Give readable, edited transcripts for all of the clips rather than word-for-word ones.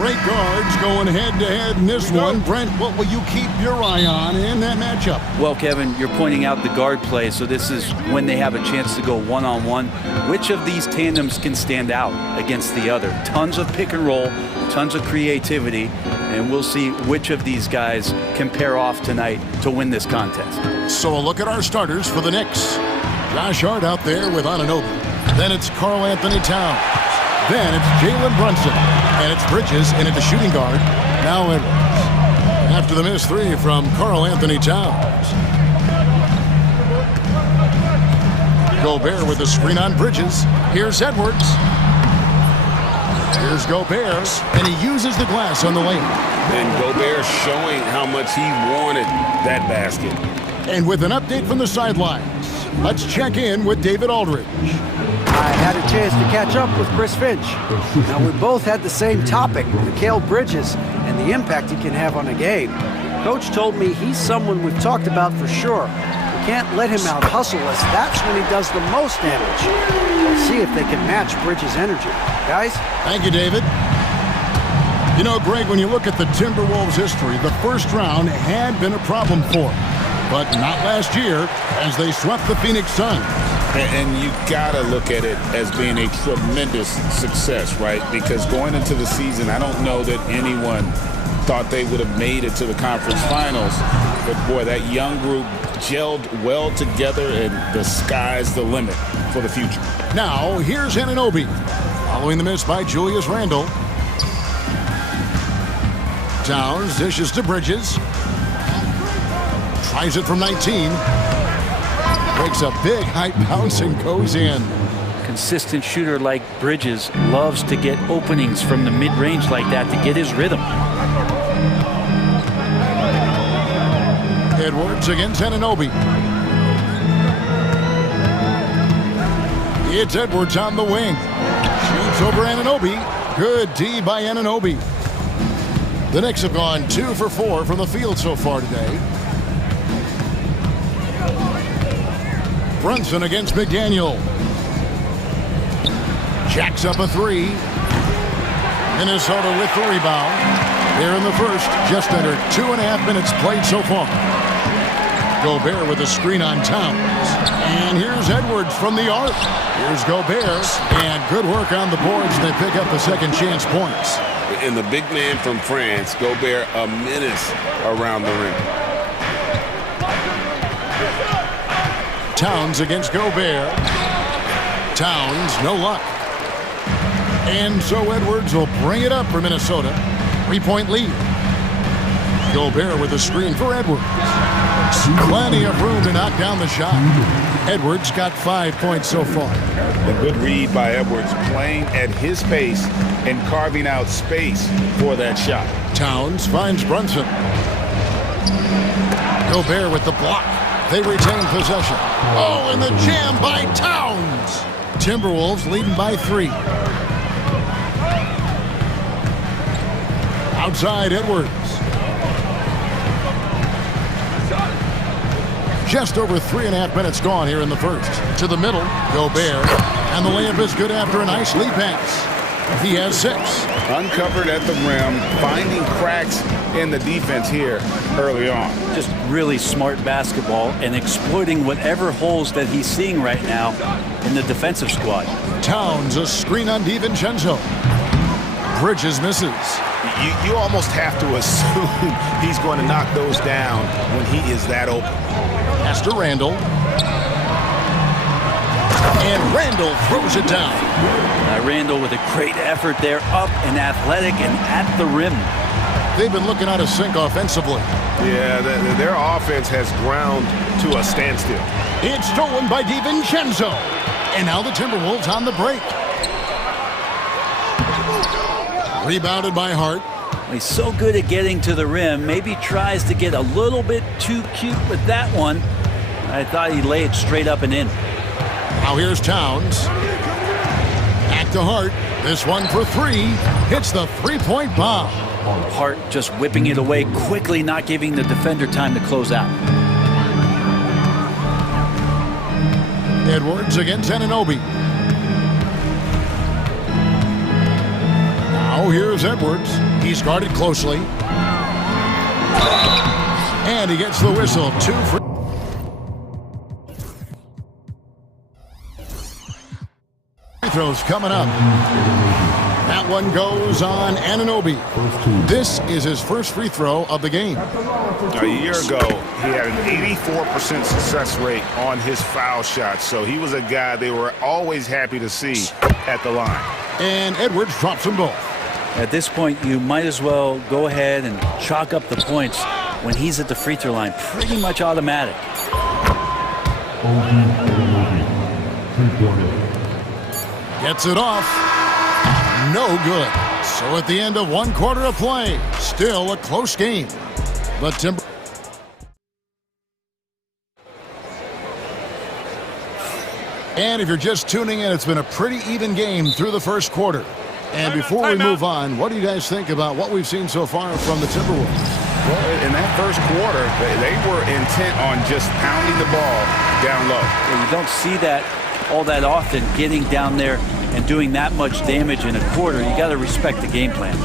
Great guards going head-to-head in this one. Brent, what will you keep your eye on in that matchup? Well, Kevin, you're pointing out the guard play, so this is when they have a chance to go one-on-one. Which of these tandems can stand out against the other? Tons of pick and roll, tons of creativity, and we'll see which of these guys can pair off tonight to win this contest. So a look at our starters for the Knicks. Josh Hart out there with Anunoby. Then it's Karl Anthony Towns. Then it's Jalen Brunson. And it's Bridges in at the shooting guard. Now Edwards. After the missed three from Karl Anthony Towns. Gobert with the screen on Bridges. Here's Edwards. Here's Gobert. And he uses the glass on the lane. And Gobert showing how much he wanted that basket. And with an update from the sidelines, let's check in with David Aldridge. I had a chance to catch up with Chris Finch. Now, we both had the same topic, Mikal Bridges, and the impact he can have on a game. Coach told me he's someone we've talked about for sure. We can't let him out-hustle us. That's when he does the most damage. We'll see if they can match Bridges' energy. Guys? Thank you, David. You know, Greg, when you look at the Timberwolves' history, the first round had been a problem for them. But not last year, as they swept the Phoenix Suns. And you gotta look at it as being a tremendous success, right? Because going into the season, I don't know that anyone thought they would have made it to the conference finals. But boy, that young group gelled well together, and the sky's the limit for the future. Now, here's Anunoby. Following the miss by Julius Randle. Towns dishes to Bridges. Tries it from 19. Breaks a big high bounce and goes in. Consistent shooter like Bridges loves to get openings from the mid-range like that to get his rhythm. Edwards against Anunoby. It's Edwards on the wing. Shoots over Anunoby. Good D by Anunoby. The Knicks have gone 2 for 4 from the field so far today. Brunson against McDaniel. Jacks up a three. Minnesota with the rebound. Here in the first, just under 2.5 minutes played so far. Gobert with a screen on Towns. And here's Edwards from the arc. Here's Gobert. And good work on the boards. They pick up the second chance points. And the big man from France, Gobert, a menace around the rim. Towns against Gobert. Towns, no luck. And so Edwards will bring it up for Minnesota. 3-point lead. Gobert with a screen for Edwards. Plenty of room to knock down the shot. Edwards got 5 points so far. A good read by Edwards, playing at his pace and carving out space for that shot. Towns finds Brunson. Gobert with the block. They retain possession. Oh, and the jam by Towns. Timberwolves leading by 3. Outside Edwards. Just over 3.5 minutes gone here in the first. To the middle, Gobert. And the layup is good after a nice lead pass. He has 6. Uncovered at the rim, finding cracks in the defense here early on. Just really smart basketball and exploiting whatever holes that he's seeing right now in the defensive squad. Towns, a screen on DiVincenzo. Bridges misses. You almost have to assume he's going to knock those down when he is that open. Pass to Randle. And Randle throws it down. Randle with a great effort there, up and athletic and at the rim. They've been looking out of sync offensively. Yeah, their offense has ground to a standstill. It's stolen by DiVincenzo. And now the Timberwolves on the break. Rebounded by Hart. He's so good at getting to the rim. Maybe tries to get a little bit too cute with that one. I thought he'd lay it straight up and in. Now here's Towns. Back to Hart. This one for 3. Hits the 3-point bomb. Hart just whipping it away quickly, not giving the defender time to close out. Edwards against Anunoby. Now here's Edwards. He's guarded closely. And he gets the whistle. 2 free throws coming up. That one goes on Anunoby. This is his first free throw of the game. A year ago, he had an 84% success rate on his foul shots, so he was a guy they were always happy to see at the line. And Edwards drops them both. At this point, you might as well go ahead and chalk up the points when he's at the free throw line. Pretty much automatic. Gets it off. No good. So at the end of 1 quarter of play, still a close game. The Timber. And if you're just tuning in, it's been a pretty even game through the first quarter. And before we move on, what do you guys think about what we've seen so far from the Timberwolves? Well, in that first quarter, they were intent on just pounding the ball down low. You don't see that all that often, getting down there and doing that much damage in a quarter. You got to respect the game plan.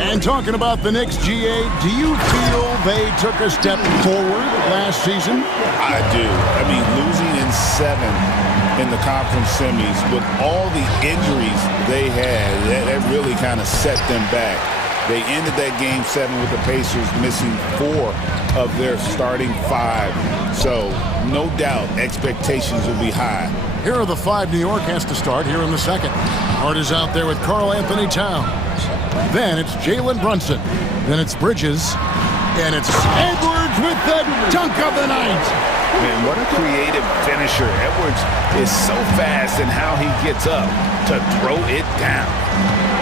And talking about the Knicks, GA, do you feel they took a step forward last season? I do. I mean, losing in 7 in the conference semis with all the injuries they had, that really kind of set them back. They ended that game 7 with the Pacers missing 4 of their starting 5. So no doubt expectations will be high. Here are the 5 New York has to start here in the second. Hart is out there with Karl Anthony Towns. Then it's Jalen Brunson. Then it's Bridges. And it's Edwards with the dunk of the night. Man, what a creative finisher. Edwards is so fast in how he gets up to throw it down.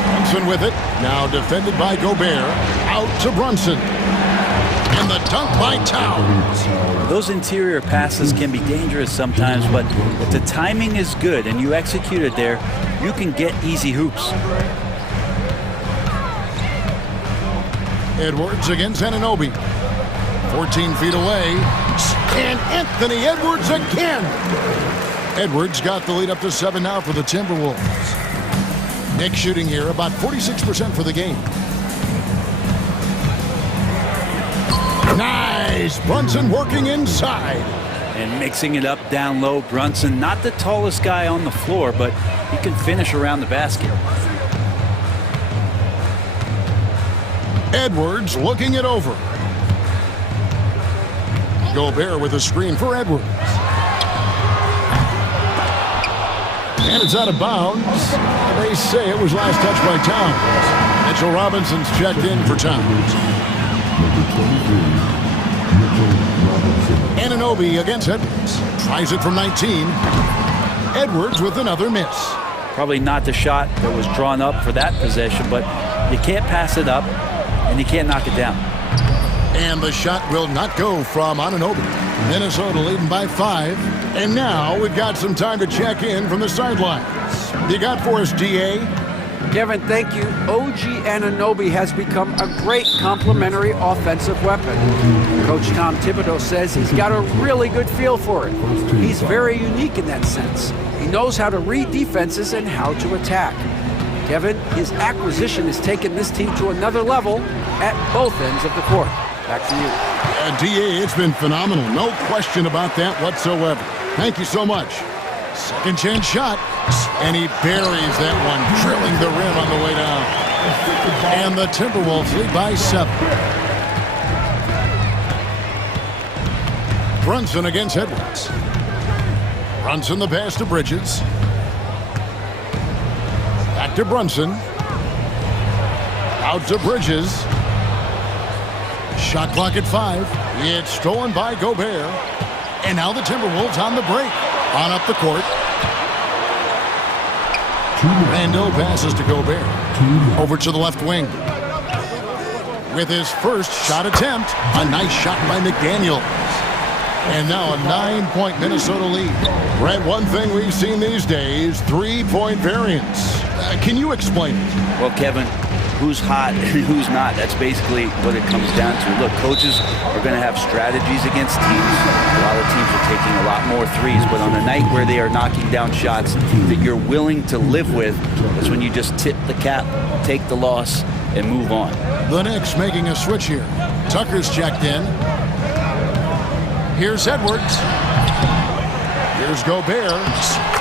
Brunson with it. Now defended by Gobert. Out to Brunson. And the dunk by Towns. Those interior passes can be dangerous sometimes, but if the timing is good and you execute it there, you can get easy hoops. Edwards against Anunoby. 14 feet away. And Anthony Edwards again. Edwards got the lead up to 7 now for the Timberwolves. Knicks shooting here about 46% for the game. Nice! Brunson working inside. And mixing it up down low. Brunson, not the tallest guy on the floor, but he can finish around the basket. Edwards looking it over. Gobert with a screen for Edwards. And it's out of bounds. They say it was last touched by Towns. Mitchell Robinson's checked in for Towns. Anunoby against Edwards. Tries it from 19. Edwards with another miss. Probably not the shot that was drawn up for that possession, but you can't pass it up and you can't knock it down. And the shot will not go from Anunoby. Minnesota leading by 5. And now we've got some time to check in from the sidelines. You got for us, DA? Kevin, thank you. OG Anunoby has become a great complementary offensive weapon. Coach Tom Thibodeau says he's got a really good feel for it. He's very unique in that sense. He knows how to read defenses and how to attack. Kevin, his acquisition has taken this team to another level at both ends of the court. Back to you. DA, it's been phenomenal. No question about that whatsoever. Thank you so much. Second chance shot. And he buries that one, drilling the rim on the way down. And the Timberwolves lead by 7. Brunson against Edwards. Brunson the pass to Bridges. Back to Brunson. Out to Bridges. Shot clock at 5. It's stolen by Gobert. And now the Timberwolves on the break. On up the court. Randall passes to Gobert. Over to the left wing. With his first shot attempt, a nice shot by McDaniel. And now a 9-point Minnesota lead. Brett, one thing we've seen these days, 3-point variance. Can you explain it? Well, Kevin, who's hot and who's not, that's basically what it comes down to. Look, coaches are going to have strategies against teams. A lot of teams are taking a lot more threes, but on a night where they are knocking down shots that you're willing to live with, that's when you just tip the cap, take the loss, and move on. The Knicks making a switch here. Tucker's checked in. Here's Edwards. Here's Gobert.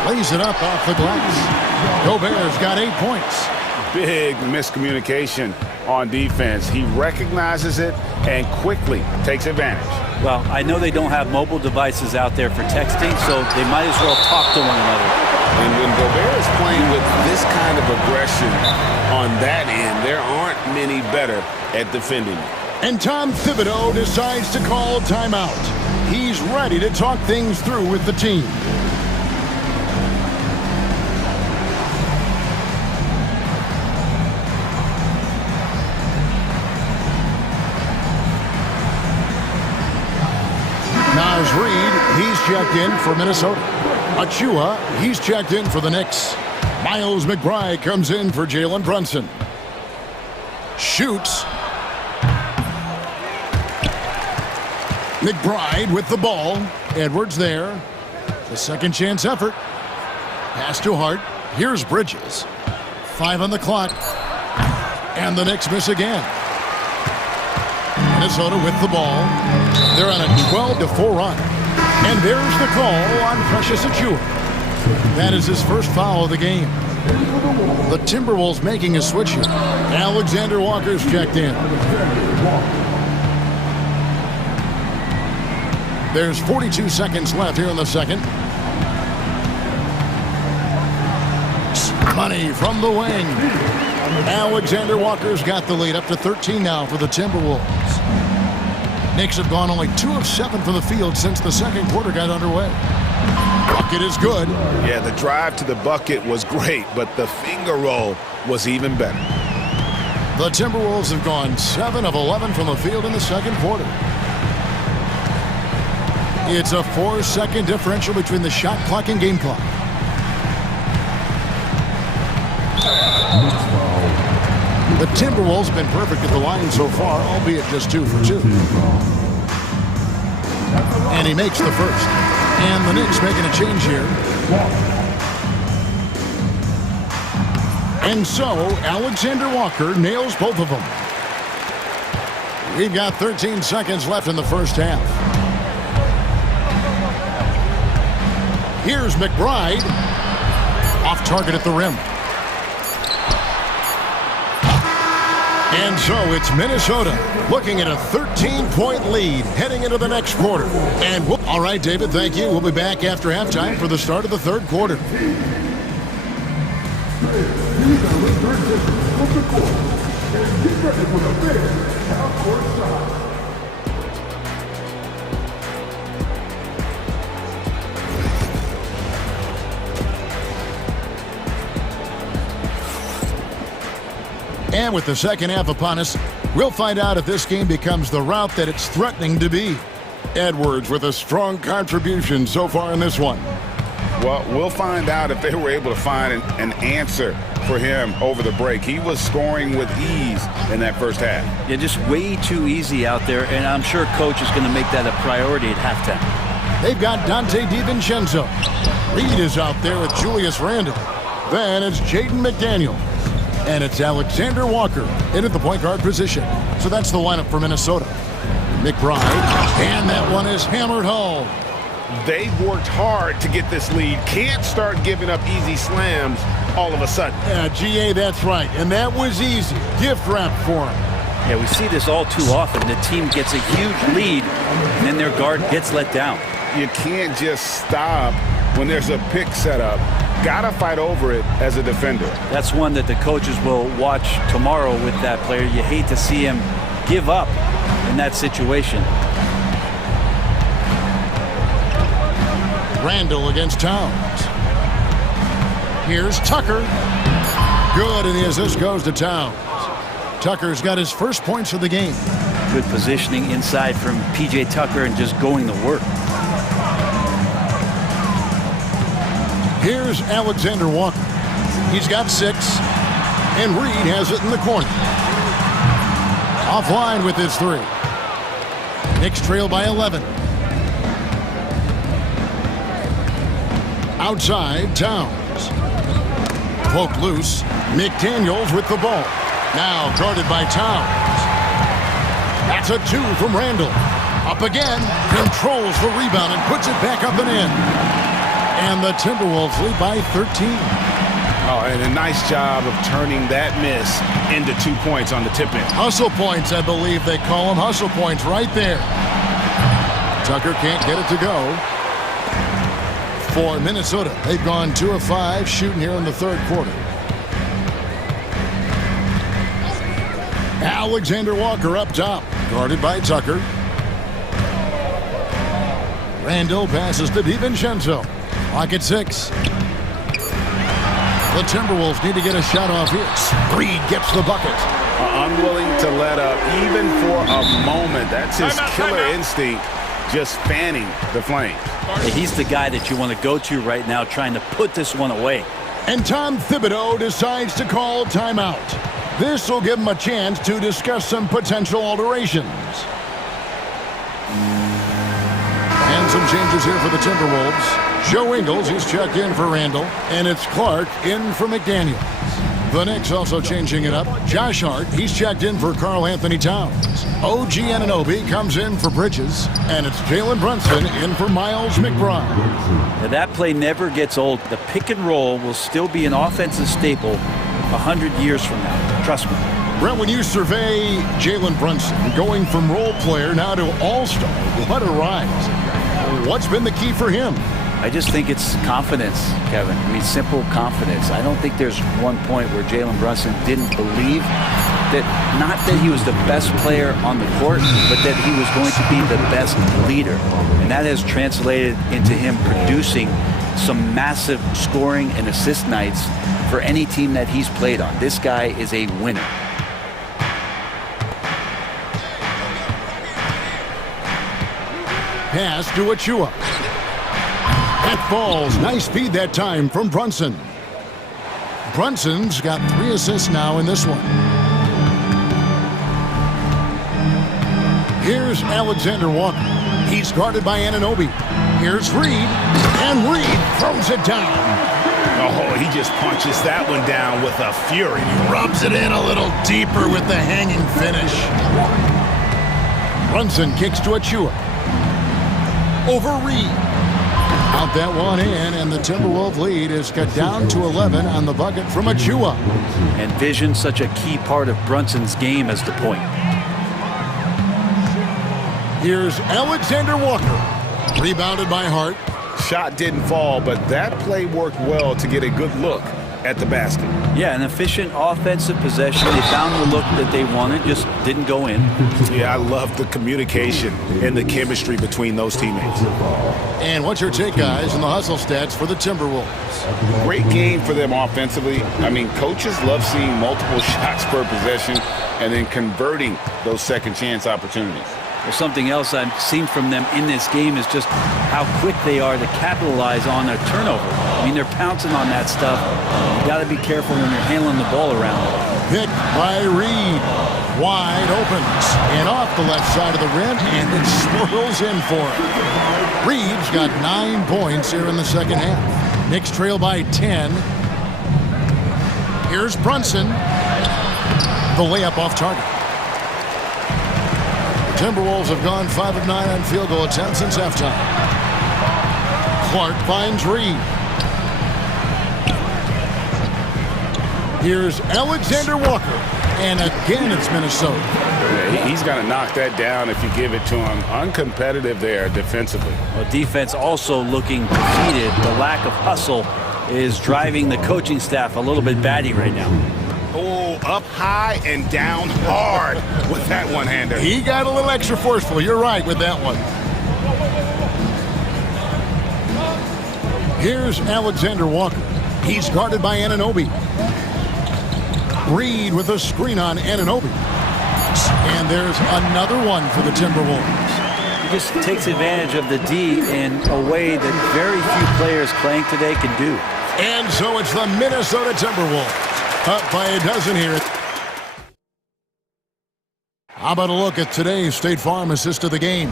Lays it up off the glass. Gobert's got 8 points. Big miscommunication on defense. He recognizes it and quickly takes advantage. Well, I know they don't have mobile devices out there for texting, so they might as well talk to one another. And when Gobert is playing with this kind of aggression on that end, there aren't many better at defending. And Tom Thibodeau decides to call timeout. He's ready to talk things through with the team. Naz Reid, he's checked in for Minnesota. Achua, he's checked in for the Knicks. Miles McBride comes in for Jalen Brunson. Shoots. McBride with the ball. Edwards there. The second chance effort. Pass to Hart. Here's Bridges. 5 on the clock. And the Knicks miss again. Minnesota with the ball. They're on a 12-4 run. And there's the call on Precious Achua. That is his first foul of the game. The Timberwolves making a switch here. Alexander Walker's checked in. There's 42 seconds left here in the second. Money from the wing. Alexander Walker's got the lead up to 13 now for the Timberwolves. Knicks have gone only 2 of 7 from the field since the second quarter got underway. Bucket is good. Yeah, the drive to the bucket was great, but the finger roll was even better. The Timberwolves have gone 7 of 11 from the field in the second quarter. It's a 4-second differential between the shot clock and game clock. The Timberwolves have been perfect at the line so far, albeit just 2 for 2. And he makes the first. And the Knicks making a change here. And so, Alexander Walker nails both of them. We've got 13 seconds left in the first half. Here's McBride. Off target at the rim. And so it's Minnesota looking at a 13-point lead heading into the next quarter. And all right, David, thank you. We'll be back after halftime for the start of the third quarter. And with the second half upon us, we'll find out if this game becomes the route that it's threatening to be. Edwards with a strong contribution so far in this one. Well, we'll find out if they were able to find an answer for him over the break. He was scoring with ease in that first half. Yeah, just way too easy out there, and I'm sure coach is going to make that a priority at halftime. They've got Dante DiVincenzo. Reed is out there with Julius Randle. Then it's Jaden McDaniel. And it's Alexander Walker in at the point guard position. So that's the lineup for Minnesota. McBride, and that one is hammered home. They've worked hard to get this lead. Can't start giving up easy slams all of a sudden. Yeah, GA, that's right. And that was easy. Gift wrap for him. Yeah, we see this all too often. The team gets a huge lead, and then their guard gets let down. You can't just stop when there's a pick set up. Gotta fight over it as a defender. That's one that the coaches will watch tomorrow with that player. You hate to see him give up in that situation. Randall against Towns. Here's Tucker. Good, and the assist goes to Towns. Tucker's got his first points of the game. Good positioning inside from P.J. Tucker and just going to work. Here's Alexander Walker. He's got 6, and Reed has it in the corner. Offline with his 3. Knicks trail by 11. Outside, Towns. Poke loose. McDaniels with the ball. Now guarded by Towns. That's a 2 from Randall. Up again, controls the rebound and puts it back up and in. And the Timberwolves lead by 13. Oh, and a nice job of turning that miss into 2 points on the tip-in. Hustle points, I believe they call them. Hustle points right there. Tucker can't get it to go. For Minnesota, they've gone 2 of 5 shooting here in the third quarter. Alexander Walker up top, guarded by Tucker. Randall passes to DiVincenzo. Clock at 6. The Timberwolves need to get a shot off here. Reed gets the bucket. Unwilling to let up even for a moment. That's his killer instinct, just fanning the flames. He's the guy that you want to go to right now, trying to put this one away. And Tom Thibodeau decides to call timeout. This will give him a chance to discuss some potential alterations. And some changes here for the Timberwolves. Joe Ingles, he's checked in for Randall. And it's Clark in for McDaniels. The Knicks also changing it up. Josh Hart, he's checked in for Karl Anthony Towns. OG Anunoby comes in for Bridges. And it's Jalen Brunson in for Miles McBride. Now that play never gets old. The pick and roll will still be an offensive staple 100 years from now. Trust me. Brent, when you survey Jalen Brunson going from role player now to all-star, what a rise. What's been the key for him? I just think it's confidence, Kevin. I mean, simple confidence. I don't think there's one point where Jalen Brunson didn't believe that, not that he was the best player on the court, but that he was going to be the best leader. And that has translated into him producing some massive scoring and assist nights for any team that he's played on. This guy is a winner. Pass to Achua. That falls. Nice feed that time from Brunson. Brunson's got 3 assists now in this one. Here's Alexander Walker. He's guarded by Anunoby. Here's Reed. And Reed throws it down. Oh, he just punches that one down with a fury. Rubs it in a little deeper with the hanging finish. Brunson kicks to Achua. Over Reed. Out that one in, and the Timberwolves lead is cut down to 11 on the bucket from Achua. And vision, such a key part of Brunson's game as the point. Here's Alexander Walker. Rebounded by Hart. Shot didn't fall, but that play worked well to get a good look at the basket. Yeah, an efficient offensive possession. They found the look that they wanted, just didn't go in. Yeah, I love the communication and the chemistry between those teammates. And what's your take, guys, in the hustle stats for the Timberwolves? Great game for them offensively. I mean, coaches love seeing multiple shots per possession and then converting those second chance opportunities. Well, something else I've seen from them in this game is just how quick they are to capitalize on a turnover. I mean, they're pouncing on that stuff. You got to be careful when you're handling the ball around. Picked by Reed. Wide opens. And off the left side of the rim, and it swirls in for him. Reed's got 9 points here in the second half. Knicks trail by 10. Here's Brunson. The layup off target. Timberwolves have gone 5 of 9 on field goal attempts since halftime. Clark finds Reed. Here's Alexander Walker. And again, it's Minnesota. Yeah, he's got to knock that down if you give it to him. Uncompetitive there defensively. Well, defense also looking defeated. The lack of hustle is driving the coaching staff a little bit batty right now. Oh, up high and down hard with that one-hander. He got a little extra forceful. You're right with that one. Here's Alexander Walker. He's guarded by Anunoby. Reed with a screen on Anunoby. And there's another one for the Timberwolves. He just takes advantage of the D in a way that very few players playing today can do. And so it's the Minnesota Timberwolves. Up by a dozen here. How about a look at today's State Farm assist of the game?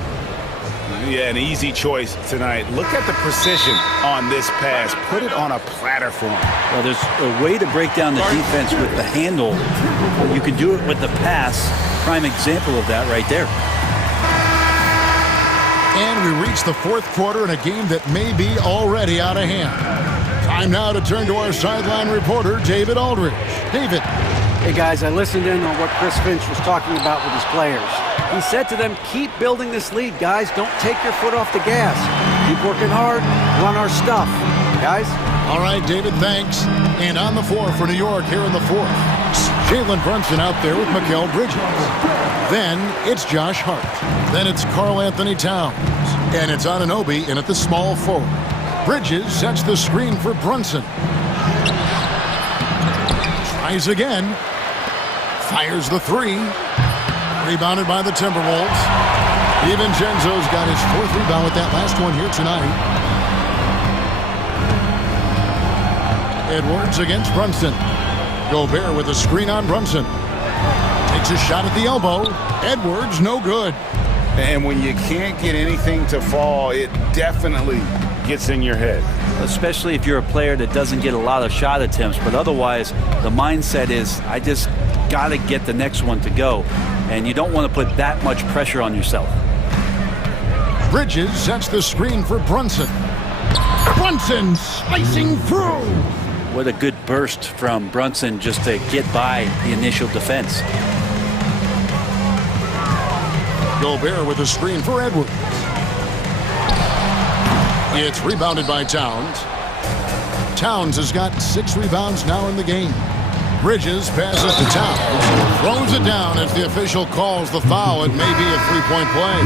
Yeah, an easy choice tonight. Look at the precision on this pass. Put it on a platter for him. Well, there's a way to break down the defense with the handle. You can do it with the pass. Prime example of that right there. And we reach the fourth quarter in a game that may be already out of hand. Time now to turn to our sideline reporter, David Aldridge. David. Hey guys, I listened in on what Chris Finch was talking about with his players. He said to them, keep building this lead, guys. Don't take your foot off the gas. Keep working hard, run our stuff. Guys? All right, David, thanks. And on the floor for New York here in the fourth. Jalen Brunson out there with Mikal Bridges. Then it's Josh Hart. Then it's Karl Anthony Towns. And it's Anunoby in at the small forward. Bridges sets the screen for Brunson. Tries again. Fires the three. Rebounded by the Timberwolves. DiVincenzo's got his fourth rebound with that last one here tonight. Edwards against Brunson. Gobert with a screen on Brunson. Takes a shot at the elbow. Edwards, no good. And when you can't get anything to fall, it definitely gets in your head. Especially if you're a player that doesn't get a lot of shot attempts, but otherwise the mindset is, I just got to get the next one to go. And you don't want to put that much pressure on yourself. Bridges sets the screen for Brunson. Brunson slicing through. What a good burst from Brunson just to get by the initial defense. Gobert with a screen for Edwards. It's rebounded by Towns. Towns has got 6 rebounds now in the game. Bridges passes to Towns. Throws it down as the official calls the foul. It may be a three-point play.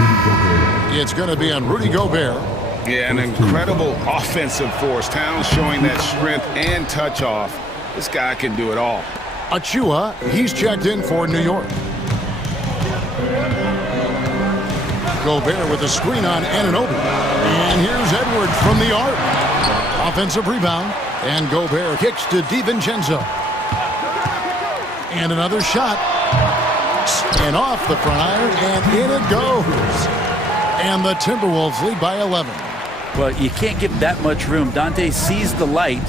It's going to be on Rudy Gobert. Yeah, an incredible offensive force. Towns showing that strength and touch off. This guy can do it all. Achua, he's checked in for New York. Gobert with a screen on Anunoby. And here's Edwards from the arc. Offensive rebound. And Gobert kicks to DiVincenzo. And another shot. And off the front iron. And in it goes. And the Timberwolves lead by 11. Well, you can't give that much room. Dante sees the light,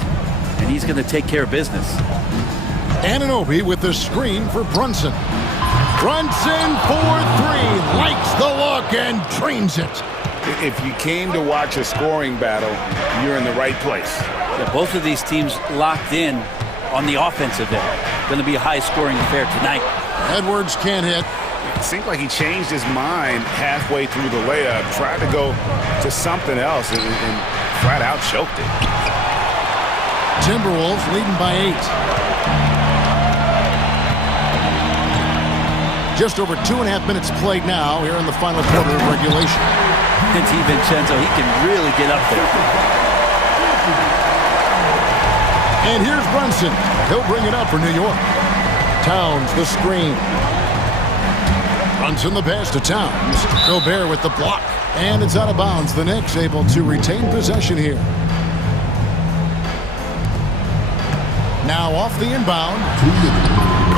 and he's going to take care of business. Anunoby with the screen for Brunson. Brunson for 3. Likes the look and drains it. If you came to watch a scoring battle, you're in the right place. Yeah, both of these teams locked in on the offensive end. Going to be a high-scoring affair tonight. Edwards can't hit. It seemed like he changed his mind halfway through the layup, tried to go to something else, and flat out choked it. Timberwolves leading by 8. Just over 2.5 minutes played now here in the final quarter of regulation. And DiVincenzo, he can really get up there. And here's Brunson. He'll bring it up for New York. Towns the screen. Brunson the pass to Towns. Gobert with the block. And it's out of bounds. The Knicks able to retain possession here. Now off the inbound.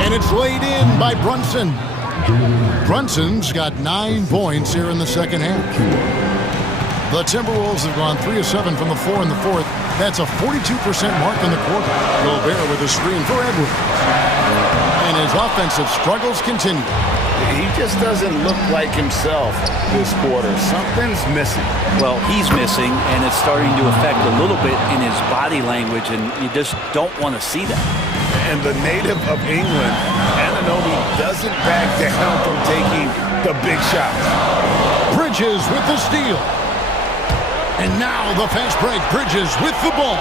And it's laid in by Brunson. Brunson's got 9 points here in the second half. The Timberwolves have gone 3 of 7 from the floor in the fourth. That's a 42% mark in the quarter. Gobert with a screen for Edwards. And his offensive struggles continue. He just doesn't look like himself this quarter. Something's missing. Well, he's missing, and it's starting to affect a little bit in his body language, and you just don't want to see that. And the native of England, Anunoby, doesn't back down from taking the big shots. Bridges with the steal. And now the fast break. Bridges with the ball.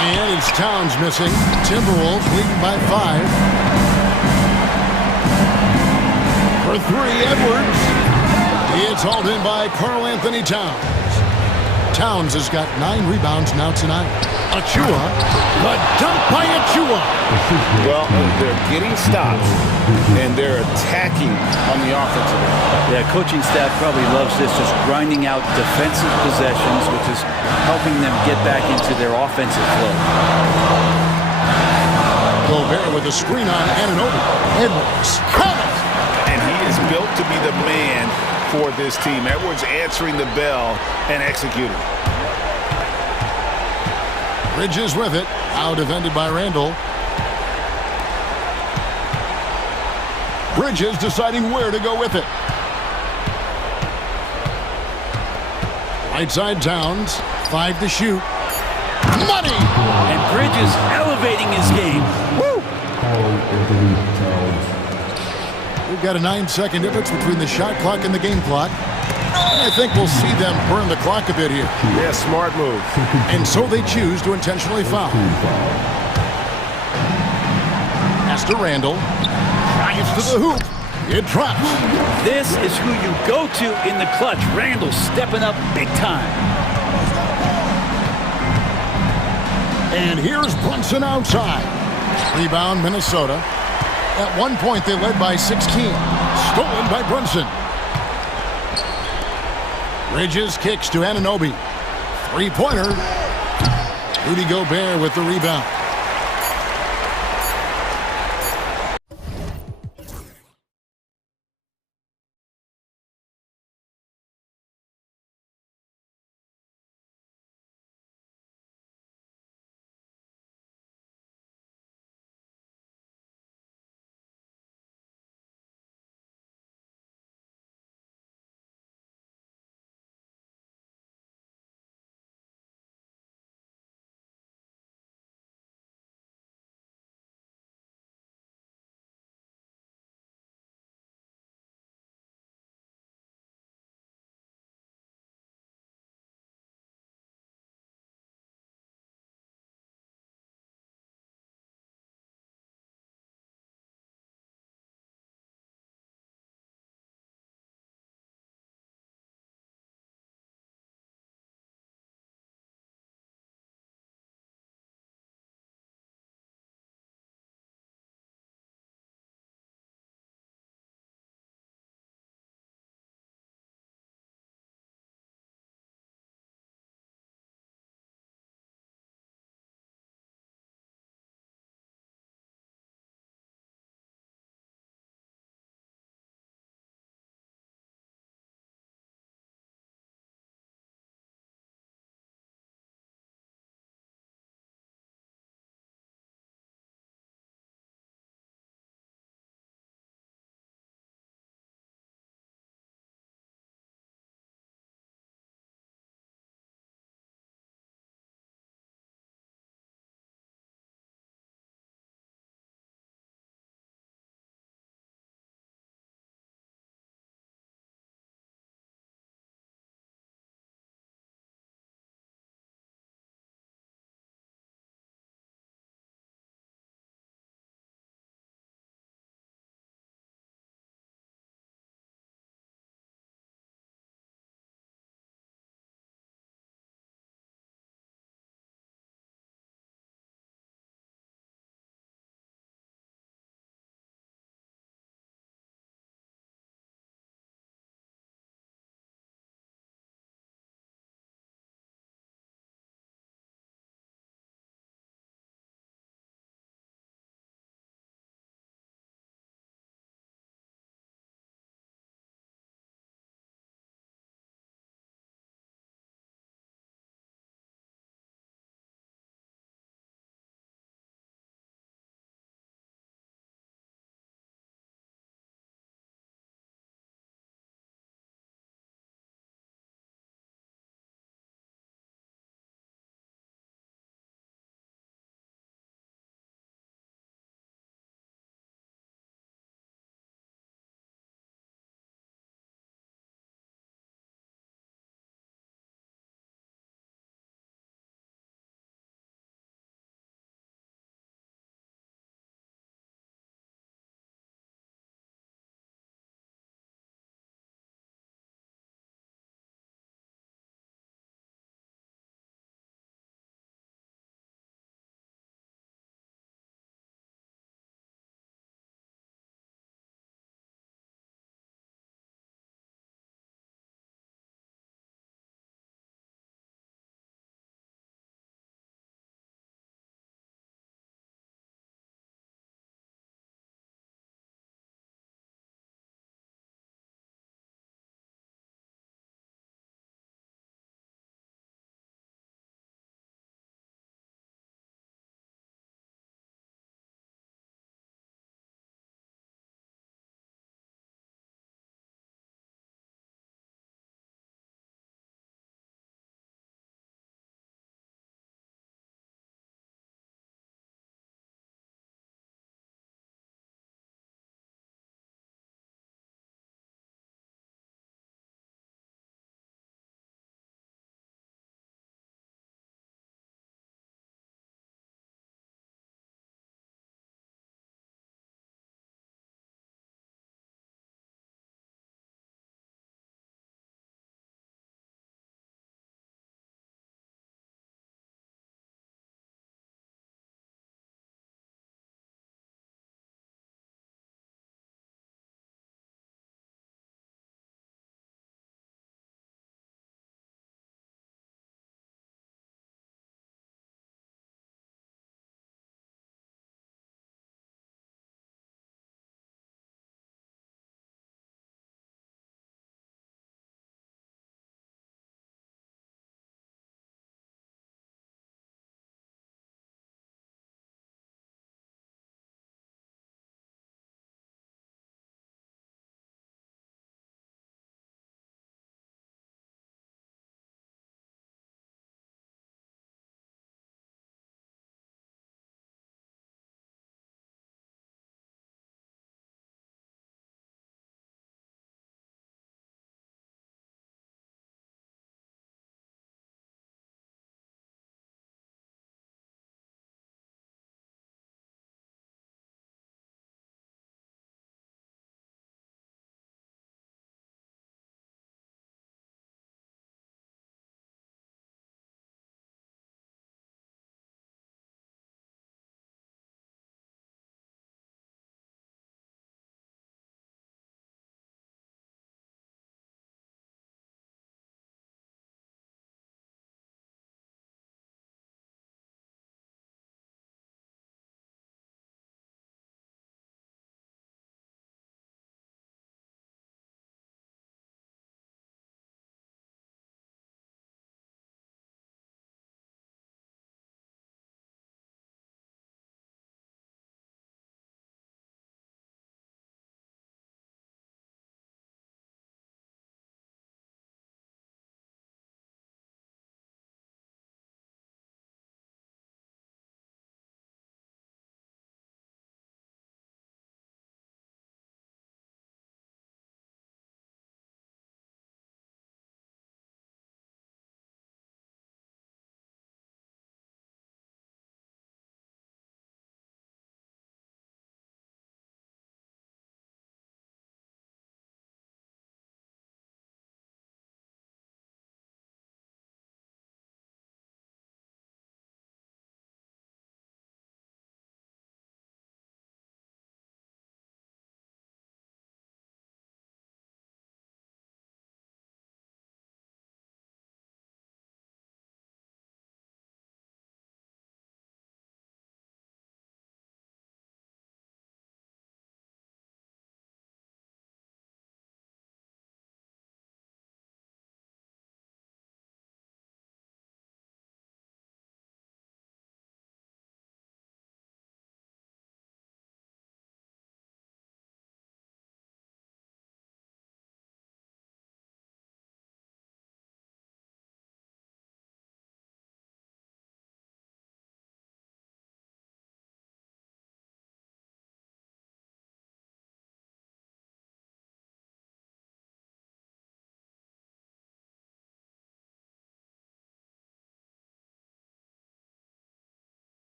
And it's Towns missing. Timberwolves leading by 5. For 3, Edwards. It's hauled in by Karl Anthony Towns. Towns has got 9 rebounds now tonight. Achua. The dunk by Achua. Well, they're getting stops, and they're attacking on the offensive end. Yeah, coaching staff probably loves this, just grinding out defensive possessions, which is helping them get back into their offensive flow. Gobert with a screen on Anunoby. Edwards. Count it. And he is built to be the man for this team. Edwards answering the bell and executing. Bridges with it. Now defended by Randall. Bridges deciding where to go with it. Right side Towns. 5 to shoot. Money! And Bridges elevating his game. Woo! We've got a 9-second difference between the shot clock and the game clock. I think we'll see them burn the clock a bit here. Yeah, smart move. And so they choose to intentionally foul. Pass to Randall. Drives to the hoop. It drops. This is who you go to in the clutch. Randall stepping up big time. And here's Brunson outside. Rebound, Minnesota. At one point, they led by 16. Stolen by Brunson. Bridges kicks to Anunoby. Three-pointer. Rudy Gobert with the rebound.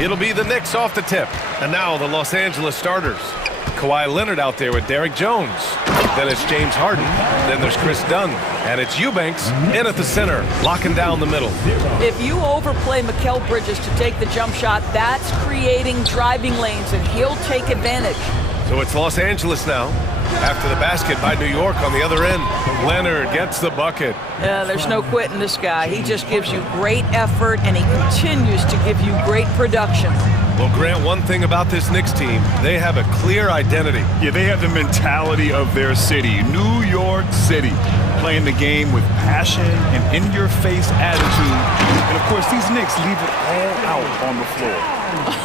It'll be the Knicks off the tip. And now the Los Angeles starters. Kawhi Leonard out there with Derek Jones. Then it's James Harden. Then there's Chris Dunn. And it's Eubanks in at the center, locking down the middle. If you overplay Mikal Bridges to take the jump shot, that's creating driving lanes, and he'll take advantage. So it's Los Angeles now. After the basket by New York on the other end. Leonard gets the bucket. There's no quitting this guy. He just gives you great effort, and he continues to give you great production. Well, Grant, one thing about this Knicks team, they have a clear identity. Yeah, they have the mentality of their city, New York City, playing the game with passion and in-your-face attitude. And, of course, these Knicks leave it all out on the floor.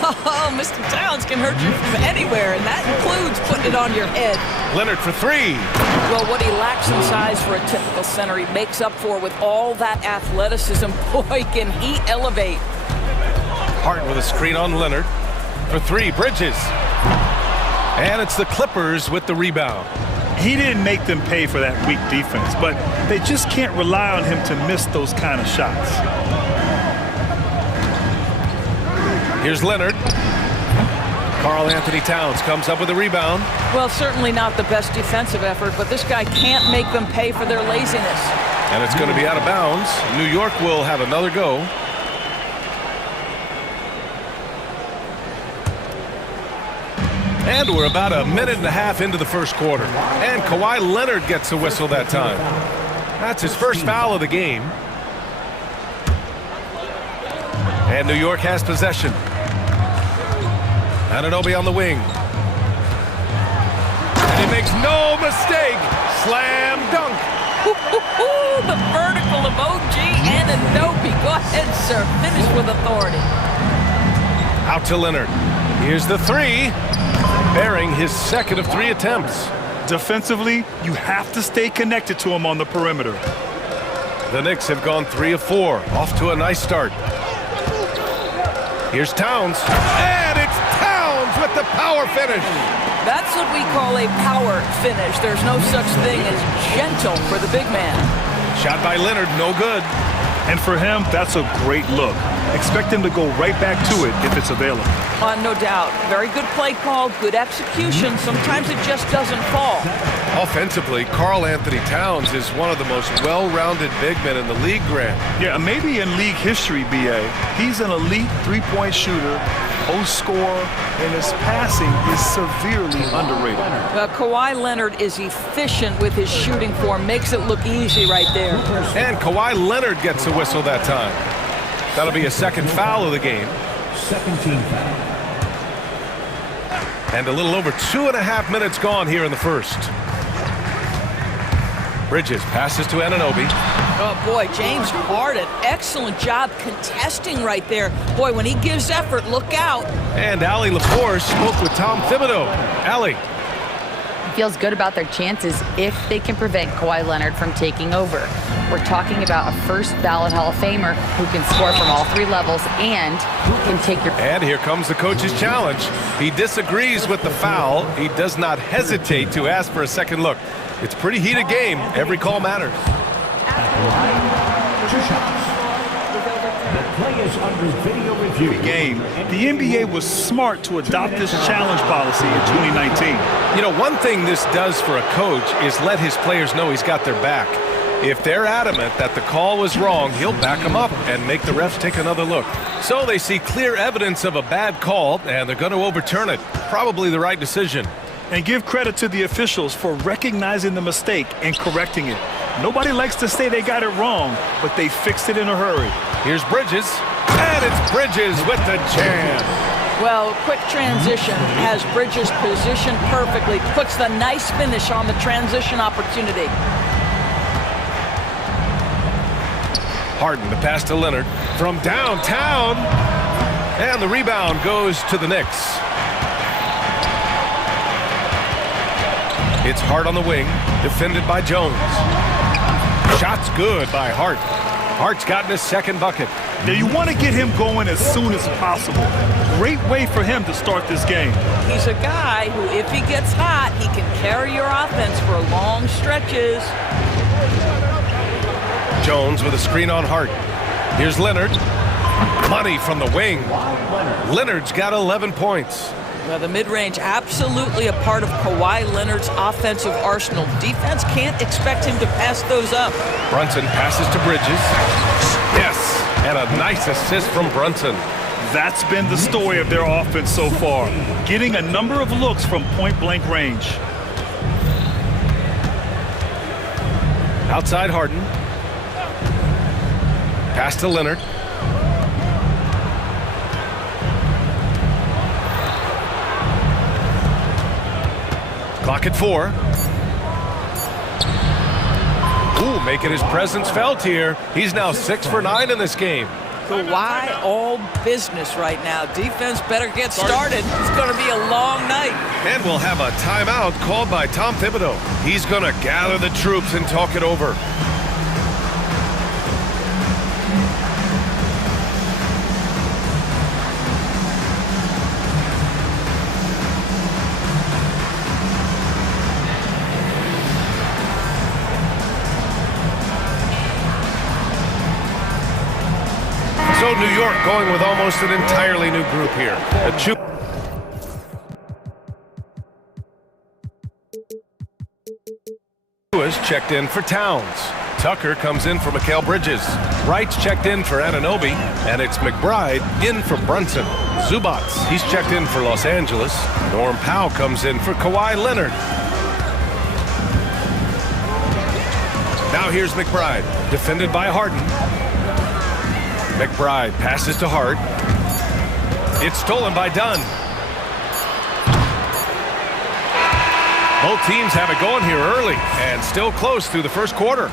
Oh, Mr. Towns can hurt you from anywhere, and that includes putting it on your head. Leonard for three. Well, what he lacks in size for a typical center, he makes up for with all that athleticism. Boy, can he elevate. Harden with a screen on Leonard. For three, Bridges. And it's the Clippers with the rebound. He didn't make them pay for that weak defense, but they just can't rely on him to miss those kind of shots. Here's Leonard. Karl Anthony Towns comes up with a rebound. Well, certainly not the best defensive effort, but this guy can't make them pay for their laziness. And it's going to be out of bounds. New York will have another go. And we're about a minute and a half into the first quarter. And Kawhi Leonard gets a whistle that time. That's his first foul of the game. And New York has possession. Anunoby on the wing. And he makes no mistake. Slam dunk. The vertical of OG Anunoby. Go ahead, sir. Finish with authority. Out to Leonard. Here's the three. Bearing his second of three attempts. Defensively, you have to stay connected to him on the perimeter. The Knicks have gone 3 of 4. Off to a nice start. Here's Towns. And it's Towns with the power finish. That's what we call a power finish. There's no such thing as gentle for the big man. Shot by Leonard, no good. And for him, that's a great look. Expect him to go right back to it if it's available. No doubt. Very good play call, good execution. Sometimes it just doesn't fall. Offensively, Karl Anthony Towns is one of the most well-rounded big men in the league, Grant. Yeah, maybe in league history, B.A. He's an elite three-point shooter, post scorer, and his passing is severely underrated. Kawhi Leonard is efficient with his shooting form. Makes it look easy right there. And Kawhi Leonard gets a whistle that time. That'll be a second foul of the game. Second team foul. And a little over 2.5 minutes gone here in the first. Bridges passes to Anunoby. Oh, boy, James Harden, excellent job contesting right there. Boy, when he gives effort, look out. And Allie LaForce spoke with Tom Thibodeau. Allie. Feels good about their chances if they can prevent Kawhi Leonard from taking over. We're talking about a first ballot Hall of Famer who can score from all 3 levels and can take your... And here comes the coach's challenge. He disagrees with the foul. He does not hesitate to ask for a second look. It's a pretty heated game. Every call matters. Two shots. The play is under video review. Game. The NBA was smart to adopt this challenge policy in 2019. You know, one thing this does for a coach is let his players know he's got their back. If they're adamant that the call was wrong, he'll back them up and make the refs take another look. So they see clear evidence of a bad call, and they're going to overturn it. Probably the right decision. And give credit to the officials for recognizing the mistake and correcting it. Nobody likes to say they got it wrong, but they fixed it in a hurry. Here's Bridges, and it's Bridges with the jam. Well, quick transition has Bridges positioned perfectly, puts the nice finish on the transition opportunity. Harden, the pass to Leonard from downtown, and the rebound goes to the Knicks. It's Hart on the wing, defended by Jones. Shot's good by Hart. Hart's gotten his second bucket. Now you want to get him going as soon as possible. Great way for him to start this game. He's a guy who, if he gets hot, he can carry your offense for long stretches. Jones with a screen on Hart. Here's Leonard. Money from the wing. Leonard's got 11 points. Well, the mid-range absolutely a part of Kawhi Leonard's offensive arsenal. Defense can't expect him to pass those up. Brunson passes to Bridges. Yes, and a nice assist from Brunson. That's been the story of their offense so far, getting a number of looks from point-blank range. Outside Harden. Pass to Leonard. Clock at 4. Ooh, making his presence felt here. He's now 6 for 9 in this game. Kawhi all business right now. Defense better get started. It's going to be a long night. And we'll have a timeout called by Tom Thibodeau. He's going to gather the troops and talk it over. So New York going with almost an entirely new group here. Lewis checked in for Towns. Tucker comes in for Mikal Bridges. Wright's checked in for Anunoby, and it's McBride in for Brunson. Zubats, he's checked in for Los Angeles. Norm Powell comes in for Kawhi Leonard. Now here's McBride, defended by Harden. McBride passes to Hart. It's stolen by Dunn. Both teams have it going here early and still close through the first quarter.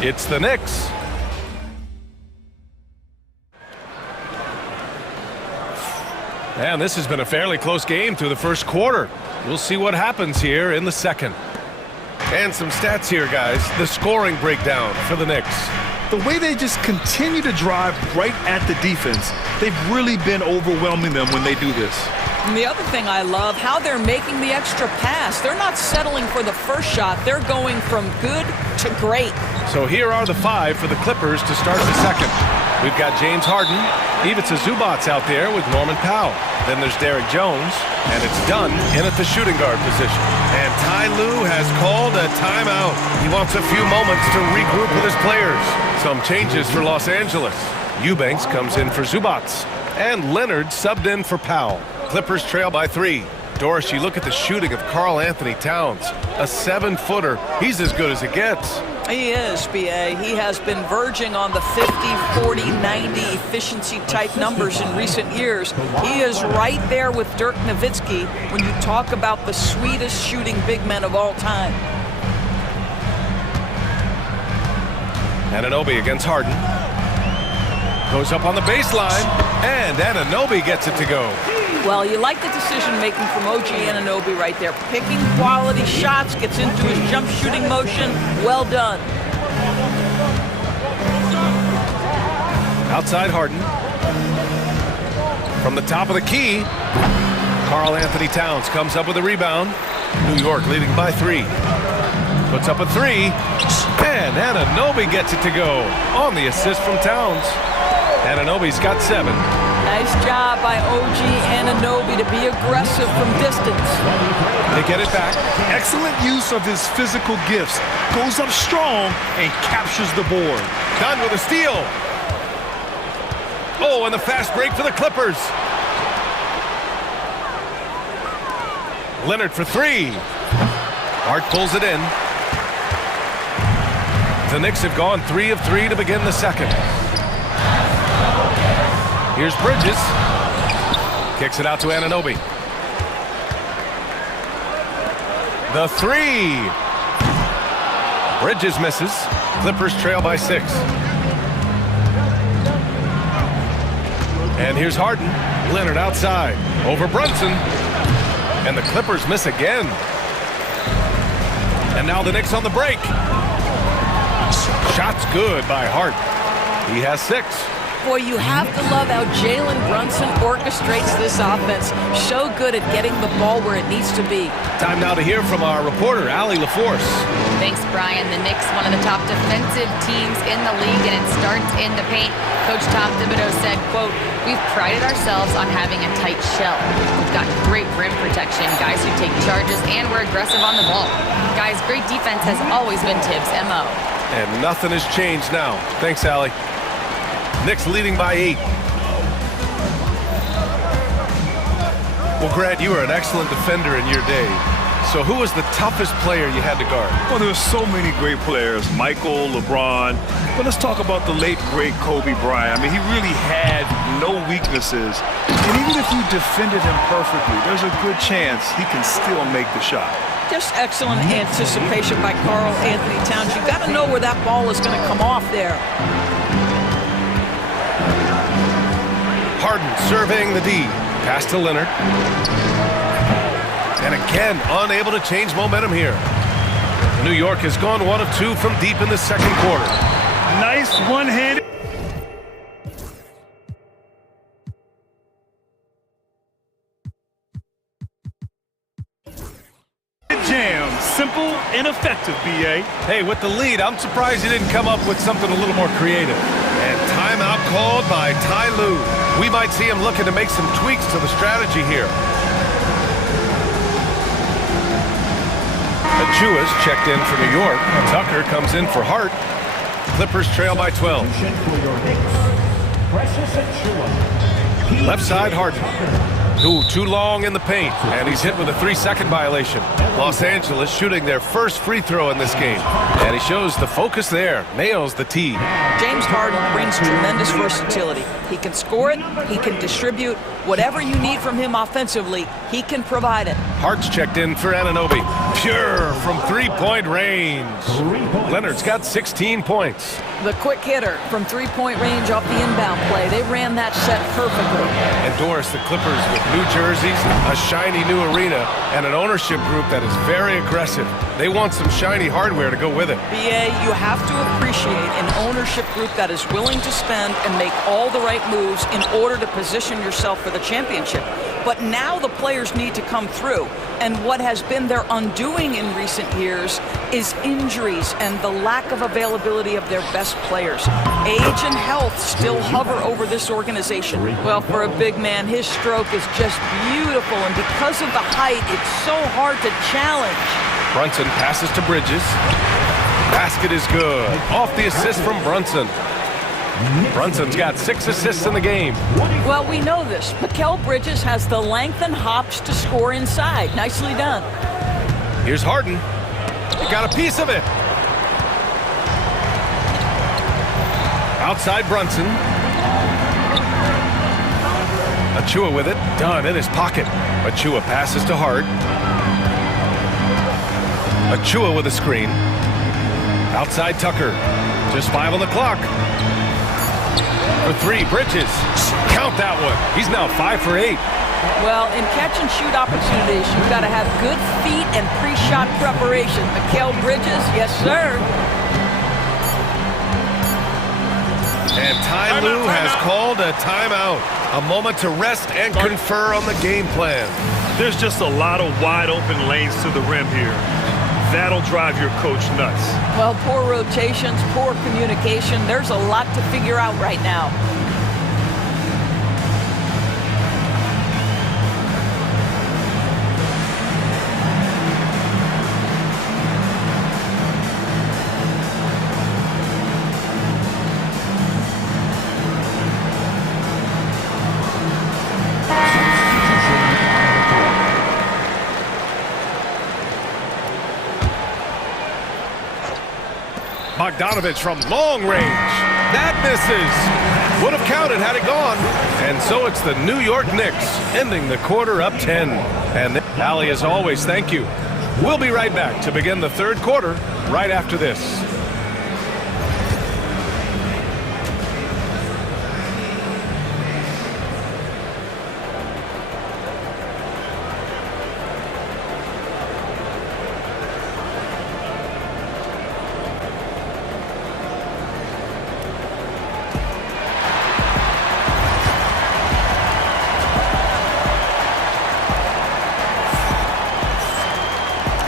It's the Knicks. And this has been a fairly close game through the first quarter. We'll see what happens here in the second. And some stats here, guys. The scoring breakdown for the Knicks. The way they just continue to drive right at the defense, they've really been overwhelming them when they do this. And the other thing I love, how they're making the extra pass. They're not settling for the first shot. They're going from good to great. So here are the 5 for the Clippers to start the second. We've got James Harden, Ivica Zubats out there with Norman Powell. Then there's Derek Jones, and it's Dunn in at the shooting guard position. And Ty Lue has called a timeout. He wants a few moments to regroup with his players. Some changes for Los Angeles. Eubanks comes in for Zubats, and Leonard subbed in for Powell. Clippers trail by 3. Doris, you look at the shooting of Karl Anthony Towns, a 7-footer. He's as good as it gets. He is, B.A. He has been verging on the 50, 40, 90 efficiency type numbers in recent years. He is right there with Dirk Nowitzki when you talk about the sweetest shooting big men of all time. Anunoby against Harden. Goes up on the baseline, and Anunoby gets it to go. Well, you like the decision-making from OG Anunoby right there. Picking quality shots, gets into his jump shooting motion. Well done. Outside Harden. From the top of the key, Karl Anthony Towns comes up with a rebound. New York leading by 3. Puts up a 3, and Anunoby gets it to go on the assist from Towns. Anunoby's got 7. Nice job by OG Anunoby to be aggressive from distance. They get it back. Excellent use of his physical gifts. Goes up strong and captures the board. Done with a steal. Oh, and the fast break for the Clippers. Leonard for 3. Hart pulls it in. The Knicks have gone 3 of 3 to begin the second. Here's Bridges. Kicks it out to Anunoby. The 3. Bridges misses. Clippers trail by 6. And here's Harden. Leonard outside. Over Brunson. And the Clippers miss again. And now the Knicks on the break. Shot's good by Hart. He has 6. Boy, you have to love how Jalen Brunson orchestrates this offense. So good at getting the ball where it needs to be. Time now to hear from our reporter, Allie LaForce. Thanks, Brian. The Knicks, one of the top defensive teams in the league, and it starts in the paint. Coach Tom Thibodeau said, quote, "We've prided ourselves on having a tight shell. We've got great rim protection, guys who take charges, and we're aggressive on the ball. Guys, great defense has always been Tibbs' MO." And nothing has changed now. Thanks, Allie. Knicks leading by 8. Well, Grant, you were an excellent defender in your day. So who was the toughest player you had to guard? Well, there were so many great players, Michael, LeBron. But let's talk about the late, great Kobe Bryant. I mean, he really had no weaknesses. And even if you defended him perfectly, there's a good chance he can still make the shot. Just excellent anticipation by Karl Anthony Towns. You've got to know where that ball is going to come off there. Harden surveying the D. Pass to Leonard. And again, unable to change momentum here. New York has gone 1 of 2 from deep in the second quarter. Nice one-handed. Jam. Simple and effective, B.A. Hey, with the lead, I'm surprised he didn't come up with something a little more creative. And timeout called by Ty Lue. We might see him looking to make some tweaks to the strategy here. Achua's checked in for New York. Tucker comes in for Hart. Clippers trail by 12. Left side, Harden. Ooh, too long in the paint, and he's hit with a 3-second violation. Los Angeles shooting their first free throw in this game, and he shows the focus there, nails the tee. James Harden brings tremendous versatility. He can score it, he can distribute. Whatever you need from him offensively, he can provide it. Hart's checked in for Anunoby. Pure from three-point range. Leonard's got 16 points. The quick hitter from three-point range off the inbound play. They ran that set perfectly. And Doris, the Clippers with new jerseys, a shiny new arena, and an ownership group that is very aggressive. They want some shiny hardware to go with it. BA, you have to appreciate an ownership group that is willing to spend and make all the right moves in order to position yourself for the championship. But now the players need to come through. And what has been their undoing in recent years is injuries and the lack of availability of their best players. Age and health still hover over this organization. Well, for a big man, his stroke is just beautiful. And because of the height, it's so hard to challenge. Brunson passes to Bridges. Basket is good. Off the assist from Brunson. Brunson's got 6 assists in the game. Well, we know this. Mikal Bridges has the length and hops to score inside. Nicely done. Here's Harden. He got a piece of it. Outside Brunson. Achua with it. Done in his pocket. Achua passes to Hart. Achua with a screen. Outside Tucker. Just 5 on the clock. For 3, Bridges. Count that one. He's now 5 for 8. Well, in catch-and-shoot opportunities, you've got to have good feet and pre-shot preparation. Mikal Bridges, yes, sir. And Ty Lue has called a timeout. A moment to rest and confer on the game plan. There's just a lot of wide-open lanes to the rim here. That'll drive your coach nuts. Well, poor rotations, poor communication. There's a lot to figure out right now. Bogdanovich from long range. That misses. Would have counted had it gone. And so it's the New York Knicks ending the quarter up 10. And Allie, as always, thank you. We'll be right back to begin the third quarter right after this.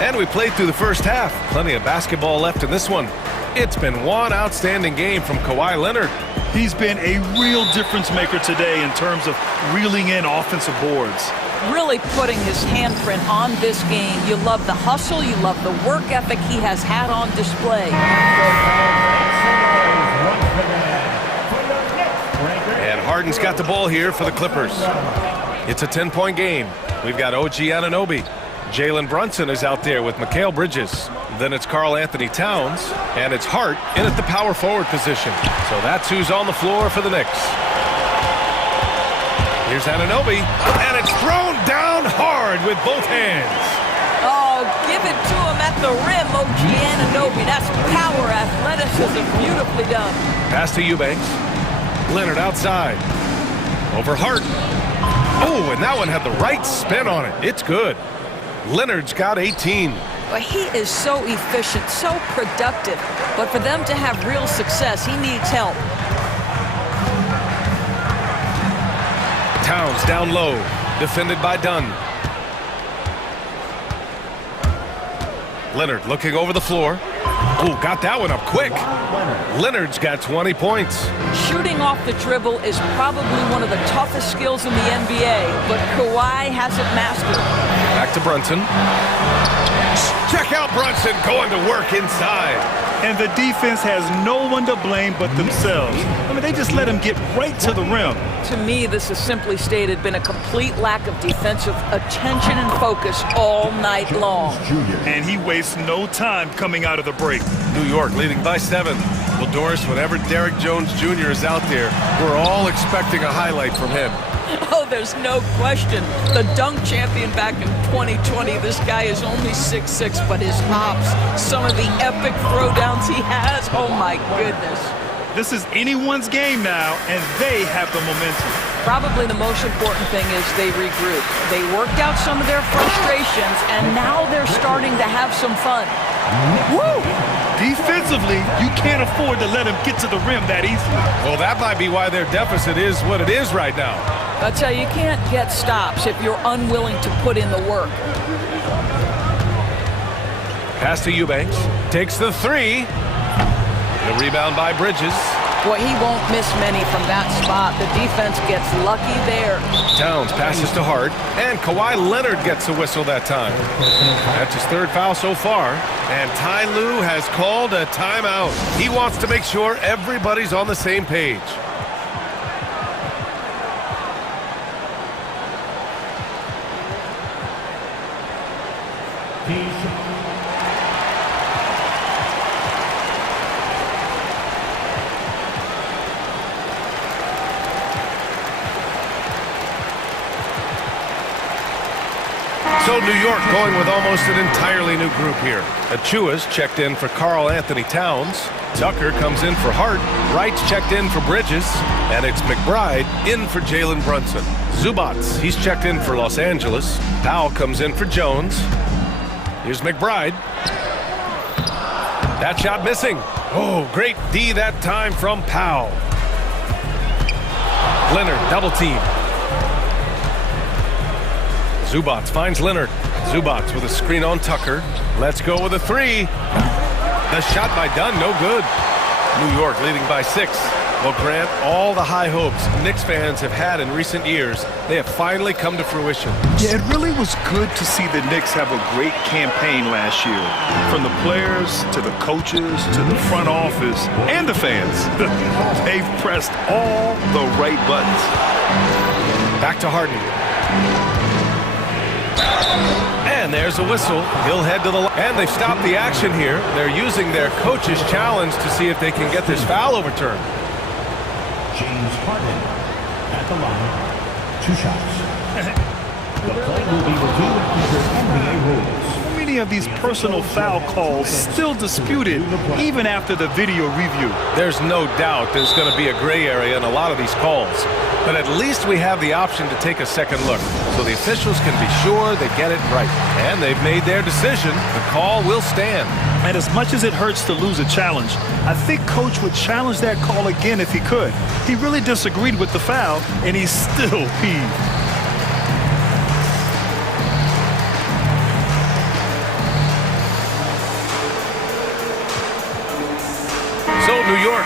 And we played through the first half. Plenty of basketball left in this one. It's been one outstanding game from Kawhi Leonard. He's been a real difference maker today in terms of reeling in offensive boards. Really putting his handprint on this game. You love the hustle, you love the work ethic he has had on display. And Harden's got the ball here for the Clippers. It's a 10-point game. We've got OG Anunoby. Jalen Brunson is out there with Mikal Bridges. Then it's Karl Anthony Towns, and it's Hart in at the power forward position. So that's who's on the floor for the Knicks. Here's Anunoby, and it's thrown down hard with both hands. Oh, give it to him at the rim, OG Anunoby. That's power, athleticism, beautifully done. Pass to Eubanks. Leonard outside. Over Hart. Oh, and that one had the right spin on it. It's good. Leonard's got 18. Well, he is so efficient, so productive. But for them to have real success, he needs help. Towns down low, defended by Dunn. Leonard looking over the floor. Oh, got that one up quick. Leonard's got 20 points. Shooting off the dribble is probably one of the toughest skills in the NBA, but Kawhi has it mastered. Back to Brunson. Check out Brunson going to work inside. And the defense has no one to blame but themselves. I mean, they just let him get right to the rim. To me, this has simply stated been a complete lack of defensive attention and focus all night long. And he wastes no time coming out of the break. New York leading by 7. Well, Doris, whenever Derrick Jones Jr. is out there, we're all expecting a highlight from him. Oh, there's no question. The dunk champion back in 2020, this guy is only 6'6", but his hops, some of the epic throwdowns he has, oh my goodness. This is anyone's game now, and they have the momentum. Probably the most important thing is they regroup. They worked out some of their frustrations, and now they're starting to have some fun. Woo! Defensively, you can't afford to let him get to the rim that easily. Well, that might be why their deficit is what it is right now. I tell you, you can't get stops if you're unwilling to put in the work. Pass to Eubanks. Takes the 3. The rebound by Bridges. Boy, he won't miss many from that spot. The defense gets lucky there. Towns passes to Hart, and Kawhi Leonard gets a whistle that time. That's his 3rd foul so far, and Ty Lue has called a timeout. He wants to make sure everybody's on the same page. So New York going with almost an entirely new group here. Achua's checked in for Karl Anthony Towns. Tucker comes in for Hart. Wright's checked in for Bridges. And it's McBride in for Jalen Brunson. Zubats, he's checked in for Los Angeles. Powell comes in for Jones. Here's McBride. That shot missing. Oh, great D that time from Powell. Leonard, double team. Zubats finds Leonard. Zubats with a screen on Tucker. Let's go with a 3. The shot by Dunn, no good. New York leading by 6. Well, Grant, all the high hopes Knicks fans have had in recent years, they have finally come to fruition. Yeah, it really was good to see the Knicks have a great campaign last year. From the players, to the coaches, to the front office, and the fans. They've pressed all the right buttons. Back to Harden. And there's a whistle. He'll head to the line. And they've stopped the action here. They're using their coach's challenge to see if they can get this foul overturned. James Harden at the line. 2 shots. The play will be reviewed under NBA rules. Many of these personal foul calls still disputed even after the video review. There's no doubt there's going to be a gray area in a lot of these calls. But at least we have the option to take a second look, so the officials can be sure they get it right. And they've made their decision. The call will stand. And as much as it hurts to lose a challenge, I think Coach would challenge that call again if he could. He really disagreed with the foul, and he's still peeved.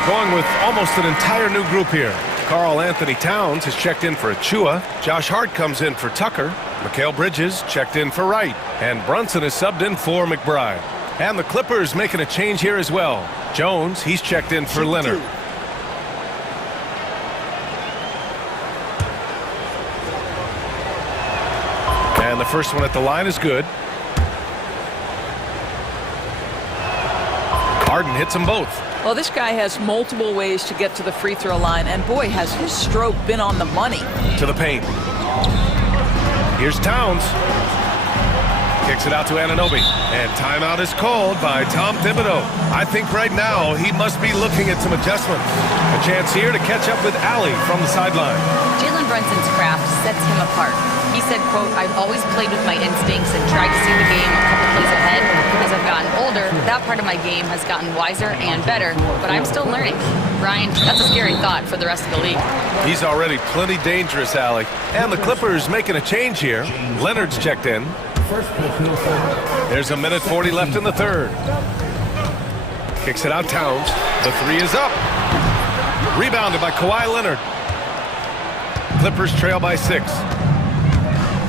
going with almost an entire new group here. Karl Anthony Towns has checked in for Achua. Josh Hart comes in for Tucker. Mikal Bridges checked in for Wright. And Brunson is subbed in for McBride. And the Clippers making a change here as well. Jones, he's checked in for Leonard. And the first one at the line is good. Harden hits them both. Well, this guy has multiple ways to get to the free throw line, and boy, has his stroke been on the money. To the paint. Here's Towns. Kicks it out to Anunoby. And timeout is called by Tom Thibodeau. I think right now he must be looking at some adjustments. A chance here to catch up with Allie from the sideline. Jalen Brunson's craft sets him apart. He said, quote, "I've always played with my instincts and tried to see the game a couple plays ahead. As I've gotten older, that part of my game has gotten wiser and better, but I'm still learning." Ryan, that's a scary thought for the rest of the league. He's already plenty dangerous, Allie. And the Clippers making a change here. Leonard's checked in. There's a minute 40 left in the third. Kicks it out Towns. The three is up. Rebounded by Kawhi Leonard. Clippers trail by 6.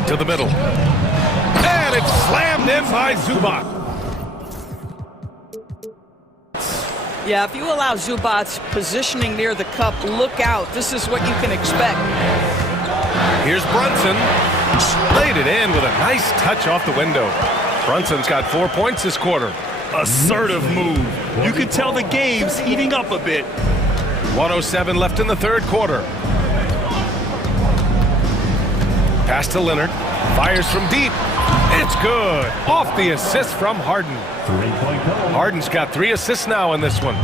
To the middle. And it's slammed in by Zubac. Yeah, if you allow Zubac's positioning near the cup, look out. This is what you can expect. Here's Brunson. Laid it in with a nice touch off the window. Brunson's got 4 points this quarter. Assertive move. You can tell the game's heating up a bit. 1:07 left in the third quarter. Pass to Leonard. Fires from deep. It's good. Off the assist from Harden. Harden's got 3 assists now in this one.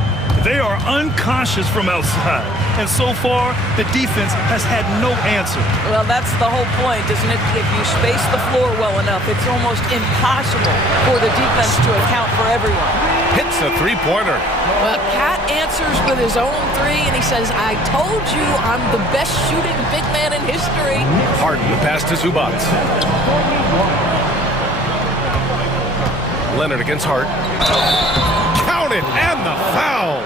They are unconscious from outside, and so far, the defense has had no answer. Well, that's the whole point, isn't it? If you space the floor well enough, it's almost impossible for the defense to account for everyone. Hits a three-pointer. Well, Cat answers with his own 3, and he says, "I told you I'm the best shooting big man in history." Harden, the pass to Zubac. Leonard against Hart. Counted, and the foul.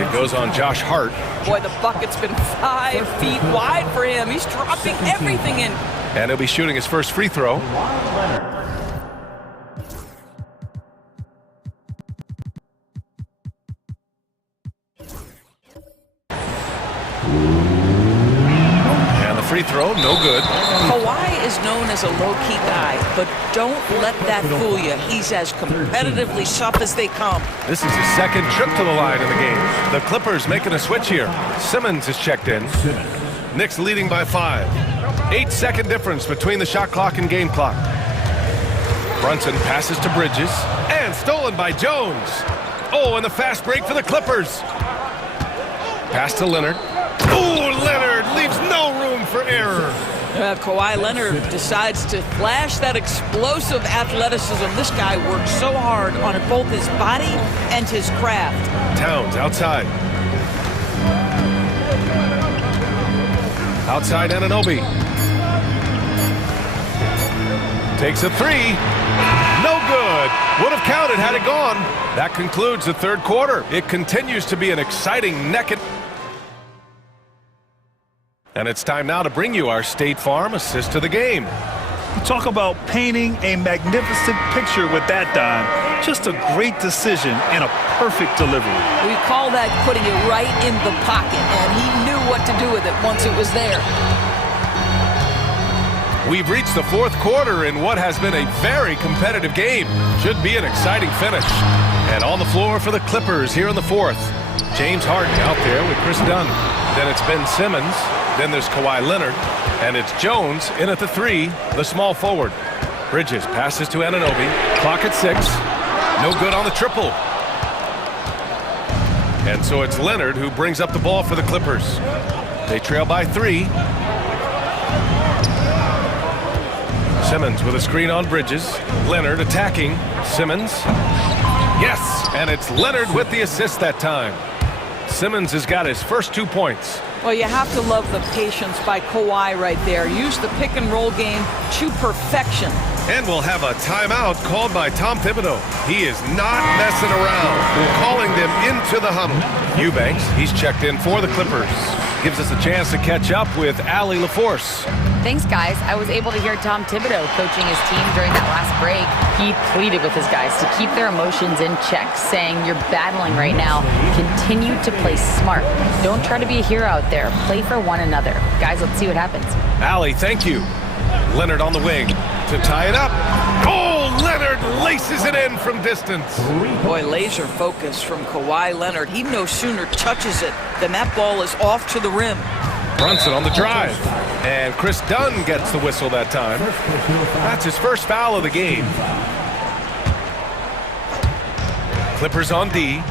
It goes on Josh Hart. Boy, the bucket's been 5 feet wide for him. He's dropping everything in. And he'll be shooting his first free throw. And the free throw, no good. Kawhi is known as a low-key guy, but don't let that fool you. He's as competitively tough as they come. This is his second trip to the line in the game. The Clippers making a switch here. Simmons is checked in. Knicks leading by 5. 8-second difference between the shot clock and game clock. Brunson passes to Bridges. And stolen by Jones. Oh, and the fast break for the Clippers. Pass to Leonard. Ooh, Leonard leaves no room for error. Kawhi Leonard decides to flash that explosive athleticism. This guy works so hard on both his body and his craft. Towns outside. Outside Anunoby. Takes a 3. No good. Would have counted had it gone. That concludes the third quarter. It continues to be an exciting neck-and... And it's time now to bring you our State Farm assist to the game. Talk about painting a magnificent picture with that dime. Just a great decision and a perfect delivery. We call that putting it right in the pocket, and he knew what to do with it once it was there. We've reached the fourth quarter in what has been a very competitive game. Should be an exciting finish. And on the floor for the Clippers here in the fourth. James Harden out there with Chris Dunn. Then it's Ben Simmons. Then there's Kawhi Leonard. And it's Jones in at the 3, the small forward. Bridges passes to Anunoby. Clock at 6. No good on the triple. And so it's Leonard who brings up the ball for the Clippers. They trail by 3. Simmons with a screen on Bridges. Leonard attacking. Simmons. Yes, and it's Leonard with the assist that time. Simmons has got his first 2 points. Well, you have to love the patience by Kawhi right there. Use the pick and roll game to perfection. And we'll have a timeout called by Tom Thibodeau. He is not messing around, calling them into the huddle. Eubanks, he's checked in for the Clippers. Gives us a chance to catch up with Allie LaForce. Thanks, guys. I was able to hear Tom Thibodeau coaching his team during that last break. He pleaded with his guys to keep their emotions in check, saying, you're battling right now. Continue to play smart. Don't try to be a hero out there. Play for one another. Guys, let's see what happens. Allie, thank you. Leonard on the wing to tie it up. Oh, Leonard laces it in from distance. Boy, laser focus from Kawhi Leonard. He no sooner touches it than that ball is off to the rim. Brunson on the drive. And Chris Dunn gets the whistle that time. That's his first foul of the game. Clippers on D.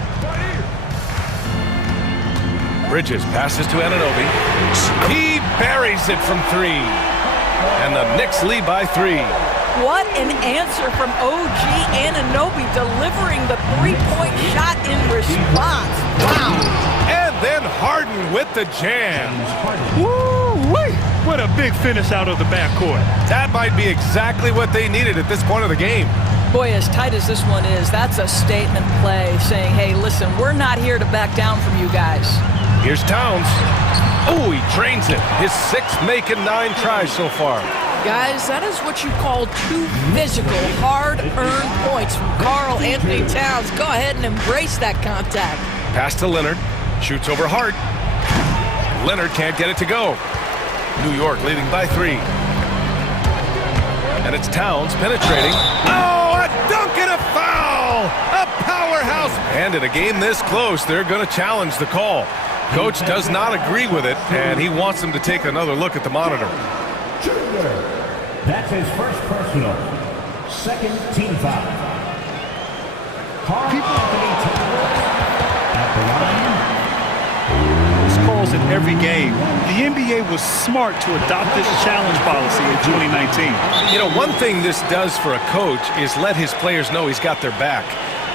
Bridges passes to Anunoby. He buries it from three. And the Knicks lead by 3. What an answer from OG Anunoby, delivering the three-point shot in response. Wow. And then Harden with the jam. Woo-wee! What a big finish out of the backcourt. That might be exactly what they needed at this point of the game. Boy, as tight as this one is, that's a statement play saying, hey, listen, we're not here to back down from you guys. Here's Towns. Oh, he drains it. His 6th making 9 tries so far. Guys, that is what you call two physical, hard-earned points from Karl Anthony Towns. Go ahead and embrace that contact. Pass to Leonard. Shoots over Hart. Leonard can't get it to go. New York leading by 3. And it's Towns penetrating. Oh, a dunk and a foul! A powerhouse! And in a game this close, they're going to challenge the call. Coach does not agree with it, and he wants them to take another look at the monitor. That's his first personal. Second team foul. Karl Anthony Towns at the line. This calls in every game. The NBA was smart to adopt this challenge policy in 2019. You know, one thing this does for a coach is let his players know he's got their back.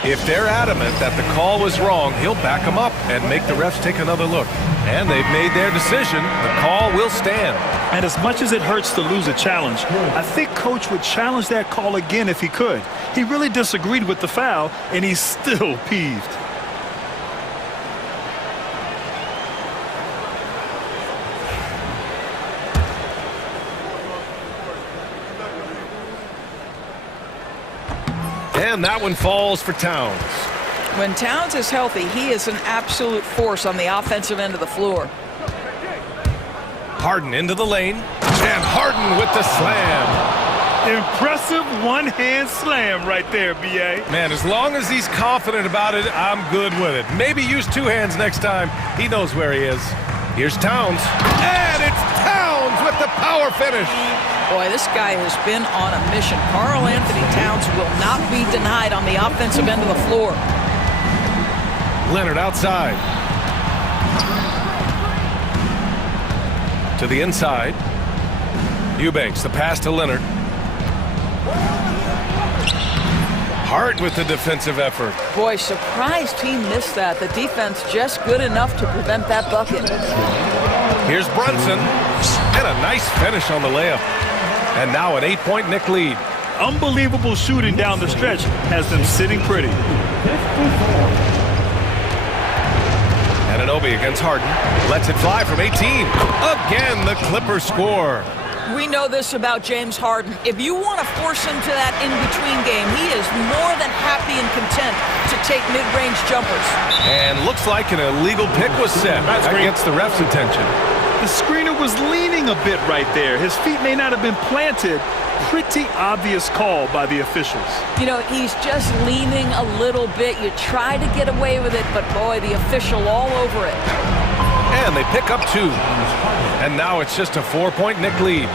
If they're adamant that the call was wrong, he'll back them up and make the refs take another look. And they've made their decision. The call will stand. And as much as it hurts to lose a challenge, I think Coach would challenge that call again if he could. He really disagreed with the foul, and he's still peeved. And that one falls for Towns. When Towns is healthy, he is an absolute force on the offensive end of the floor. Harden into the lane. And Harden with the slam. Impressive one-hand slam right there, B.A. Man, as long as he's confident about it, I'm good with it. Maybe use 2 hands next time. He knows where he is. Here's Towns. And it's Towns with the power finish. Boy, this guy has been on a mission. Karl Anthony Towns will not be denied on the offensive end of the floor. Leonard outside. To the inside. Eubanks, the pass to Leonard. Hart with the defensive effort. Boy, surprised he missed that. The defense just good enough to prevent that bucket. Here's Brunson. And a nice finish on the layup. And now an 8-point Knicks lead. Unbelievable shooting down the stretch has them sitting pretty. Anunoby against Harden. Lets it fly from 18. Again, the Clippers score. We know this about James Harden. If you want to force him to that in-between game, he is more than happy and content to take mid-range jumpers. And looks like an illegal pick was set. That gets the ref's attention. The screener was leaning a bit right there. His feet may not have been planted. Pretty obvious call by the officials. You know, he's just leaning a little bit. You try to get away with it, but boy, the official all over it. And they pick up 2. And now it's just a 4-point Knicks lead.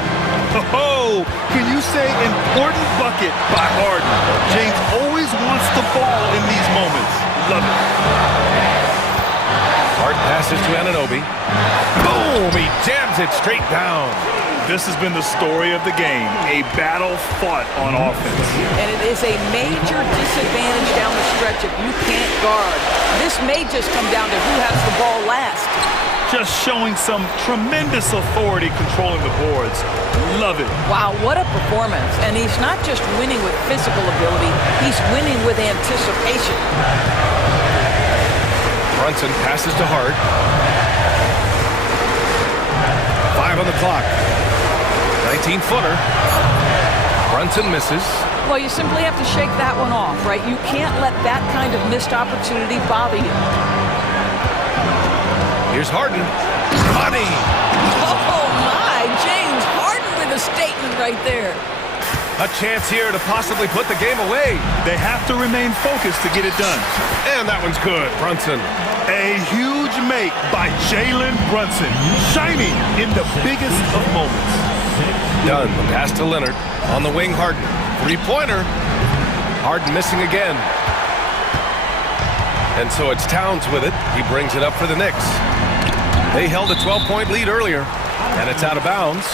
Oh, can you say important bucket by Harden? James always wants the ball in these moments. Love it. Hart passes to Anunoby. Boom! He jams it straight down. This has been the story of the game, a battle fought on offense. And it is a major disadvantage down the stretch if you can't guard. This may just come down to who has the ball last. just showing some tremendous authority controlling the boards. Love it. Wow, what a performance. And he's not just winning with physical ability, he's winning with anticipation. Brunson passes to Hart. 5 on the clock. 19-footer. Brunson misses. Well, you simply have to shake that one off, right? You can't let that kind of missed opportunity bother you. Here's Harden. Money! Oh, my! James Harden with a statement right there. A chance here to possibly put the game away. They have to remain focused to get it done. And that one's good. Brunson. A huge make by Jalen Brunson, shining in the biggest of moments. Done. The pass to Leonard. On the wing, Harden. Three-pointer. Harden missing again. And so it's Towns with it. He brings it up for the Knicks. They held a 12-point lead earlier, and it's out of bounds.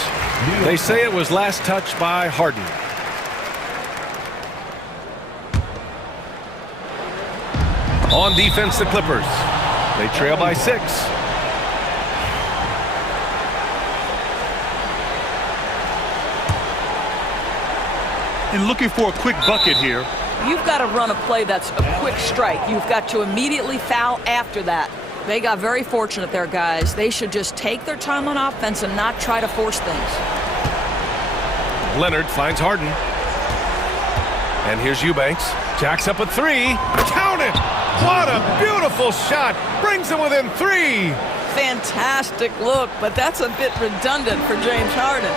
They say it was last touched by Harden. On defense, the Clippers. They trail by 6. And looking for a quick bucket here. You've got to run a play that's a quick strike. You've got to immediately foul after that. They got very fortunate there, guys. They should just take their time on offense and not try to force things. Leonard finds Harden. And here's Eubanks. Jacks up a 3. Count it! What a beautiful shot! Brings him within 3. Fantastic look, but that's a bit redundant for James Harden.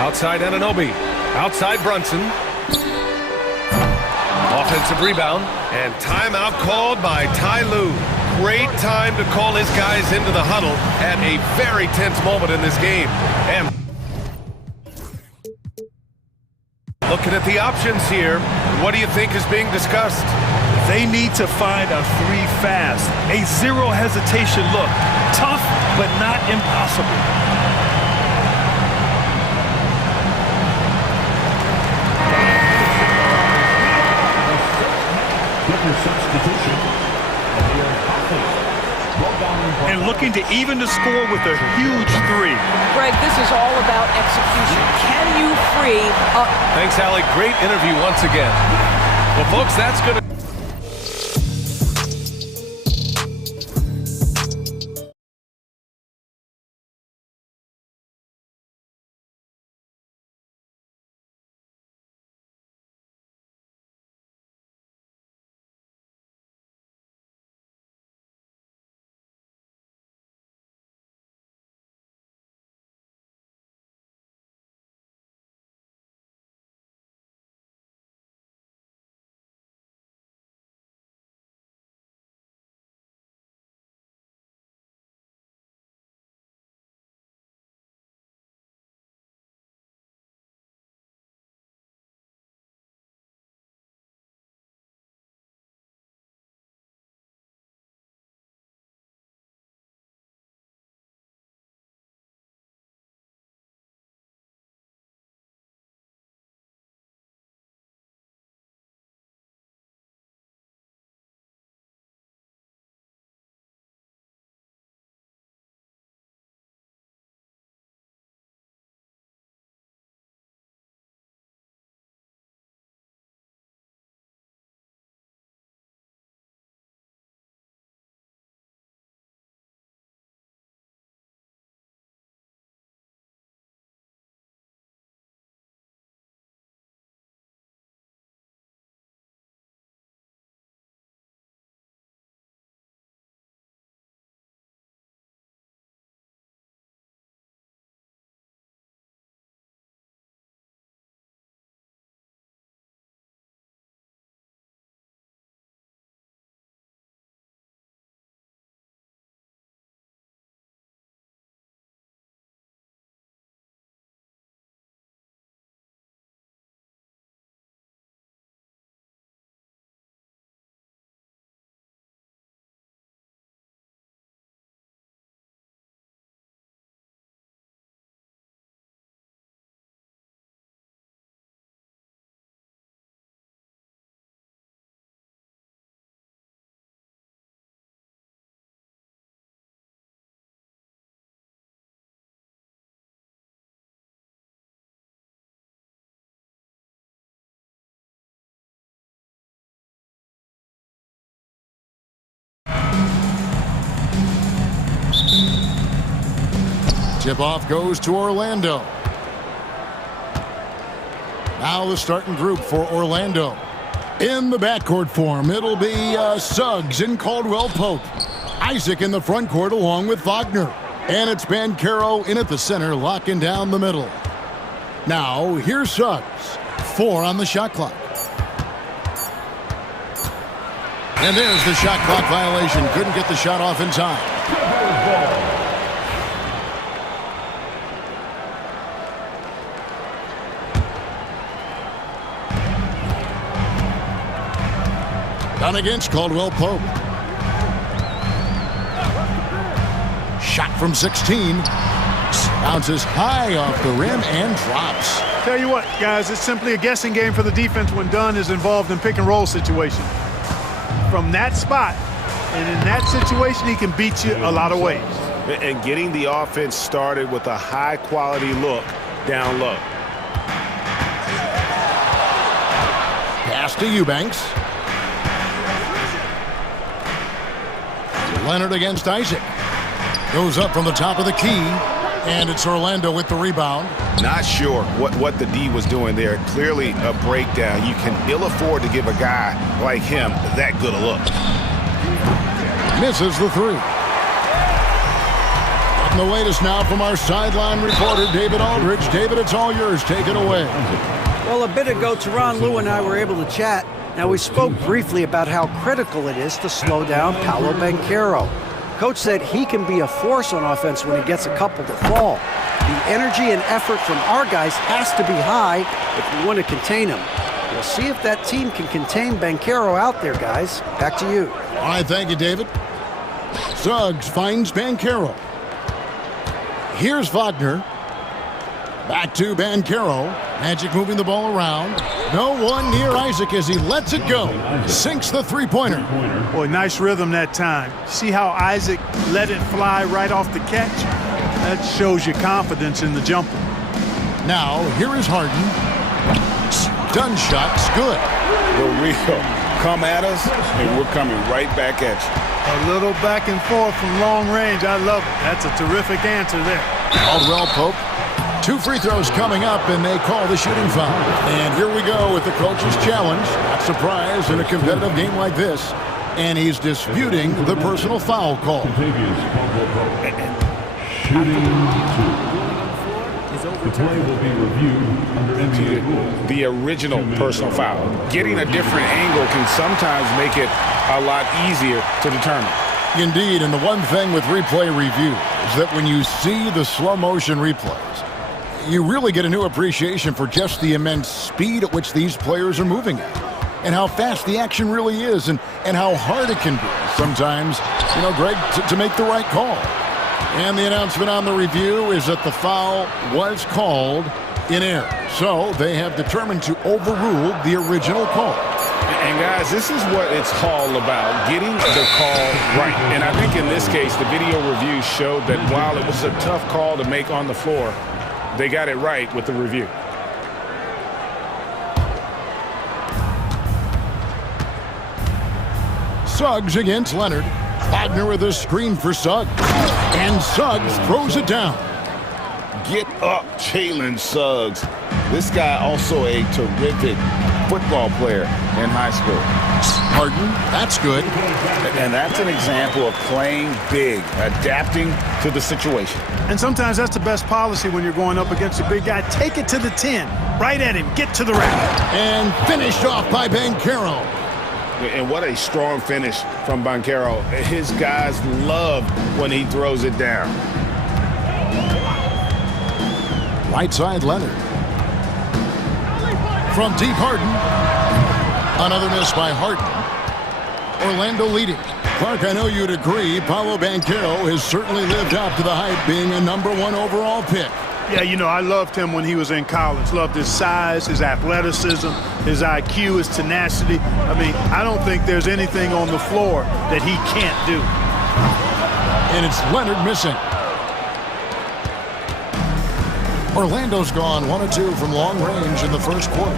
Outside Anunoby. Outside Brunson. Offensive rebound. And timeout called by Ty Lue. Great time to call his guys into the huddle at a very tense moment in this game. And looking at the options here, what do you think is being discussed? They need to find a 3 fast. A zero hesitation look. Tough, but not impossible. And looking to even the score with a huge 3. Greg, this is all about execution. Can you free up? Thanks, Allie. Great interview once again. Well, folks, that's going to Tip-off goes to Orlando. Now the starting group for Orlando. In the backcourt form, it'll be Suggs and Caldwell Pope. Isaac in the front court along with Wagner. And it's Banchero in at the center, locking down the middle. Now, here's Suggs. 4 on the shot clock. And there's the shot clock violation. Couldn't get the shot off in time. Down against Caldwell Pope. Shot from 16. Bounces high off the rim and drops. Tell you what, guys, it's simply a guessing game for the defense when Dunn is involved in pick-and-roll situation. From that spot, and in that situation, he can beat you a lot of ways. And getting the offense started with a high-quality look down low. Pass to Eubanks. Leonard against Isaac. Goes up from the top of the key. And it's Orlando with the rebound. Not sure what the D was doing there. Clearly a breakdown. You can ill afford to give a guy like him that good a look. Misses the 3. Getting the latest now from our sideline reporter, David Aldridge. David, it's all yours. Take it away. Well, a bit ago, Teron Lou and I were able to chat. Now, we spoke briefly about how critical it is to slow down Paolo Banchero. Coach said he can be a force on offense when he gets a couple to fall. The energy and effort from our guys has to be high if we want to contain him. We'll see if that team can contain Banchero out there, guys. Back to you. All right, thank you, David. Suggs finds Banchero. Here's Wagner. Back to Banchero. Magic moving the ball around. No one near Isaac as he lets it go. Sinks the three-pointer. Boy, nice rhythm that time. See how Isaac let it fly right off the catch? That shows you confidence in the jumper. Now, here is Harden. Done shot's good. The real come at us, and we're coming right back at you. A little back and forth from long range. I love it. That's a terrific answer there. Caldwell Pope. 2 free throws coming up, and they call the shooting foul. And here we go with the coach's challenge. Not surprised in a competitive game like this. And he's disputing the personal foul call. Shooting 2. The play will be reviewed under NBA rules. The original personal foul. Getting a different angle can sometimes make it a lot easier to determine. Indeed, and the one thing with replay review is that when you see the slow motion replays, you really get a new appreciation for just the immense speed at which these players are moving at, and how fast the action really is, and how hard it can be sometimes, Greg, to make the right call. And the announcement on the review is that the foul was called in error. So they have determined to overrule the original call. And guys, this is what it's all about, getting the call right. And I think in this case, the video review showed that while it was a tough call to make on the floor, they got it right with the review. Suggs against Leonard. Wagner with a screen for Suggs. And Suggs throws it down. Get up, Jalen Suggs. This guy also a terrific football player in high school. Harden, that's good. And that's an example of playing big, adapting to the situation. And sometimes that's the best policy when you're going up against a big guy. Take it to the 10. Right at him. Get to the rack. And finished off by Banchero. And what a strong finish from Banchero. His guys love when he throws it down. Right side, Leonard. From deep, Harden. Another miss by Harden. Orlando leading. Clark, I know you'd agree, Paolo Banchero has certainly lived up to the hype, being a #1 overall pick. Yeah, I loved him when he was in college. Loved his size, his athleticism, his IQ, his tenacity. I mean, I don't think there's anything on the floor that he can't do. And it's Leonard missing. Orlando's gone 1 of 2 from long range in the first quarter.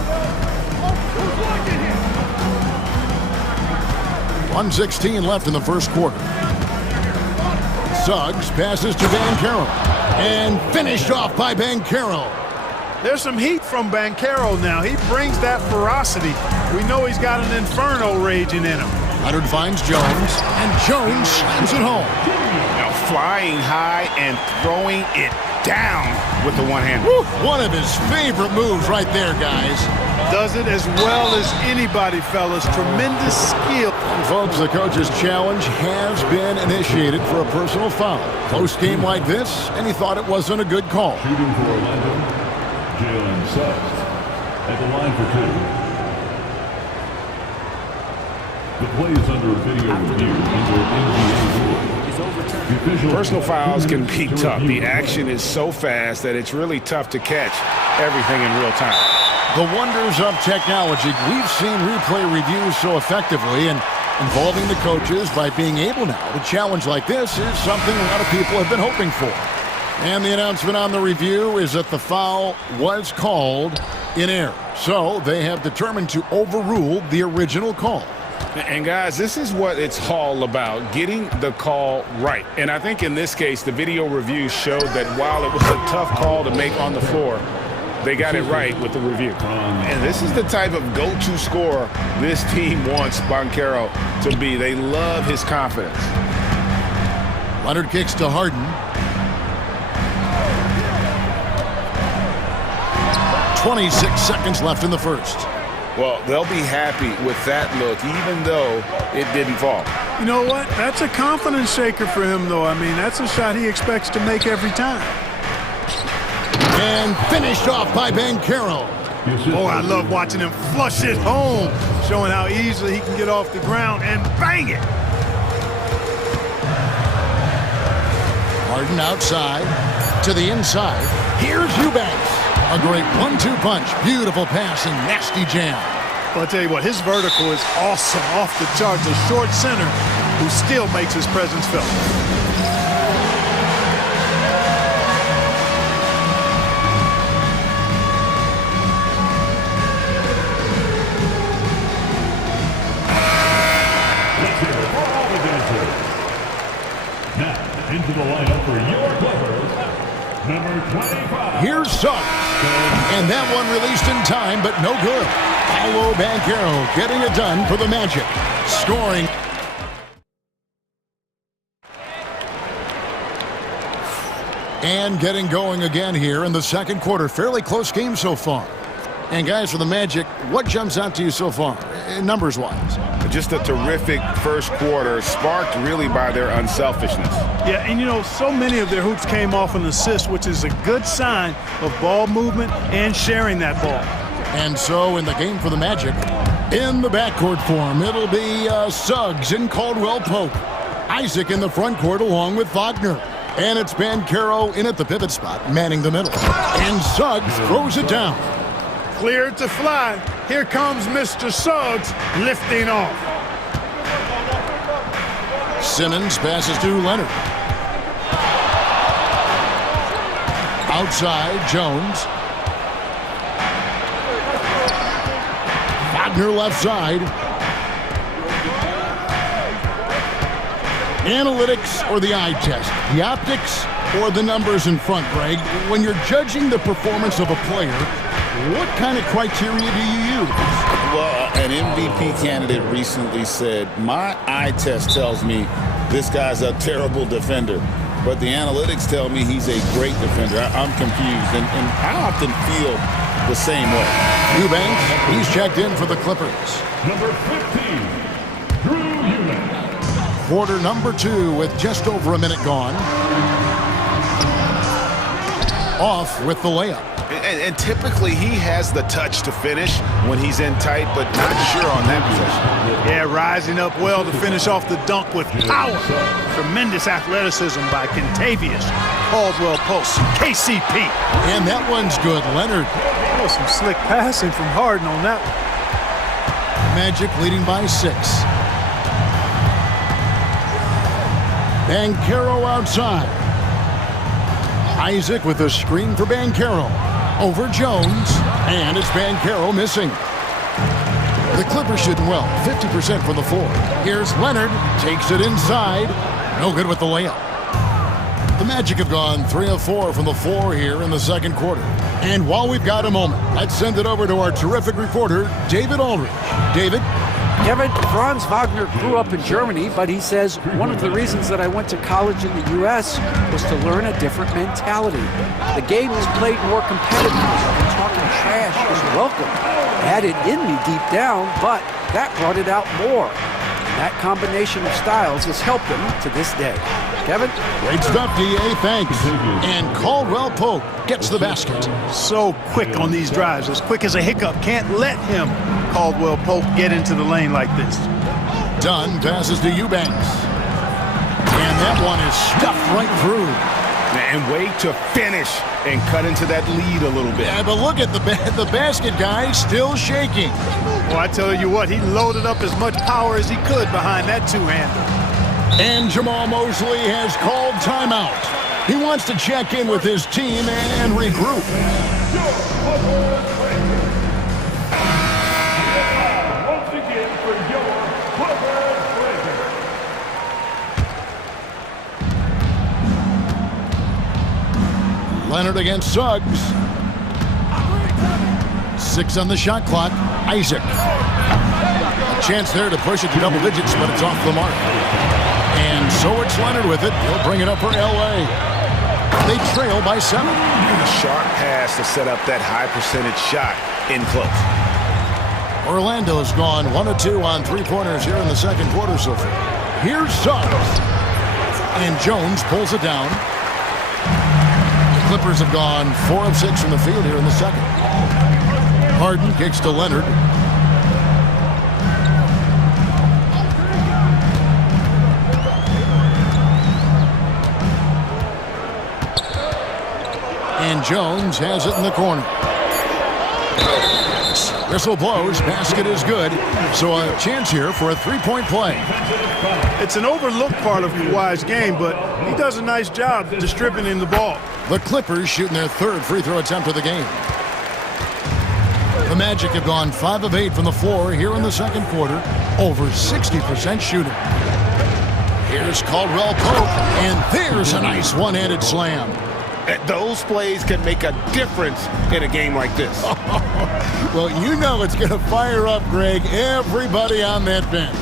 1:16 left in the first quarter. Suggs passes to Banchero. And finished off by Banchero. There's some heat from Banchero now. He brings that ferocity. We know he's got an inferno raging in him. Leonard finds Jones, and Jones slams it home. Now flying high and throwing it down with the one hand. One of his favorite moves right there, guys. Does it as well as anybody, fellas. Tremendous skill. And folks, the coach's challenge has been initiated for a personal foul. Close game like this, and he thought it wasn't a good call. Shooting for Orlando, Jalen Suggs. At the line for two. The play is under video review under NBA rules. Personal fouls can be tough. The action is so fast that it's really tough to catch everything in real time. The wonders of technology. We've seen replay reviews so effectively, and involving the coaches by being able now to challenge like this is something a lot of people have been hoping for. And the announcement on the review is that the foul was called in error. So they have determined to overrule the original call. And guys, this is what it's all about, getting the call right. And I think in this case, the video review showed that while it was a tough call to make on the floor, they got it right with the review. And this is the type of go-to scorer this team wants Banchero to be. They love his confidence. Leonard kicks to Harden. 26 seconds left in the first. Well, they'll be happy with that look, even though it didn't fall. You know what? That's a confidence shaker for him, though. I mean, that's a shot he expects to make every time. And finished off by Banchero. Oh, I love watching him flush it home, showing how easily he can get off the ground and bang it. Harden outside to the inside. Here's Eubanks. A great 1-2 punch. Beautiful pass and nasty jam. Well, I'll tell you what, his vertical is awesome, off the charts. A short center who still makes his presence felt. Let's hear it for all the dancers. Now, into the lineup for your Clippers, number 25. Here's Suggs. And that one released in time, but no good. Paolo Banchero getting it done for the Magic. Scoring. And getting going again here in the second quarter. Fairly close game so far. And guys, for the Magic, what jumps out to you so far, numbers-wise? Just a terrific first quarter, sparked really by their unselfishness. Yeah, and you know, so many of their hoops came off an assist, which is a good sign of ball movement and sharing that ball. And so in the game for the Magic, in the backcourt form, it'll be Suggs and Caldwell Pope. Isaac in the front court along with Wagner. And it's Banchero in at the pivot spot, manning the middle. And Suggs throws it down. Cleared to fly. Here comes Mr. Suggs lifting off. Simmons passes to Leonard. Outside, Jones. Wagner left side. Analytics or the eye test? The optics or the numbers in front, Greg? When you're judging the performance of a player, what kind of criteria do you use? Well, an MVP candidate recently said, my eye test tells me this guy's a terrible defender, but the analytics tell me he's a great defender. I'm confused, and I often feel the same way. Eubanks, he's checked in for the Clippers. Number 15, Drew Eubanks. Quarter number 2 with just over a minute gone. Off with the layup. And typically he has the touch to finish when he's in tight, but not sure on that possession. Yeah, rising up well to finish off the dunk with power. Tremendous athleticism by Kentavious Caldwell Pope, KCP. And that one's good, Leonard. Oh, some slick passing from Harden on that one. Magic leading by 6. Banchero outside. Isaac with a screen for Banchero. Over Jones, and it's Banchero missing. The Clippers shooting well, 50% from the floor. Here's Leonard, takes it inside. No good with the layup. The Magic have gone 3 of 4 from the floor here in the second quarter. And while we've got a moment, let's send it over to our terrific reporter, David Aldridge. David? Kevin, Franz Wagner grew up in Germany, but he says one of the reasons that I went to college in the U.S. was to learn a different mentality. The game is played more competitively, and talking trash is welcome. I had it in me deep down, but that brought it out more. And that combination of styles has helped him to this day. Kevin? Great stuff, D.A. Thanks. And Caldwell Pope gets the basket. So quick on these drives, as quick as a hiccup. Can't let him, Caldwell Pope, get into the lane like this. Dunn passes to Eubanks. And that one is stuffed right through. And wait to finish and cut into that lead a little bit. Yeah, but look at the basket guy still shaking. Well, I tell you what, he loaded up as much power as he could behind that two-hander. And Jamal Mosley has called timeout. He wants to check in with his team and regroup. Leonard against Suggs. 6 on the shot clock. Isaac. A chance there to push it to double digits, but it's off the mark. And so it's Leonard with it. He'll bring it up for L.A. They trail by 7. A sharp pass to set up that high percentage shot in close. Orlando's gone 1 of 2 on three-pointers here in the second quarter so far. Here's Suggs. And Jones pulls it down. The Clippers have gone 4 of 6 from the field here in the second. Harden kicks to Leonard. And Jones has it in the corner. Whistle blows, basket is good. So a chance here for a three-point play. It's an overlooked part of Kawhi's game, but he does a nice job distributing the ball. The Clippers shooting their third free throw attempt of the game. The Magic have gone 5 of 8 from the floor here in the second quarter. Over 60% shooting. Here's Caldwell Pope, and there's a nice one-handed slam. Those plays can make a difference in a game like this. Well, you know it's going to fire up, Greg, everybody on that bench.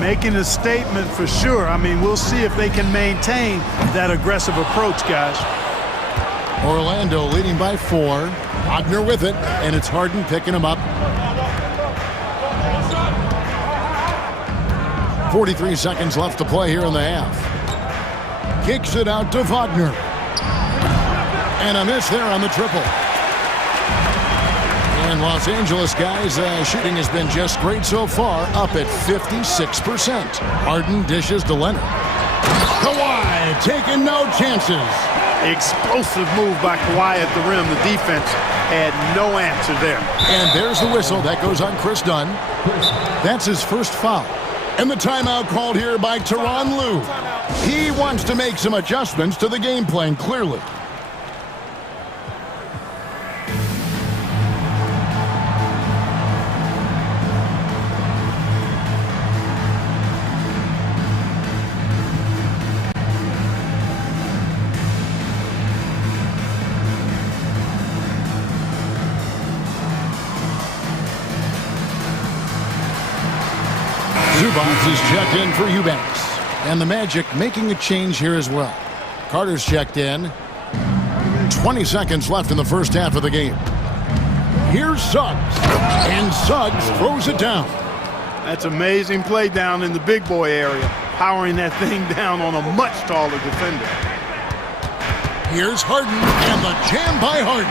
Making a statement for sure. I mean, we'll see if they can maintain that aggressive approach, guys. Orlando leading by 4. Wagner with it, and it's Harden picking him up. 43 seconds left to play here in the half. Kicks it out to Wagner. And a miss there on the triple. And Los Angeles guys, shooting has been just great so far, up at 56%. Harden dishes to Leonard. Kawhi taking no chances. Explosive move by Kawhi at the rim. The defense had no answer there. And there's the whistle. That goes on Chris Dunn. That's his first foul. And the timeout called here by Tyronn Lue. He wants to make some adjustments to the game plan, clearly. Zubac is checked in for Eubanks. And the Magic making a change here as well. Carter's checked in. 20 seconds left in the first half of the game. Here's Suggs. And Suggs throws it down. That's amazing play down in the big boy area. Powering that thing down on a much taller defender. Here's Harden. And the jam by Harden.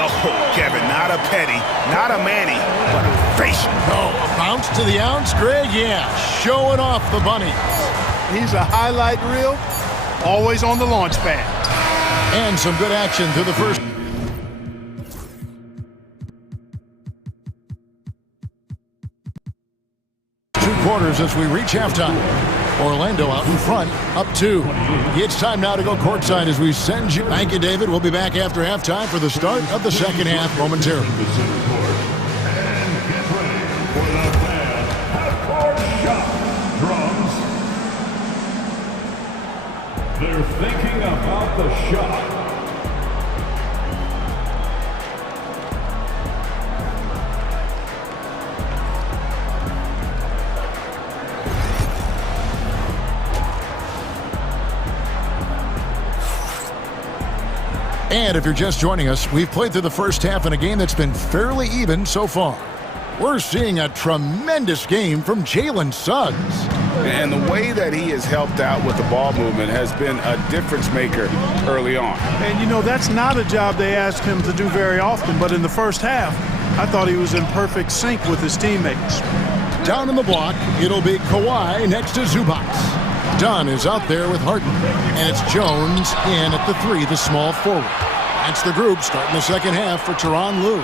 Oh, Kevin, not a Petty, not a Manny, but a facial. Oh, a bounce to the ounce, Greg? Yeah, showing off the bunny. He's a highlight reel, always on the launch pad. And some good action through the first. Two quarters as we reach halftime. Orlando out in front, up 2. It's time now to go courtside as we send you. Thank you, David. We'll be back after halftime for the start of the second half momentarily. They're thinking about the shot. And if you're just joining us, we've played through the first half in a game that's been fairly even so far. We're seeing a tremendous game from Jalen Suggs. And the way that he has helped out with the ball movement has been a difference maker early on. And, you know, that's not a job they ask him to do very often, but in the first half, I thought he was in perfect sync with his teammates. Down in the block, it'll be Kawhi next to Zubac. Dunn is out there with Harden, and it's Jones in at the 3, the small forward. That's the group starting the second half for Tyronn Lue.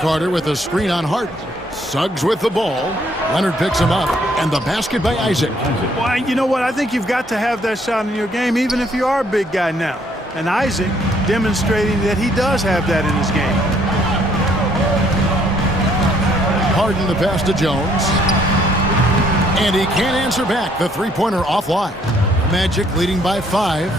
Carter with a screen on Harden. Suggs with the ball. Leonard picks him up, and the basket by Isaac. Well, you know what? I think you've got to have that shot in your game, even if you are a big guy now. And Isaac demonstrating that he does have that in his game. Harden the pass to Jones. And he can't answer back. The three-pointer offline. Magic leading by 5.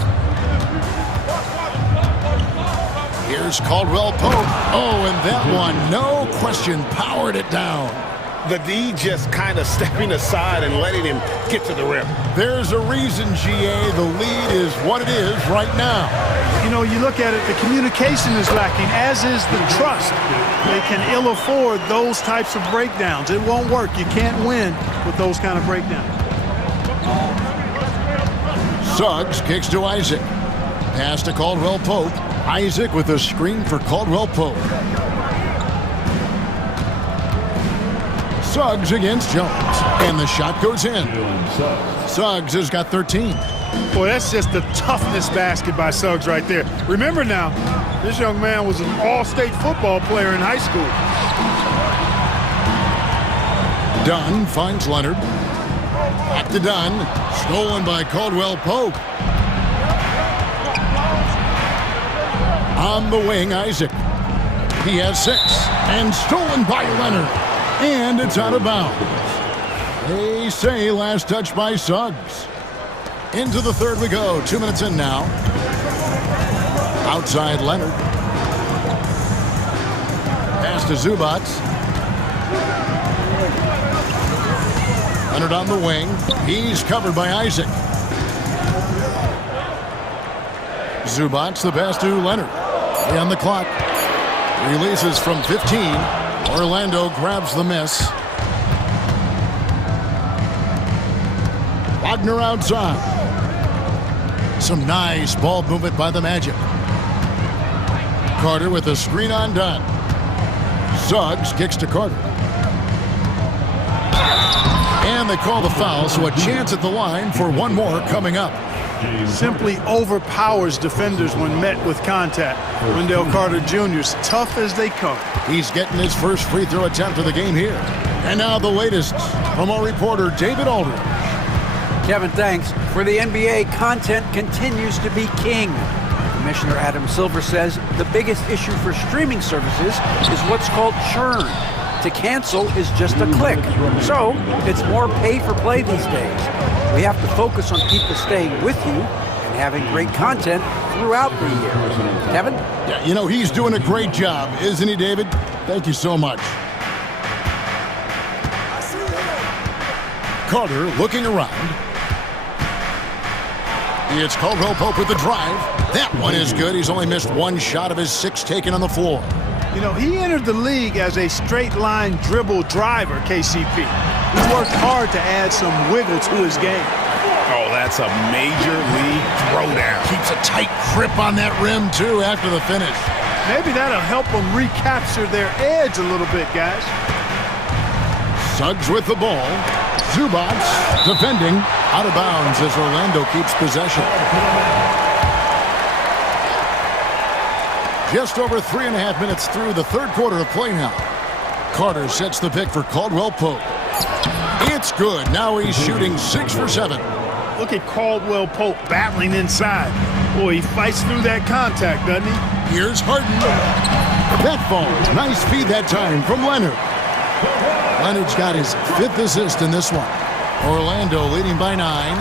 Here's Caldwell Pope. Oh, and that one, no question, powered it down. The D just kind of stepping aside and letting him get to the rim. There's a reason, GA, the lead is what it is right now. You know, you look at it, the communication is lacking, as is the trust. They can ill afford those types of breakdowns. It won't work. You can't win with those kind of breakdowns. Suggs kicks to Isaac. Pass to Caldwell Pope. Isaac with a screen for Caldwell Pope. Suggs against Jones. And the shot goes in. Suggs has got 13. Boy, that's just the toughness basket by Suggs right there. Remember now, this young man was an all-state football player in high school. Dunn finds Leonard. Back to Dunn. Stolen by Caldwell Pope. On the wing, Isaac. He has 6. And stolen by Leonard. And it's out of bounds. They say last touch by Suggs. Into the third we go. 2 minutes in now. Outside Leonard. Pass to Zubac. Leonard on the wing. He's covered by Isaac. Zubac the pass to Leonard. 3 on the clock. Releases from 15. Orlando grabs the miss. Wagner outside. Some nice ball movement by the Magic. Carter with a screen on Dunn. Suggs kicks to Carter. And they call the foul, so a chance at the line for one more coming up. Simply overpowers defenders when met with contact. Wendell Carter Jr. is tough as they come. He's getting his first free throw attempt of the game here. And now the latest from our reporter, David Aldridge. Kevin, thanks. For the NBA, content continues to be king. Commissioner Adam Silver says the biggest issue for streaming services is what's called churn. To cancel is just a click. So it's more pay for play these days. We have to focus on people staying with you and having great content throughout the year. Kevin? Yeah, you know, he's doing a great job, isn't he, David? Thank you so much. Carter looking around. It's Caldwell Pope with the drive. That one is good. He's only missed 1 shot of his 6 taken on the floor. You know, he entered the league as a straight-line dribble driver, KCP. He worked hard to add some wiggle to his game. Oh, that's a major league throwdown. Keeps a tight grip on that rim, too, after the finish. Maybe that'll help them recapture their edge a little bit, guys. Suggs with the ball. Zubac defending. Out of bounds as Orlando keeps possession. Just over 3.5 minutes through the third quarter of play now. Carter sets the pick for Caldwell Pope. It's good. Now he's shooting 6 for 7. Look at Caldwell Pope battling inside. Boy, he fights through that contact, doesn't he? Here's Harden. That falls. Nice feed that time from Leonard. Leonard's got his 5th assist in this one. Orlando leading by 9.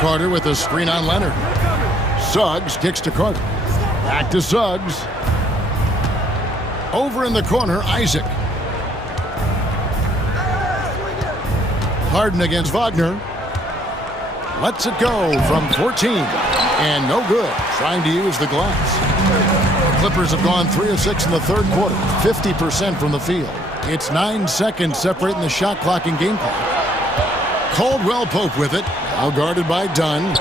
Carter with a screen on Leonard. Suggs kicks to Carter. Back to Suggs. Over in the corner, Isaac. Harden against Wagner. Lets it go from 14. And no good. Trying to use the glass. The Clippers have gone 3 of 6 in the third quarter. 50% from the field. It's 9 seconds separating the shot clock and game clock. Caldwell Pope with it. Now guarded by Dunn.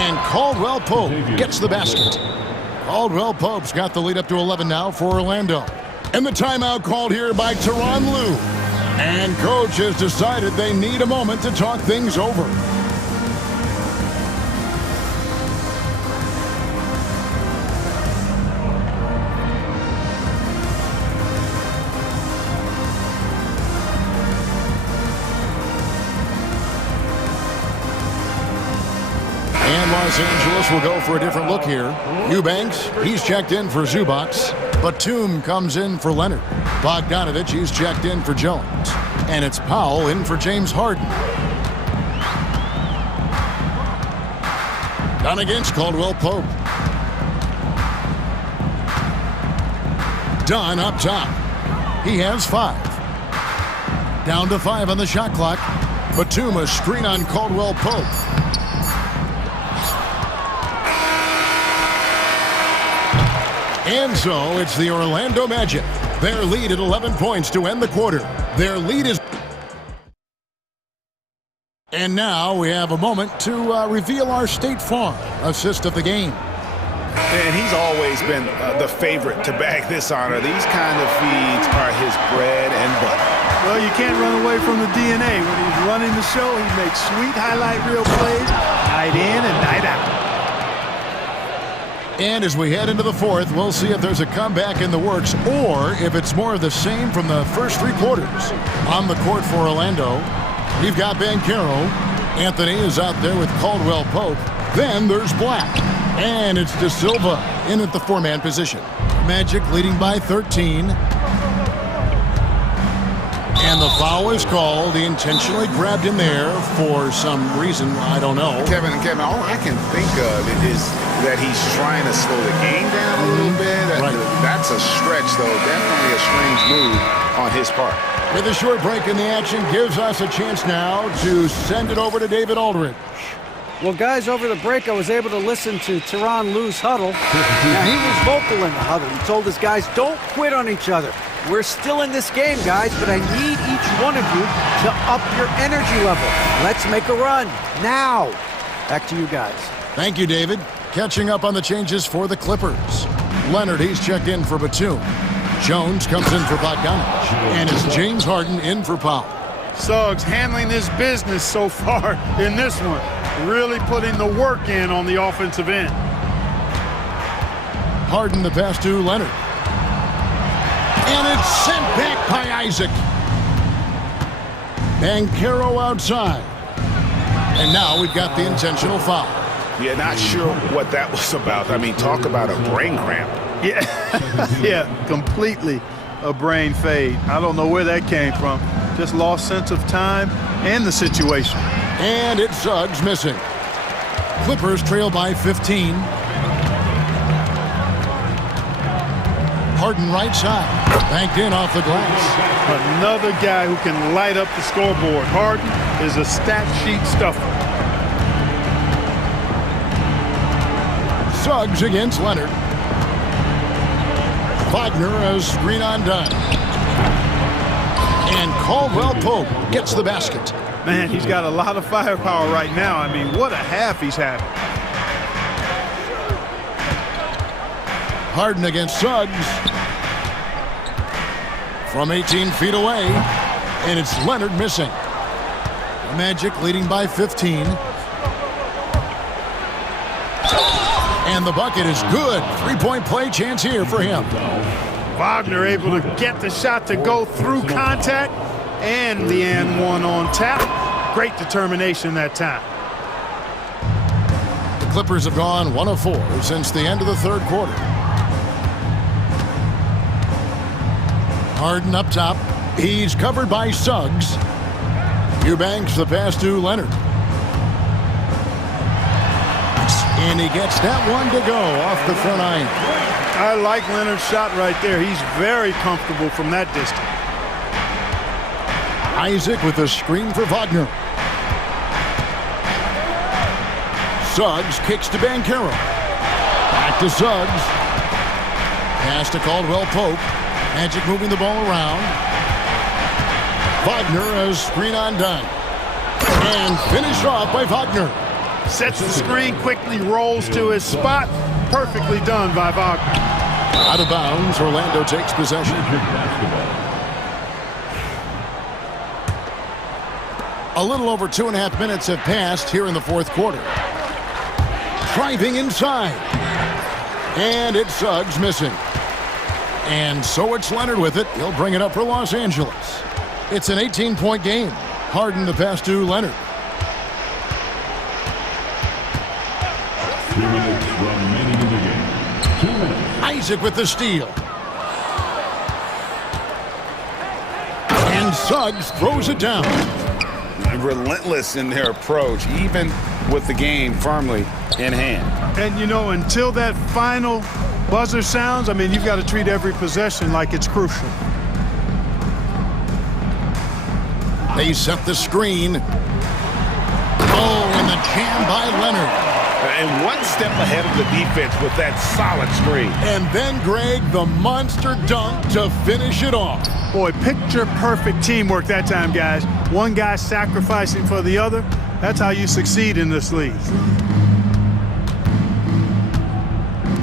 And Caldwell Pope gets the basket. Caldwell Pope's got the lead up to 11 now for Orlando. And the timeout called here by Tyronn Lue. And coach has decided they need a moment to talk things over. And Los Angeles will go for a different look here. Eubanks, he's checked in for Zubac. Batum comes in for Leonard. Bogdanovich, he's checked in for Jones. And it's Powell in for James Harden. Down against Caldwell Pope. Dunn up top. He has 5. Down to 5 on the shot clock. Batum a screen on Caldwell Pope. And so it's the Orlando Magic. Their lead at 11 points to end the quarter. Their lead is... And now we have a moment to reveal our State Farm assist of the game. And he's always been the favorite to bag this honor. These kind of feeds are his bread and butter. Well, you can't run away from the DNA. When he's running the show, he makes sweet highlight reel plays, night in and night out. And as we head into the fourth, we'll see if there's a comeback in the works or if it's more of the same from the first 3 quarters. On the court for Orlando, we've got Banchero. Anthony is out there with Caldwell Pope. Then there's Black. And it's De Silva in at the 4-man position. Magic leading by 13. And the foul is called. He intentionally grabbed him there for some reason. I don't know. Kevin, all I can think of is that he's trying to slow the game down a little bit. Right. That's a stretch, though. Definitely a strange move on his part. With a short break in the action, gives us a chance now to send it over to David Aldridge. Well, guys, over the break, I was able to listen to Tyronn Lue's huddle. Now, he was vocal in the huddle. He told his guys, don't quit on each other. We're still in this game, guys, but I need each one of you to up your energy level. Let's make a run now. Back to you guys. Thank you, David. Catching up on the changes for the Clippers. Leonard, he's checked in for Batum. Jones comes in for Bogdanovich. And it's James Harden in for Powell. Suggs handling his business so far in this one. Really putting the work in on the offensive end. Harden the pass to Leonard. And it's sent back by Isaac. Banchero outside. And now we've got the intentional foul. Yeah, not sure what that was about. I mean, talk about a brain cramp. Yeah, yeah, completely a brain fade. I don't know where that came from. Just lost sense of time and the situation. And it's Suggs missing. Clippers trail by 15. Harden right side. Banked in off the glass. Another guy who can light up the scoreboard. Harden is a stat sheet stuffer. Suggs against Leonard. Wagner a screen on Dunn. And Caldwell Pope gets the basket. Man, he's got a lot of firepower right now. I mean, what a half he's having. Harden against Suggs. From 18 feet away. And it's Leonard missing. Magic leading by 15. And the bucket is good. 3-point play chance here for him. Wagner able to get the shot to go through contact. And the and one on tap. Great determination that time. The Clippers have gone 1 of 4 since the end of the third quarter. Harden up top. He's covered by Suggs. Eubanks the pass to Leonard. And he gets that one to go off the front iron. I like Leonard's shot right there. He's very comfortable from that distance. Isaac with a screen for Wagner. Suggs kicks to Banchero. Back to Suggs. Pass to Caldwell Pope. Magic moving the ball around. Wagner, a screen undone. And finished off by Wagner. Sets the screen, quickly rolls to his spot. Perfectly done by Wagner. Out of bounds, Orlando takes possession. A little over 2.5 minutes have passed here in the fourth quarter. Driving inside. And it's Suggs missing. And so it's Leonard with it. He'll bring it up for Los Angeles. It's an 18-point game. Harden the pass to Leonard. 2 minutes remaining in the game. 2 minutes. Isaac with the steal. And Suggs throws it down. Relentless in their approach, even with the game firmly in hand. And, you know, until that final buzzer sounds, I mean, you've got to treat every possession like it's crucial. They set the screen. Oh, and the jam by Leonard. And one step ahead of the defense with that solid screen. And then, Greg, the monster dunk to finish it off. Boy, picture-perfect teamwork that time, guys. One guy sacrificing for the other. That's how you succeed in this league.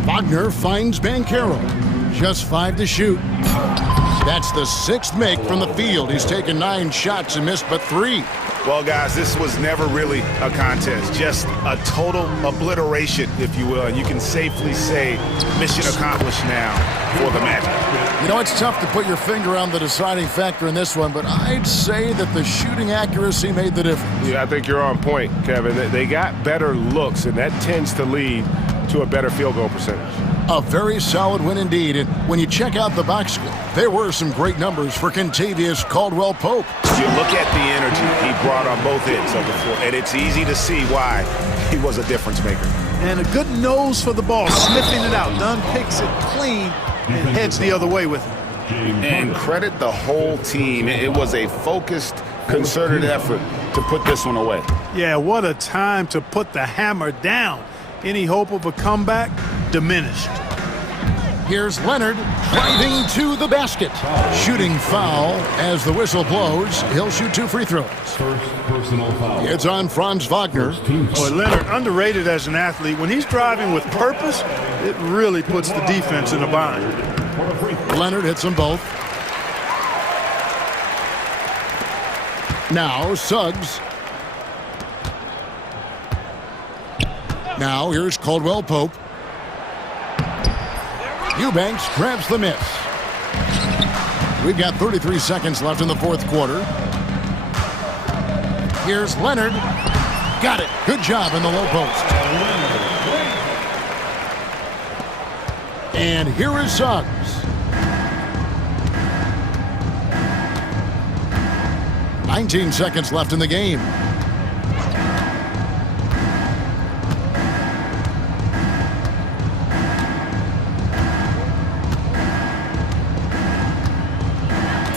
Wagner finds Banchero. Just 5 to shoot. That's the 6th make from the field. He's taken 9 shots and missed but 3. Well, guys, this was never really a contest, just a total obliteration, if you will. And you can safely say mission accomplished now for the Magic. You know, it's tough to put your finger on the deciding factor in this one, but I'd say that the shooting accuracy made the difference. Yeah, I think you're on point, Kevin. They got better looks, and that tends to lead to a better field goal percentage. A very solid win indeed. And when you check out the box score, there were some great numbers for Kentavious Caldwell-Pope. You look at the energy he brought on both ends of the floor, and it's easy to see why he was a difference maker. And a good nose for the ball, sniffing it out. Dunn picks it clean and heads the other way with it. And credit the whole team. It was a focused, concerted effort to put this one away. Yeah, what a time to put the hammer down. Any hope of a comeback diminished. Here's Leonard driving to the basket. Shooting foul as the whistle blows. He'll shoot 2 free throws. First personal foul. It's on Franz Wagner. Boy, Leonard, underrated as an athlete. When he's driving with purpose, it really puts the defense in a bind. Leonard hits them both. Now Suggs. Now here's Caldwell-Pope. Eubanks grabs the miss. We've got 33 seconds left in the fourth quarter. Here's Leonard. Got it. Good job in the low post. And here is Suggs. "19 seconds left in the game.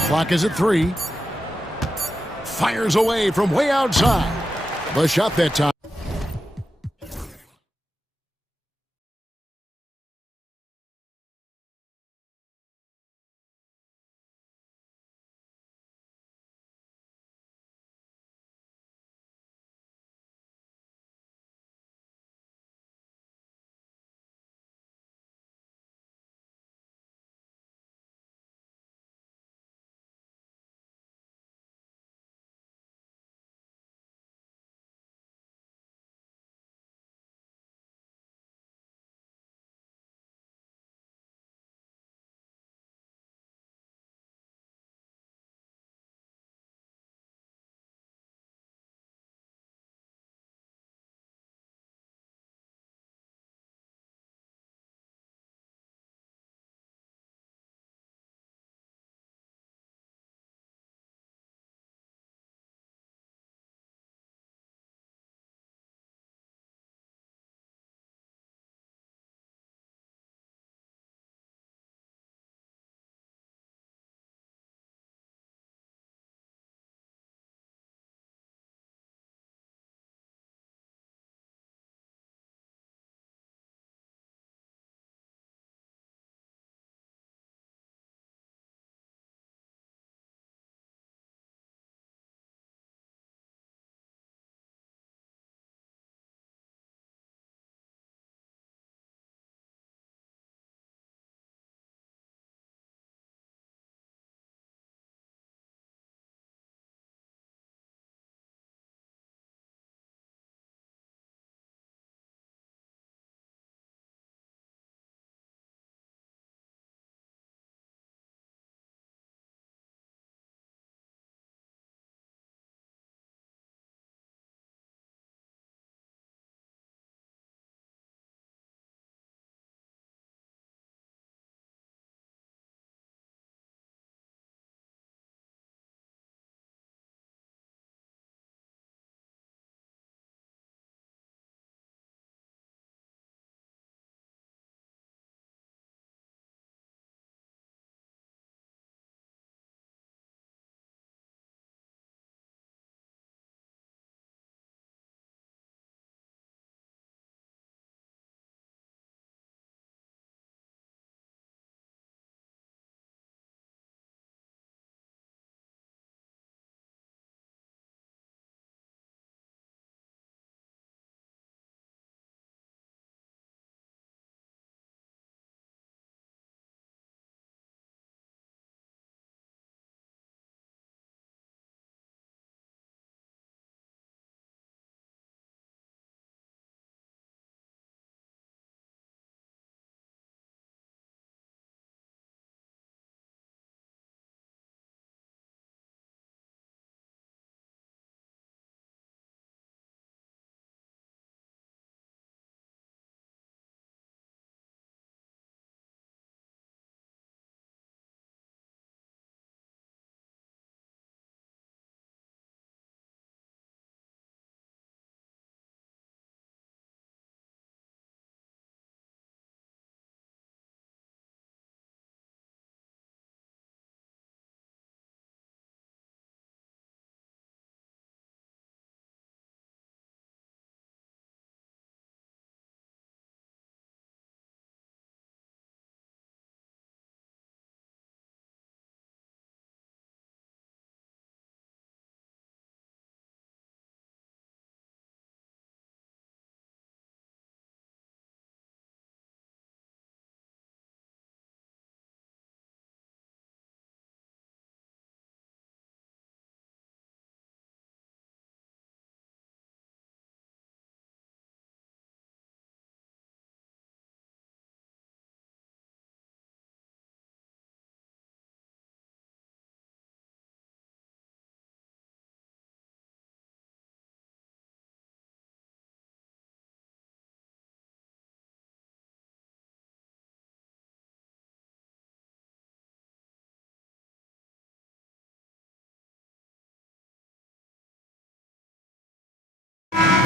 Clock is at 3. Fires away from way outside. The shot that time.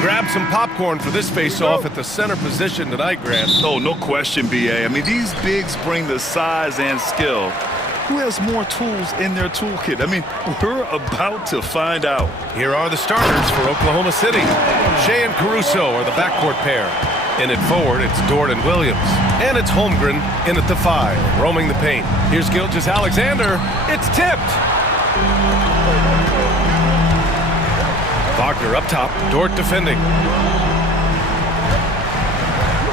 grab some popcorn for this face-off at the center position tonight, Grant. Oh, no question, B.A. I mean, these bigs bring the size and skill. Who has more tools in their toolkit? I mean, we're about to find out. Here are the starters for Oklahoma City. Shea and Caruso are the backcourt pair. In it forward, it's Dort and Williams. And it's Holmgren in at the 5, roaming the paint. Here's Gilgeous-Alexander. It's tipped. Wagner up top, Dort defending.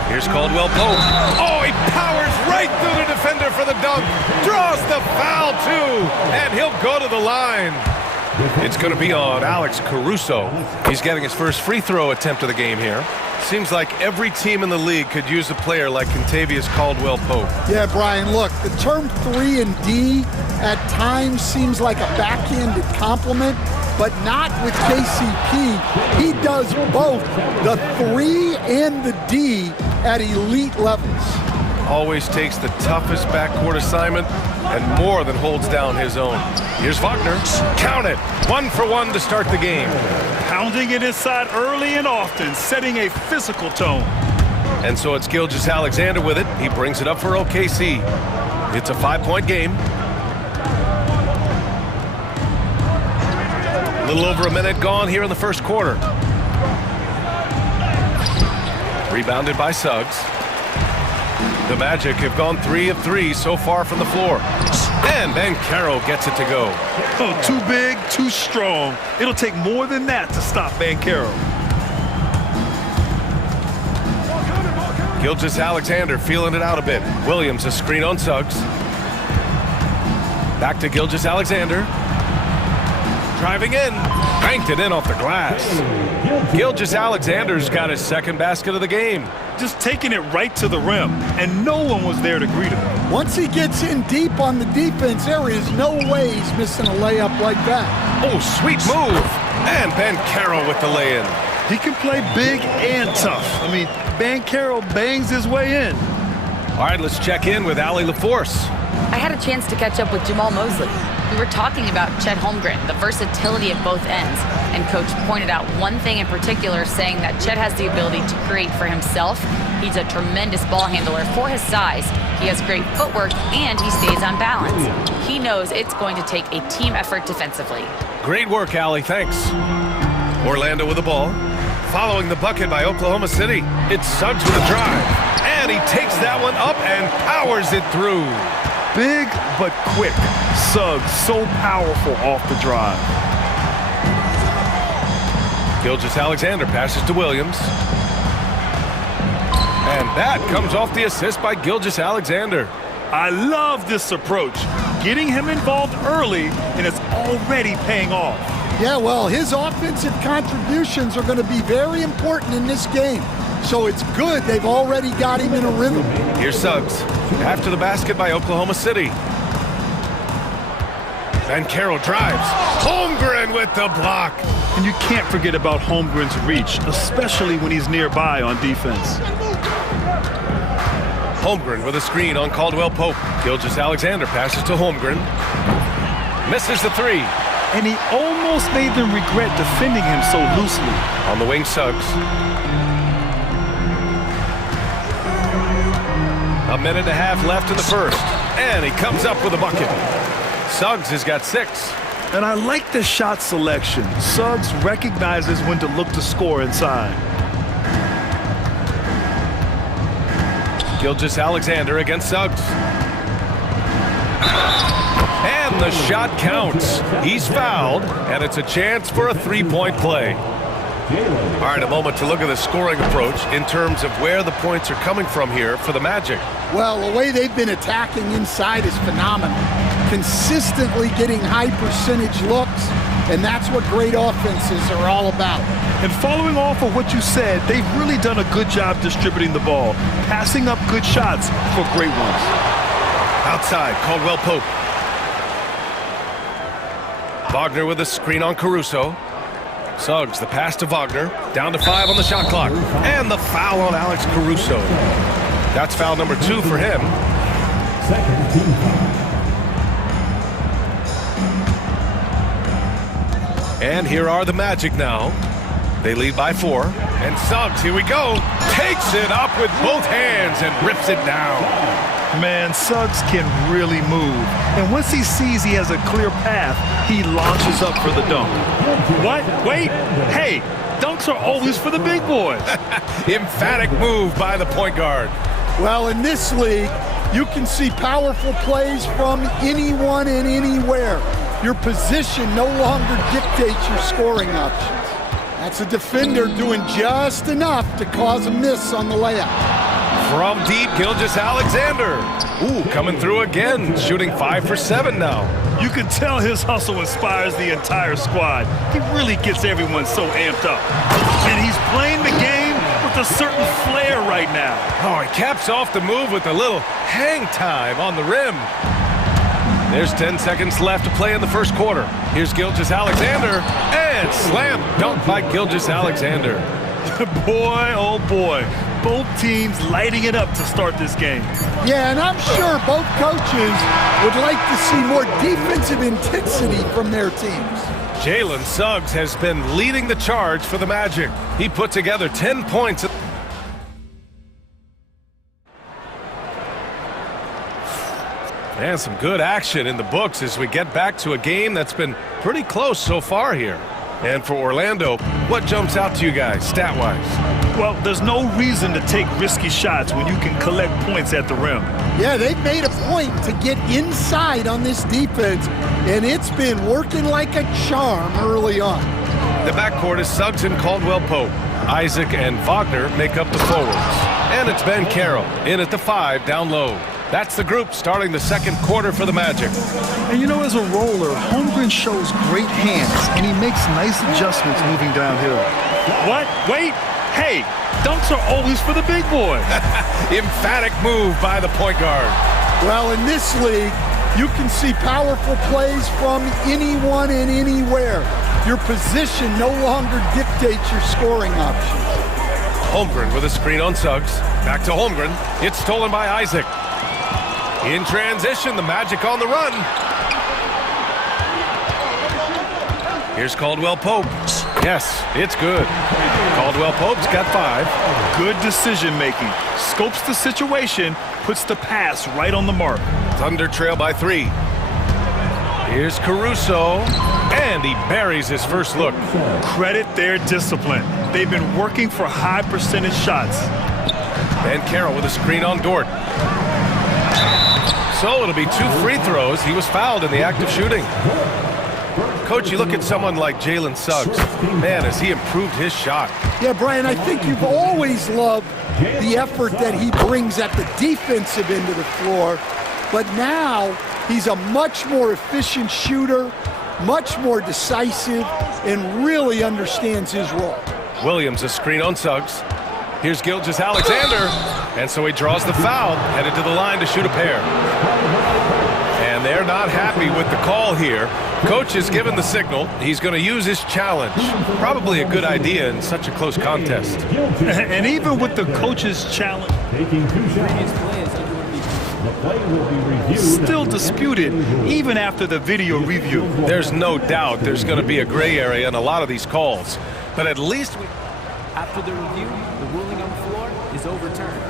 Here's Caldwell Pope. Oh, he powers right through the defender for the dunk. Draws the foul, too. And he'll go to the line. It's going to be on Alex Caruso. He's getting his first free throw attempt of the game here. Seems like every team in the league could use a player like Kentavious Caldwell Pope. Yeah, Brian, look, the term 3 and D at times seems like a backhanded compliment, but not with KCP. He does both the 3 and the D at elite levels. Always takes the toughest backcourt assignment and more than holds down his own. Here's Wagner. Count it. 1 for 1 to start the game. Pounding it inside early and often, setting a physical tone. And so it's Gilgeous-Alexander with it. He brings it up for OKC. It's a 5-point game. A little over a minute gone here in the first quarter. Rebounded by Suggs. The Magic have gone 3 of 3 so far from the floor. And Banchero gets it to go. Oh, too big, too strong. It'll take more than that to stop Banchero. Gilgeous-Alexander feeling it out a bit. Williams a screen on Suggs. Back to Gilgeous-Alexander. Driving in. Banked it in off the glass. Gilgeous-Alexander's got his second basket of the game. Just taking it right to the rim, and no one was there to greet him. Once he gets in deep on the defense, there is no way he's missing a layup like that. Oh, sweet move. And Banchero with the lay-in. He can play big and tough. I mean, Banchero bangs his way in. All right, let's check in with Allie LaForce. I had a chance to catch up with Jamal Mosley. We were talking about Chet Holmgren, the versatility at both ends, and Coach pointed out one thing in particular, saying that Chet has the ability to create for himself. He's a tremendous ball handler for his size. He has great footwork, and he stays on balance. He knows it's going to take a team effort defensively. Great work, Allie. Thanks. Orlando with the ball. Following the bucket by Oklahoma City, it's Suggs with a drive. And he takes that one up and powers it through. Big but quick. Suggs so powerful off the drive. Gilgeous-Alexander passes to Williams. And that comes off the assist by Gilgeous-Alexander. I love this approach. Getting him involved early, and it's already paying off. Yeah, well, his offensive contributions are going to be very important in this game. So it's good they've already got him in a rhythm. Here's Suggs. After the basket by Oklahoma City. Banchero drives. Holmgren with the block. And you can't forget about Holmgren's reach, especially when he's nearby on defense. Holmgren with a screen on Caldwell Pope. Gilgeous-Alexander passes to Holmgren. Misses the 3. And he almost made them regret defending him so loosely. On the wing, Suggs. A minute and a half left in the first. And he comes up with a bucket. Suggs has got 6. And I like the shot selection. Suggs recognizes when to look to score inside. Gilgeous-Alexander against Suggs. And the shot counts. He's fouled, and it's a chance for a 3-point play. All right, a moment to look at the scoring approach in terms of where the points are coming from here for the Magic. Well, the way they've been attacking inside is phenomenal. Consistently getting high percentage looks, and that's what great offenses are all about. And following off of what you said, they've really done a good job distributing the ball, passing up good shots for great ones. Outside, Caldwell Pope. Wagner with a screen on Caruso. Suggs, the pass to Wagner. Down to 5 on the shot clock. And the foul on Alex Caruso. That's foul number 2 for him. Second team foul. And here are the Magic now. They lead by 4. And Suggs, here we go, takes it up with both hands and rips it down. Man, Suggs can really move. And once he sees he has a clear path, he launches up for the dunk. What? Wait. Hey, dunks are always for the big boys. Emphatic move by the point guard. Well, in this league, you can see powerful plays from anyone and anywhere. Your position no longer dictates your scoring options. That's a defender doing just enough to cause a miss on the layup. From deep, Gilgeous-Alexander. Ooh, coming through again, shooting 5 for 7 now. You can tell his hustle inspires the entire squad. He really gets everyone so amped up. And he's playing the game with a certain flair right now. Oh, he caps off the move with a little hang time on the rim. There's 10 seconds left to play in the first quarter. Here's Gilgeous-Alexander, and slam dunk by Gilgeous-Alexander. Boy, oh boy. Both teams lighting it up to start this game. Yeah, and I'm sure both coaches would like to see more defensive intensity from their teams. Jalen Suggs has been leading the charge for the Magic. He put together 10 points. And some good action in the books as we get back to a game that's been pretty close so far here. And for Orlando, what jumps out to you guys, stat-wise? Well, there's no reason to take risky shots when you can collect points at the rim. Yeah, they've made a point to get inside on this defense, and it's been working like a charm early on. The backcourt is Suggs and Caldwell-Pope. Isaac and Wagner make up the forwards. And it's Ben Carroll in at the 5 down low. That's the group starting the second quarter for the Magic. And you know, as a roller, Holmgren shows great hands, and he makes nice adjustments moving downhill. What? Wait. Hey, dunks are always for the big boys. Emphatic move by the point guard. Well, in this league, you can see powerful plays from anyone and anywhere. Your position no longer dictates your scoring options. Holmgren with a screen on Suggs. Back to Holmgren. It's stolen by Isaac. In transition, the Magic on the run. Here's Caldwell-Pope. Yes, it's good. Caldwell-Pope's got 5. Good decision making. Scopes the situation, puts the pass right on the mark. Thunder trail by 3. Here's Caruso, and he buries his first look. Credit their discipline. They've been working for high percentage shots. And Carroll with a screen on Dort. So it'll be 2 free throws. He was fouled in the act of shooting. Coach, you look at someone like Jalen Suggs. Man, has he improved his shot. Yeah, Brian, I think you've always loved the effort that he brings at the defensive end of the floor. But now he's a much more efficient shooter, much more decisive, and really understands his role. Williams, a screen on Suggs. Here's Gilgeous-Alexander. And so he draws the foul, headed to the line to shoot a pair. And they're not happy with the call here. Coach has given the signal. He's going to use his challenge. Probably a good idea in such a close contest. And even with the coach's challenge, still disputed even after the video review. There's no doubt there's going to be a gray area in a lot of these calls. But at least after the review, the ruling on the floor is overturned.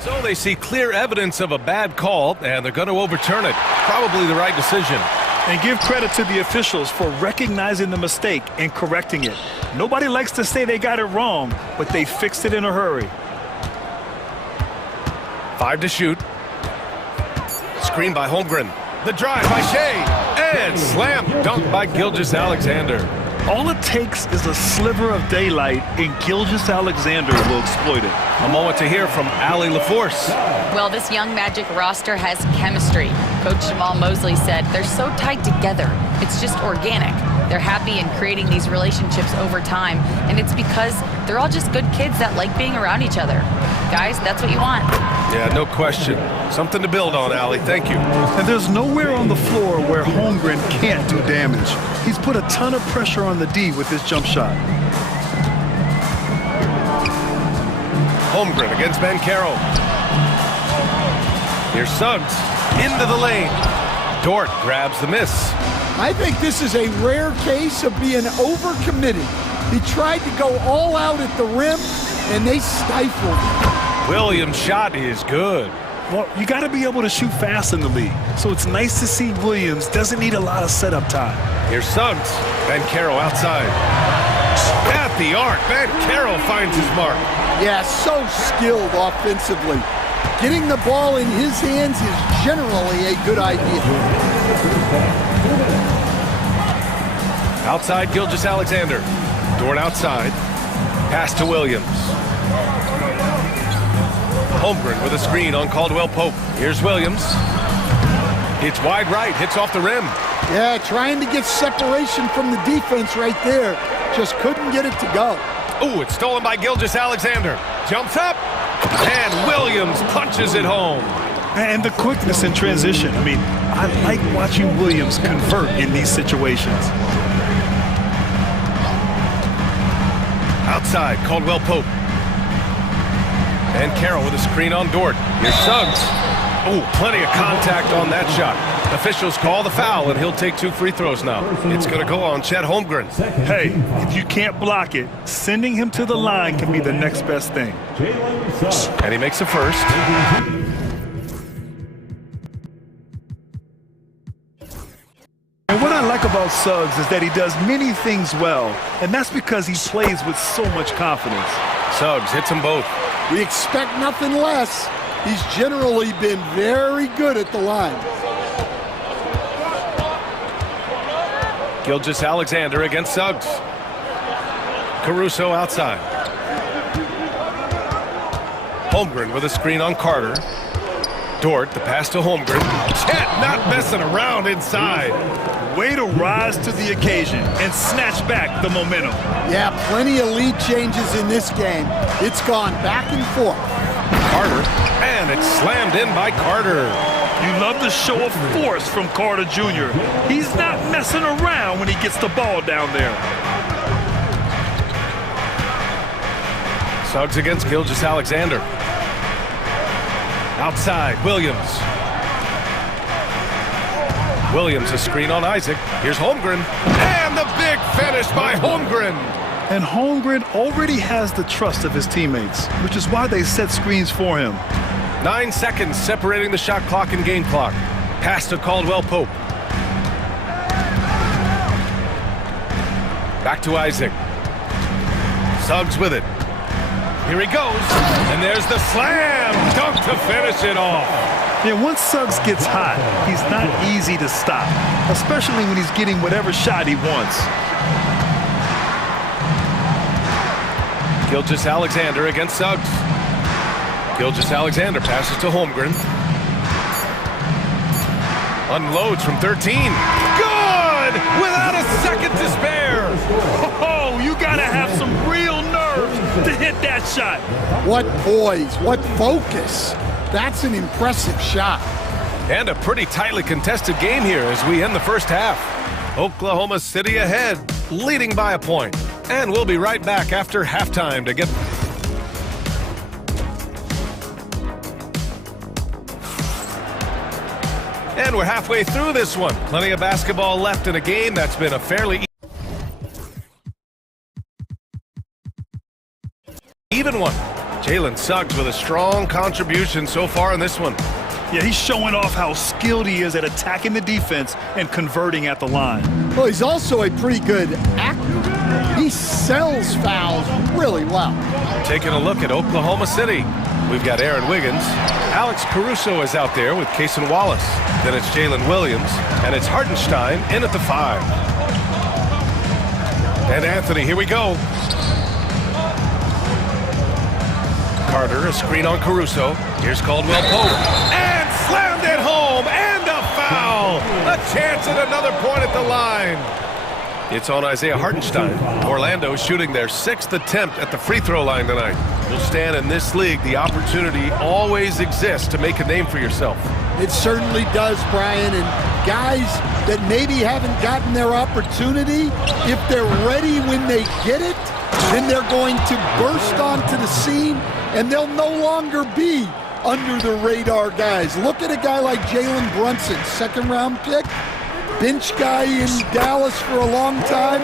So they see clear evidence of a bad call, and they're going to overturn it. Probably the right decision. And give credit to the officials for recognizing the mistake and correcting it. Nobody likes to say they got it wrong, but they fixed it in a hurry. 5 to shoot. Screen by Holmgren. The drive by Shea. And slam dunk by Gilgeous-Alexander. All it takes is a sliver of daylight, and Gilgeous-Alexander will exploit it. A moment to hear from Allie LaForce. Well, this young Magic roster has chemistry. Coach Jamal Mosley said they're so tied together. It's just organic. They're happy in creating these relationships over time, and it's because they're all just good kids that like being around each other. Guys, that's what you want. Yeah, no question. Something to build on, Allie. Thank you. And there's nowhere on the floor where Holmgren can't do damage. He's put a ton of pressure on the D with his jump shot. Holmgren against Ben Carroll. Here's Suggs into the lane. Dort grabs the miss. I think this is a rare case of being overcommitted. He tried to go all out at the rim, and they stifled him. Williams' shot is good. Well, you got to be able to shoot fast in the league. So it's nice to see Williams doesn't need a lot of setup time. Here's Suggs. Van Carroll outside. At the arc, Van Carroll finds his mark. Yeah, so skilled offensively. Getting the ball in his hands is generally a good idea. Outside, Gilgeous-Alexander. Dort outside. Pass to Williams. Holmgren with a screen on Caldwell Pope. Here's Williams. It's wide right, hits off the rim. Yeah, trying to get separation from the defense right there. Just couldn't get it to go. Ooh, it's stolen by Gilgeous-Alexander. Jumps up, and Williams punches it home. And the quickness in transition. I mean, I like watching Williams convert in these situations. Outside, Caldwell Pope. And Carroll with a screen on Dort. Here's Suggs. Oh, plenty of contact on that shot. Officials call the foul, and he'll take 2 free throws now. It's going to go on Chet Holmgren. Hey, if you can't block it, sending him to the line can be the next best thing. And he makes the first. And what I like about Suggs is that he does many things well, and that's because he plays with so much confidence. Suggs hits them both. We expect nothing less. He's generally been very good at the line. Gilgeous-Alexander against Suggs. Caruso outside. Holmgren with a screen on Carter. Dort, the pass to Holmgren. Chet not messing around inside. Way to rise to the occasion and snatch back the momentum. Yeah, plenty of lead changes in this game. It's gone back and forth. Carter, and it's slammed in by Carter. You love the show of force from Carter Jr. He's not messing around when he gets the ball down there. Suggs against Gilgeous-Alexander. Outside, Williams. Williams a screen on Isaac. Here's Holmgren. And the big finish by Holmgren. And Holmgren already has the trust of his teammates, which is why they set screens for him. 9 seconds separating the shot clock and game clock. Pass to Caldwell Pope. Back to Isaac. Suggs with it. Here he goes. And there's the slam. Dunk to finish it off. Yeah, once Suggs gets hot, he's not easy to stop, especially when he's getting whatever shot he wants. Gilgeous-Alexander against Suggs. Gilgeous-Alexander passes to Holmgren. Unloads from 13. Good! Without a second to spare. Oh, you gotta have some real nerve to hit that shot. What poise, what focus. That's an impressive shot. And a pretty tightly contested game here as we end the first half. Oklahoma City ahead, leading by a point. And we'll be right back after halftime to get... And we're halfway through this one. Plenty of basketball left in a game that's been a fairly even one. Jalen Suggs with a strong contribution so far in this one. Yeah, he's showing off how skilled he is at attacking the defense and converting at the line. Well, he's also a pretty good actor. He sells fouls really well. Taking a look at Oklahoma City. We've got Aaron Wiggins. Alex Caruso is out there with Cason Wallace. Then it's Jalen Williams. And it's Hartenstein in at the 5. And Anthony, here we go. Carter, a screen on Caruso. Here's Caldwell Pope. And slammed it home. And a foul. A chance at another point at the line. It's on Isaiah Hartenstein. Orlando shooting their 6th attempt at the free throw line tonight. You'll stand in this league. The opportunity always exists to make a name for yourself. It certainly does, Brian. And guys that maybe haven't gotten their opportunity, if they're ready when they get it, then they're going to burst onto the scene and they'll no longer be under the radar guys. Look at a guy like Jalen Brunson, 2nd-round pick. bench guy in Dallas for a long time,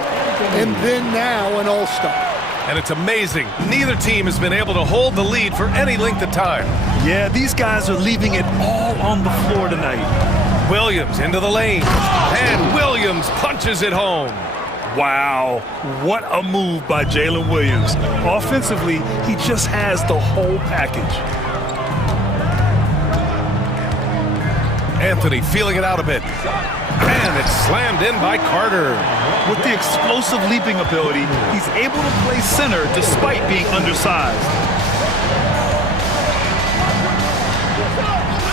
and then now an all-star. And it's amazing. Neither team has been able to hold the lead for any length of time. Yeah, these guys are leaving it all on the floor tonight. Williams into the lane. And Williams punches it home. Wow, what a move by Jalen Williams. Offensively, he just has the whole package. Anthony feeling it out a bit. And it's slammed in by Carter. With the explosive leaping ability, he's able to play center despite being undersized.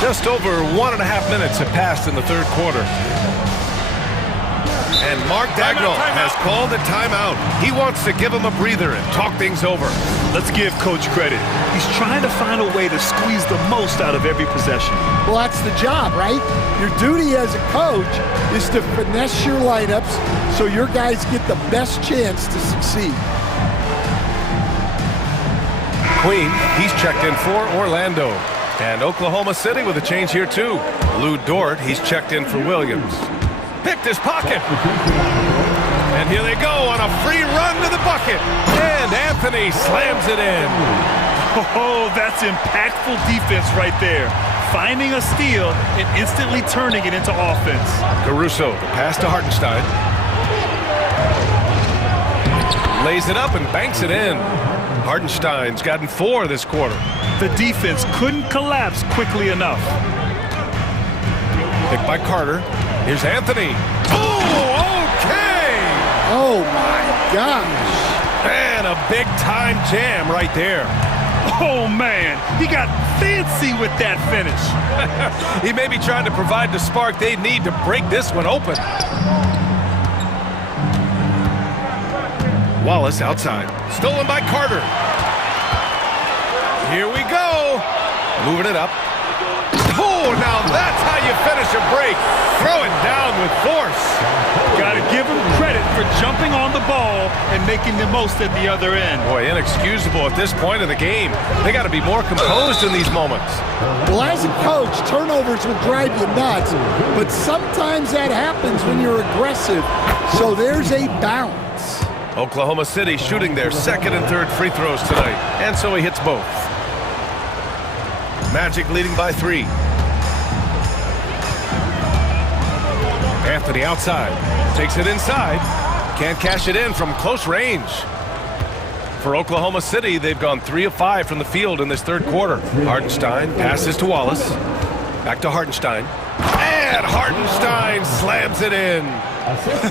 Just over 1.5 minutes have passed in the third quarter. And Mark Dagnall has called a timeout. He wants to give him a breather and talk things over. Let's give Coach credit. He's trying to find a way to squeeze the most out of every possession. Well, that's the job, right? Your duty as a coach is to finesse your lineups so your guys get the best chance to succeed. Queen, he's checked in for Orlando. And Oklahoma City with a change here too. Lou Dort, he's checked in for Williams. Picked his pocket. And here they go on a free run to the bucket. And Anthony slams it in. Oh, that's impactful defense right there. Finding a steal and instantly turning it into offense. Caruso, the pass to Hartenstein. Lays it up and banks it in. Hartenstein's gotten 4 this quarter. The defense couldn't collapse quickly enough. Picked by Carter. Here's Anthony. Oh, okay! Oh, my gosh. And a big-time jam right there. Oh, man. He got fancy with that finish. He may be trying to provide the spark they need to break this one open. Wallace outside. Stolen by Carter. Here we go. Moving it up. Oh, now that's how you finish a break. Throw it down with force. Got to give him credit for jumping on the ball and making the most at the other end. Boy, inexcusable at this point of the game. They got to be more composed in these moments. Well, as a coach, turnovers will drive you nuts, but sometimes that happens when you're aggressive. So there's a balance. Oklahoma City shooting their second and third free throws tonight, and so he hits both. Magic leading by 3. Anthony outside. Takes it inside. Can't cash it in from close range. For Oklahoma City, they've gone 3 of 5 from the field in this third quarter. Hartenstein passes to Wallace. Back to Hartenstein. And Hartenstein slams it in.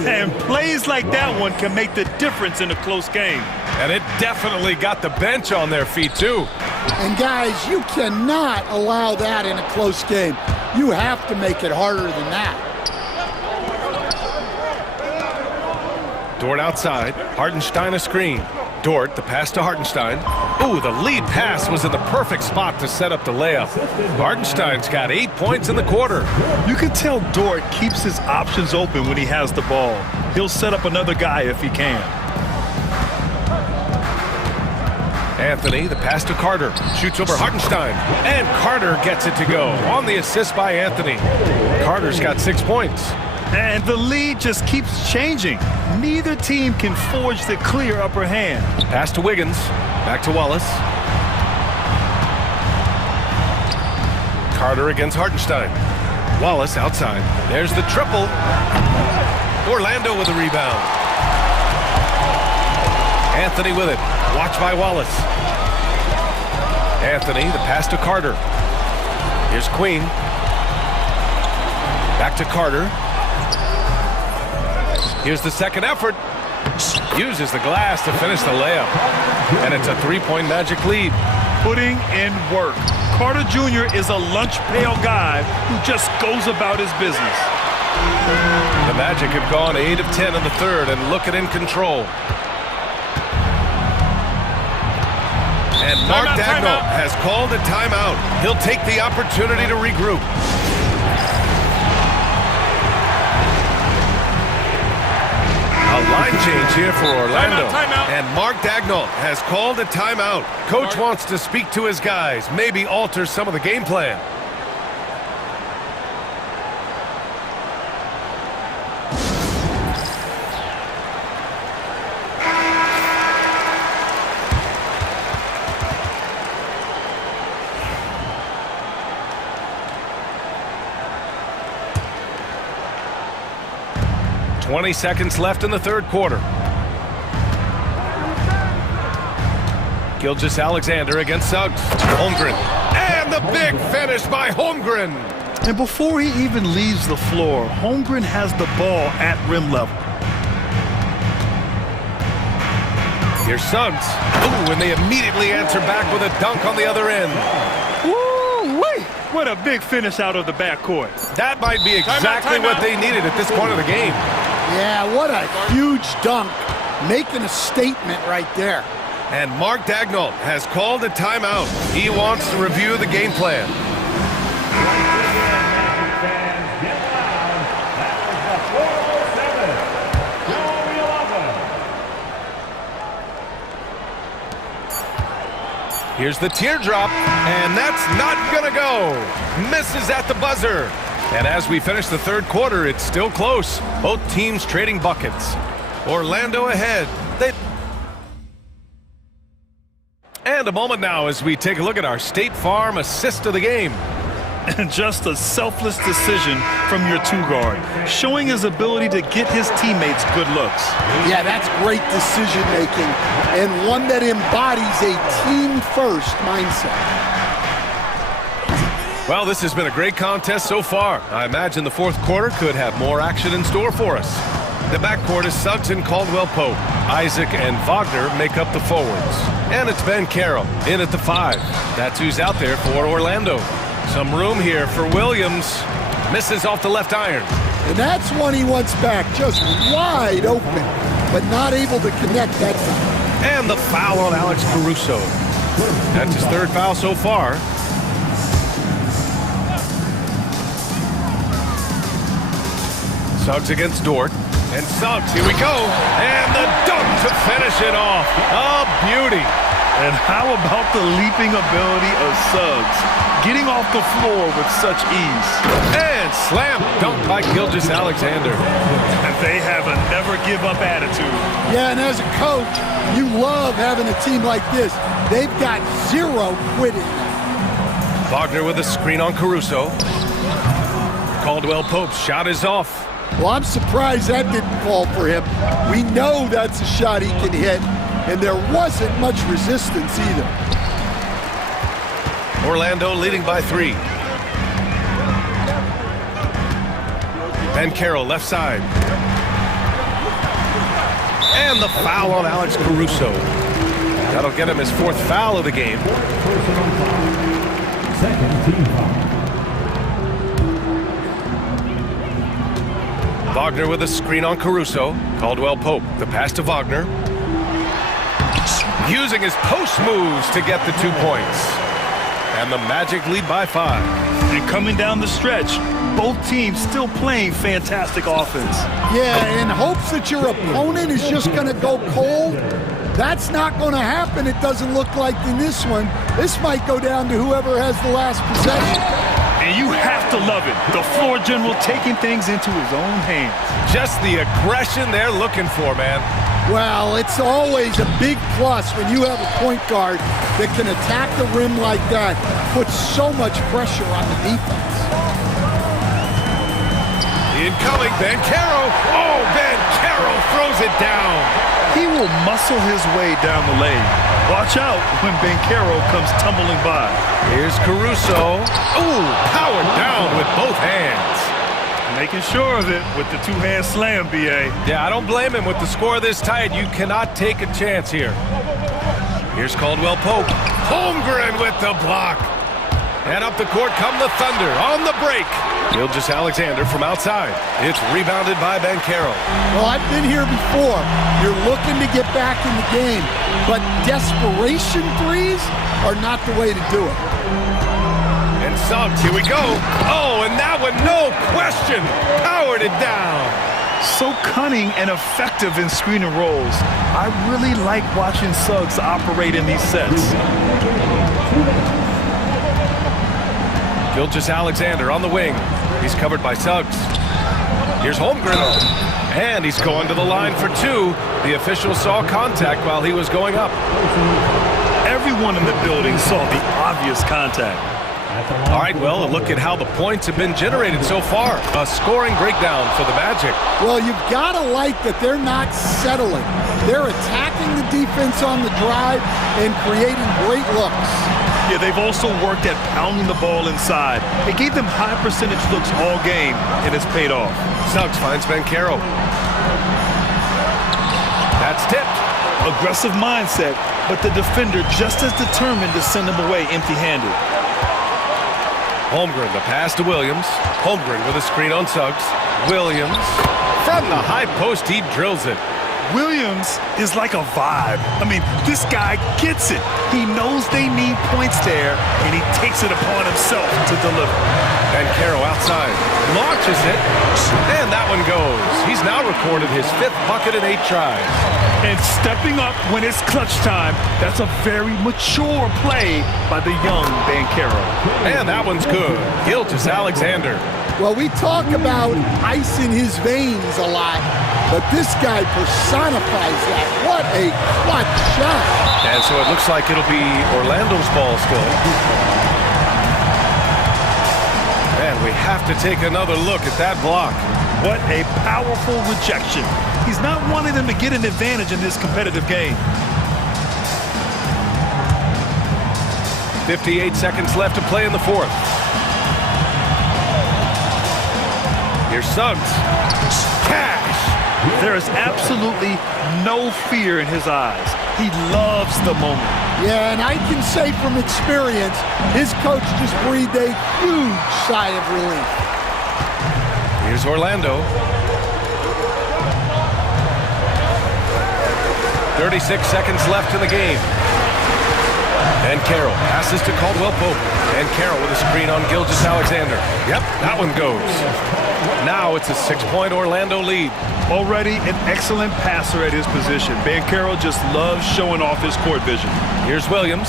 And plays like that one can make the difference in a close game. And it definitely got the bench on their feet, too. And guys, you cannot allow that in a close game. You have to make it harder than that. Dort outside. Hartenstein a screen. Dort, the pass to Hartenstein. Ooh, the lead pass was in the perfect spot to set up the layup. Hartenstein's got 8 points in the quarter. You can tell Dort keeps his options open when he has the ball. He'll set up another guy if he can. Anthony, the pass to Carter. Shoots over Hartenstein. And Carter gets it to go. On the assist by Anthony. Carter's got 6 points. And the lead just keeps changing. Neither team can forge the clear upper hand. Pass to Wiggins. Back to Wallace. Carter against Hartenstein. Wallace outside. There's the triple. Orlando with a rebound. Anthony with it. Watch by Wallace. Anthony, the pass to Carter. Here's Queen. Back to Carter. Here's the second effort. Uses the glass to finish the layup. And it's a 3-point Magic lead. Putting in work. Carter Jr. is a lunch pail guy who just goes about his business. The Magic have gone 8 of 10 in the third and looking in control. And Mark Dagnall has called a timeout. He'll take the opportunity to regroup. A line change here for Orlando. And Mark Dagnall has called a timeout. Coach wants to speak to his guys, maybe alter some of the game plan. 20 seconds left in the third quarter. Gilgeous-Alexander against Suggs. Holmgren. And the big finish by Holmgren. And before he even leaves the floor, Holmgren has the ball at rim level. Here's Suggs. Ooh, and they immediately answer back with a dunk on the other end. Woo-wee! What a big finish out of the backcourt. That might be exactly what they needed at this point of the game. Yeah, what a huge dunk. Making a statement right there. And Mark Dagnall has called a timeout. He wants to review the game plan. Here's the teardrop, and that's not gonna go. Misses at the buzzer. And as we finish the third quarter, it's still close. Both teams trading buckets. Orlando ahead. And a moment now as we take a look at our State Farm assist of the game. And just a selfless decision from your two-guard, showing his ability to get his teammates good looks. Yeah, that's great decision-making, and one that embodies a team-first mindset. Well, this has been a great contest so far. I imagine the fourth quarter could have more action in store for us. The backcourt is Suggs and Caldwell-Pope. Isaac and Wagner make up the forwards. And it's Ben Carroll in at the 5. That's who's out there for Orlando. Some room here for Williams. Misses off the left iron. And that's one he wants back, just wide open, but not able to connect that time. And the foul on Alex Caruso. That's his third foul so far. Suggs against Dort. And Suggs, here we go. And the dunk to finish it off. A beauty. And how about the leaping ability of Suggs? Getting off the floor with such ease. And slam dunk by Gilgeous-Alexander. And they have a never-give-up attitude. Yeah, and as a coach, you love having a team like this. They've got zero quitting. Wagner with a screen on Caruso. Caldwell-Pope's shot is off. Well, I'm surprised that didn't fall for him. We know that's a shot he can hit, and there wasn't much resistance either. Orlando leading by 3. Ben Carroll left side. And the foul on Alex Caruso. That'll get him his fourth foul of the game. Second team foul. Wagner with a screen on Caruso. Caldwell-Pope, the pass to Wagner. Using his post moves to get the 2 points. And the Magic lead by 5. And coming down the stretch, both teams still playing fantastic offense. Yeah, in hopes that your opponent is just going to go cold. That's not going to happen, it doesn't look like in this one. This might go down to whoever has the last possession. And you have to love it. The floor general taking things into his own hands. Just the aggression they're looking for, man. Well, it's always a big plus when you have a point guard that can attack the rim like that, puts so much pressure on the defense. Incoming, Banchero. Oh, Banchero throws it down. He will muscle his way down the lane. Watch out when Banchero comes tumbling by. Here's Caruso. Ooh, powered down with both hands. Making sure of it with the two-hand slam, B.A. Yeah, I don't blame him. With the score this tight, you cannot take a chance here. Here's Caldwell-Pope. Holmgren with the block. And up the court come the Thunder on the break. Gilgeous-Alexander from outside. It's rebounded by Banchero. Well, I've been here before. You're looking to get back in the game, but desperation threes are not the way to do it. And Suggs, here we go. Oh, and that one, no question, powered it down. So cunning and effective in screen and rolls. I really like watching Suggs operate in these sets. Gilgeous-Alexander on the wing. He's covered by Suggs. Here's Holmgren. And he's going to the line for 2. The official saw contact while he was going up. Everyone in the building saw the obvious contact. At the line. All right, well, look at how the points have been generated so far. A scoring breakdown for the Magic. Well, you've got to like that they're not settling. They're attacking the defense on the drive and creating great looks. Yeah, they've also worked at pounding the ball inside. It gave them high percentage looks all game, and it's paid off. Suggs finds Banchero. That's tipped. Aggressive mindset, but the defender just as determined to send him away empty-handed. Holmgren, the pass to Williams. Holmgren with a screen on Suggs. Williams from the high post, he drills it. Williams is like a vibe. I mean, this guy gets it. He knows they need points there, and he takes it upon himself to deliver. And Caro outside launches it, and that one goes. He's now recorded his 5th bucket in 8 tries. And stepping up when it's clutch time, that's a very mature play by the young Banchero. And that one's good. Gilgeous-Alexander. Well, we talk about ice in his veins a lot, but this guy personifies that. What a clutch shot. And so it looks like it'll be Orlando's ball still. And we have to take another look at that block. What a powerful rejection. He's not wanting them to get an advantage in this competitive game. 58 seconds left to play in the 4th. Here's Suggs. Cash! There is absolutely no fear in his eyes. He loves the moment. Yeah, and I can say from experience, his coach just breathed a huge sigh of relief. Here's Orlando. 36 seconds left in the game. And Carroll passes to Caldwell Pope. And Carroll with a screen on Gilgeous-Alexander. Yep, that one goes. Now it's a 6-point Orlando lead. Already an excellent passer at his position. Banchero just loves showing off his court vision. Here's Williams.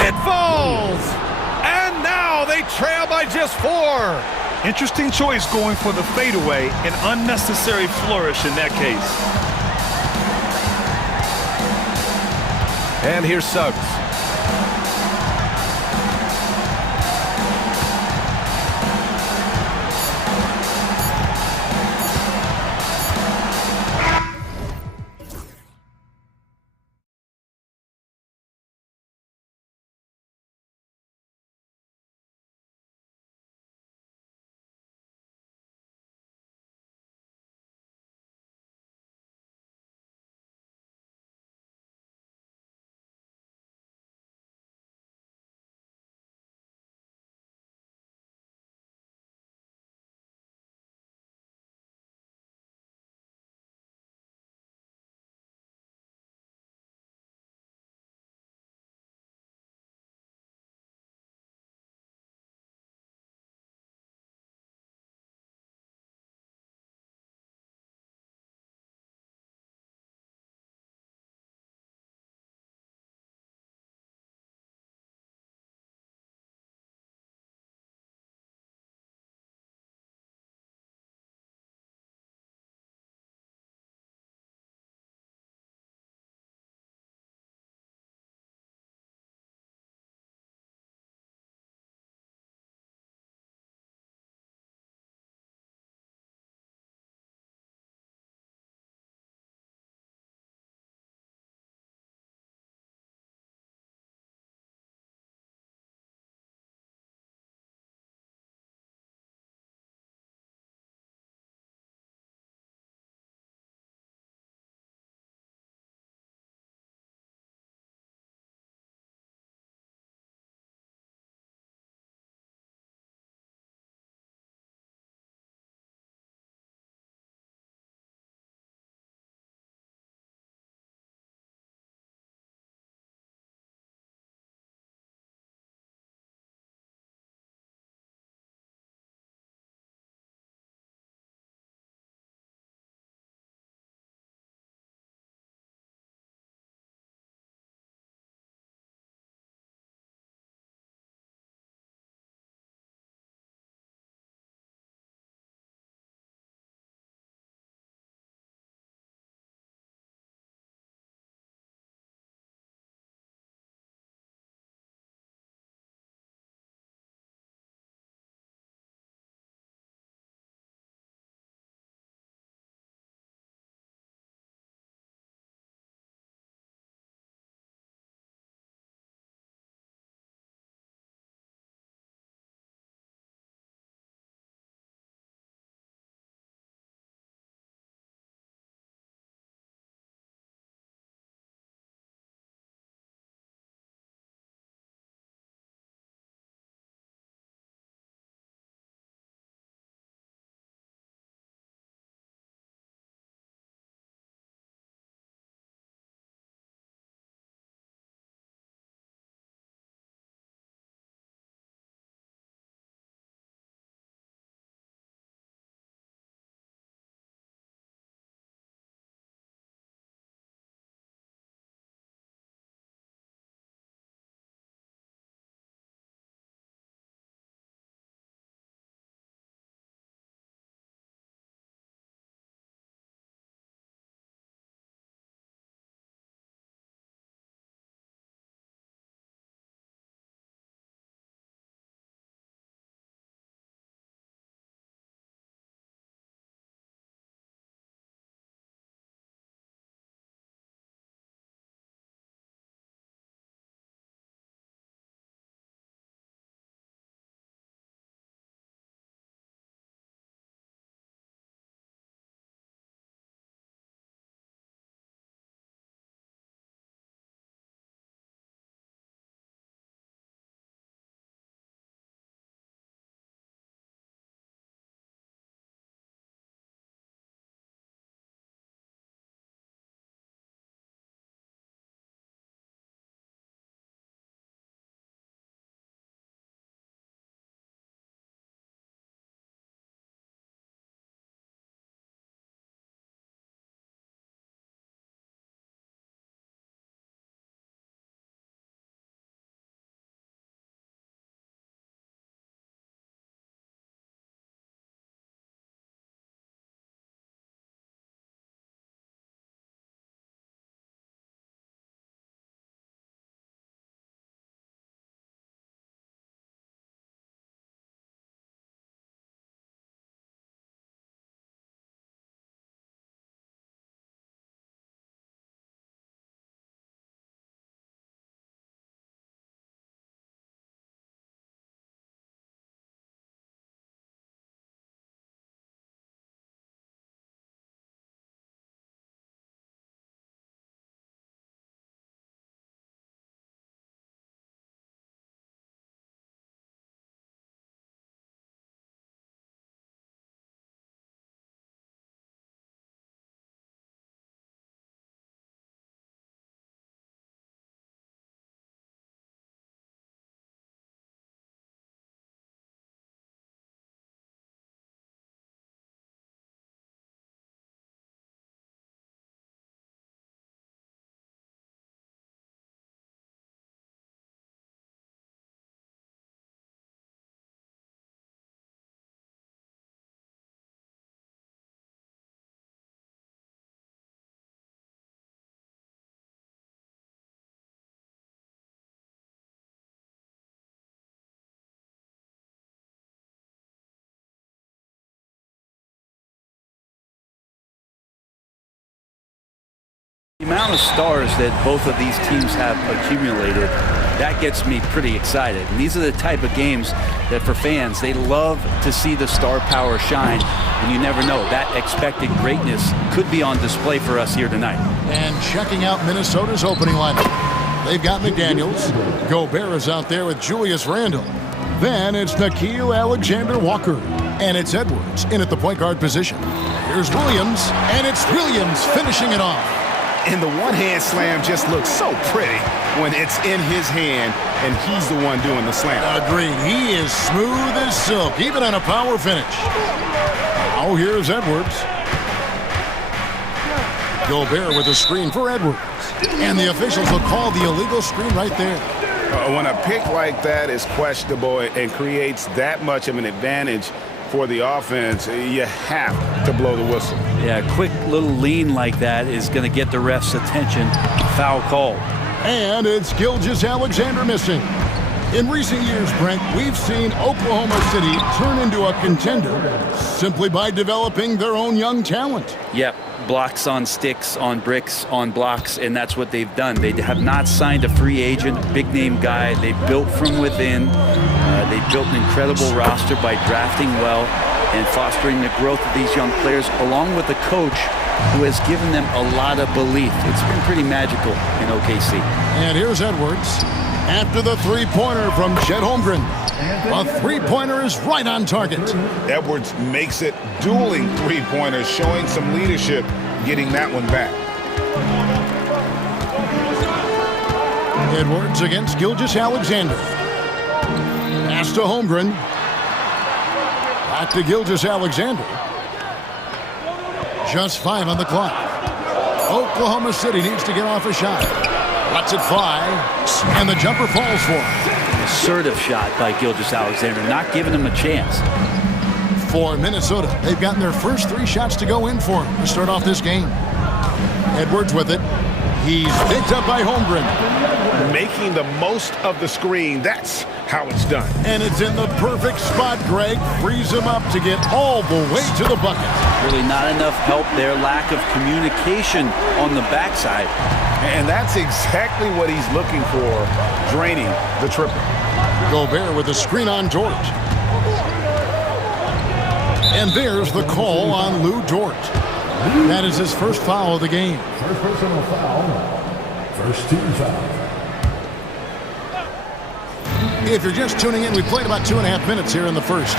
It falls! And now they trail by just 4. Interesting choice going for the fadeaway. An unnecessary flourish in that case. And here's Suggs. The amount of stars that both of these teams have accumulated, that gets me pretty excited. And these are the type of games that for fans, they love to see the star power shine. And you never know, that expected greatness could be on display for us here tonight. And checking out Minnesota's opening lineup. They've got McDaniels. Gobert is out there with Julius Randle. Then it's Nickeil Alexander-Walker. And it's Edwards in at the point guard position. Here's Williams, and it's Williams finishing it off. And the one-hand slam just looks so pretty when it's in his hand and he's the one doing the slam. Agreed. He is smooth as silk, even on a power finish. Oh, here's Edwards. Gobert with a screen for Edwards. And the officials will call the illegal screen right there. When a pick like that is questionable and creates that much of an advantage for the offense, you have to blow the whistle. Yeah, a quick little lean like that is going to get the ref's attention. Foul call. And it's Gilgeous-Alexander missing. In recent years, Brent, we've seen Oklahoma City turn into a contender simply by developing their own young talent. Yep, blocks on sticks, on bricks, on blocks, and that's what they've done. They have not signed a free agent, big-name guy. They built from within. They built an incredible roster by drafting well and fostering the growth of these young players, along with a coach who has given them a lot of belief. It's been pretty magical in OKC. And here's Edwards after the three-pointer from Chet Holmgren. A three-pointer is right on target. Edwards makes it dueling three-pointers, showing some leadership, getting that one back. Edwards against Gilgeous-Alexander. Pass to Holmgren. Back to Gilgeous-Alexander. Just 5 on the clock. Oklahoma City needs to get off a shot. Lets it fly, and the jumper falls for him. Assertive shot by Gilgeous-Alexander, not giving him a chance. For Minnesota, they've gotten their first 3 shots to go in for him to start off this game. Edwards with it. He's picked up by Holmgren. Making the most of the screen, that's how it's done. And it's in the perfect spot, Greg. Frees him up to get all the way to the bucket. Really not enough help there. Lack of communication on the backside. And that's exactly what he's looking for, draining the triple. Gobert with a screen on Dort. And there's the call on Lou Dort. That is his first foul of the game. First personal foul. First team foul. If you're just tuning in, we played about 2.5 minutes here in the first.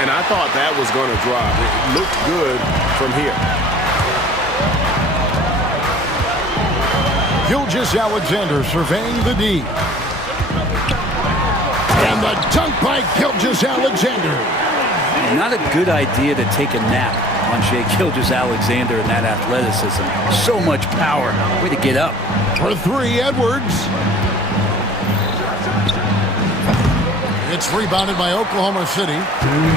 And I thought that was going to drop. It looked good from here. Gilgeous-Alexander surveying the D. And the dunk by Gilgeous-Alexander. Not a good idea to take a nap on Shai Gilgeous-Alexander and that athleticism. So much power. Way to get up. For 3, Edwards. It's rebounded by Oklahoma City.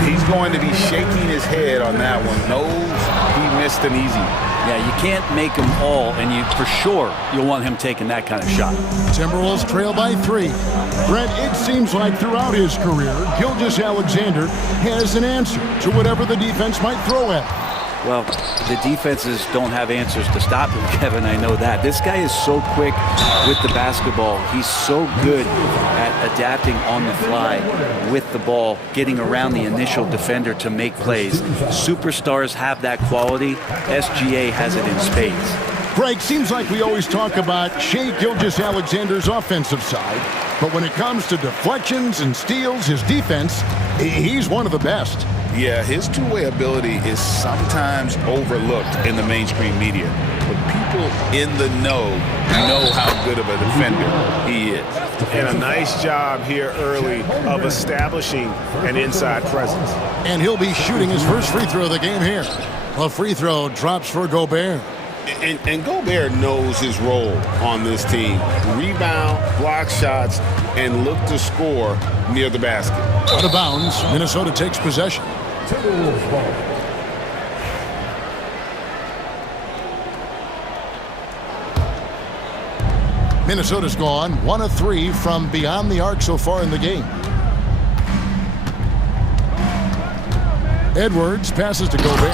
He's going to be shaking his head on that one. Knows he missed an easy. Yeah, you can't make them all, and you for sure you'll want him taking that kind of shot. Timberwolves trail by 3. Brent, it seems like throughout his career, Gilgeous-Alexander has an answer to whatever the defense might throw at him. Well, the defenses don't have answers to stop him, Kevin. I know that. This guy is so quick with the basketball. He's so good at adapting on the fly with the ball, getting around the initial defender to make plays. Superstars have that quality. SGA has it in spades. Greg, seems like we always talk about Shai Gilgeous-Alexander's offensive side, but when it comes to deflections and steals, his defense, he's one of the best. Yeah, his two-way ability is sometimes overlooked in the mainstream media, but people in the know how good of a defender he is. And a nice job here early of establishing an inside presence. And he'll be shooting his first free throw of the game here. A free throw drops for Gobert. And Gobert knows his role on this team. Rebound, block shots, and look to score near the basket. Out of bounds, Minnesota takes possession. Timberwolves ball. Minnesota's gone 1 of 3 from beyond the arc so far in the game. Edwards passes to Gobert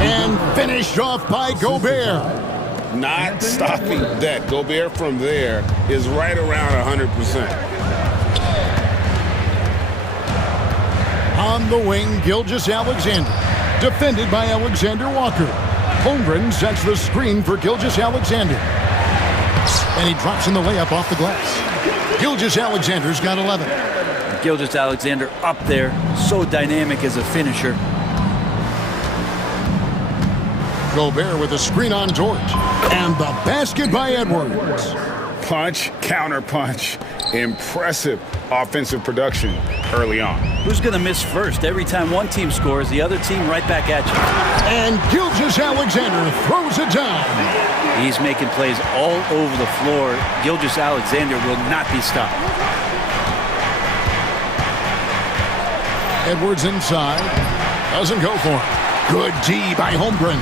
and finished off by Gobert. not stopping that. Gobert from there is right around 100%. On the wing, Gilgeous-Alexander. Defended by Alexander Walker. Holmgren sets the screen for Gilgeous-Alexander. And he drops in the layup off the glass. Gilgeous-Alexander's got 11. Gilgeous-Alexander up there, so dynamic as a finisher. Gobert with a screen on George. And the basket by Edwards. Punch, counter punch. Impressive offensive production early on. Who's going to miss first? Every time one team scores, the other team right back at you. And Gilgeous-Alexander throws it down. He's making plays all over the floor. Gilgeous-Alexander will not be stopped. Edwards inside. Doesn't go for it. Good D by Holmgren.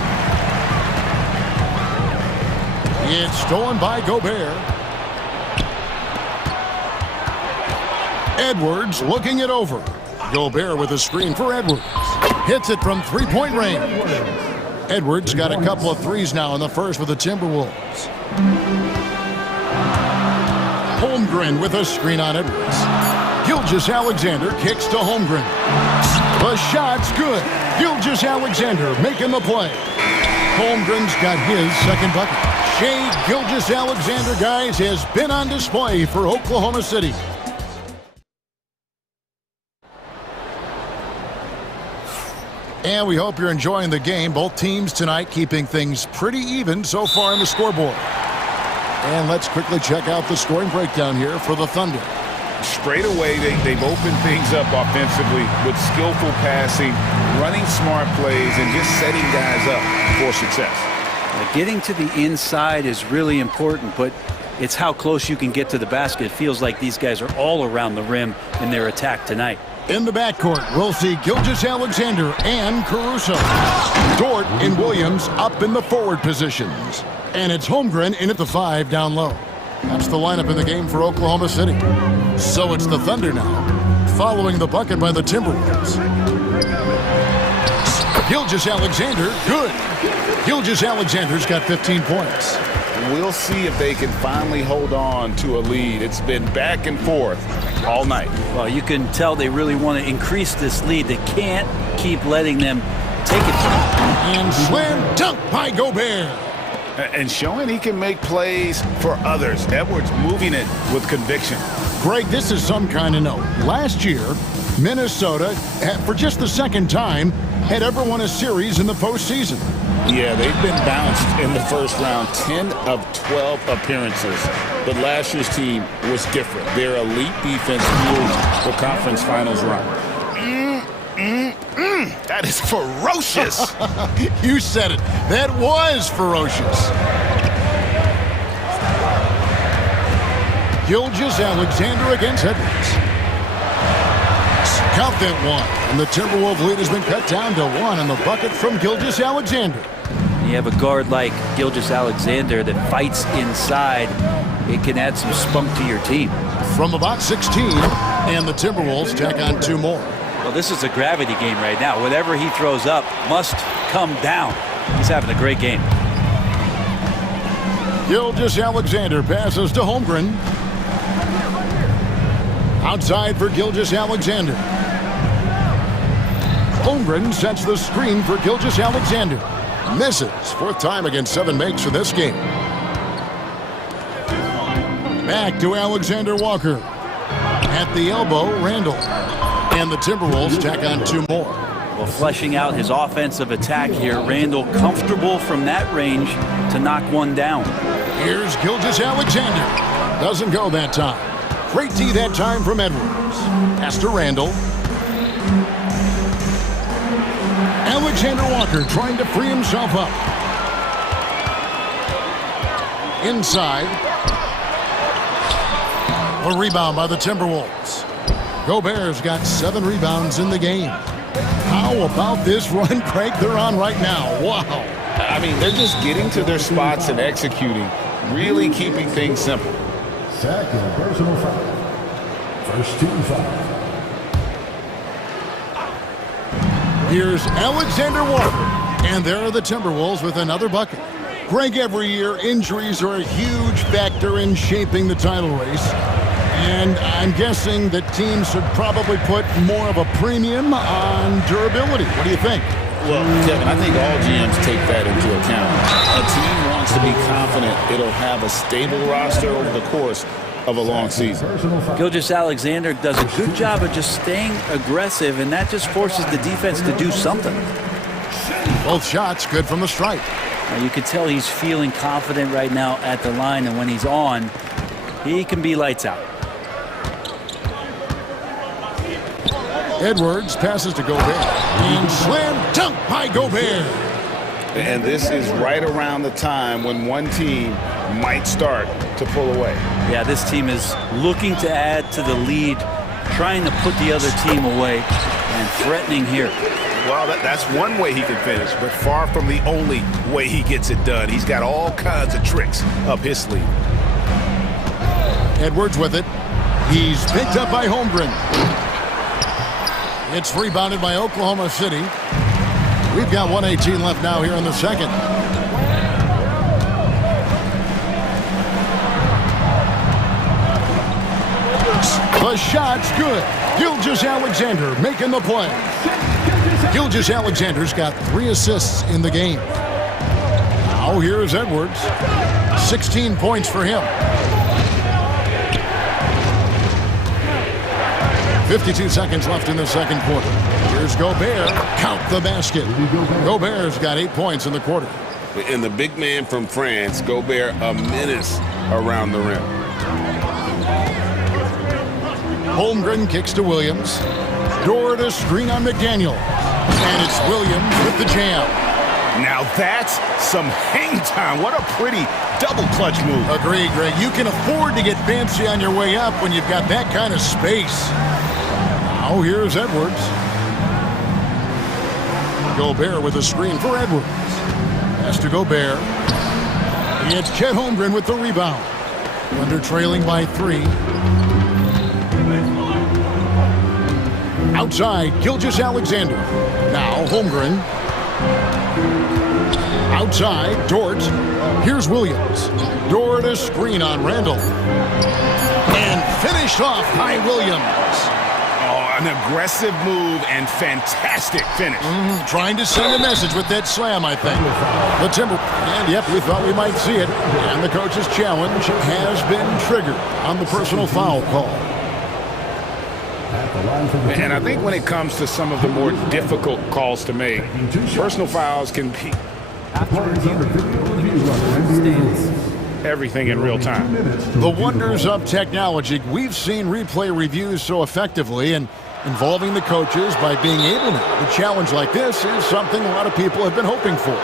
It's stolen by Gobert. Edwards looking it over. Gobert with a screen for Edwards. Hits it from three-point range. Edwards got a couple of threes now in the first for the Timberwolves. Holmgren with a screen on Edwards. Gilgeous-Alexander kicks to Holmgren. The shot's good. Gilgeous-Alexander making the play. Holmgren's got his second bucket. Shai Gilgeous-Alexander, guys, has been on display for Oklahoma City. And we hope you're enjoying the game. Both teams tonight keeping things pretty even so far in the scoreboard. And let's quickly check out the scoring breakdown here for the Thunder. Straight away, they've opened things up offensively with skillful passing, running smart plays, and just setting guys up for success. Getting to the inside is really important, but it's how close you can get to the basket. It feels like these guys are all around the rim in their attack tonight. In the backcourt, we'll see Gilgeous-Alexander and Caruso. Dort and Williams up in the forward positions. And it's Holmgren in at the 5 down low. That's the lineup in the game for Oklahoma City. So it's the Thunder now, following the bucket by the Timberwolves. Gilgeous-Alexander, good. Gilgeous-Alexander's got 15 points. We'll see if they can finally hold on to a lead. It's been back and forth all night. Well, you can tell they really want to increase this lead. They can't keep letting them take it from them. And slam dunk by Gobert. And showing he can make plays for others. Edwards moving it with conviction. Greg, this is some kind of note. Last year, Minnesota, for just the second time, had ever won a series in the postseason. Yeah, they've been bounced in the first round, 10 of 12 appearances. But last year's team was different. Their elite defense fueled the conference finals run. That is ferocious. You said it. That was ferocious. Gilgeous-Alexander against Edwards. Count that one. And the Timberwolves lead has been cut down to 1 on the bucket from Gilgeous-Alexander. You have a guard like Gilgeous-Alexander that fights inside. It can add some spunk to your team. From about 16, and the Timberwolves tack on 2 more. Well, this is a gravity game right now. Whatever he throws up must come down. He's having a great game. Gilgeous-Alexander passes to Holmgren. Outside for Gilgeous-Alexander. Holmgren sets the screen for Gilgeous-Alexander. Misses. 4th time against 7 makes for this game. Back to Alexander Walker. At the elbow, Randall. And the Timberwolves tack on 2 more. Well, fleshing out his offensive attack here. Randall comfortable from that range to knock one down. Here's Gilgeous-Alexander. Doesn't go that time. Great D that time from Edwards. Pass to Randall. Alexander Walker trying to free himself up. Inside. A rebound by the Timberwolves. Gobert's got 7 rebounds in the game. How about this run, Craig, they're on right now? Wow. I mean, they're just getting to their spots and executing, really keeping things simple. Second personal foul. First team foul. Here's Alexander Walker. And there are the Timberwolves with another bucket. Greg, every year, injuries are a huge factor in shaping the title race. And I'm guessing that teams should probably put more of a premium on durability. What do you think? Well, Kevin, I think all GMs take that into account. A team wants to be confident it'll have a stable roster over the course of a long season. Gilgeous-Alexander does a good job of just staying aggressive, and that just forces the defense to do something. Both shots good from the stripe. You can tell he's feeling confident right now at the line, and when he's on, he can be lights out. Edwards passes to Gobert. And slam dunk by Gobert. And this is right around the time when one team might start to pull away. Yeah, this team is looking to add to the lead, trying to put the other team away, and threatening here. Well, that's one way he can finish, but far from the only way he gets it done. He's got all kinds of tricks up his sleeve. Edwards with it. He's picked up by Holmgren. It's rebounded by Oklahoma City. We've got 1:18 left now here in the second. The shot's good. Gilgeous-Alexander making the play. Gilgeous-Alexander's got 3 assists in the game. Now here's Edwards. 16 points for him. 52 seconds left in the second quarter. Here's Gobert. Count the basket. Gobert's got 8 points in the quarter. And the big man from France, Gobert, a menace around the rim. Holmgren kicks to Williams. Door to screen on McDaniel. And it's Williams with the jam. Now that's some hang time. What a pretty double clutch move. Agreed, Greg. You can afford to get fancy on your way up when you've got that kind of space. Now here's Edwards. Gobert with a screen for Edwards. Pass to Gobert. It's Chet Holmgren with the rebound. Under trailing by 3. Outside, Gilgeous-Alexander. Now Holmgren. Outside, Dort. Here's Williams. Dort a screen on Randall. And finished off by Williams. Oh, an aggressive move and fantastic finish. Trying to send a message with that slam, I think. The and yep, we thought we might see it. And the coach's challenge has been triggered on the personal foul call. And I think when it comes to some of the more difficult calls to make, personal fouls can be everything in real time. The wonders of technology. We've seen replay reviews so effectively, and involving the coaches by being able to challenge like this is something a lot of people have been hoping for.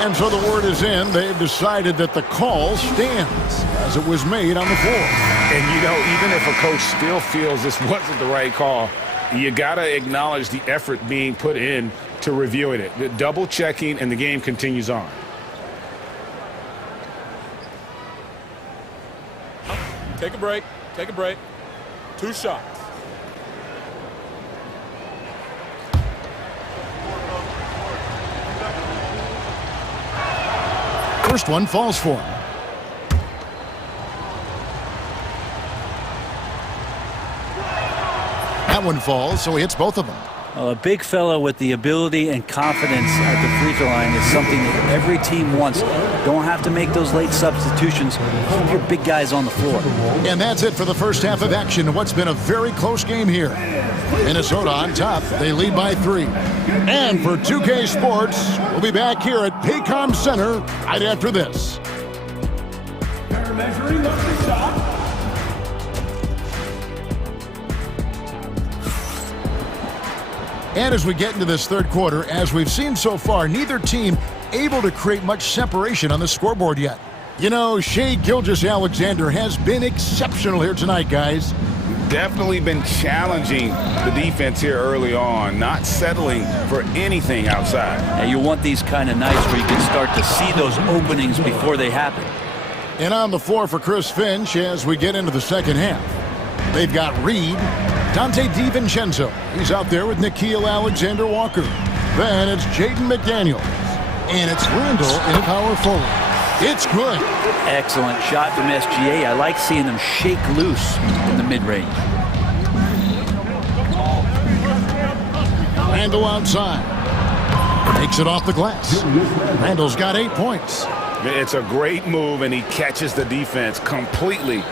And so the word is in. They've decided that the call stands as it was made on the floor. And, you know, even if a coach still feels this wasn't the right call, you got to acknowledge the effort being put in to reviewing it. The double checking, and the game continues on. Take a break. Take a break. 2 shots. First one falls for him. That one falls, so he hits both of them. Well, a big fella with the ability and confidence at the free throw line is something that every team wants. Don't have to make those late substitutions. Keep your big guys on the floor. And that's it for the first half of action in what's been a very close game here. Minnesota on top. They lead by 3. And for 2K Sports, we'll be back here at Paycom Center right after this. Measuring the shot. And as we get into this third quarter, as we've seen so far, neither team able to create much separation on the scoreboard yet. You know, Shai Gilgeous-Alexander has been exceptional here tonight, guys. Definitely been challenging the defense here early on, not settling for anything outside. And you want these kind of nights where you can start to see those openings before they happen. And on the floor for Chris Finch as we get into the second half. They've got Reed, Dante DiVincenzo. He's out there with Nickeil Alexander-Walker. Then it's Jaden McDaniels. And it's Randall in power forward. It's good. Excellent shot from SGA. I like seeing them shake loose in the mid-range. Randall outside. Takes it off the glass. Randall's got 8 points. It's a great move, and he catches the defense completely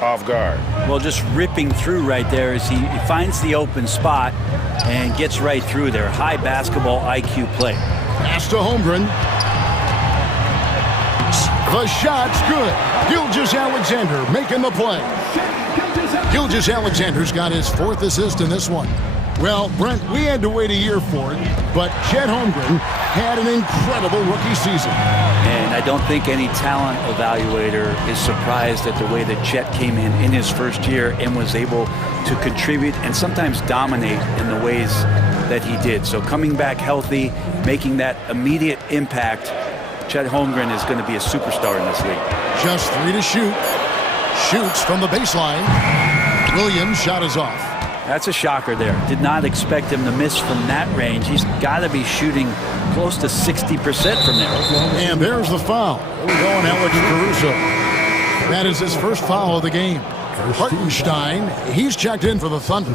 off guard. Well, just ripping through right there as he finds the open spot and gets right through there. High basketball IQ play. Pass to Holmgren. The shot's good. Gilgeous-Alexander making the play. Gilgeous-Alexander's got his 4th assist in this one. Well, Brent, we had to wait a year for it, but Chet Holmgren had an incredible rookie season. And I don't think any talent evaluator is surprised at the way that Chet came in his first year and was able to contribute and sometimes dominate in the ways that he did. So coming back healthy, making that immediate impact, Chet Holmgren is going to be a superstar in this league. Just 3 to shoot. Shoots from the baseline. Williams' shot is off. That's a shocker there. Did not expect him to miss from that range. He's got to be shooting close to 60% from there. And there's the foul. We're going Alex Caruso. That is his first foul of the game. Hartenstein, he's checked in for the Thunder.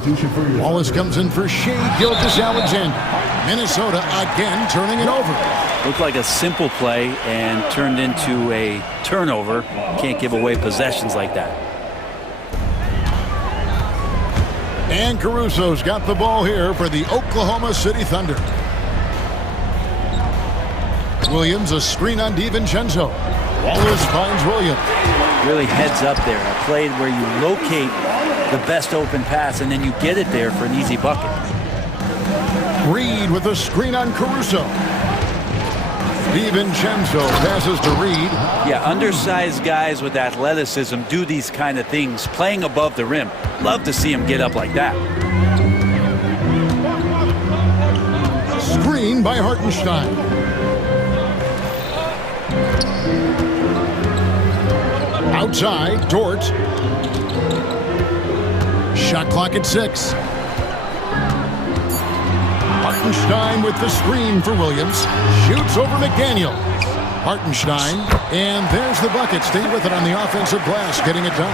Wallace comes in for Shea Gilgeous-Alexander. Minnesota again turning it over. Looked like a simple play and turned into a turnover. Can't give away possessions like that. And Caruso's got the ball here for the Oklahoma City Thunder. Williams, a screen on DiVincenzo. Wallace finds Williams. Really heads up there. A play where you locate the best open pass and then you get it there for an easy bucket. Reed with a screen on Caruso. DiVincenzo passes to Reed. Yeah, undersized guys with athleticism do these kind of things, playing above the rim. Love to see him get up like that. Screen by Hartenstein. Outside, Dort. Shot clock at 6. Hartenstein with the screen for Williams. Shoots over McDaniel. Hartenstein, and there's the bucket. Stay with it on the offensive glass, getting it done.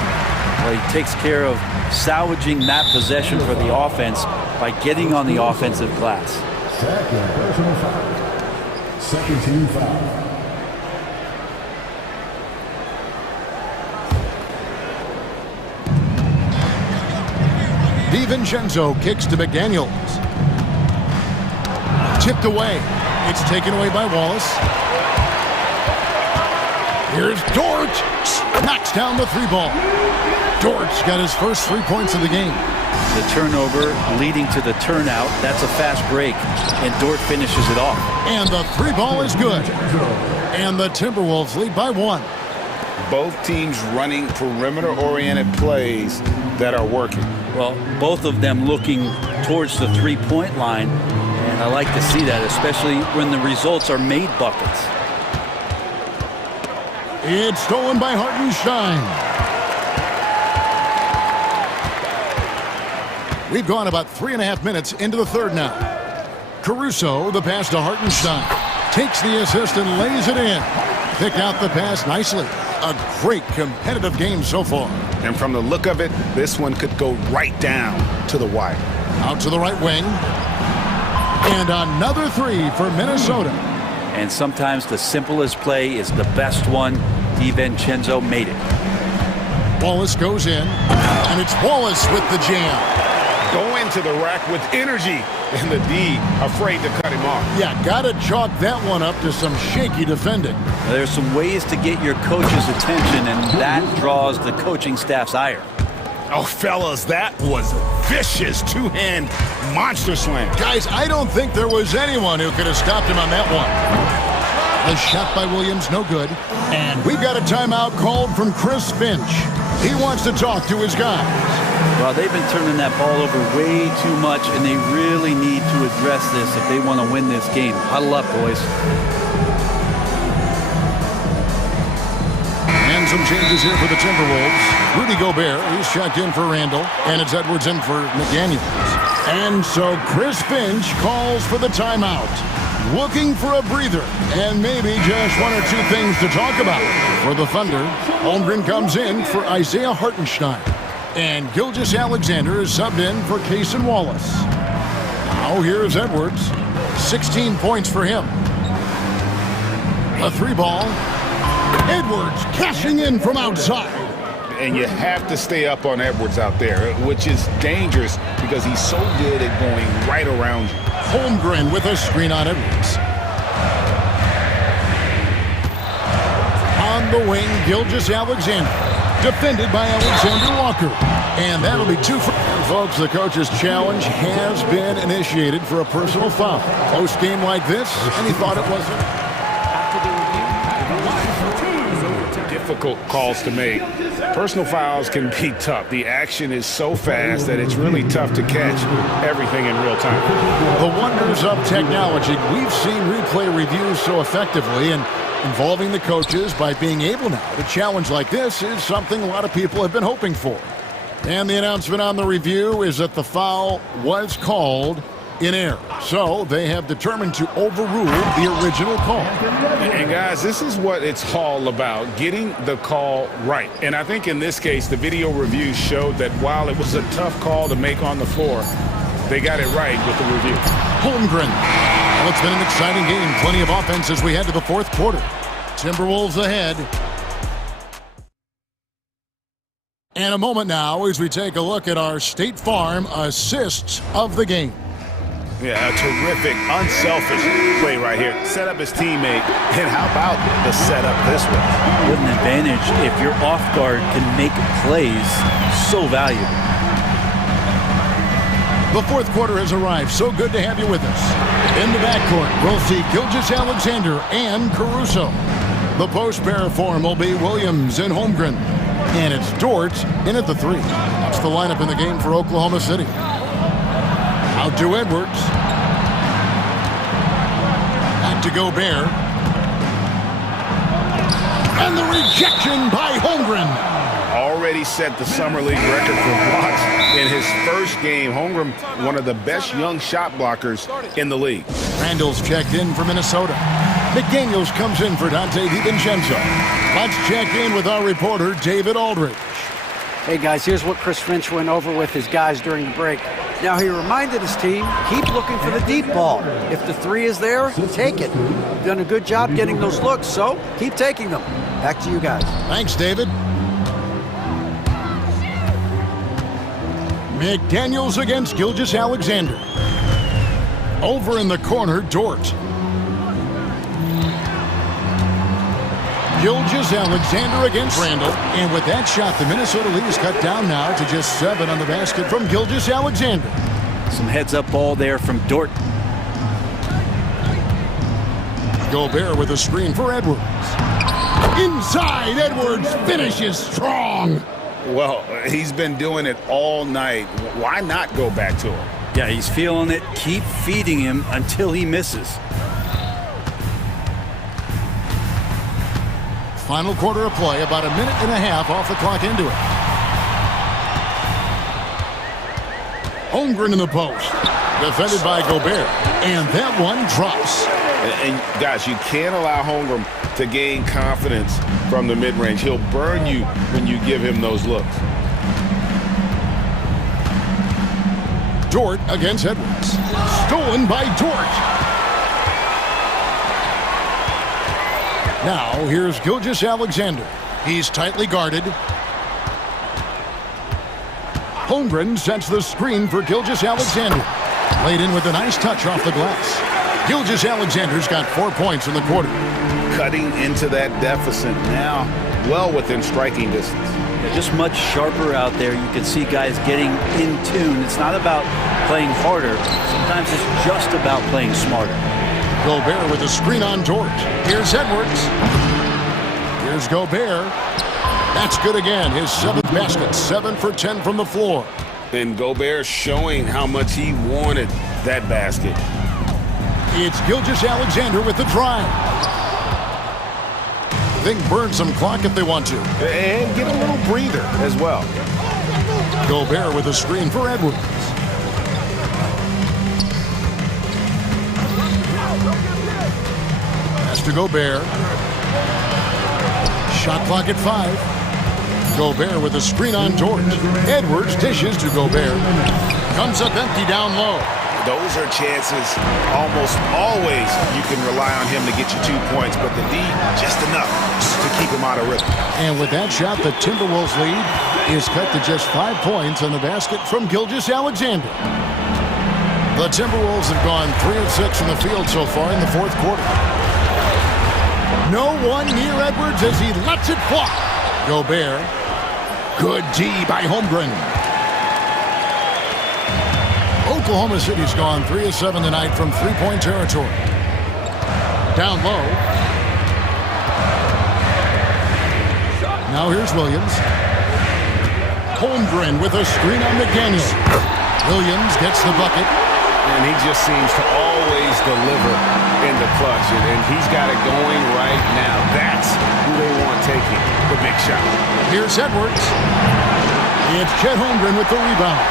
Well, he takes care of salvaging that possession for the offense by getting on the offensive glass. Second personal foul. Second team foul. DiVincenzo kicks to McDaniels. Tipped away. It's taken away by Wallace. Here's Dort. Knocks down the 3-ball. Dort's got his first 3 points of the game. The turnover leading to the turnout. That's a fast break, and Dort finishes it off. And the 3-ball is good. And the Timberwolves lead by 1. Both teams running perimeter-oriented plays that are working. Well, both of them looking towards the three-point line, and I like to see that, especially when the results are made buckets. It's stolen by Hartenstein. We've gone about 3.5 minutes into the third now. Caruso, the pass to Hartenstein. Takes the assist and lays it in. Picked out the pass nicely. A great competitive game so far. And from the look of it, this one could go right down to the wire. Out to the right wing. And another 3 for Minnesota. And sometimes the simplest play is the best one. DiVincenzo made it. Wallace goes in, and it's Wallace with the jam. Go into the rack with energy, and the D afraid to cut him off. Yeah, gotta chalk that one up to some shaky defending. There's some ways to get your coach's attention, and that draws the coaching staff's ire. Oh, fellas, that was vicious two-hand monster slam. Guys, I don't think there was anyone who could have stopped him on that one. The shot by Williams, no good. And we've got a timeout called from Chris Finch. He wants to talk to his guys. Well, they've been turning that ball over way too much, and they really need to address this if they want to win this game. Huddle up, boys. And some changes here for the Timberwolves. Rudy Gobert, he's checked in for Randall, and it's Edwards in for McDaniels. And so Chris Finch calls for the timeout. looking for a breather and maybe just one or two things to talk about. For the Thunder, Holmgren comes in for Isaiah Hartenstein. And Gilgeous-Alexander is subbed in for Cason Wallace. Now here's Edwards. 16 points for him. A three ball. Edwards cashing in from outside. And you have to stay up on Edwards out there, which is dangerous because he's so good at going right around you. Holmgren with a screen on Edwards. On the wing, Gilgeous-Alexander. Defended by Alexander Walker. And that'll be 2 for... Folks, the coach's challenge has been initiated for a personal foul. Close game like this, and he thought it wasn't. Difficult calls to make. Personal fouls can be tough. The action is so fast that it's really tough to catch everything in real time. The wonders of technology. We've seen replay reviews so effectively, and involving the coaches by being able now to challenge like this is something a lot of people have been hoping for. And the announcement on the review is that the foul was called in error. So they have determined to overrule the original call. And guys, this is what it's all about, getting the call right. And I think in this case, the video review showed that while it was a tough call to make on the floor, they got it right with the review. Holmgren. Well, it's been an exciting game. Plenty of offense as we head to the fourth quarter. Timberwolves ahead. And a moment now as we take a look at our State Farm assists of the game. Yeah, a terrific, unselfish play right here. Set up his teammate, and how about the setup this way? What an advantage if your off guard can make plays so valuable. The fourth quarter has arrived. So good to have you with us. In the backcourt, we'll see Gilgeous-Alexander and Caruso. The post pair form will be Williams and Holmgren. And it's Dort in at the three. That's the lineup in the game for Oklahoma City. Out to Edwards. Back to Gobert. And the rejection by Holmgren. Already set the Summer League record for blocks in his first game. Holmgren, one of the best young shot blockers in the league. Randall's checked in for Minnesota. McDaniels comes in for Dante DiVincenzo. Let's check in with our reporter, David Aldridge. Hey, guys, here's what Chris Finch went over with his guys during the break. Now, he reminded his team, keep looking for the deep ball. If the three is there, take it. You've done a good job getting those looks, so keep taking them. Back to you guys. Thanks, David. McDaniels against Gilgeous-Alexander. Over in the corner, Dort. Gilgeous-Alexander against Randall. And with that shot, the Minnesota lead is cut down now to just 7 on the basket from Gilgeous-Alexander. Some heads-up ball there from Dort. Gobert with a screen for Edwards. Inside, Edwards finishes strong. Well, he's been doing it all night. Why not go back to him? Yeah, he's feeling it. Keep feeding him until he misses. Final quarter of play, about a minute and a half off the clock into it. Holmgren in the post. Defended by Gobert. And that one drops. And guys, you can't allow Holmgren to gain confidence from the mid-range. He'll burn you when you give him those looks. Dort against Edwards. Stolen by Dort. Now, here's Gilgeous-Alexander. He's tightly guarded. Holmgren sets the screen for Gilgeous-Alexander. Laid in with a nice touch off the glass. Gilgeous-Alexander's got 4 points in the quarter. Cutting into that deficit now, well within striking distance. Yeah, just much sharper out there. You can see guys getting in tune. It's not about playing harder. Sometimes it's just about playing smarter. Gobert with a screen on Dort. Here's Edwards. Here's Gobert. That's good again. His 7th basket. 7 for 10 from the floor. And Gobert showing how much he wanted that basket. It's Gilgeous-Alexander with the drive. They can burn some clock if they want to. And get a little breather as well. Gobert with a screen for Edwards. to Gobert. Shot clock at 5. Gobert with a screen on George. Edwards dishes to Gobert. Comes up empty down low. Those are chances almost always you can rely on him to get you 2 points, but the D just enough to keep him out of rhythm. And with that shot, the Timberwolves lead is cut to just 5 points on the basket from Gilgeous-Alexander. The Timberwolves have gone 3 of 6 from the field so far in the fourth quarter. No one near Edwards as he lets it fly. Gobert. Good D by Holmgren. Oklahoma City's gone 3 of 7 tonight from three-point territory. Down low. Now here's Williams. Holmgren with a screen on McDaniel. Williams gets the bucket. And he just seems to always deliver in the clutch. And he's got it going right now. That's who they want taking the big shot. Here's Edwards. It's Chet Holmgren with the rebound.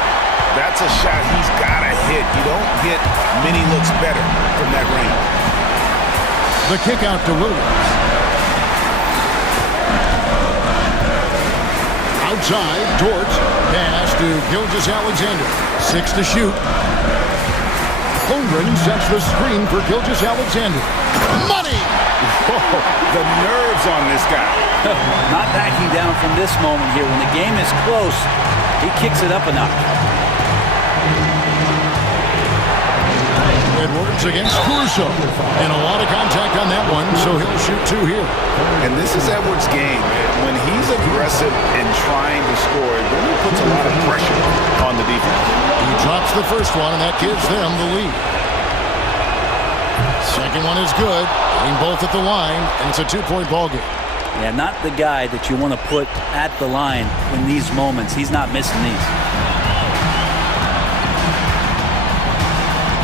That's a shot he's got to hit. You don't get many looks better from that range. The kick out to Williams. Outside, George. Pass to Gilgeous-Alexander. 6 to shoot. Holmgren sets the screen for Gilgeous-Alexander. Money! Whoa, the nerves on this guy. Not backing down from this moment here. When the game is close, he kicks it up a notch. Edwards against Caruso. And a lot of contact on that one, so he'll shoot 2 here. And this is Edwards' game. When he's aggressive and trying to score, it really puts a lot of pressure on the defense. He drops the first one, and that gives them the lead. Second one is good. Getting both at the line, and it's a 2-point ball game. Yeah, not the guy that you want to put at the line in these moments. He's not missing these.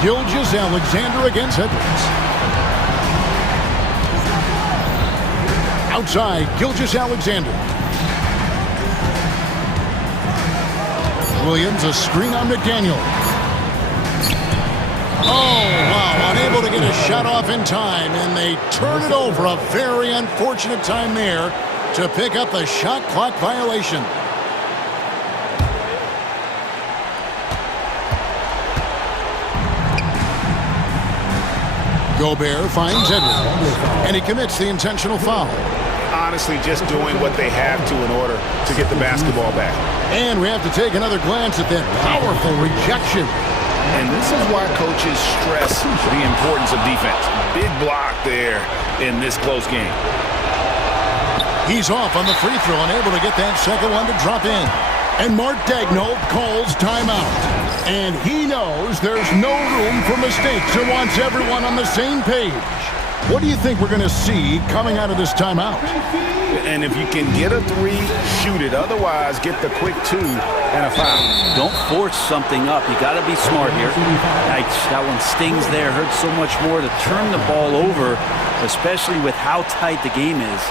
Gilgeous-Alexander against Edwards. Outside, Gilgeous-Alexander. Williams, a screen on McDaniel. Oh, wow, unable to get a shot off in time, and they turn it over. A very unfortunate time there to pick up the shot clock violation. Gobert finds Edwards, and he commits the intentional foul. Honestly, just doing what they have to in order to get the basketball back. And we have to take another glance at that powerful rejection. And this is why coaches stress the importance of defense. Big block there in this close game. He's off on the free throw, unable to get that second one to drop in. And Mark Daigneault calls timeout. And he knows there's no room for mistakes and wants everyone on the same page. What do you think we're going to see coming out of this timeout? And if you can get a 3, shoot it. Otherwise, get the quick 2 and a foul. Don't force something up. You got to be smart here. Yikes, that one stings there. Hurts so much more to turn the ball over, especially with how tight the game is.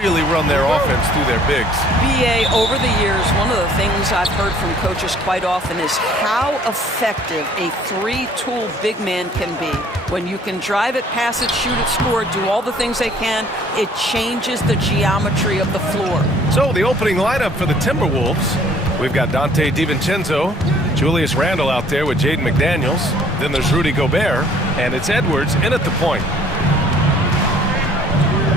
Really run their offense through their bigs. BA, over the years, one of the things I've heard from coaches quite often is how effective a three-tool big man can be. When you can drive it, pass it, shoot it, score, do all the things they can, it changes the geometry of the floor. So the opening lineup for the Timberwolves, we've got Dante DiVincenzo, Julius Randle out there with Jaden McDaniels. Then there's Rudy Gobert, and it's Edwards in at the point.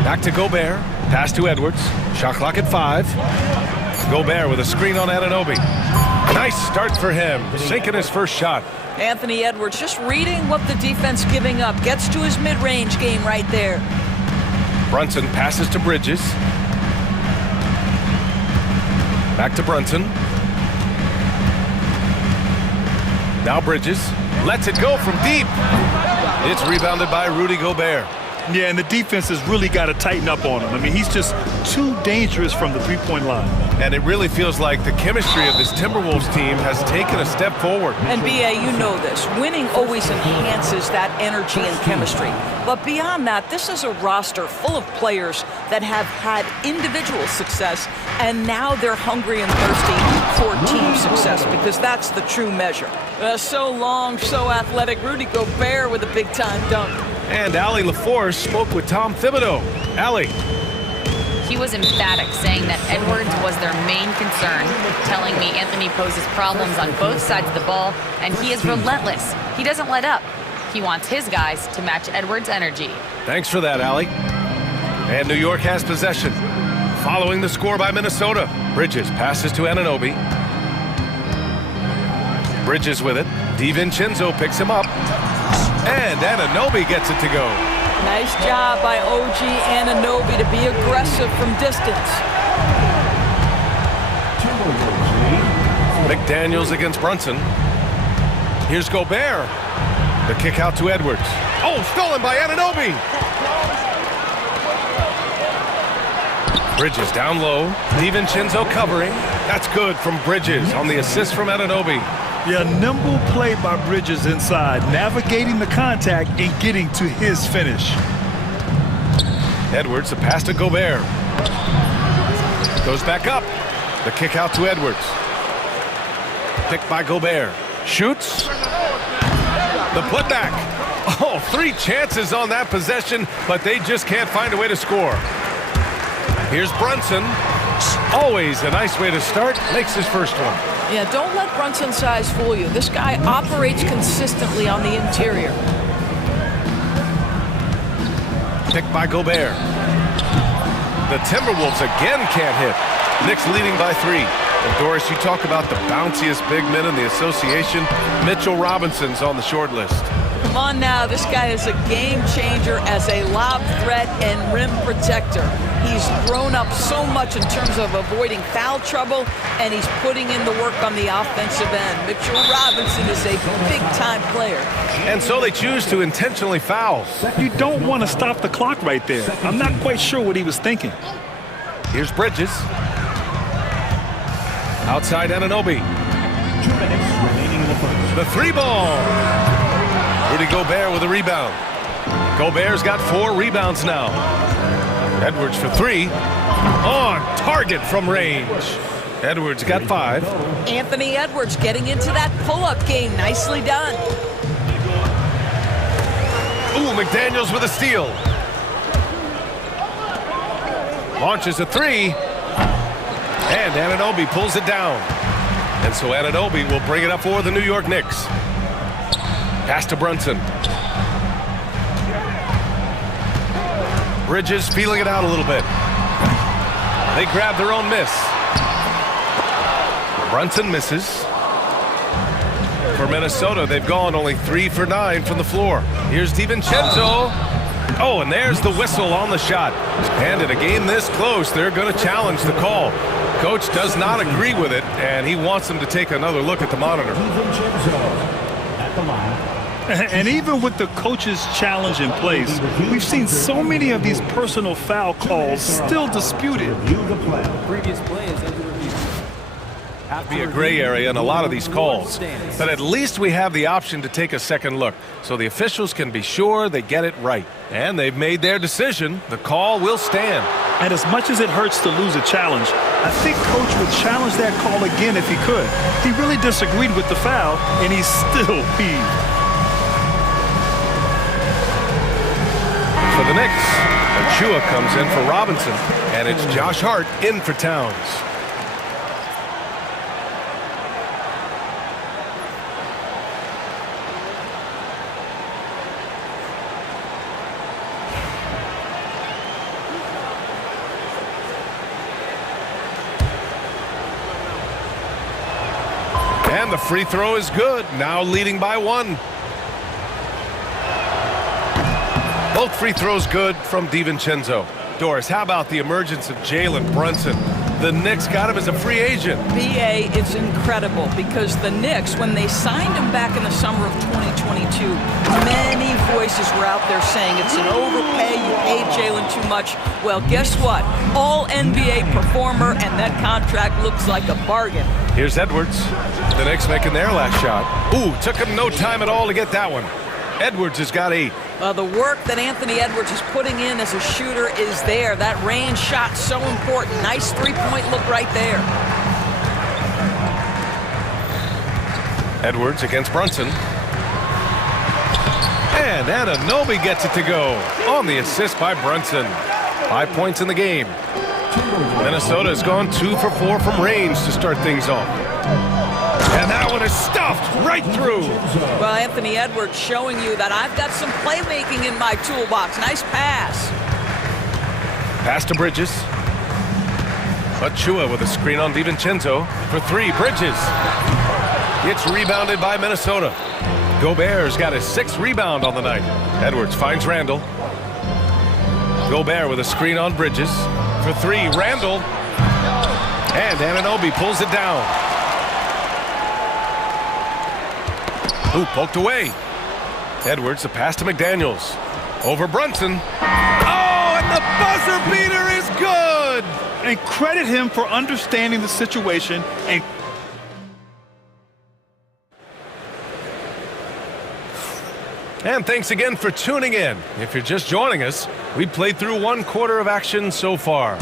Back to Gobert. Pass to Edwards. Shot clock at 5. Gobert with a screen on Anunoby. Nice start for him, sinking his first shot. Anthony Edwards just reading what the defense giving up. Gets to his mid-range game right there. Brunson passes to Bridges. Back to Brunson. Now Bridges lets it go from deep. It's rebounded by Rudy Gobert. Yeah, and the defense has really got to tighten up on him. I mean, he's just too dangerous from the three-point line. And it really feels like the chemistry of this Timberwolves team has taken a step forward. And BA, you know this. Winning always enhances that energy and chemistry. But beyond that, this is a roster full of players that have had individual success, and now they're hungry and thirsty for team success, because that's the true measure. So long, so athletic. Rudy Gobert with a big-time dunk. And Allie LaForce spoke with Tom Thibodeau. Allie. He was emphatic, saying that Edwards was their main concern, telling me Anthony poses problems on both sides of the ball, and he is relentless. He doesn't let up. He wants his guys to match Edwards' energy. Thanks for that, Allie. And New York has possession. Following the score by Minnesota. Bridges passes to Anunoby. Bridges with it. DiVincenzo picks him up. And Anunoby gets it to go. Nice job by OG Anunoby to be aggressive from distance. McDaniels against Brunson. Here's Gobert. The kick out to Edwards. Oh, stolen by Anunoby. Bridges down low. DiVincenzo covering. That's good from Bridges on the assist from Anunoby. Yeah, nimble play by Bridges inside, navigating the contact and getting to his finish. Edwards, the pass to Gobert. Goes back up. The kick out to Edwards. Picked by Gobert. Shoots. The putback. Oh, 3 chances on that possession, but they just can't find a way to score. Here's Brunson. Always a nice way to start. Makes his first one. Yeah, don't let Brunson's size fool you. This guy operates consistently on the interior. Picked by Gobert. The Timberwolves again can't hit. Knicks leading by 3. And Doris, you talk about the bounciest big men in the association. Mitchell Robinson's on the short list. Come on now, this guy is a game changer as a lob threat and rim protector. He's grown up so much in terms of avoiding foul trouble, and he's putting in the work on the offensive end. Mitchell Robinson is a big-time player. And so they choose to intentionally foul. You don't want to stop the clock right there. I'm not quite sure what he was thinking. Here's Bridges. Outside Anunoby. 2 minutes remaining in the first. The 3 ball. Rudy Gobert with a rebound. Gobert's got 4 rebounds now. Edwards for 3. On target from range. Edwards got 5. Anthony Edwards getting into that pull-up game. Nicely done. Ooh, McDaniels with a steal. Launches a 3. And Anunoby pulls it down. And so Anunoby will bring it up for the New York Knicks. Pass to Brunson. Bridges feeling it out a little bit. They grab their own miss. Brunson misses. For Minnesota, they've gone only 3 for 9 from the floor. Here's DiVincenzo. Oh, and there's the whistle on the shot. And in a game this close, they're going to challenge the call. Coach does not agree with it, and he wants them to take another look at the monitor. At the line. And even with the coach's challenge in place, we've seen so many of these personal foul calls still disputed. Previous play is under review. Be a gray area in a lot of these calls, but at least we have the option to take a second look, so the officials can be sure they get it right. And they've made their decision. The call will stand. And as much as it hurts to lose a challenge, I think Coach would challenge that call again if he could. He really disagreed with the foul, and he's still peeved. For the Knicks, Achua comes in for Robinson, and it's Josh Hart in for Towns. And the free throw is good, now leading by 1. Both free throws good from DiVincenzo. Doris, how about the emergence of Jalen Brunson? The Knicks got him as a free agent. BA is incredible because the Knicks, when they signed him back in the summer of 2022, many voices were out there saying it's an overpay, you paid Jalen too much. Well, guess what? All NBA performer, and that contract looks like a bargain. Here's Edwards. The Knicks making their last shot. Ooh, took him no time at all to get that one. Edwards has got 8. The work that Anthony Edwards is putting in as a shooter is there. That range shot so important. Nice three-point look right there. Edwards against Brunson. And Anunoby gets it to go on the assist by Brunson. 5 points in the game. Minnesota has gone 2 for 4 from range to start things off. And that one is stuffed right through. Well, Anthony Edwards showing you that I've got some playmaking in my toolbox. Nice pass. Pass to Bridges. Achua with a screen on DiVincenzo for 3. Bridges. It's rebounded by Minnesota. Gobert's got his 6th rebound on the night. Edwards finds Randall. Gobert with a screen on Bridges for 3. Randall. And Anunoby pulls it down. Ooh, poked away. Edwards, the pass to McDaniels. Over Brunson. Oh, and the buzzer beater is good! And credit him for understanding the situation and thanks again for tuning in. If you're just joining us, we played through 1 quarter of action so far.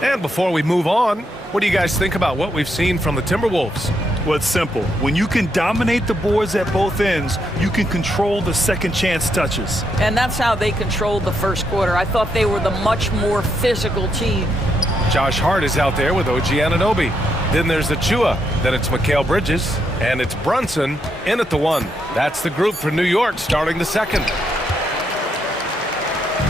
And before we move on, what do you guys think about what we've seen from the Timberwolves? Well, it's simple. When you can dominate the boards at both ends, you can control the second chance touches. And that's how they controlled the first quarter. I thought they were the much more physical team. Josh Hart is out there with OG Anunoby. Then there's Achua. Then it's Mikal Bridges. And it's Brunson in at the 1. That's the group for New York starting the 2nd.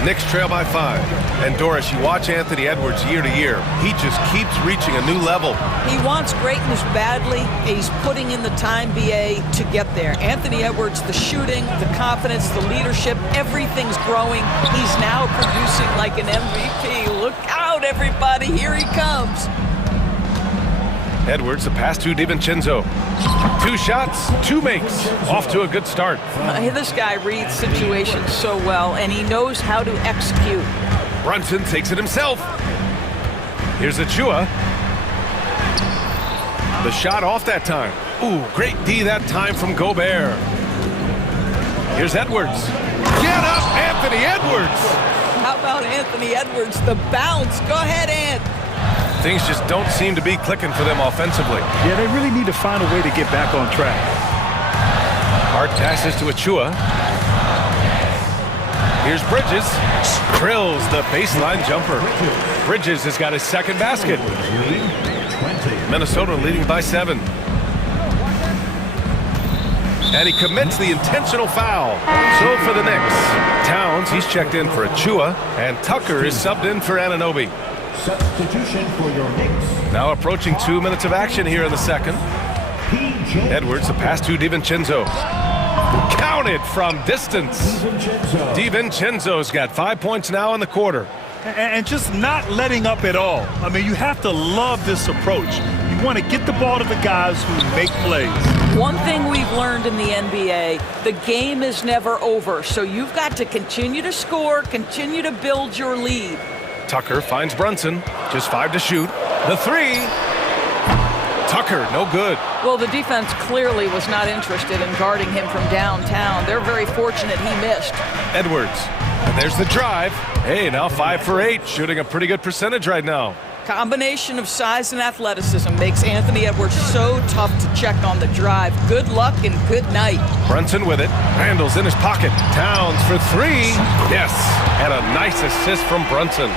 Knicks trail by 5. And Doris, you watch Anthony Edwards year to year. He just keeps reaching a new level. He wants greatness badly. He's putting in the time, BA, to get there. Anthony Edwards, the shooting, the confidence, the leadership, everything's growing. He's now producing like an MVP. Look out, everybody. Here he comes. Edwards, the pass to DiVincenzo. 2 shots, 2 makes. Off to a good start. This guy reads situations so well, and he knows how to execute. Brunson takes it himself. Here's Achua. The shot off that time. Ooh, great D that time from Gobert. Here's Edwards. Get up, Anthony Edwards! How about Anthony Edwards? The bounce. Go ahead, Ant. Things just don't seem to be clicking for them offensively. Yeah, they really need to find a way to get back on track. Hart passes to Achua. Here's Bridges. Drills the baseline jumper. Bridges has got his 2nd basket. Minnesota leading by 7. And he commits the intentional foul. So for the Knicks, Towns, he's checked in for Achua, and Tucker is subbed in for Anunoby. Substitution for your Knicks. Now approaching 2 minutes of action here in the 2nd. Edwards, the pass to DiVincenzo. Counted from distance. DiVincenzo's got 5 points now in the quarter. And just not letting up at all. I mean, you have to love this approach. You want to get the ball to the guys who make plays. One thing we've learned in the NBA, the game is never over. So you've got to continue to score, continue to build your lead. Tucker finds Brunson. Just 5 to shoot. The 3. Tucker, no good. Well, the defense clearly was not interested in guarding him from downtown. They're very fortunate he missed. Edwards, and there's the drive. Hey, now 5 for 8, shooting a pretty good percentage right now. Combination of size and athleticism makes Anthony Edwards so tough to check on the drive. Good luck and good night. Brunson with it. Randall's in his pocket. Towns for 3. Yes, and a nice assist from Brunson.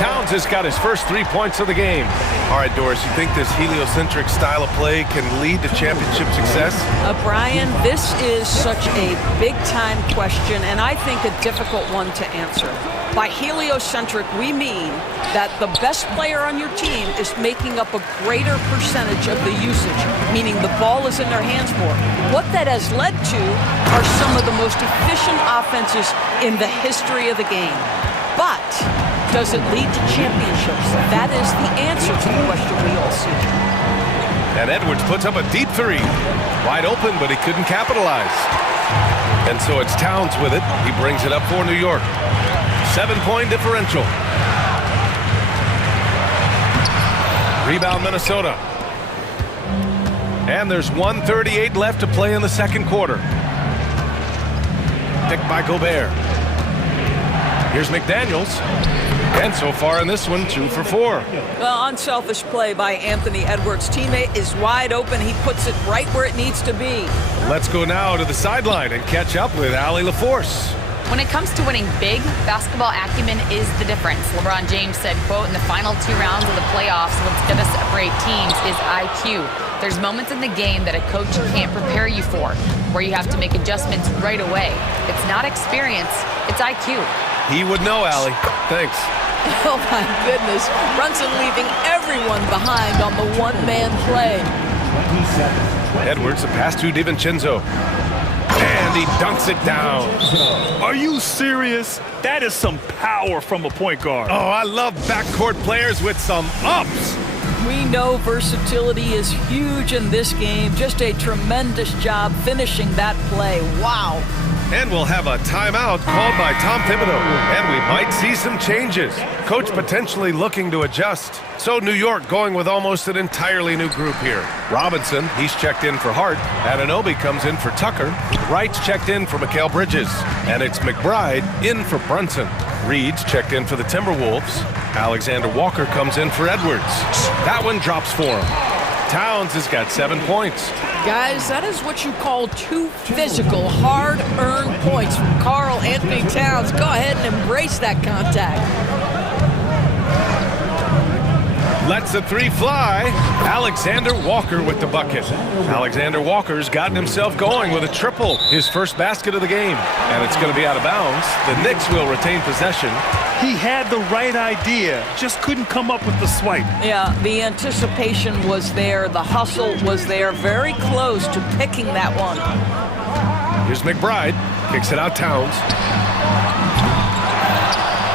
Towns has got his first 3 points of the game. All right, Doris, you think this heliocentric style of play can lead to championship success? Brian, this is such a big-time question, and I think a difficult one to answer. By heliocentric, we mean that the best player on your team is making up a greater percentage of the usage, meaning the ball is in their hands more. What that has led to are some of the most efficient offenses in the history of the game. But does it lead to championships? That is the answer to the question we all see. And Edwards puts up a deep 3. Wide open, but he couldn't capitalize. And so it's Towns with it. He brings it up for New York. 7-point differential. Rebound Minnesota. And there's 1:38 left to play in the second quarter. Picked by Gobert. Here's McDaniels. And so far in this one, 2 for 4. Well, unselfish play by Anthony Edwards. Teammate is wide open. He puts it right where it needs to be. Let's go now to the sideline and catch up with Allie LaForce. When it comes to winning big, basketball acumen is the difference. LeBron James said, quote, in the final 2 rounds of the playoffs, what's going to separate teams is IQ. There's moments in the game that a coach can't prepare you for, where you have to make adjustments right away. It's not experience, it's IQ. He would know, Allie. Thanks. Oh, my goodness. Brunson leaving everyone behind on the one-man play. Edwards, the pass to DiVincenzo. And he dunks it down. Are you serious? That is some power from a point guard. Oh, I love backcourt players with some ups. We know versatility is huge in this game. Just a tremendous job finishing that play. Wow. And we'll have a timeout called by Tom Thibodeau. And we might see some changes. Coach potentially looking to adjust. So New York going with almost an entirely new group here. Robinson, he's checked in for Hart. Anunoby comes in for Tucker. Wright's checked in for Mikal Bridges. And it's McBride in for Brunson. Reed's checked in for the Timberwolves. Alexander Walker comes in for Edwards. That one drops for him. Towns has got 7 points. Guys, that is what you call 2 physical, hard-earned points from Karl Anthony Towns. Go ahead and embrace that contact. Lets the 3 fly. Alexander Walker with the bucket. Alexander Walker's gotten himself going with a triple, his first basket of the game. And it's going to be out of bounds. The Knicks will retain possession. He had the right idea, just couldn't come up with the swipe. Yeah, the anticipation was there. The hustle was there. Very close to picking that one. Here's McBride. Kicks it out Towns.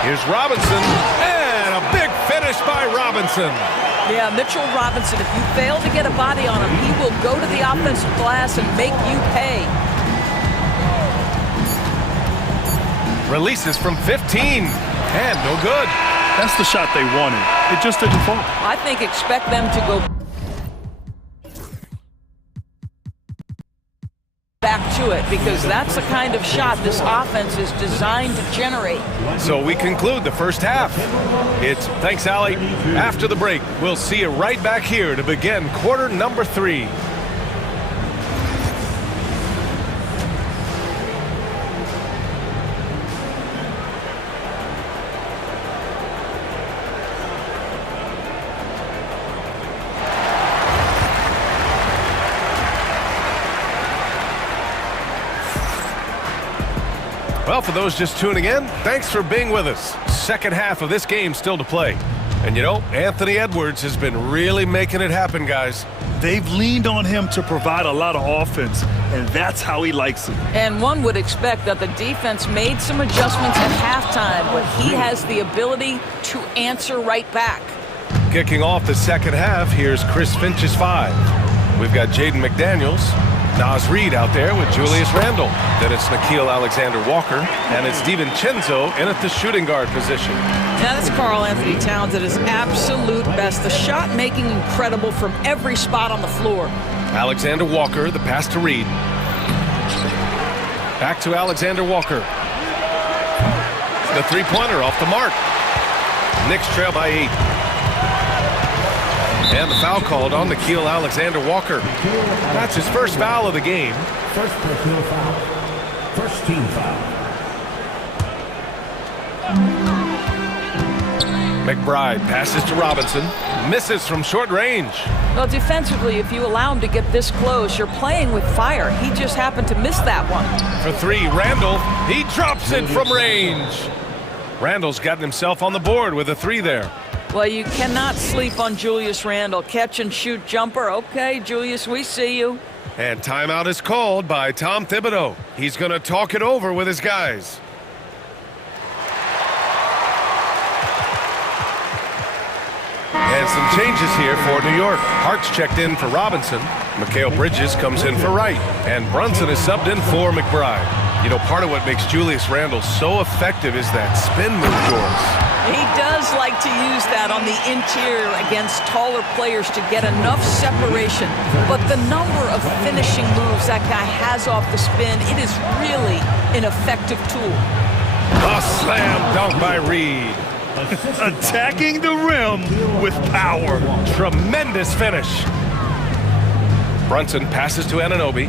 Here's Robinson. And a big finish by Robinson. Yeah, Mitchell Robinson, if you fail to get a body on him, he will go to the offensive glass and make you pay. Releases from 15. And no good. That's the shot they wanted. It just didn't fall. I think expect them to go back to it, because that's the kind of shot this offense is designed to generate. So we conclude the first half. It's thanks, Allie. After the break, we'll see you right back here to begin quarter number 3. Well, for those just tuning in, thanks for being with us. Second half of this game still to play. And you know, Anthony Edwards has been really making it happen, guys. They've leaned on him to provide a lot of offense, and that's how he likes it. And one would expect that the defense made some adjustments at halftime, but he has the ability to answer right back. Kicking off the second half, here's Chris Finch's 5. We've got Jaden McDaniels, Nas Reed out there with Julius Randle. Then it's Nickeil Alexander-Walker, and it's DiVincenzo in at the shooting guard position. Now that's Karl Anthony Towns at his absolute best. The shot making incredible from every spot on the floor. Alexander-Walker, the pass to Reed. Back to Alexander-Walker. The three-pointer off the mark. Knicks trail by 8. And the foul called on Nickeil Alexander-Walker. That's his first foul of the game. First personal foul. First team foul. McBride passes to Robinson. Misses from short range. Well, defensively, if you allow him to get this close, you're playing with fire. He just happened to miss that one. For three, Randle. He drops it from range. Randle's gotten himself on the board with a three there. Well, you cannot sleep on Julius Randle. Catch and shoot jumper. Okay, Julius, we see you. And timeout is called by Tom Thibodeau. He's going to talk it over with his guys. And some changes here for New York. Hart's checked in for Robinson. Mikal Bridges comes in for Wright. And Brunson is subbed in for McBride. You know, part of what makes Julius Randle so effective is that spin move, George. He does like to use that on the interior against taller players to get enough separation. But the number of finishing moves that guy has off the spin, it is really an effective tool. A slam dunk by Reed. Attacking the rim with power. Tremendous finish. Brunson passes to Anunoby.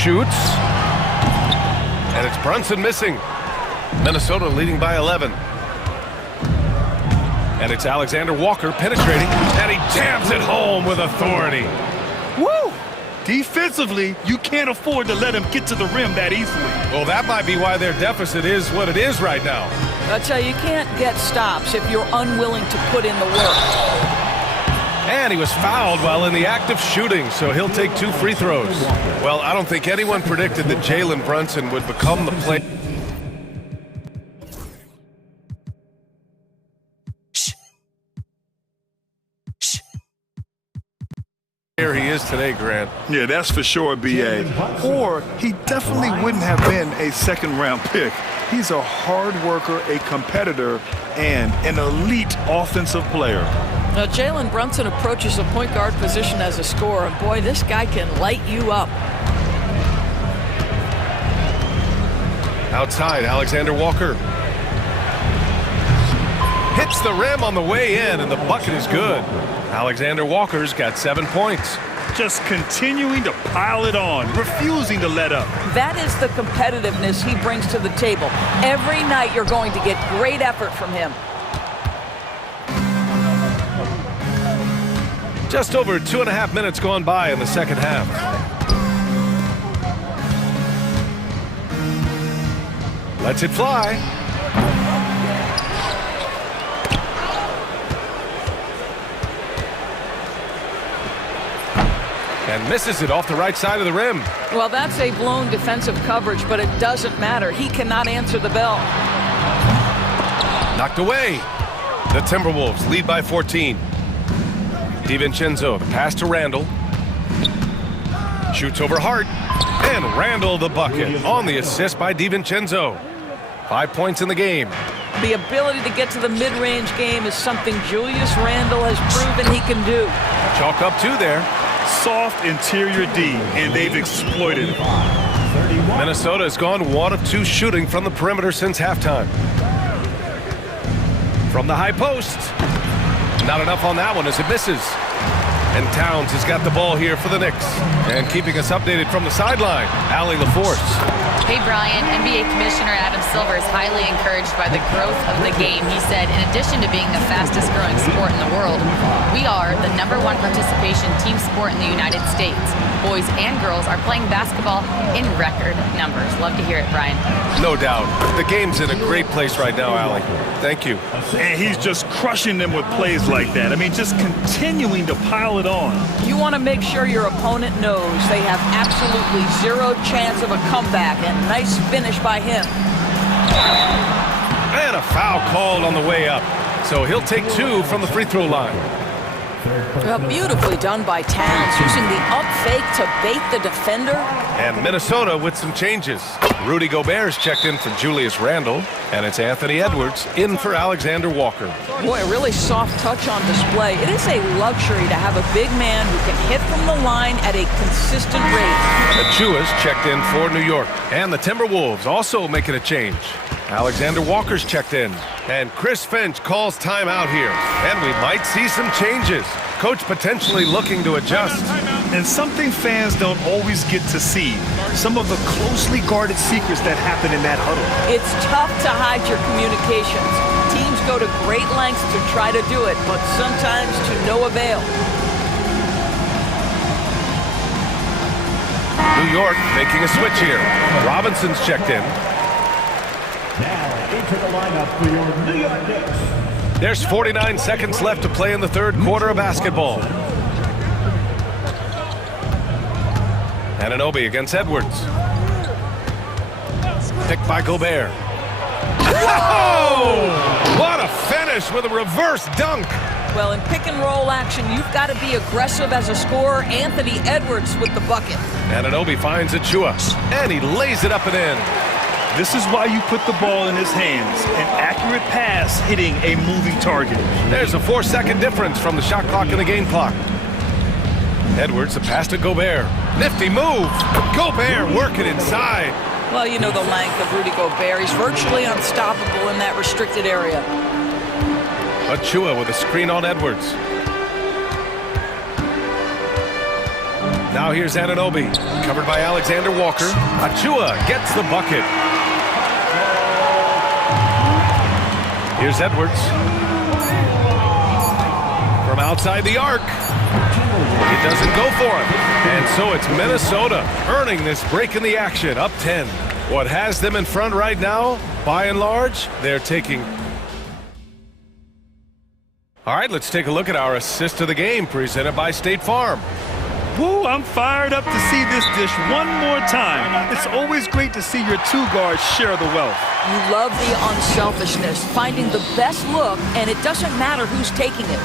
Shoots. And it's Brunson missing. Minnesota leading by 11. And it's Alexander-Walker penetrating, and he jams it home with authority. Woo! Defensively, you can't afford to let him get to the rim that easily. Well, that might be why their deficit is what it is right now. I tell you, you can't get stops if you're unwilling to put in the work. And he was fouled while in the act of shooting, so he'll take 2 free throws. Well, I don't think anyone predicted that Jalen Brunson would become the player. Here he is today, Grant. Yeah, that's for sure, B.A. Or he definitely wouldn't have been a second-round pick. He's a hard worker, a competitor, and an elite offensive player. Now, Jalen Brunson approaches the point guard position as a scorer, and boy, this guy can light you up. Outside, Alexander-Walker. Hits the rim on the way in, and the bucket is good. Alexander-Walker's got 7 points. Just continuing to pile it on, refusing to let up. That is the competitiveness he brings to the table. Every night you're going to get great effort from him. Just over 2.5 minutes gone by in the second half. Lets it fly. And misses it off the right side of the rim. Well, that's a blown defensive coverage, but it doesn't matter. He cannot answer the bell. Knocked away. The Timberwolves lead by 14. DiVincenzo, the pass to Randle. Shoots over Hart. And Randle the bucket on the assist by DiVincenzo. 5 points in the game. The ability to get to the mid-range game is something Julius Randle has proven he can do. Chalk up 2 there. Soft interior D, and they've exploited it. Minnesota has gone 1 of 2 shooting from the perimeter since halftime. From the high post. Not enough on that one as it misses. And Towns has got the ball here for the Knicks. And keeping us updated from the sideline, Allie LaForce. Hey, Brian, NBA Commissioner Adam Silver is highly encouraged by the growth of the game. He said, in addition to being the fastest growing sport in the world, we are the #1 participation team sport in the United States. Boys and girls are playing basketball in record numbers. Love to hear it, Brian. No doubt. The game's in a great place right now, Allie. Thank you. And he's just crushing them with plays like that. I mean, just continuing to pile it on. You want to make sure your opponent knows they have absolutely 0 chance of a comeback, and nice finish by him. And a foul called on the way up. So he'll take 2 from the free throw line. Well, beautifully done by Towns, using the up fake to bait the defender. And Minnesota with some changes. Rudy Gobert's checked in for Julius Randle, and it's Anthony Edwards in for Alexander Walker. Boy, a really soft touch on display. It is a luxury to have a big man who can hit from the line at a consistent rate. Achua's checked in for New York, and the Timberwolves also making a change. Alexander Walker's checked in, and Chris Finch calls timeout here, and we might see some changes. Coach potentially looking to adjust. And something fans don't always get to see, some of the closely guarded secrets that happen in that huddle. It's tough to hide your communications. Teams go to great lengths to try to do it, but sometimes to no avail. New York making a switch here. Robinson's checked in. Now into the lineup for your New York Knicks. There's 49 seconds left to play in the third quarter of basketball. Anunoby against Edwards. Picked by Gobert. Whoa! What a finish with a reverse dunk. Well, in pick and roll action, you've got to be aggressive as a scorer. Anthony Edwards with the bucket. Anunoby finds Achua, and he lays it up and in. This is why you put the ball in his hands. An accurate pass hitting a moving target. There's a 4-second difference from the shot clock and the game clock. Edwards, the pass to Gobert. Nifty move. Gobert working inside. Well, you know the length of Rudy Gobert. He's virtually unstoppable in that restricted area. Achua with a screen on Edwards. Now here's Anunoby, covered by Alexander Walker. Achua gets the bucket. Here's Edwards. From outside the arc. It doesn't go for him. And so it's Minnesota earning this break in the action, up 10. What has them in front right now, by and large, they're taking. All right, let's take a look at our assist of the game presented by State Farm. Woo, I'm fired up to see this dish one more time. It's always great to see your two guards share the wealth. You love the unselfishness, finding the best look, and it doesn't matter who's taking it.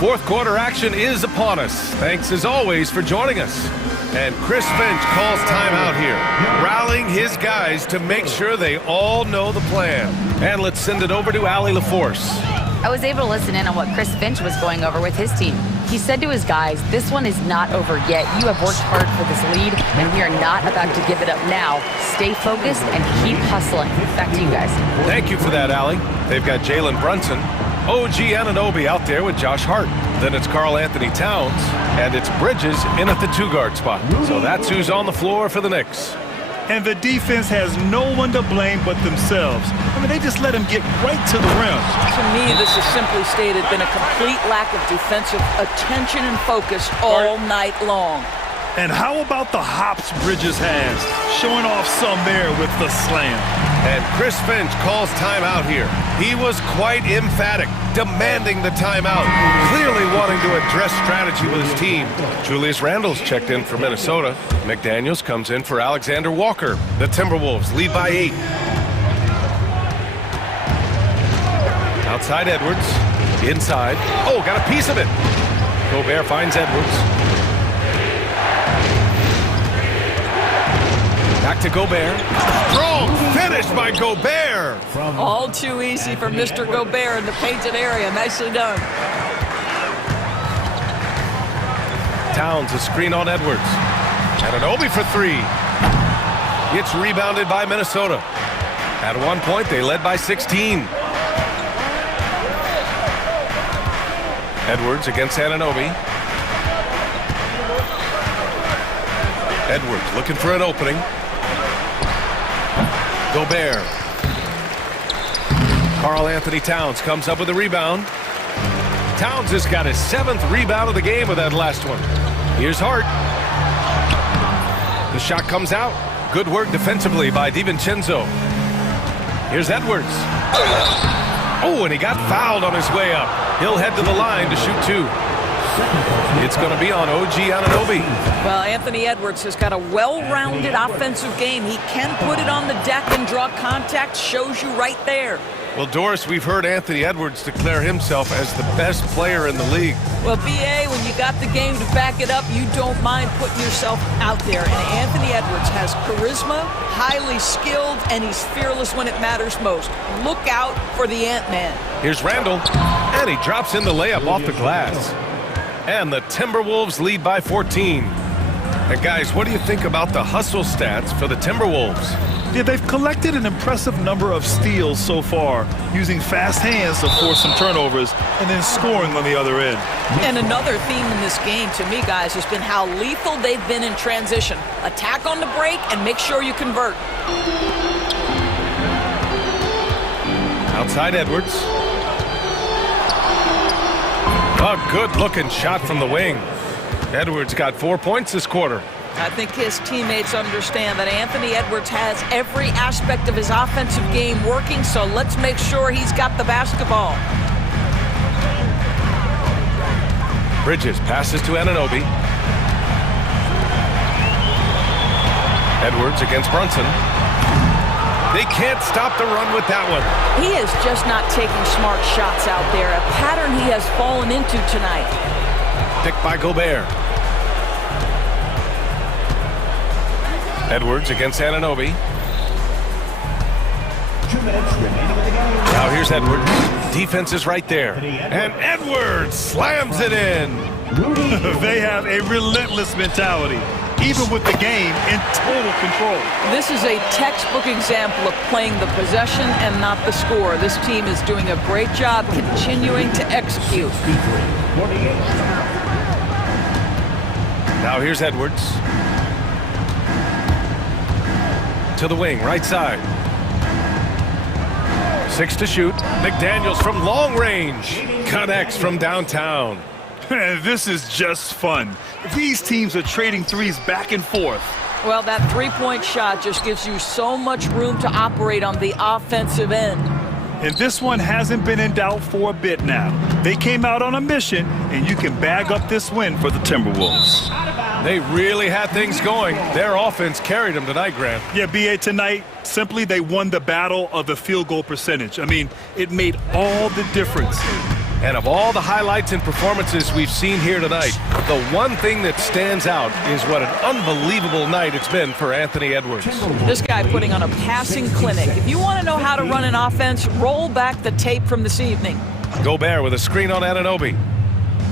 Fourth quarter action is upon us. Thanks as always for joining us. And Chris Finch calls timeout here, rallying his guys to make sure they all know the plan. And let's send it over to Allie LaForce. I was able to listen in on what Chris Finch was going over with his team. He said to his guys, this one is not over yet. You have worked hard for this lead, and we are not about to give it up now. Stay focused and keep hustling. Back to you guys. Thank you for that, Allie. They've got Jalen Brunson, OG Anunoby out there with Josh Hart. Then it's Karl Anthony Towns, and it's Bridges in at the two-guard spot. So that's who's on the floor for the Knicks. And the defense has no one to blame but themselves. I mean, they just let him get right to the rim. To me, this has simply stated been a complete lack of defensive attention and focus all night long. And how about the hops Bridges has? Showing off some there with the slam. And Chris Finch calls timeout here. He was quite emphatic, demanding the timeout, clearly wanting to address strategy with his team. Julius Randle's checked in for Minnesota. McDaniels comes in for Alexander Walker. The Timberwolves lead by 8. Outside Edwards. Inside. Oh, got a piece of it. Gobert finds Edwards. Back to Gobert. Strong finish by Gobert. All too easy for Mr. Gobert in the painted area. Nicely done. Towns a screen on Edwards. Anunoby for 3. It's rebounded by Minnesota. At one point, they led by 16. Edwards against Anunoby. Edwards looking for an opening. Gobert. Karl Anthony Towns comes up with a rebound. Towns has got his 7th rebound of the game with that last one. Here's Hart. The shot comes out. Good work defensively by DiVincenzo. Here's Edwards. Oh, and he got fouled on his way up. He'll head to the line to shoot 2. It's going to be on OG Anunoby. Well, Anthony Edwards has got a well-rounded offensive game. He can put it on the deck and draw contact. Shows you right there. Well, Doris, we've heard Anthony Edwards declare himself as the best player in the league. Well, BA, when you got the game to back it up, you don't mind putting yourself out there. And Anthony Edwards has charisma, highly skilled, and he's fearless when it matters most. Look out for the Ant-Man. Here's Randall, and he drops in the layup off the glass. And the Timberwolves lead by 14. And guys, what do you think about the hustle stats for the Timberwolves? Yeah, they've collected an impressive number of steals so far, using fast hands to force some turnovers and then scoring on the other end. And another theme in this game, to me, guys, has been how lethal they've been in transition. Attack on the break and make sure you convert. Outside Edwards. A good-looking shot from the wing. Edwards got 4 points this quarter. I think his teammates understand that Anthony Edwards has every aspect of his offensive game working, so let's make sure he's got the basketball. Bridges passes to Anunoby. Edwards against Brunson. They can't stop the run with that one. He is just not taking smart shots out there, a pattern he has fallen into tonight. Picked by Gobert. Edwards against Anunoby. 2 minutes remaining in the game. Now here's Edwards. Defense is right there. And Edwards slams it in. They have a relentless mentality, even with the game in total control. This is a textbook example of playing the possession and not the score. This team is doing a great job continuing to execute. Now here's Edwards. To the wing, right side. 6 to shoot. McDaniels from long range. Connects from downtown. This is just fun. These teams are trading threes back and forth. Well, that three-point shot just gives you so much room to operate on the offensive end. And this one hasn't been in doubt for a bit now. They came out on a mission, and you can bag up this win for the Timberwolves. They really had things going. Their offense carried them tonight, Grant. Yeah, BA, tonight, simply they won the battle of the field goal percentage. I mean, it made all the difference. And of all the highlights and performances we've seen here tonight, the one thing that stands out is what an unbelievable night it's been for Anthony Edwards. This guy putting on a passing clinic. If you want to know how to run an offense, roll back the tape from this evening. Gobert with a screen on Anunoby.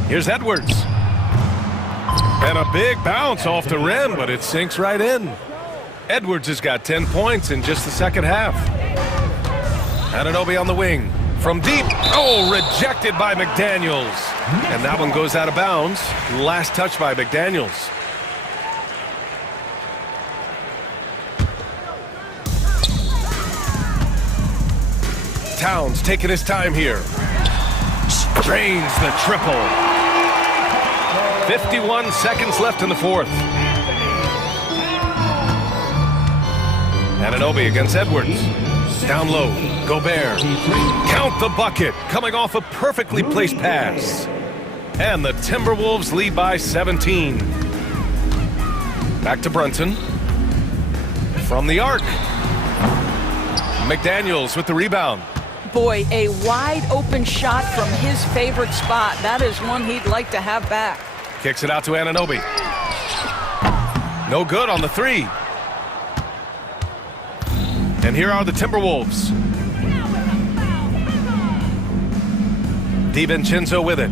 Here's Edwards. And a big bounce off the rim, but it sinks right in. Edwards has got 10 points in just the second half. Anunoby on the wing. From deep. Oh, rejected by McDaniels. And that one goes out of bounds. Last touch by McDaniels. Towns taking his time here. Drains the triple. 51 seconds left in the fourth. Anunoby against Edwards. Down low, Gobert. Count the bucket, coming off a perfectly placed pass. And the Timberwolves lead by 17. Back to Brunson. From the arc. McDaniels with the rebound. Boy, a wide open shot from his favorite spot. That is one he'd like to have back. Kicks it out to Anunoby. No good on the three. And here are the Timberwolves. DiVincenzo with it.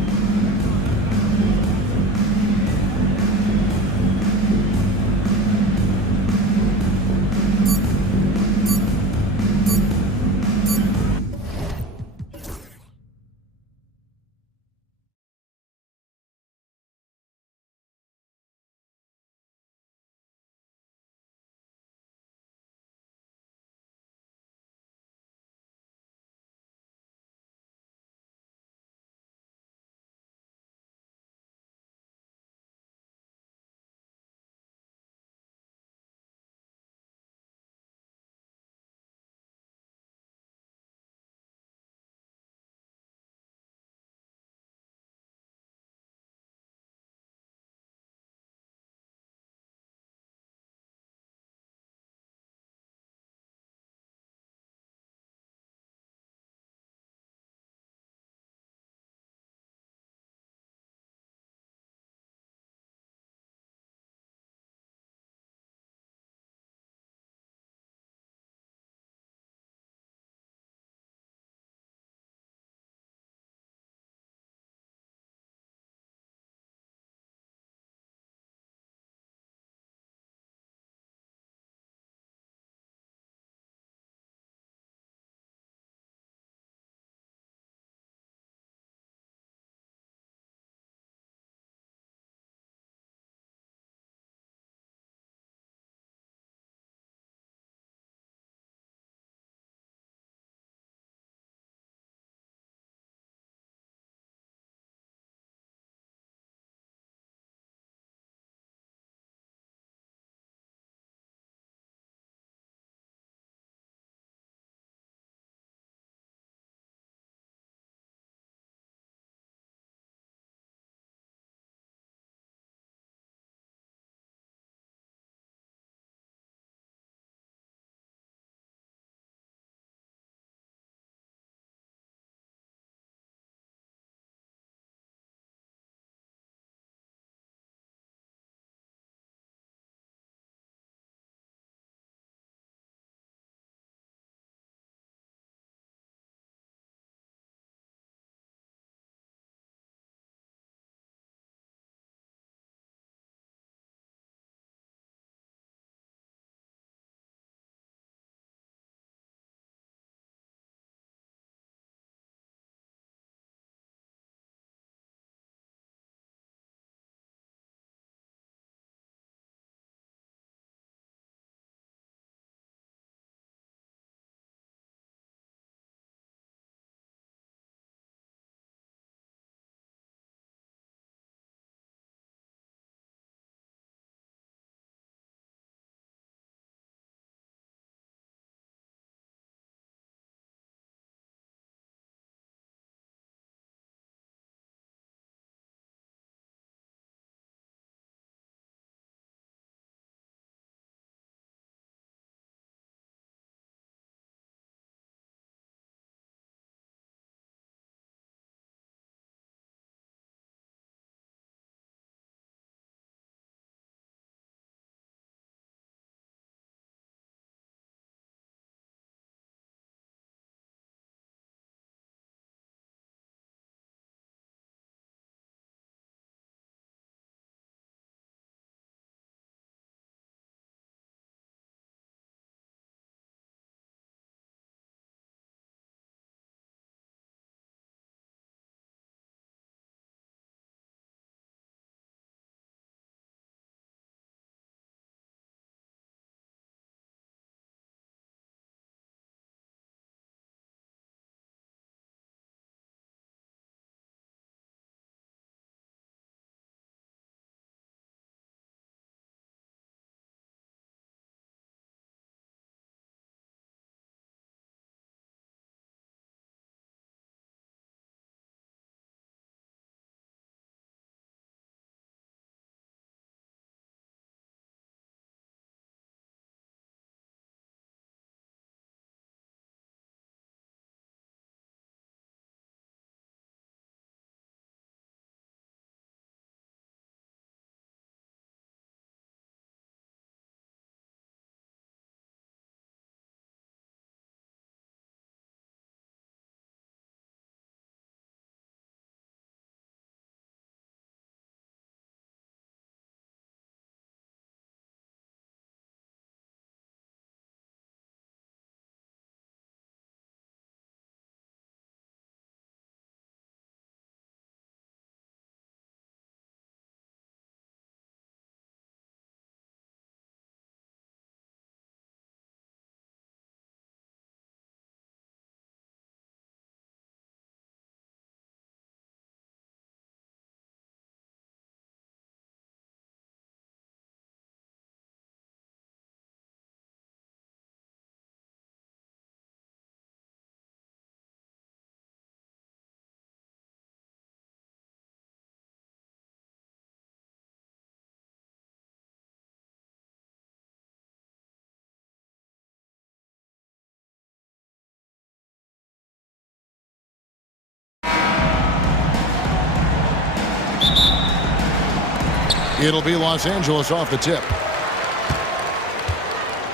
It'll be Los Angeles off the tip.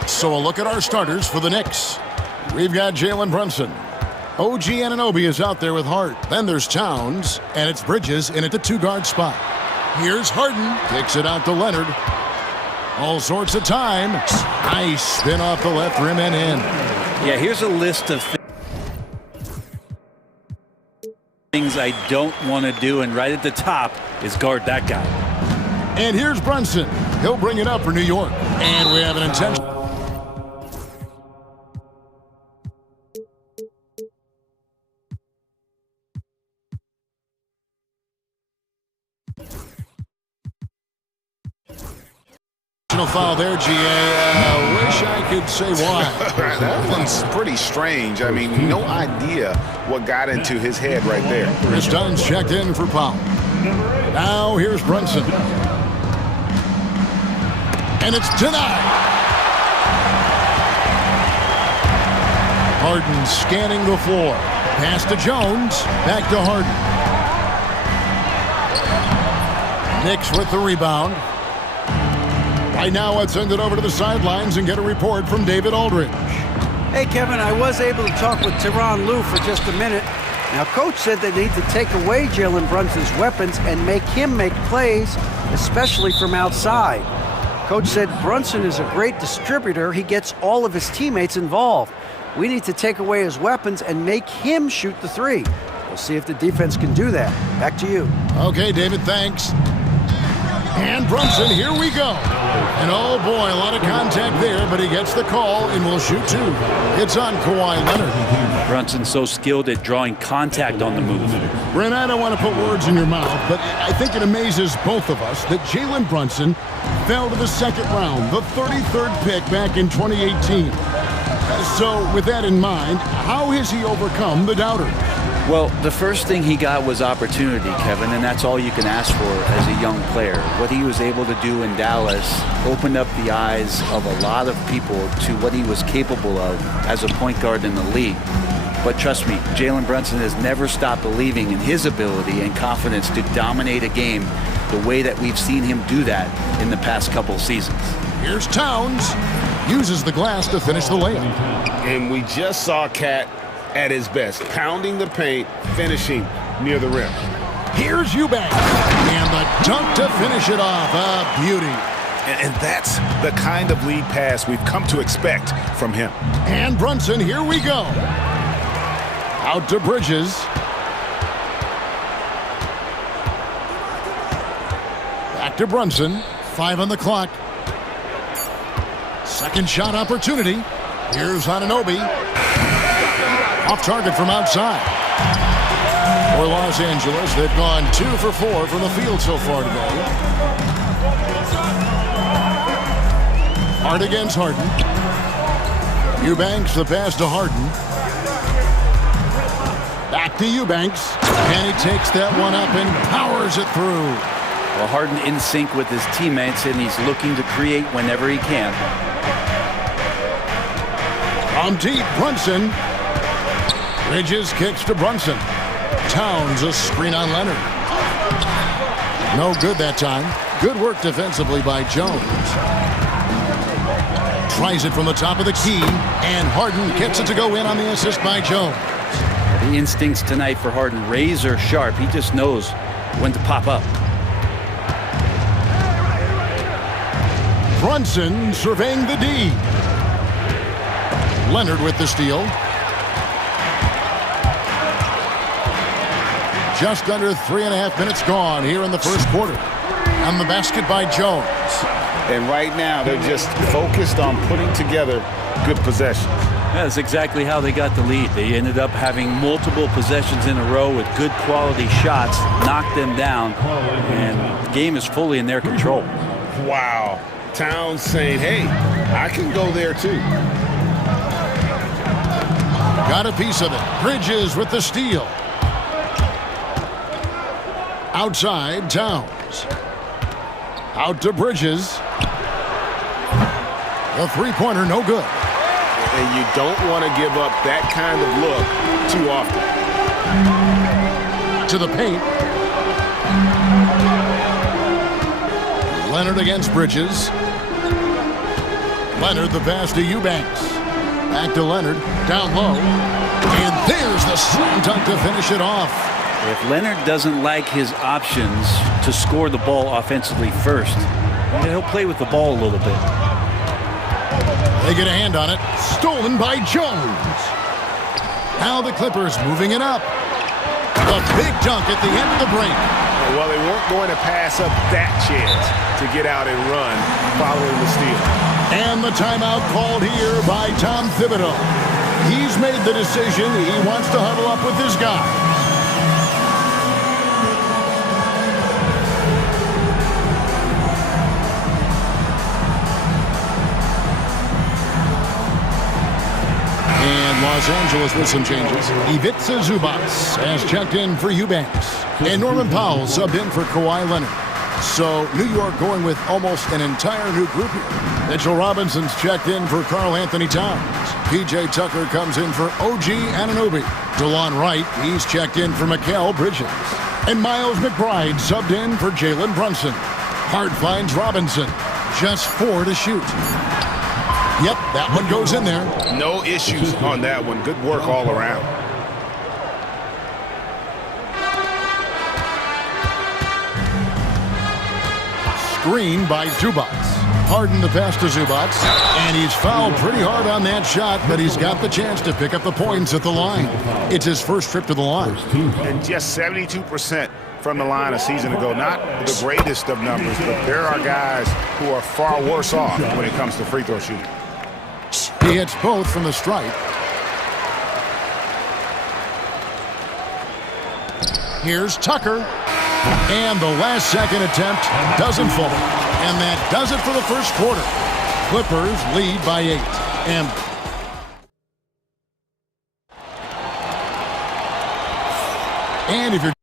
So a look at our starters for the Knicks. We've got Jalen Brunson. OG Anunoby is out there with Hart. Then there's Towns, and it's Bridges in at the 2-guard spot. Here's Harden. Kicks it out to Leonard. All sorts of time. Nice spin off the left rim and in. Yeah, here's a list of things I don't want to do, and right at the top is guard that guy. And here's Brunson. He'll bring it up for New York. And we have an intentional foul there, GA. Wish I could say why. That one's pretty strange. I mean, no idea what got into his head right there. Chris Dunn's checked in for foul. Now here's Brunson. And it's denied. Harden scanning the floor. Pass to Jones. Back to Harden. Knicks with the rebound. Right now, let's send it over to the sidelines and get a report from David Aldridge. Hey, Kevin, I was able to talk with Tyronn Lue for just a minute. Now, Coach said they need to take away Jalen Brunson's weapons and make him make plays, especially from outside. Coach said Brunson is a great distributor. He gets all of his teammates involved. We need to take away his weapons and make him shoot the three. We'll see if the defense can do that. Back to you. Okay, David, thanks. And Brunson, here we go. And oh boy, a lot of contact there, but he gets the call and will shoot two. It's on Kawhi Leonard. Brunson's so skilled at drawing contact on the move. Brent, I don't want to put words in your mouth, but I think it amazes both of us that Jalen Brunson fell to the second round, the 33rd pick back in 2018. So with that in mind, how has he overcome the doubters? Well, the first thing he got was opportunity, Kevin, and that's all you can ask for as a young player. What he was able to do in Dallas opened up the eyes of a lot of people to what he was capable of as a point guard in the league. But trust me, Jalen Brunson has never stopped believing in his ability and confidence to dominate a game the way that we've seen him do that in the past couple seasons. Here's Towns. Uses the glass to finish the layup. And we just saw Cat at his best, pounding the paint, finishing near the rim. Here's Eubanks, and the dunk to finish it off. A beauty. And that's the kind of lead pass we've come to expect from him. And Brunson, here we go. Out to Bridges. Back to Brunson. 5 on the clock. Second shot opportunity. Here's Anunoby. Off target from outside. For Los Angeles, they've gone 2 for 4 from the field so far today. Hart against Harden. Eubanks, the pass to Harden. Back to Eubanks. And he takes that one up and powers it through. Well, Harden in sync with his teammates, and he's looking to create whenever he can. From deep, Brunson. Bridges kicks to Brunson. Towns a screen on Leonard. No good that time. Good work defensively by Jones. Tries it from the top of the key, and Harden gets it to go in on the assist by Jones. The instincts tonight for Harden, razor sharp. He just knows when to pop up. Brunson surveying the D. Leonard with the steal. Just under 3.5 minutes gone here in the first quarter. On the basket by Jones. And right now, they're just focused on putting together good possessions. That's exactly how they got the lead. They ended up having multiple possessions in a row with good quality shots, knocked them down, and the game is fully in their control. Wow. Towns saying, hey, I can go there too. Got a piece of it. Bridges with the steal. Outside, Towns. Out to Bridges. The three-pointer, no good. And you don't want to give up that kind of look too often. To the paint. Leonard against Bridges. Leonard the pass to Eubanks. Back to Leonard, down low. And there's the slam dunk to finish it off. If Leonard doesn't like his options to score the ball offensively first, he'll play with the ball a little bit. They get a hand on it. Stolen by Jones. Now the Clippers moving it up. A big dunk at the end of the break. Well, they weren't going to pass up that chance to get out and run following the steal. And the timeout called here by Tom Thibodeau. He's made the decision. He wants to huddle up with his guy. And Los Angeles with some changes. Ivica Zubac has checked in for Eubanks. And Norman Powell subbed in for Kawhi Leonard. So New York going with almost an entire new group here. Mitchell Robinson's checked in for Karl Anthony Towns. PJ Tucker comes in for OG Anunoby. DeLon Wright, he's checked in for Mikal Bridges. And Miles McBride subbed in for Jalen Brunson. Hart finds Robinson. Just 4 to shoot. Yep, that one goes in there. No issues on that one. Good work all around. Screen by Zubac. Harden the pass to Zubac. And he's fouled pretty hard on that shot, but he's got the chance to pick up the points at the line. It's his first trip to the line. And just 72% from the line a season ago. Not the greatest of numbers, but there are guys who are far worse off when it comes to free throw shooting. He hits both from the stripe. Here's Tucker. And the last second attempt doesn't fall. And that does it for the first quarter. Clippers lead by 8. And if you're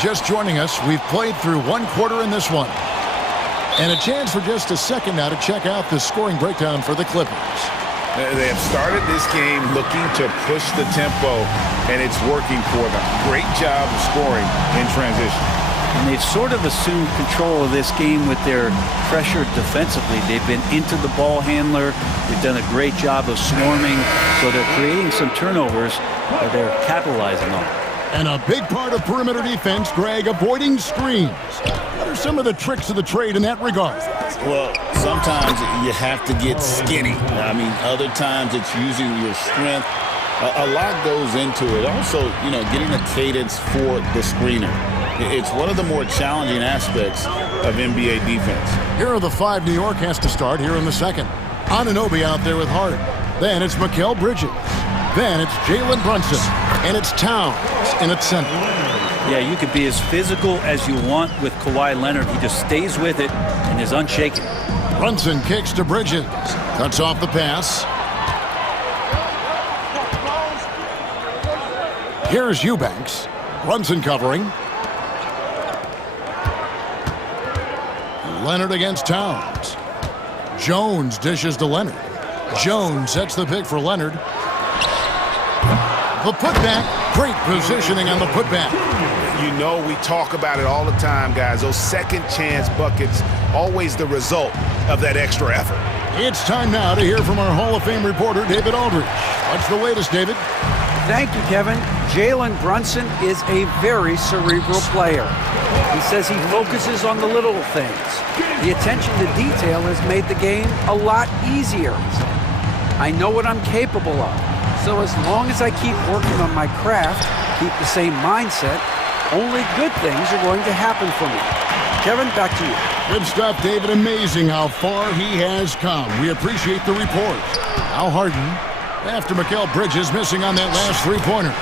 just joining us, we've played through one quarter in this one. And a chance for just a second now to check out the scoring breakdown for the Clippers. They have started this game looking to push the tempo, and it's working for them. Great job of scoring in transition. And they've sort of assumed control of this game with their pressure defensively. They've been into the ball handler. They've done a great job of swarming. So they're creating some turnovers that they're capitalizing on. And a big part of perimeter defense, Greg, avoiding screens. What are some of the tricks of the trade in that regard? Well, sometimes you have to get skinny. I mean, other times it's using your strength. A lot goes into it. Also, getting a cadence for the screener. It's one of the more challenging aspects of NBA defense. Here are the 5 New York has to start here in the second. Anunoby out there with Hart. Then it's Mikal Bridges. Then it's Jalen Brunson. And it's Towns in its center. Yeah, you could be as physical as you want with Kawhi Leonard. He just stays with it and is unshaken. Brunson kicks to Bridges. Cuts off the pass. Here's Eubanks. Brunson covering. Leonard against Towns. Jones dishes to Leonard. Jones sets the pick for Leonard. The putback, great positioning on the putback. We talk about it all the time, guys. Those second chance buckets, always the result of that extra effort. It's time now to hear from our Hall of Fame reporter, David Aldridge. What's the latest, David? Thank you, Kevin. Jalen Brunson is a very cerebral player. He says he focuses on the little things. The attention to detail has made the game a lot easier. I know what I'm capable of. So as long as I keep working on my craft, keep the same mindset, only good things are going to happen for me. Kevin, back to you. Good stuff, David. Amazing how far he has come. We appreciate the report. Now Harden, after Mikal Bridges missing on that last three-pointer.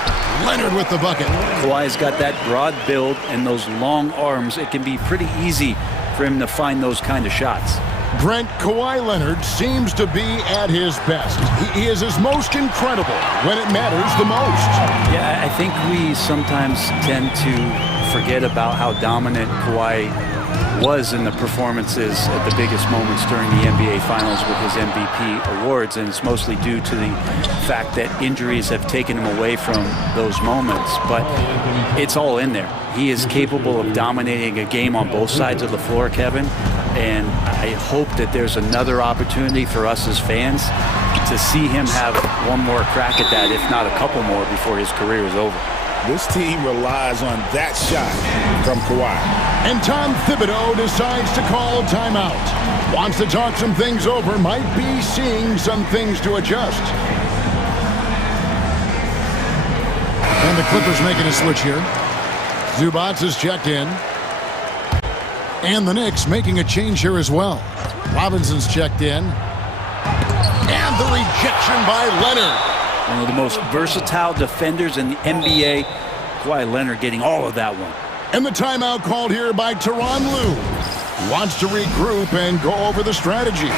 Leonard with the bucket. Kawhi's got that broad build and those long arms. It can be pretty easy for him to find those kind of shots. Brent, Kawhi Leonard seems to be at his best. He is his most incredible when it matters the most. Yeah, I think we sometimes tend to forget about how dominant Kawhi was in the performances at the biggest moments during the NBA Finals with his MVP awards, and it's mostly due to the fact that injuries have taken him away from those moments, but it's all in there. He is capable of dominating a game on both sides of the floor, Kevin, and I hope that there's another opportunity for us as fans to see him have one more crack at that, if not a couple more, before his career is over. This team relies on that shot from Kawhi. And Tom Thibodeau decides to call timeout. Wants to talk some things over, might be seeing some things to adjust. And the Clippers making a switch here. Zubac is checked in. And the Knicks making a change here as well. Robinson's checked in. And the rejection by Leonard. One of the most versatile defenders in the NBA. Kawhi Leonard getting all of that one. And the timeout called here by Tyronn Lue. Wants to regroup and go over the strategy.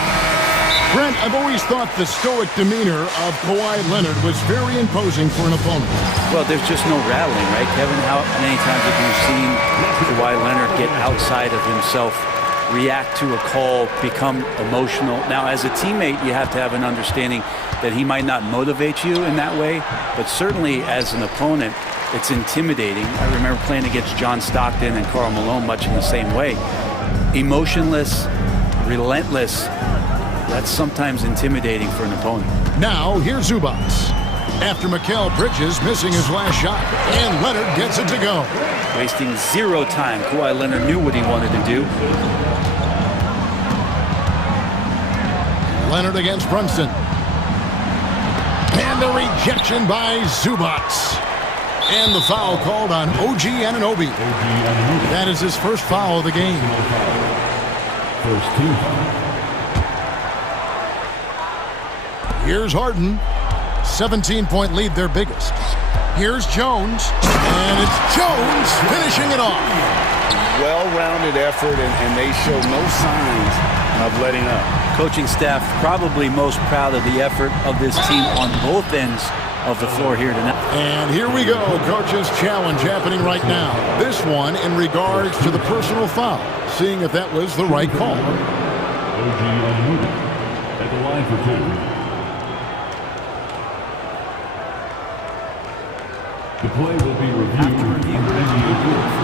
Brent, I've always thought the stoic demeanor of Kawhi Leonard was very imposing for an opponent. Well, there's just no rattling, right, Kevin? How many times have you seen Kawhi Leonard get outside of himself, react to a call, become emotional? Now, as a teammate, you have to have an understanding that he might not motivate you in that way, but certainly as an opponent, it's intimidating. I remember playing against John Stockton and Karl Malone much in the same way. Emotionless, relentless, that's sometimes intimidating for an opponent. Now, here's Zubac. After Mikal Bridges missing his last shot, and Leonard gets it to go. Wasting zero time. Kawhi Leonard knew what he wanted to do. Leonard against Brunson. And the rejection by Zubac. And the foul called on OG Anunoby. That is his first foul of the game. First team. Here's Harden. 17-point lead, their biggest. Here's Jones. And it's Jones finishing it off. Well-rounded effort, and they show no signs of letting up. Coaching staff probably most proud of the effort of this team on both ends of the floor here tonight. And here we go, coach's challenge happening right now. This one in regards to the personal foul, seeing if that was the right call. OG Anunoby at the line for two. The play will be reviewed under NBA rules.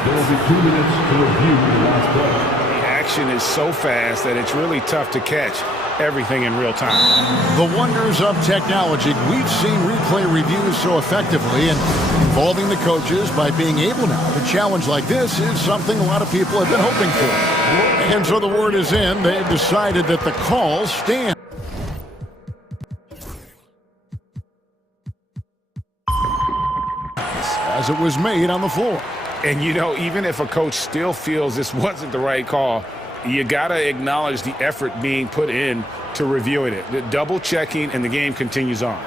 There will be 2 minutes to review the last play. The action is so fast that it's really tough to catch everything in real time. The wonders of technology. We've seen replay reviews so effectively, and involving the coaches by being able now to challenge like this is something a lot of people have been hoping for. And so the word is in. They've decided that the call stands. As it was made on the floor. And, you know, even if a coach still feels this wasn't the right call, you got to acknowledge the effort being put in to reviewing it. The double checking, and the game continues on.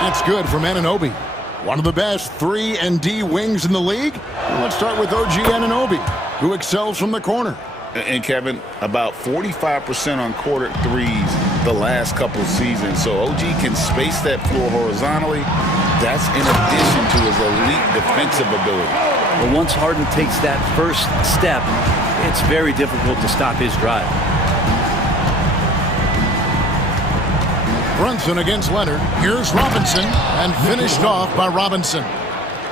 That's good from Anunoby. One of the best 3-and-D wings in the league. Let's start with OG Anunoby, who excels from the corner. And Kevin, about 45% on quarter threes the last couple seasons. So OG can space that floor horizontally. That's in addition to his elite defensive ability. But once Harden takes that first step, it's very difficult to stop his drive. Brunson against Leonard. Here's Robinson, and finished off by Robinson.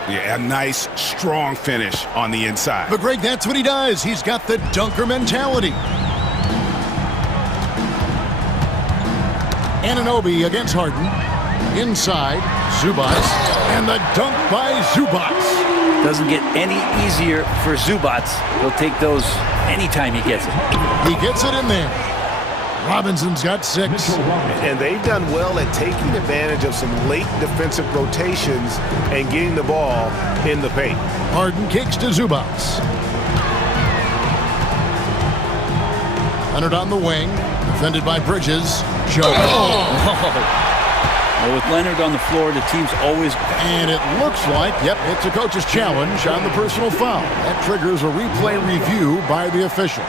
Yeah, a nice, strong finish on the inside. But Greg, that's what he does. He's got the dunker mentality. Anunoby against Harden. Inside, Zubac. And the dunk by Zubac. Doesn't get any easier for Zubac. He'll take those anytime he gets it. He gets it in there. Robinson's got 6. And they've done well at taking advantage of some late defensive rotations and getting the ball in the paint. Harden kicks to Zubac. Leonard on the wing, defended by Bridges. Joe. Well, with Leonard on the floor, the team's always... And it looks like, yep, it's a coach's challenge on the personal foul. That triggers a replay review by the officials.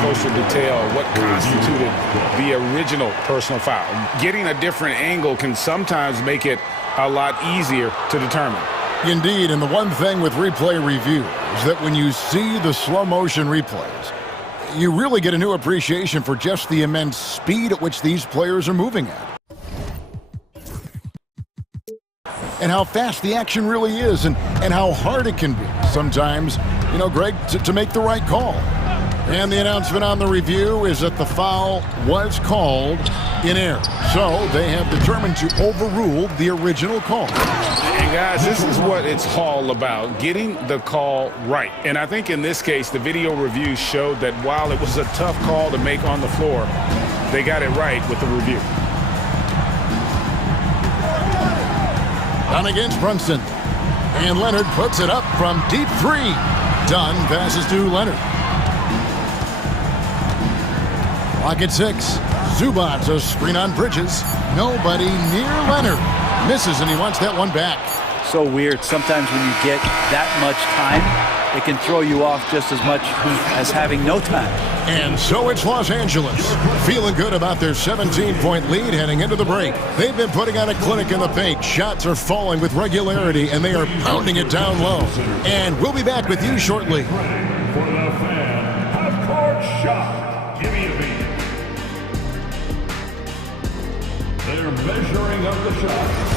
closer detail what constituted the original personal foul. Getting a different angle can sometimes make it a lot easier to determine. Indeed, and the one thing with replay review is that when you see the slow motion replays, you really get a new appreciation for just the immense speed at which these players are moving at. And how fast the action really is, and how hard it can be sometimes, you know, Greg, to make the right call. And the announcement on the review is that the foul was called in error. So they have determined to overrule the original call. And guys, this is what it's all about, getting the call right. And I think in this case, the video review showed that while it was a tough call to make on the floor, they got it right with the review. Dunn against Brunson. And Leonard puts it up from deep three. Dunn passes to Leonard. Clock at 6. Zubac, a screen on Bridges. Nobody near Leonard. Misses, and he wants that one back. So weird. Sometimes when you get that much time, it can throw you off just as much as having no time. And so it's Los Angeles, feeling good about their 17-point lead heading into the break. They've been putting on a clinic in the paint. Shots are falling with regularity, and they are pounding it down low. And we'll be back with you shortly. For the fan, half-court shot. Give me a beat. They're measuring up the shot.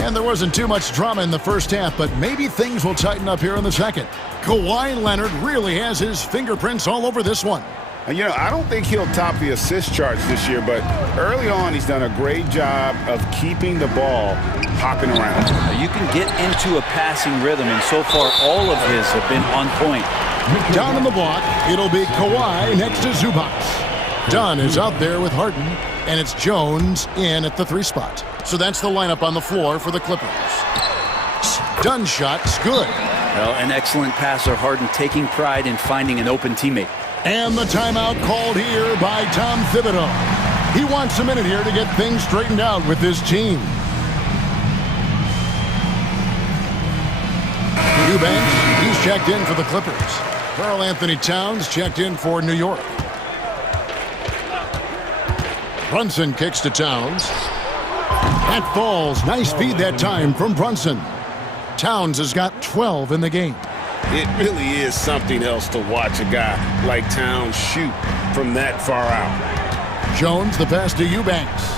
And there wasn't too much drama in the first half, but maybe things will tighten up here in the second. Kawhi Leonard really has his fingerprints all over this one. And, you know, I don't think he'll top the assist charts this year, but early on he's done a great job of keeping the ball hopping around. You can get into a passing rhythm, and so far all of his have been on point. Down in the block, it'll be Kawhi next to Zubac. Dunn is out there with Harden, and it's Jones in at the 3 spot. So that's the lineup on the floor for the Clippers. Dunn's shot's good. Well, an excellent passer, Harden taking pride in finding an open teammate. And the timeout called here by Tom Thibodeau. He wants a minute here to get things straightened out with his team. Eubanks, he's checked in for the Clippers. Karl Anthony Towns checked in for New York. Brunson kicks to Towns. That falls. Nice feed that time from Brunson. Towns has got 12 in the game. It really is something else to watch a guy like Towns shoot from that far out. Jones, the pass to Eubanks.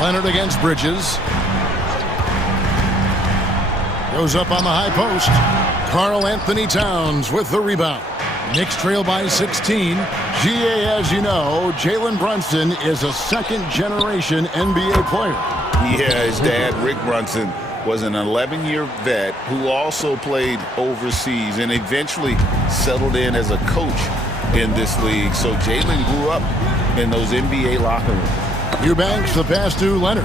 Leonard against Bridges. Goes up on the high post. Karl Anthony Towns with the rebound. Knicks trail by 16. GA, as you know, Jalen Brunson is a second-generation NBA player. Yeah, his dad, Rick Brunson, was an 11-year vet who also played overseas and eventually settled in as a coach in this league. So Jalen grew up in those NBA locker rooms. Eubanks, the pass to Leonard.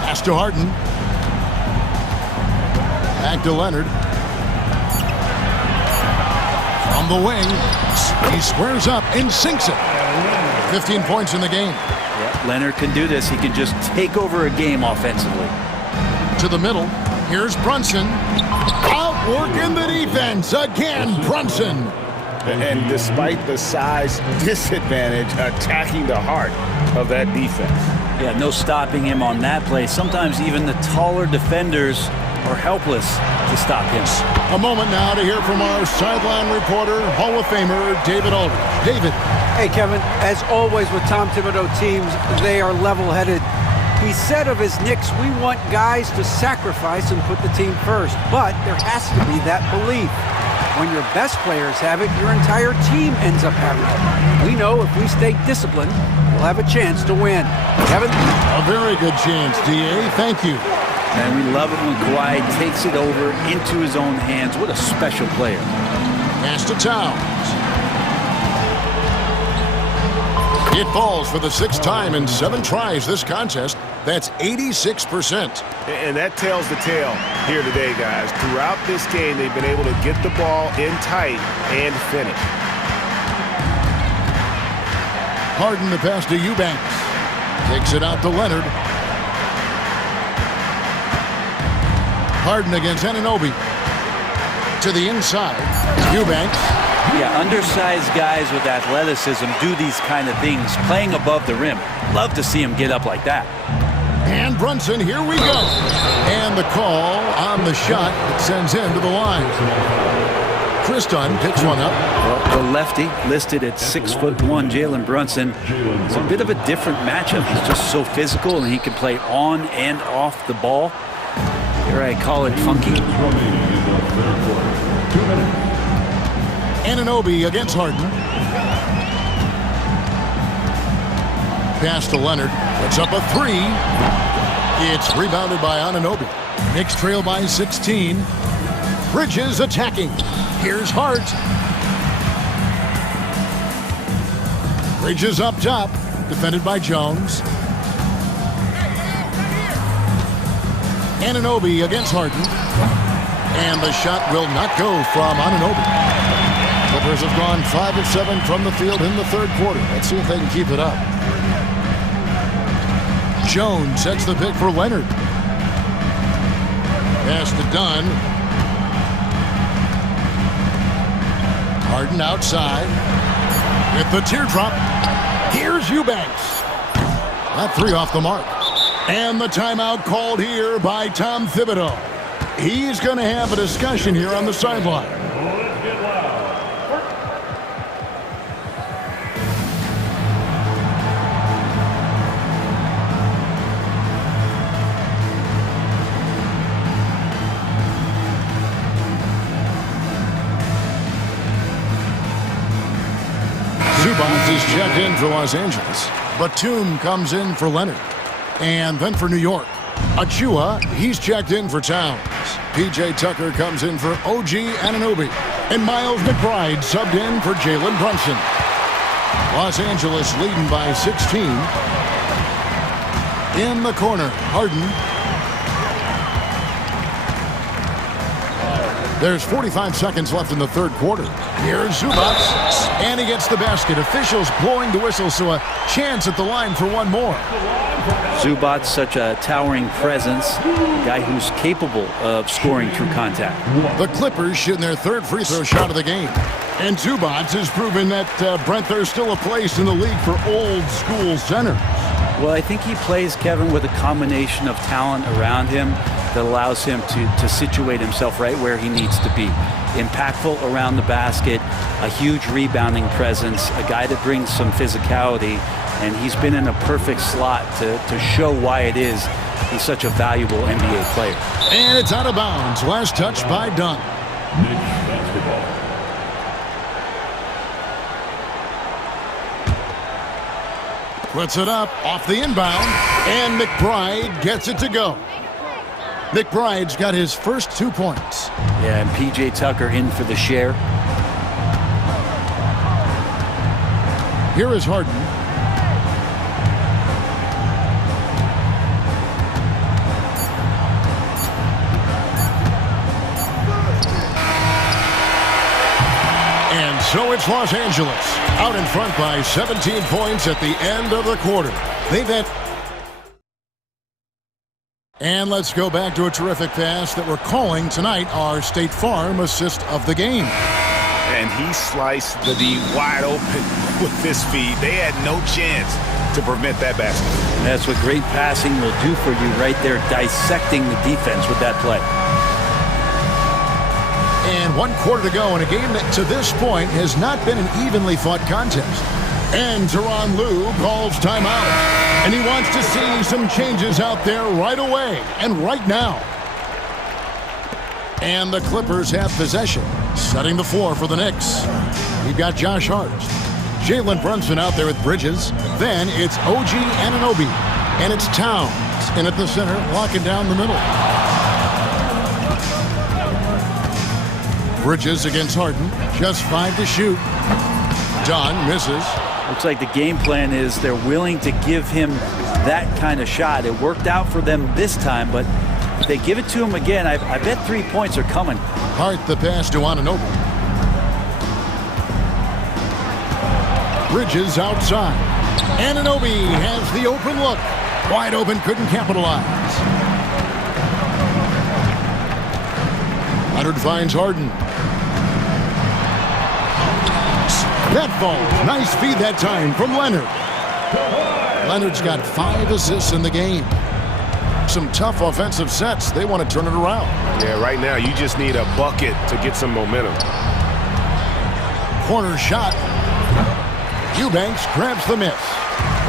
Pass to Harden. Back to Leonard. From the wing, he squares up and sinks it. 15 points in the game. Yeah, Leonard can do this. He can just take over a game offensively. To the middle, here's Brunson. Outworking the defense again, Brunson. And despite the size disadvantage, attacking the heart of that defense. Yeah, no stopping him on that play. Sometimes even the taller defenders are helpless to stop him. A moment now to hear from our sideline reporter, Hall of Famer David Aldridge. David. Hey, Kevin, as always with Tom Thibodeau teams, they are level-headed. He said of his Knicks, we want guys to sacrifice and put the team first, but there has to be that belief. When your best players have it, your entire team ends up having it. We know if we stay disciplined, we'll have a chance to win. Kevin? A very good chance, DA. Thank you. And we love it when Kawhi takes it over into his own hands. What a special player. Pass to Towns. It falls for the 6th time in 7 tries this contest. That's 86%. And that tells the tale here today, guys. Throughout this game, they've been able to get the ball in tight and finish. Harden the pass to Eubanks. Takes it out to Leonard. Harden against Anunoby. To the inside. Eubanks. Yeah, undersized guys with athleticism do these kind of things, playing above the rim. Love to see him get up like that. And Brunson, here we go. And the call on the shot that sends him to the line. Chris Dunn picks one up. Well, the lefty listed at 6'1", Jalen Brunson. It's a bit of a different matchup. He's just so physical, and he can play on and off the ball. Here I call it funky. Anunoby against Harden. Pass to Leonard. Puts up a three. It's rebounded by Anunoby. Knicks trail by 16. Bridges attacking. Here's Hart. Bridges up top. Defended by Jones. Anunoby against Harden. And the shot will not go from Anunoby. Clippers have gone 5 of 7 from the field in the third quarter. Let's see if they can keep it up. Jones sets the pick for Leonard. Pass to Dunn. Harden outside. With the teardrop. Here's Eubanks. That three off the mark. And the timeout called here by Tom Thibodeau. He's going to have a discussion here on the sideline. Zubats is checked in for Los Angeles. Batum comes in for Leonard. And then for New York, Achua, he's checked in for Towns. P.J. Tucker comes in for OG Anunoby. And Miles McBride subbed in for Jalen Brunson. Los Angeles leading by 16. In the corner, Harden. There's 45 seconds left in the third quarter. Here's Zubats, and he gets the basket. Officials blowing the whistle, so a chance at the line for one more. Zubats, such a towering presence, a guy who's capable of scoring through contact. The Clippers shooting their third free throw shot of the game. And Zubats has proven that, Brent, there's still a place in the league for old school centers. Well, I think he plays, Kevin, with a combination of talent around him that allows him to situate himself right where he needs to be. Impactful around the basket, a huge rebounding presence, a guy that brings some physicality, and he's been in a perfect slot to show why it is he's such a valuable NBA player. And it's out of bounds. Last touch by Dunn. Puts it up off the inbound, and McBride gets it to go. McBride's got his first 2 points. Yeah, and P.J. Tucker in for the share. Here is Harden. And so it's Los Angeles out in front by 17 points at the end of the quarter. They've had... And let's go back to a terrific pass that we're calling tonight our State Farm assist of the game. And he sliced the D wide open with this feed. They had no chance to prevent that basket. That's what great passing will do for you right there, dissecting the defense with that play. And 1 quarter to go in a game that to this point has not been an evenly fought contest. And Tyronn Lue calls timeout. And he wants to see some changes out there right away and right now. And the Clippers have possession, setting the floor for the Knicks. We've got Josh Hart. Jalen Brunson out there with Bridges. Then it's OG Anunoby. And it's Towns in at the center, locking down the middle. Bridges against Harden. Just 5 to shoot. Dunn misses. Looks like the game plan is they're willing to give him that kind of shot. It worked out for them this time, but if they give it to him again, I bet 3 points are coming. Hart the pass to Anunoby. Bridges outside. Anunoby has the open look. Wide open, couldn't capitalize. Leonard finds Harden. That falls. Nice feed that time from Leonard. Leonard's got 5 assists in the game. Some tough offensive sets. They want to turn it around. Yeah, right now you just need a bucket to get some momentum. Corner shot. Eubanks grabs the miss.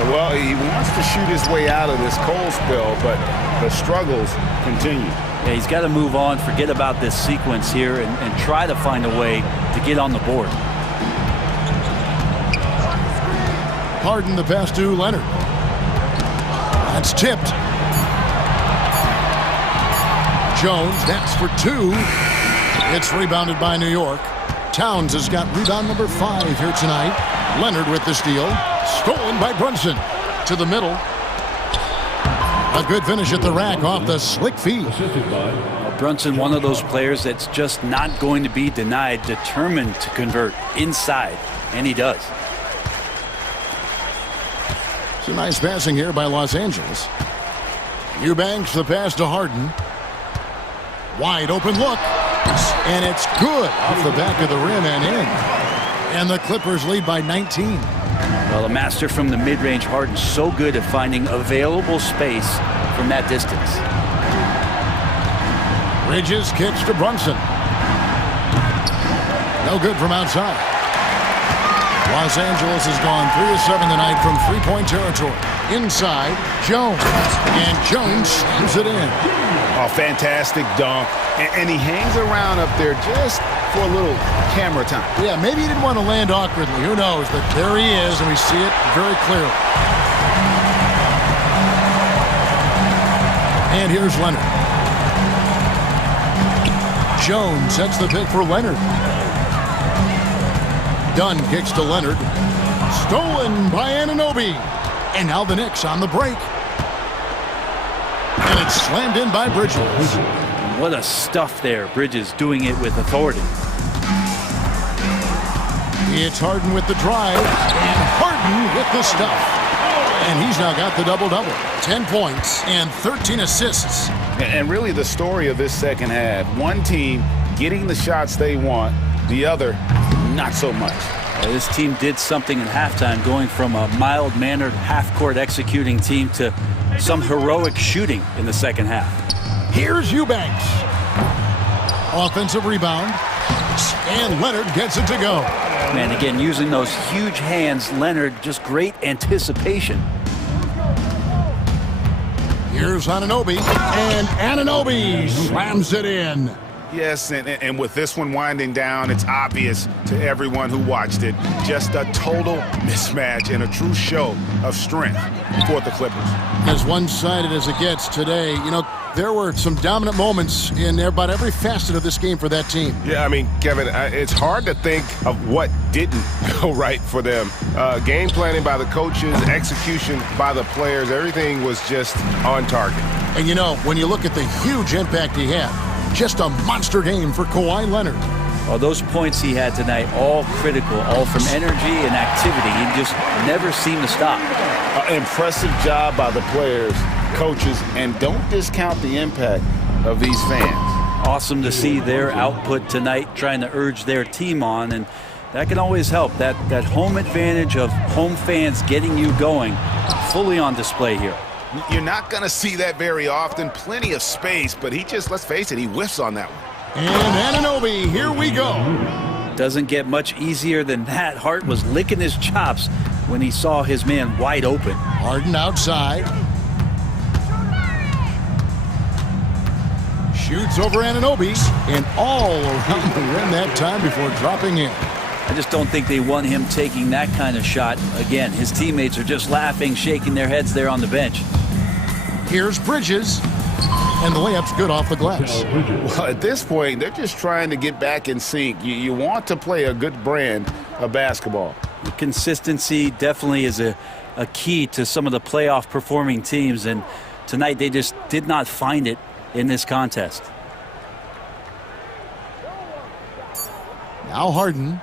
Well, he wants to shoot his way out of this cold spell, but the struggles continue. Yeah, he's got to move on, forget about this sequence here, and try to find a way to get on the board. Harden the pass to Leonard. That's tipped. Jones, that's for 2. It's rebounded by New York. Towns has got rebound number 5 here tonight. Leonard with the steal. Stolen by Brunson. To the middle. A good finish at the rack off the slick feed. Brunson, one of those players that's just not going to be denied, determined to convert inside, and he does. It's a nice passing here by Los Angeles. Eubanks the pass to Harden. Wide open look. And it's good off the back of the rim and in. And the Clippers lead by 19. Well, the master from the mid-range, Harden, so good at finding available space from that distance. Bridges kicks to Brunson. No good from outside. Los Angeles has gone 3 of 7 tonight from three-point territory. Inside, Jones. And Jones slams it in. A fantastic dunk. And he hangs around up there just for a little camera time. Yeah, maybe he didn't want to land awkwardly. Who knows? But there he is, and we see it very clearly. And here's Leonard. Jones sets the pick for Leonard. Dunn kicks to Leonard. Stolen by Anunoby. And now the Knicks on the break. And it's slammed in by Bridges. What a stuff there. Bridges doing it with authority. It's Harden with the drive. And Harden with the stuff. And he's now got the double-double. 10 points and 13 assists. And really the story of this second half. One team getting the shots they want. The other, not so much. This team did something in halftime, going from a mild-mannered half-court executing team to some heroic shooting in the second half. Here's Eubanks. Offensive rebound. And Leonard gets it to go. Man, again, using those huge hands, Leonard, just great anticipation. Here's Anunoby. And Anunoby slams it in. Yes, and with this one winding down, it's obvious to everyone who watched it. Just a total mismatch and a true show of strength for the Clippers. As one-sided as it gets today, you know, there were some dominant moments in about every facet of this game for that team. Yeah, I mean, Kevin, it's hard to think of what didn't go right for them. Game planning by the coaches, execution by the players, everything was just on target. And, you know, when you look at the huge impact he had, just a monster game for Kawhi Leonard. Well, those points he had tonight, all critical, all from energy and activity. He just never seemed to stop. Impressive job by the players, coaches, and don't discount the impact of these fans. Awesome to see their output tonight, trying to urge their team on, and that can always help. That home advantage of home fans getting you going, fully on display here. You're not going to see that very often. Plenty of space, but he just, let's face it, he whiffs on that one. And Anunoby, here we go. Doesn't get much easier than that. Hart was licking his chops when he saw his man wide open. Harden outside. Shoots over Anunoby, and all around the rim that time before dropping in. I just don't think they want him taking that kind of shot. Again, his teammates are just laughing, shaking their heads there on the bench. Here's Bridges, and the layup's good off the glass. Well, at this point, they're just trying to get back in sync. You want to play a good brand of basketball. Consistency definitely is a key to some of the playoff performing teams, and tonight they just did not find it in this contest. Now Harden.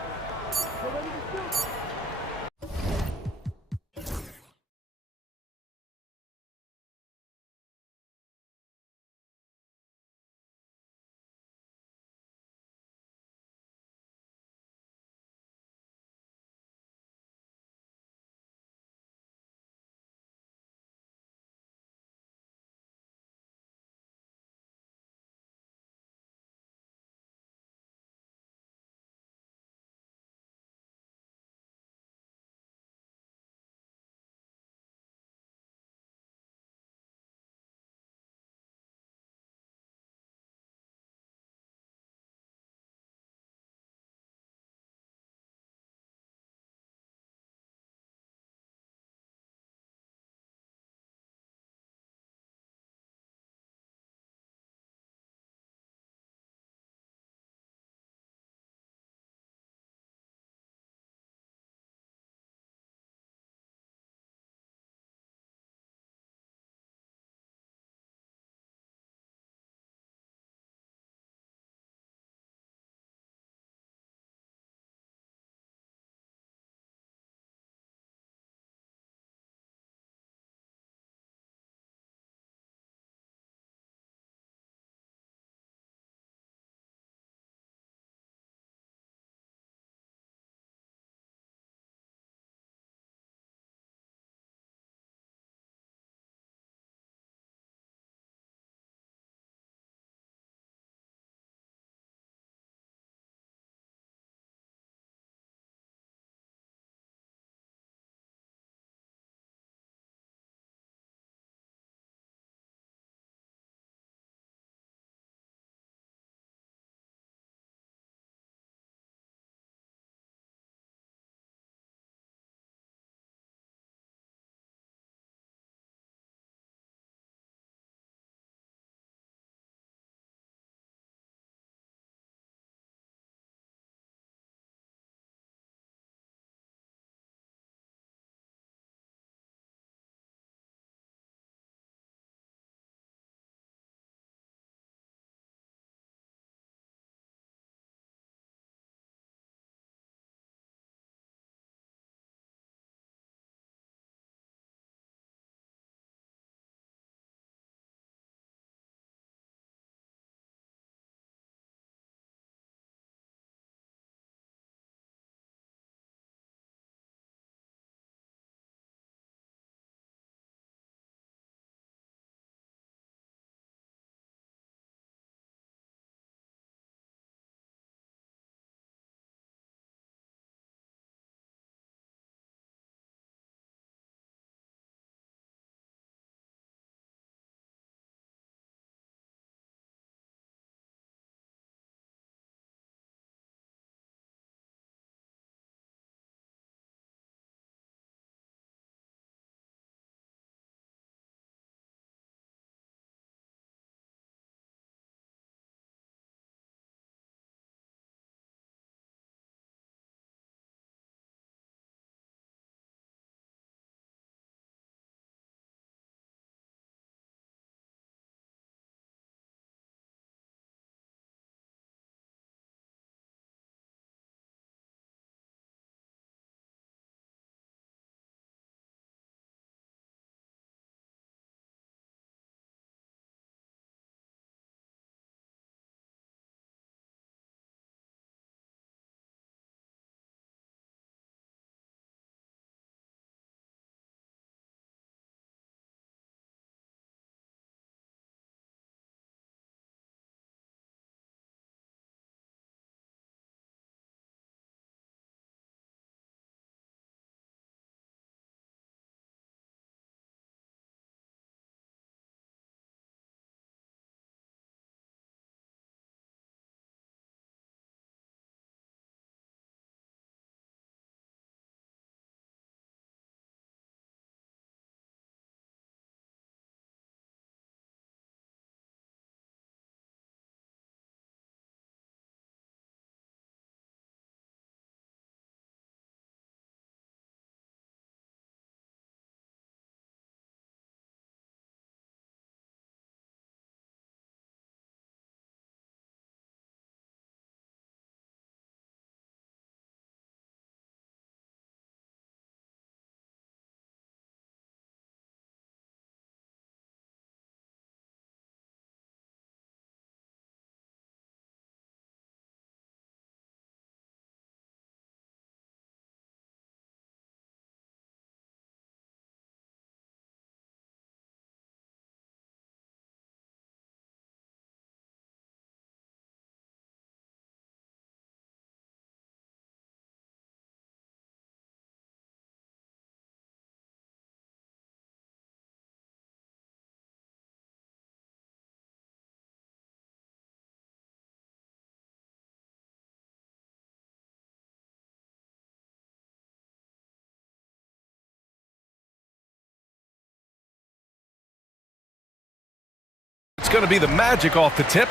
going to be the Magic off the tip.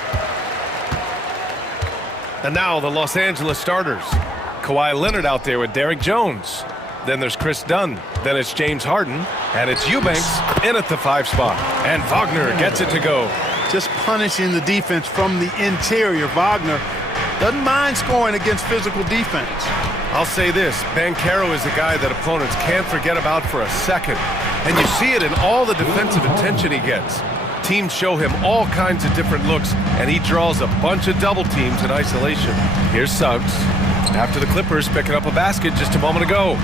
And now the Los Angeles starters. Kawhi Leonard out there with Derrick Jones. Then there's Chris Dunn. Then it's James Harden. And it's Eubanks in at the 5 spot. And Wagner gets it to go. Just punishing the defense from the interior. Wagner doesn't mind scoring against physical defense. I'll say this, Banchero is a guy that opponents can't forget about for a second. And you see it in all the defensive attention he gets. Teams show him all kinds of different looks, and he draws a bunch of double teams in isolation. Here's Suggs. After the Clippers picking up a basket just a moment ago.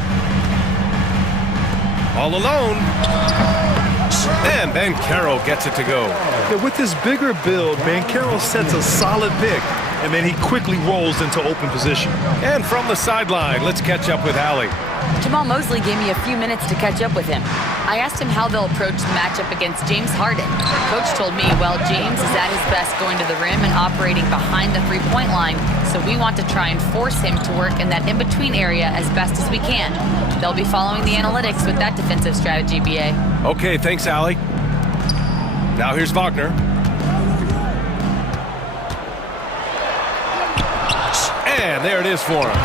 All alone. And Banchero gets it to go. Yeah, with his bigger build, Banchero sets a solid pick, and then he quickly rolls into open position. And from the sideline, let's catch up with Allie. Jamal Mosley gave me a few minutes to catch up with him. I asked him how they'll approach the matchup against James Harden. Coach told me, well, James is at his best going to the rim and operating behind the three-point line, so we want to try and force him to work in that in-between area as best as we can. They'll be following the analytics with that defensive strategy, BA. Okay, thanks, Allie. Now here's Wagner. And there it is for him.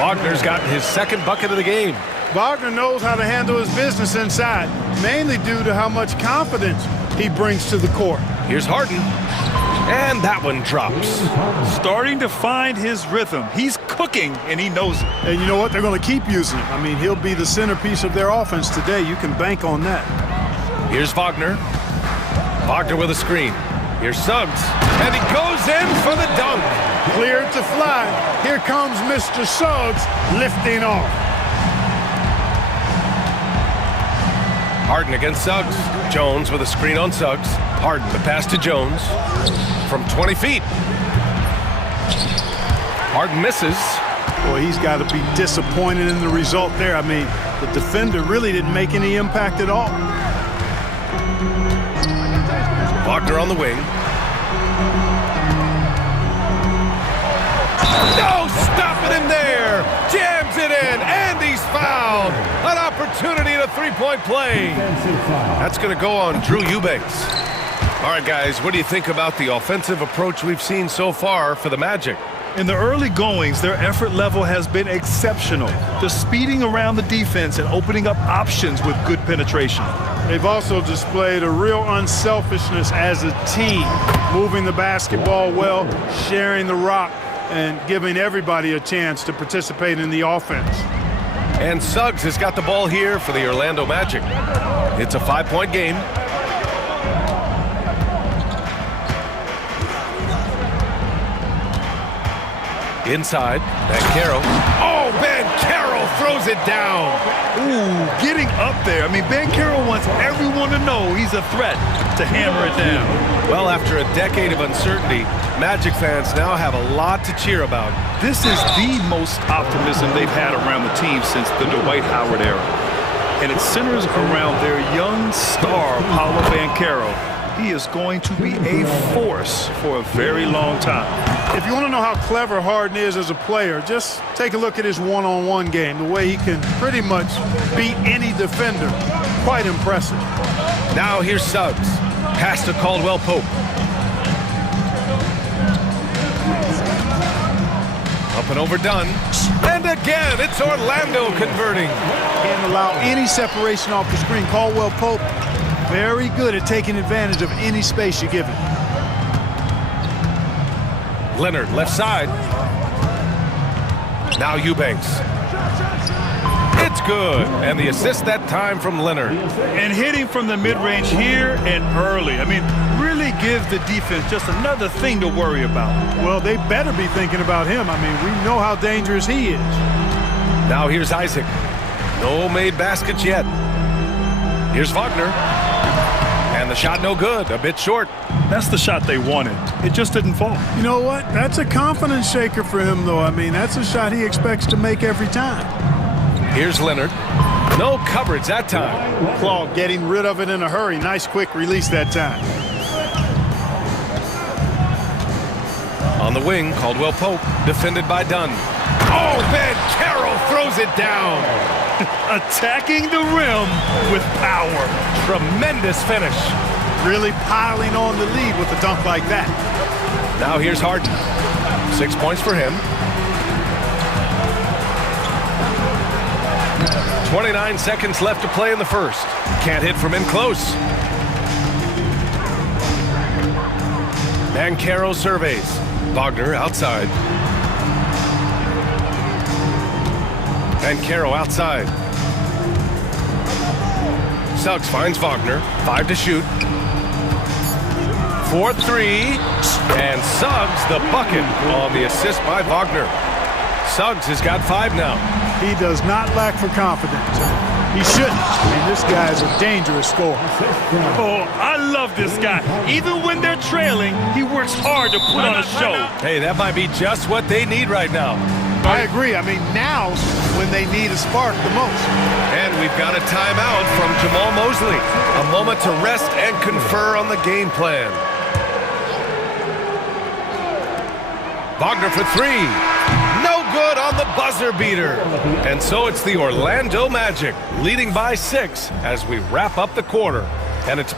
Wagner's gotten his second bucket of the game. Wagner knows how to handle his business inside, mainly due to how much confidence he brings to the court. Here's Harden. And that one drops. Starting to find his rhythm. He's cooking, and he knows it. And you know what? They're going to keep using him. I mean, he'll be the centerpiece of their offense today. You can bank on that. Here's Wagner. Wagner with a screen. Here's Suggs. And he goes in for the dunk. Cleared to fly. Here comes Mr. Suggs lifting off. Harden against Suggs. Jones with a screen on Suggs. Harden, the pass to Jones from 20 feet. Harden misses. Boy, he's got to be disappointed in the result there. I mean, the defender really didn't make any impact at all. Wagner on the wing. No, stopping him there. Jams it in, and he's fouled. An opportunity at a three-point play. That's going to go on Drew Eubanks. All right, guys, what do you think about the offensive approach we've seen so far for the Magic? In the early goings, their effort level has been exceptional. Just speeding around the defense and opening up options with good penetration. They've also displayed a real unselfishness as a team, moving the basketball well, sharing the rock, and giving everybody a chance to participate in the offense. And Suggs has got the ball here for the Orlando Magic. It's a 5-point game. Inside, Banchero. Oh, Banchero throws it down. Ooh, getting up there. I mean, Banchero wants everyone to know he's a threat to hammer it down. Well, after a decade of uncertainty, Magic fans now have a lot to cheer about. This is the most optimism they've had around the team since the Dwight Howard era. And it centers around their young star, Paolo Banchero. He is going to be a force for a very long time. If you want to know how clever Harden is as a player, just take a look at his one-on-one game, the way he can pretty much beat any defender. Quite impressive. Now here's Suggs. Pass to Caldwell Pope. Up and overdone. And again, it's Orlando converting. Can't allow any separation off the screen. Caldwell Pope, very good at taking advantage of any space you give him. Leonard, left side. Now Eubanks. It's good. And the assist that time from Leonard. And hitting from the mid-range here and early. I mean, really gives the defense just another thing to worry about. Well, they better be thinking about him. I mean, we know how dangerous he is. Now here's Isaac. No made baskets yet. Here's Wagner. And the shot no good, a bit short. That's the shot they wanted. It just didn't fall. You know what? That's a confidence shaker for him, though. I mean, that's a shot he expects to make every time. Here's Leonard. No coverage that time. Claw getting rid of it in a hurry. Nice quick release that time. On the wing, Caldwell Pope, defended by Dunn. Oh, Banchero throws it down. Attacking the rim with power. Tremendous finish. really piling on the lead with a dunk like that. Now here's Harden. 6 points for him. 29 seconds left to play in the first. Can't hit from in close. Bankero surveys. Wagner outside. Bankero outside. Suggs finds Wagner. 5 to shoot. 4-3. And Suggs the bucket on the assist by Wagner. Suggs has got 5 now. He does not lack for confidence. He shouldn't. I mean, this guy's a dangerous scorer. Oh, I love this guy. Even when they're trailing, he works hard to put on a show. Hey, that might be just what they need right now. I agree. I mean, now when they need a spark the most. And we've got a timeout from Jamal Mosley. A moment to rest and confer on the game plan. Wagner for 3. No good on the buzzer beater. And so it's the Orlando Magic leading by 6 as we wrap up the quarter. And it's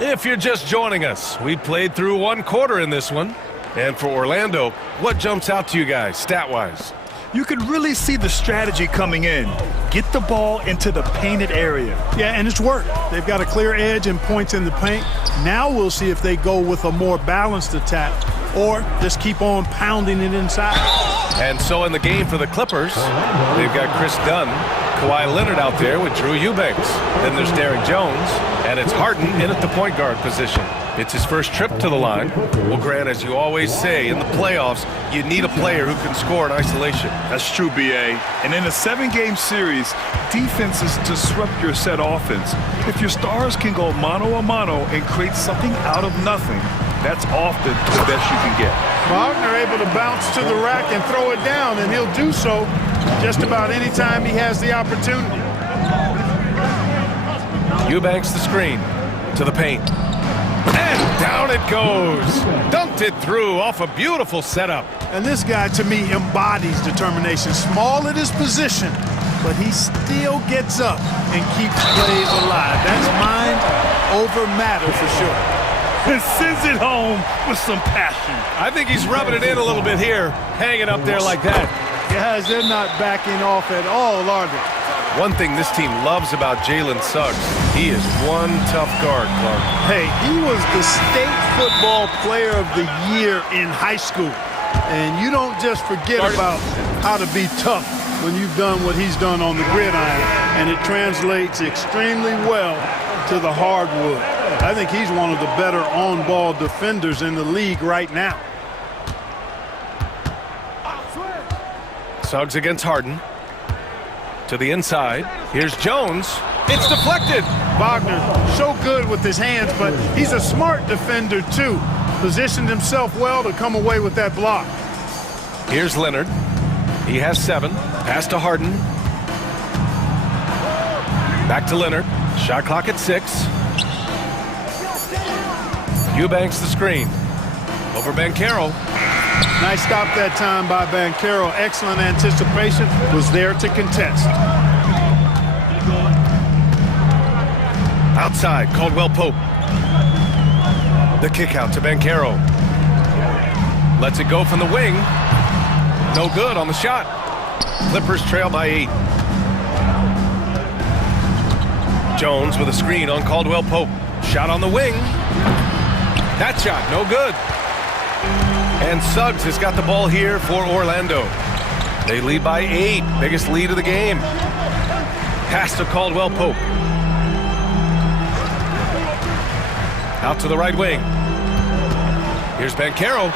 if you're just joining us, we played through 1 quarter in this one. And for Orlando, what jumps out to you guys stat-wise? You could really see the strategy coming in. Get the ball into the painted area. Yeah, and it's worked. They've got a clear edge and points in the paint. Now we'll see if they go with a more balanced attack or just keep on pounding it inside. And so in the game for the Clippers, they've got Chris Dunn, Kawhi Leonard out there with Drew Eubanks. Then there's Derrick Jones, and it's Harden in at the point guard position. It's his first trip to the line. Well, Grant, as you always say, in the playoffs, you need a player who can score in isolation. That's true, B.A. And in a 7-game series, defense is disrupt your set offense. If your stars can go mano-a-mano and create something out of nothing, that's often the best you can get. Wagner able to bounce to the rack and throw it down, and he'll do so just about any time he has the opportunity. Eubanks the screen to the paint. And down it goes. Dunked it through off a beautiful setup. And this guy, to me, embodies determination. Small at his position, but he still gets up and keeps plays alive. That's mind over matter for sure. And sends it home with some passion. I think he's rubbing it in a little bit here, hanging up there like that. Guys, they're not backing off at all, are they? One thing this team loves about Jalen Suggs, he is one tough guard, Clark. Hey, he was the state football player of the year in high school. And you don't just forget about how to be tough when you've done what he's done on the gridiron. And it translates extremely well to the hardwood. I think he's one of the better on-ball defenders in the league right now. Suggs against Harden. To the inside. Here's Jones. It's deflected. Wagner, so good with his hands, but he's a smart defender too. Positioned himself well to come away with that block. Here's Leonard. He has 7. Pass to Harden. Back to Leonard. Shot clock at 6. Eubanks the screen. Over Bankero. Nice stop that time by Bankero. Excellent anticipation. Was there to contest. Outside, Caldwell Pope. The kick out to Bankero. Lets it go from the wing. No good on the shot. Clippers trail by 8. Jones with a screen on Caldwell Pope. Shot on the wing. That shot, no good. And Suggs has got the ball here for Orlando. They lead by 8. Biggest lead of the game. Pass to Caldwell Pope. Out to the right wing. Here's Bankero.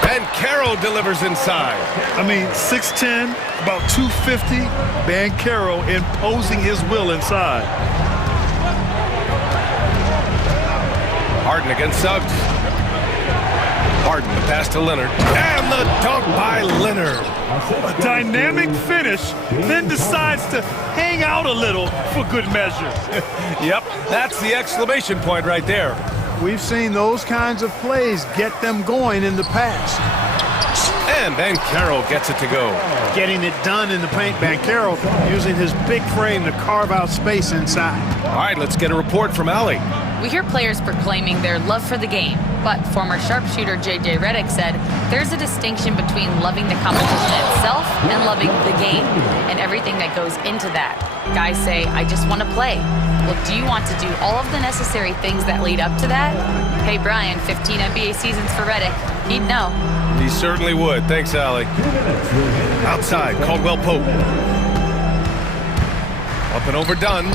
Bankero delivers inside. I mean, 6'10", about 250. Bankero imposing his will inside. Harden against Suggs. Harden, the pass to Leonard. And the dunk by Leonard. A dynamic finish, then decides to hang out a little for good measure. Yep, that's the exclamation point right there. We've seen those kinds of plays get them going in the past. And Banchero gets it to go. Getting it done in the paint. Banchero using his big frame to carve out space inside. All right, let's get a report from Ali. We hear players proclaiming their love for the game, but former sharpshooter J.J. Redick said there's a distinction between loving the competition itself and loving the game and everything that goes into that. Guys say, I just want to play. Well, do you want to do all of the necessary things that lead up to that? Hey, Brian, 15 NBA seasons for Redick. He'd know. He certainly would. Thanks, Allie. Outside, Caldwell Pope. Up and overdone.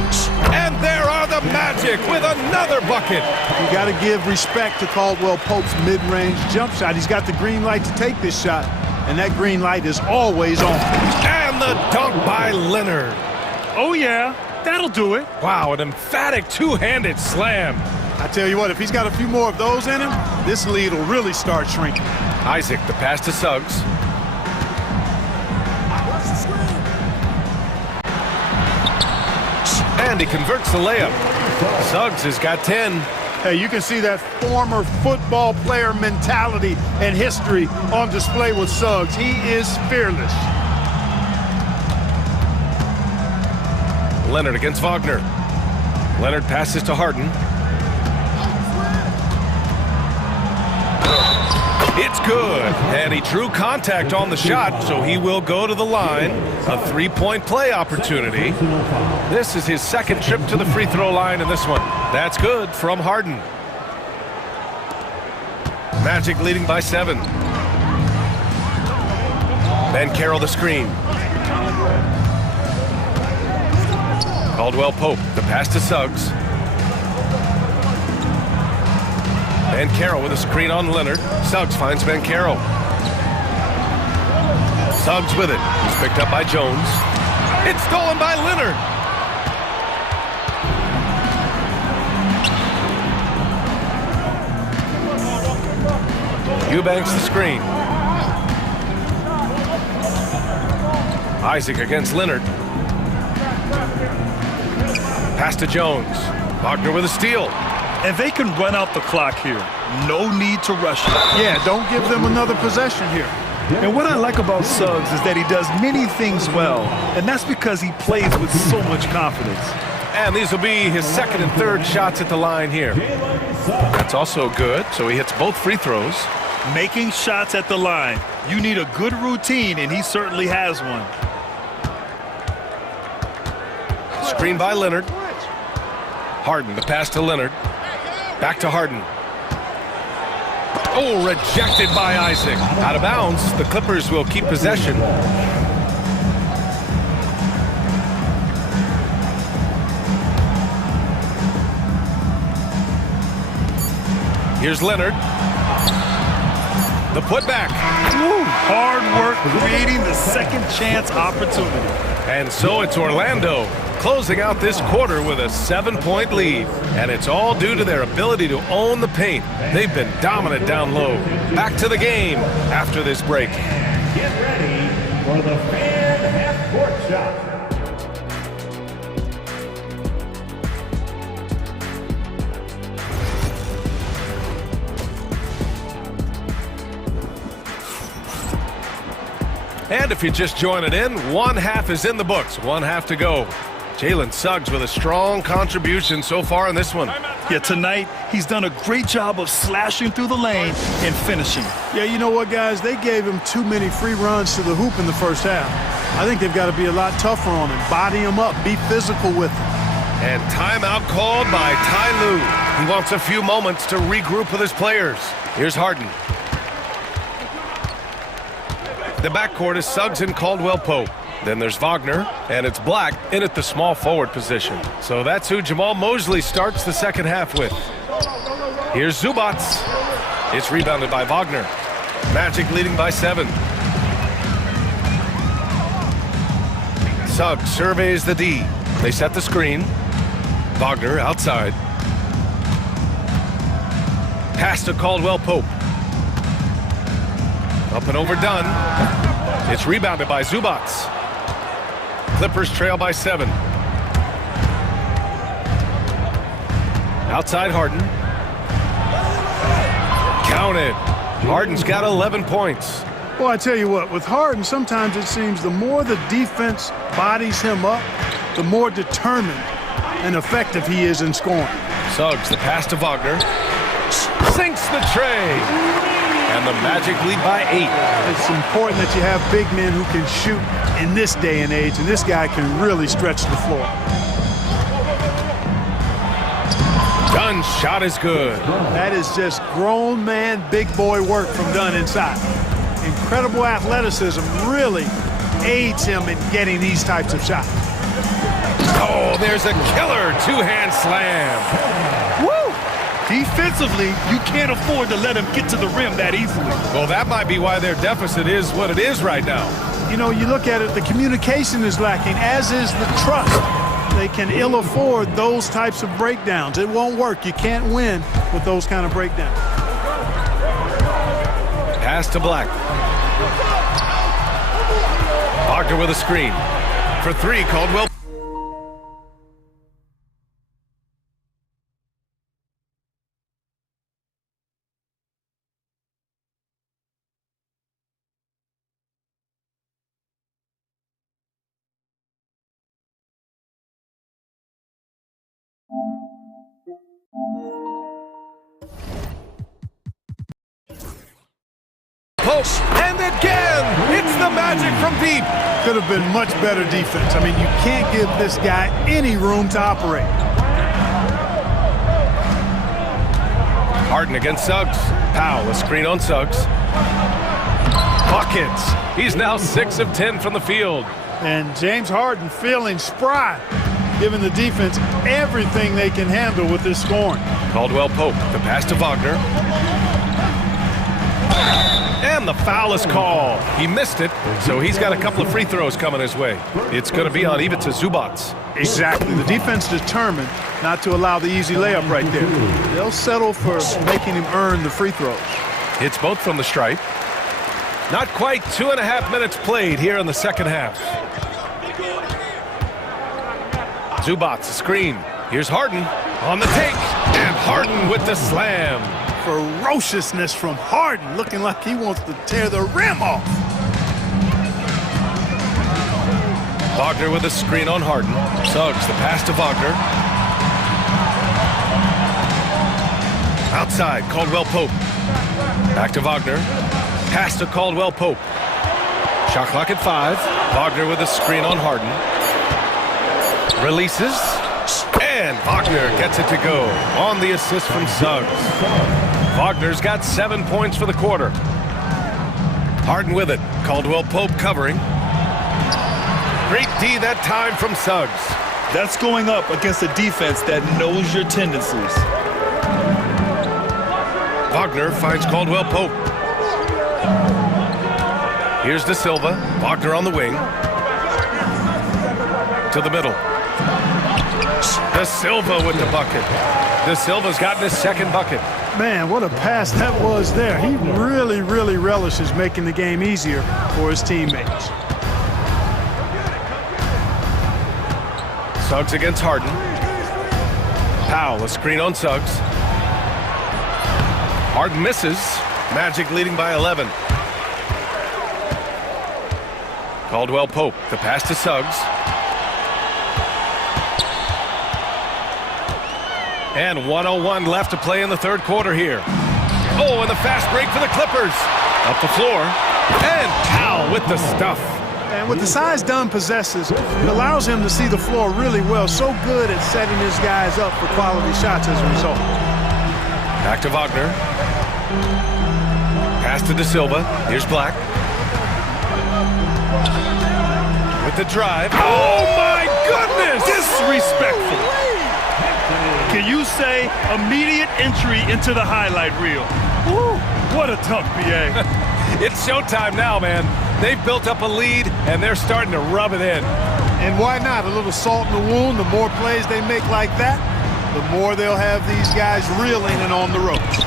And there are the Magic with another bucket. You got to give respect to Caldwell Pope's mid-range jump shot. He's got the green light to take this shot, and that green light is always on. And the dunk by Leonard. Oh, yeah. That'll do it. Wow, an emphatic two-handed slam. I tell you what, if he's got a few more of those in him, this lead will really start shrinking. Isaac, the pass to Suggs. And he converts the layup. Suggs has got 10. Hey, you can see that former football player mentality and history on display with Suggs. He is fearless. Leonard against Wagner. Leonard passes to Harden. It's good, and he drew contact on the shot, so he will go to the line. A three-point play opportunity. This is his second trip to the free throw line in this one. That's good from Harden. Magic leading by 7. Banchero the screen. Caldwell Pope, the pass to Suggs. Banchero with a screen on Leonard. Suggs finds Banchero. Suggs with it. He's picked up by Jones. It's stolen by Leonard. Eubanks the screen. Isaac against Leonard. Pass to Jones. Wagner with a steal. And they can run out the clock here. No need to rush it. Yeah, don't give them another possession here. And what I like about Suggs is that he does many things well, and that's because he plays with so much confidence. And these will be his second and third shots at the line here. That's also good, so he hits both free throws. Making shots at the line. You need a good routine, and he certainly has one. Screen by Leonard. Harden, the pass to Leonard. Back to Harden. Oh, rejected by Isaac. Out of bounds. The Clippers will keep possession. Here's Leonard. The putback. Ooh, hard work creating the second chance opportunity. And so it's Orlando closing out this quarter with a 7-point lead. And it's all due to their ability to own the paint. They've been dominant down low. Back to the game after this break. Get ready for the fan half-court shot. And if you're just joining in, one half is in the books. One half to go. Jalen Suggs with a strong contribution so far in this one. Yeah, tonight he's done a great job of slashing through the lane and finishing. Yeah, you know what, guys? They gave him too many free runs to the hoop in the first half. I think they've got to be a lot tougher on him. Body him up. Be physical with him. And timeout called by Ty Lue. He wants a few moments to regroup with his players. Here's Harden. The backcourt is Suggs and Caldwell Pope. Then there's Wagner, and it's Black in at the small forward position. So that's who Jamal Mosley starts the second half with. Here's Zubats. It's rebounded by Wagner. Magic leading by 7. Suggs surveys the D. They set the screen. Wagner outside. Pass to Caldwell Pope. Up and overdone. It's rebounded by Zubats. Clippers trail by 7. Outside Harden. Counted. Harden's got 11 points. Well, I tell you what, with Harden, sometimes it seems the more the defense bodies him up, the more determined and effective he is in scoring. Suggs, the pass to Wagner. Sinks the tray. And the Magic lead by 8. It's important that you have big men who can shoot in this day and age, and this guy can really stretch the floor. Dunn's shot is good. That is just grown man, big boy work from Dunn inside. Incredible athleticism really aids him in getting these types of shots. Oh, there's a killer two-hand slam. Woo! Defensively, you can't afford to let him get to the rim that easily. Well, that might be why their deficit is what it is right now. You know, you look at it, the communication is lacking, as is the trust. They can ill afford those types of breakdowns. It won't work. You can't win with those kind of breakdowns. Pass to Black. Wagner with a screen. For 3, Caldwell. Post, and again, it's the Magic from deep. Could have been much better defense. I mean, you can't give this guy any room to operate. Harden against Suggs. Powell, a screen on Suggs. Buckets. He's now 6 of 10 from the field. And James Harden feeling spry, giving the defense everything they can handle with this scoring. Caldwell Pope, the pass to Wagner. And the foul is called. He missed it, so he's got a couple of free throws coming his way. It's going to be on Ivica Zubac. Exactly. The defense determined not to allow the easy layup right there. They'll settle for making him earn the free throws. Hits both from the stripe. Not quite 2.5 minutes played here in the second half. Zubac, a screen. Here's Harden on the take. And Harden with the slam. Ferociousness from Harden, looking like he wants to tear the rim off. Wagner with a screen on Harden. Suggs, the pass to Wagner. Outside, Caldwell Pope. Back to Wagner. Pass to Caldwell Pope. Shot clock at 5. Wagner with a screen on Harden. Releases. And Wagner gets it to go on the assist from Suggs. Wagner's got 7 points for the quarter. Harden with it. Caldwell Pope covering. Great D that time from Suggs. That's going up against a defense that knows your tendencies. Wagner finds Caldwell Pope. Here's De Silva. Wagner on the wing. To the middle. De Silva with the bucket. De Silva's gotten his second bucket. Man, what a pass that was there. He really, really relishes making the game easier for his teammates. Suggs against Harden. Powell, a screen on Suggs. Harden misses. Magic leading by 11. Caldwell Pope, the pass to Suggs. And 1:01 left to play in the third quarter here. Oh, and the fast break for the Clippers. Up the floor. And Powell with the stuff. And with the size Dunn possesses, it allows him to see the floor really well. So good at setting his guys up for quality shots as a result. Back to Wagner. Pass to De Silva. Here's Black. With the drive. Oh, my goodness! Disrespectful. Can you say immediate entry into the highlight reel? Woo, what a tough BA. It's showtime now, man. They've built up a lead, and they're starting to rub it in. And why not? A little salt in the wound. The more plays they make like that, the more they'll have these guys reeling and on the ropes.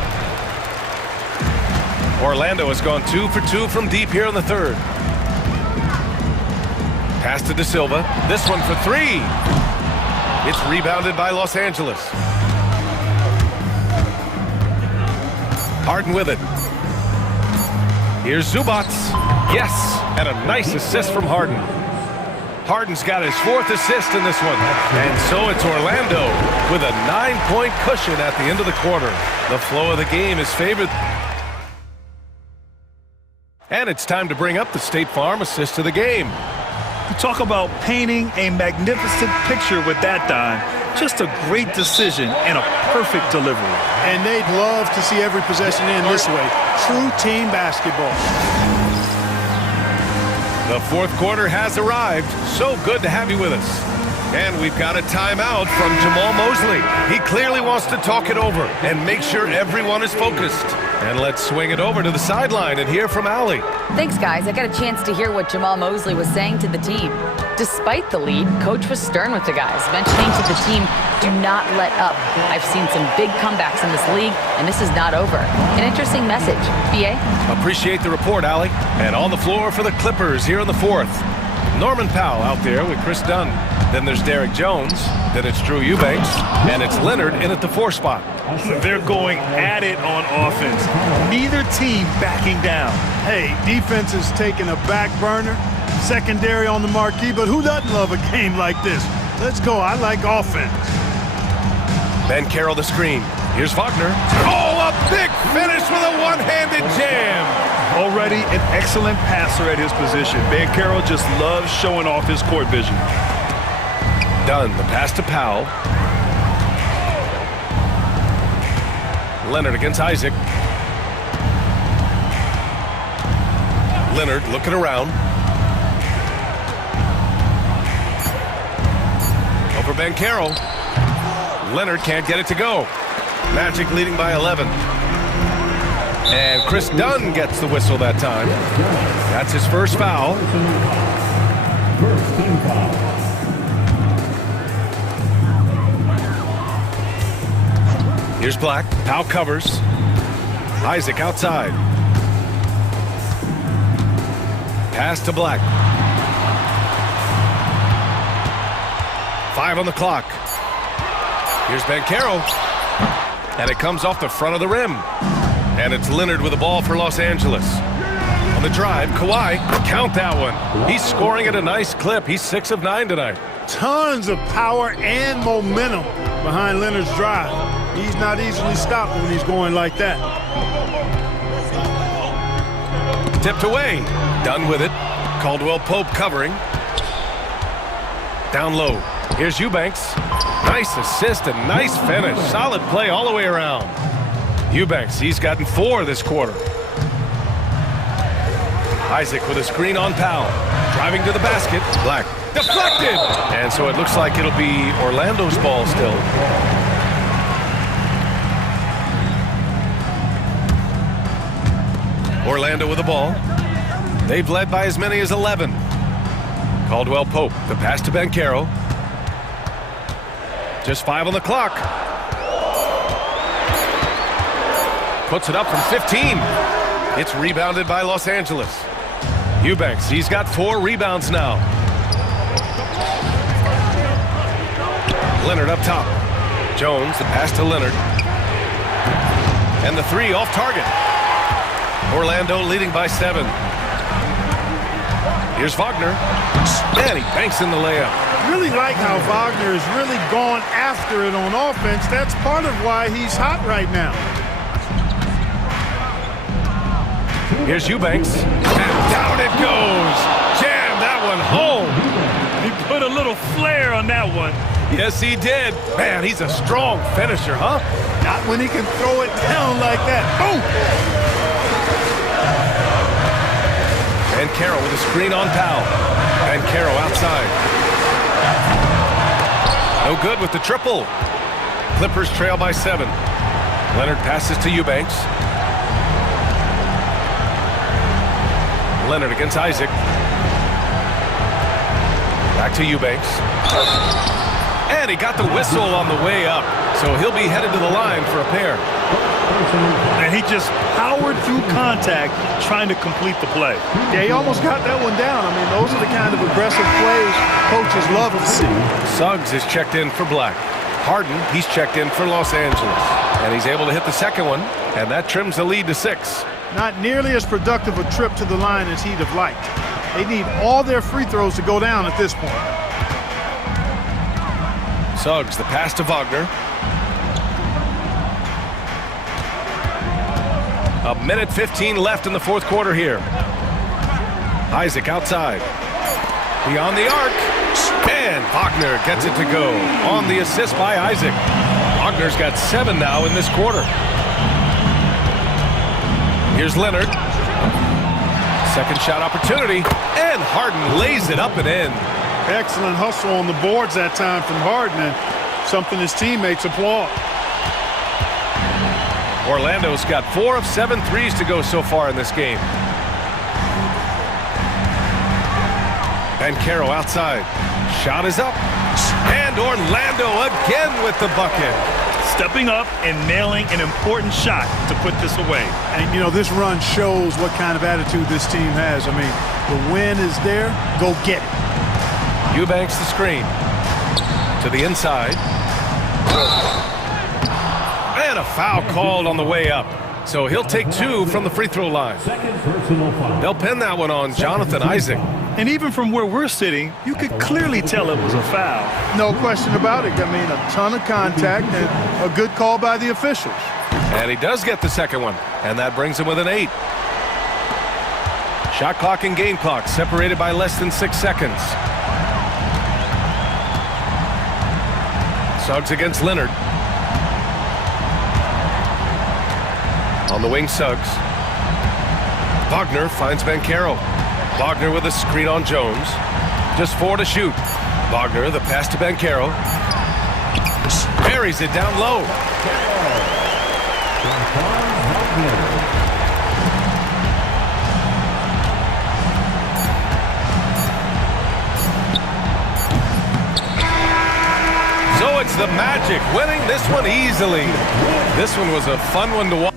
Orlando has gone 2 for 2 from deep here in the third. Pass to De Silva. This one for 3. It's rebounded by Los Angeles. Harden with it. Here's Zubac. Yes, and a nice assist from Harden. Harden's got his 4th assist in this one. And so it's Orlando with a 9-point cushion at the end of the quarter. The flow of the game is favored. And it's time to bring up the State Farm assist of the game. You talk about painting a magnificent picture with that, Don. Just a great decision and a perfect delivery. And they'd love to see every possession end this way. True team basketball. The 4th quarter has arrived. So good to have you with us. And we've got a timeout from Jamal Mosley. He clearly wants to talk it over and make sure everyone is focused. And let's swing it over to the sideline and hear from Allie. Thanks, guys. I got a chance to hear what Jamal Mosley was saying to the team. Despite the lead, Coach was stern with the guys, mentioning to the team, do not let up. I've seen some big comebacks in this league, and this is not over. An interesting message. BA? Appreciate the report, Allie. And on the floor for the Clippers here in the 4th. Norman Powell out there with Chris Dunn. Then there's Derek Jones. Then it's Drew Eubanks. And it's Leonard in at the 4 spot. They're going at it on offense. Neither team backing down. Hey, defense is taking a back burner. Secondary on the marquee, but who doesn't love a game like this? Let's go. I like offense. Ben Carroll the screen. Here's Wagner. Oh, a big finish with a one-handed jam. Already an excellent passer at his position. Ben Carroll just loves showing off his court vision. Dunn, the pass to Powell. Leonard against Isaac. Leonard looking around. Over Ben Carroll. Leonard can't get it to go. Magic leading by 11. And Chris Dunn gets the whistle that time. That's his first foul. First team foul. Here's Black. Powell covers. Isaac outside. Pass to Black. 5 on the clock. Here's Ben Carroll. And it comes off the front of the rim. And it's Leonard with the ball for Los Angeles. On the drive, Kawhi, count that one. He's scoring at a nice clip. He's 6 of 9 tonight. Tons of power and momentum behind Leonard's drive. He's not easily stopped when he's going like that. Tipped away. Done with it. Caldwell Pope covering. Down low. Here's Eubanks. Nice assist and nice finish. Solid play all the way around. Eubanks, he's gotten 4 this quarter. Isaac with a screen on Powell. Driving to the basket. Black. Deflected! And so it looks like it'll be Orlando's ball still. Orlando with the ball. They've led by as many as 11. Caldwell Pope, the pass to Ben Carroll. Just 5 on the clock. Puts it up from 15. It's rebounded by Los Angeles. Eubanks, he's got 4 rebounds now. Leonard up top. Jones, the pass to Leonard. And the 3 off target. Orlando leading by 7. Here's Wagner. And he banks in the layup. Really like how Wagner has really gone after it on offense. That's part of why he's hot right now. Here's Eubanks. And down it goes. Jam that one home. He put a little flair on that one. Yes, he did. Man, he's a strong finisher, huh? Not when he can throw it down like that. Boom! And Carroll with a screen on Powell. And Carroll outside. No good with the triple. Clippers trail by 7. Leonard passes to Eubanks. Leonard against Isaac. Back to Eubanks. And he got the whistle on the way up. So he'll be headed to the line for a pair. And he just powered through contact trying to complete the play. Yeah, he almost got that one down. I mean, those are the kind of aggressive plays coaches love to see. Suggs is checked in for Black. Harden, he's checked in for Los Angeles. And he's able to hit the second one, and that trims the lead to 6. not nearly as productive a trip to the line as he'd have liked. They need all their free throws to go down at this point. Suggs, the pass to Wagner. A minute 15 left in the fourth quarter here. Isaac outside. Beyond the arc. And Wagner gets it to go. On the assist by Isaac. Wagner's got 7 now in this quarter. Here's Leonard. Second shot opportunity. And Harden lays it up and in. Excellent hustle on the boards that time from Harden, and something his teammates applaud. Orlando's got 4 of 7 threes to go so far in this game. Banchero outside. Shot is up. And Orlando again with the bucket. Stepping up and nailing an important shot to put this away. And, you know, this run shows what kind of attitude this team has. I mean, the win is there. Go get it. Eubanks the screen. To the inside. And a foul called on the way up. So he'll take 2 from the free throw line. They'll pin that one on Jonathan Isaac. And even from where we're sitting, you could clearly tell it was a foul. No question about it. I mean, a ton of contact and a good call by the officials. And he does get the second one. And that brings him with an 8. Shot clock and game clock separated by less than 6 seconds. Suggs against Leonard. On the wing, Suggs. Wagner finds Banchero. Wagner with a screen on Jones. Just 4 to shoot. Wagner, the pass to Banchero. Buries it down low. So it's the Magic winning this one easily. This one was a fun one to watch.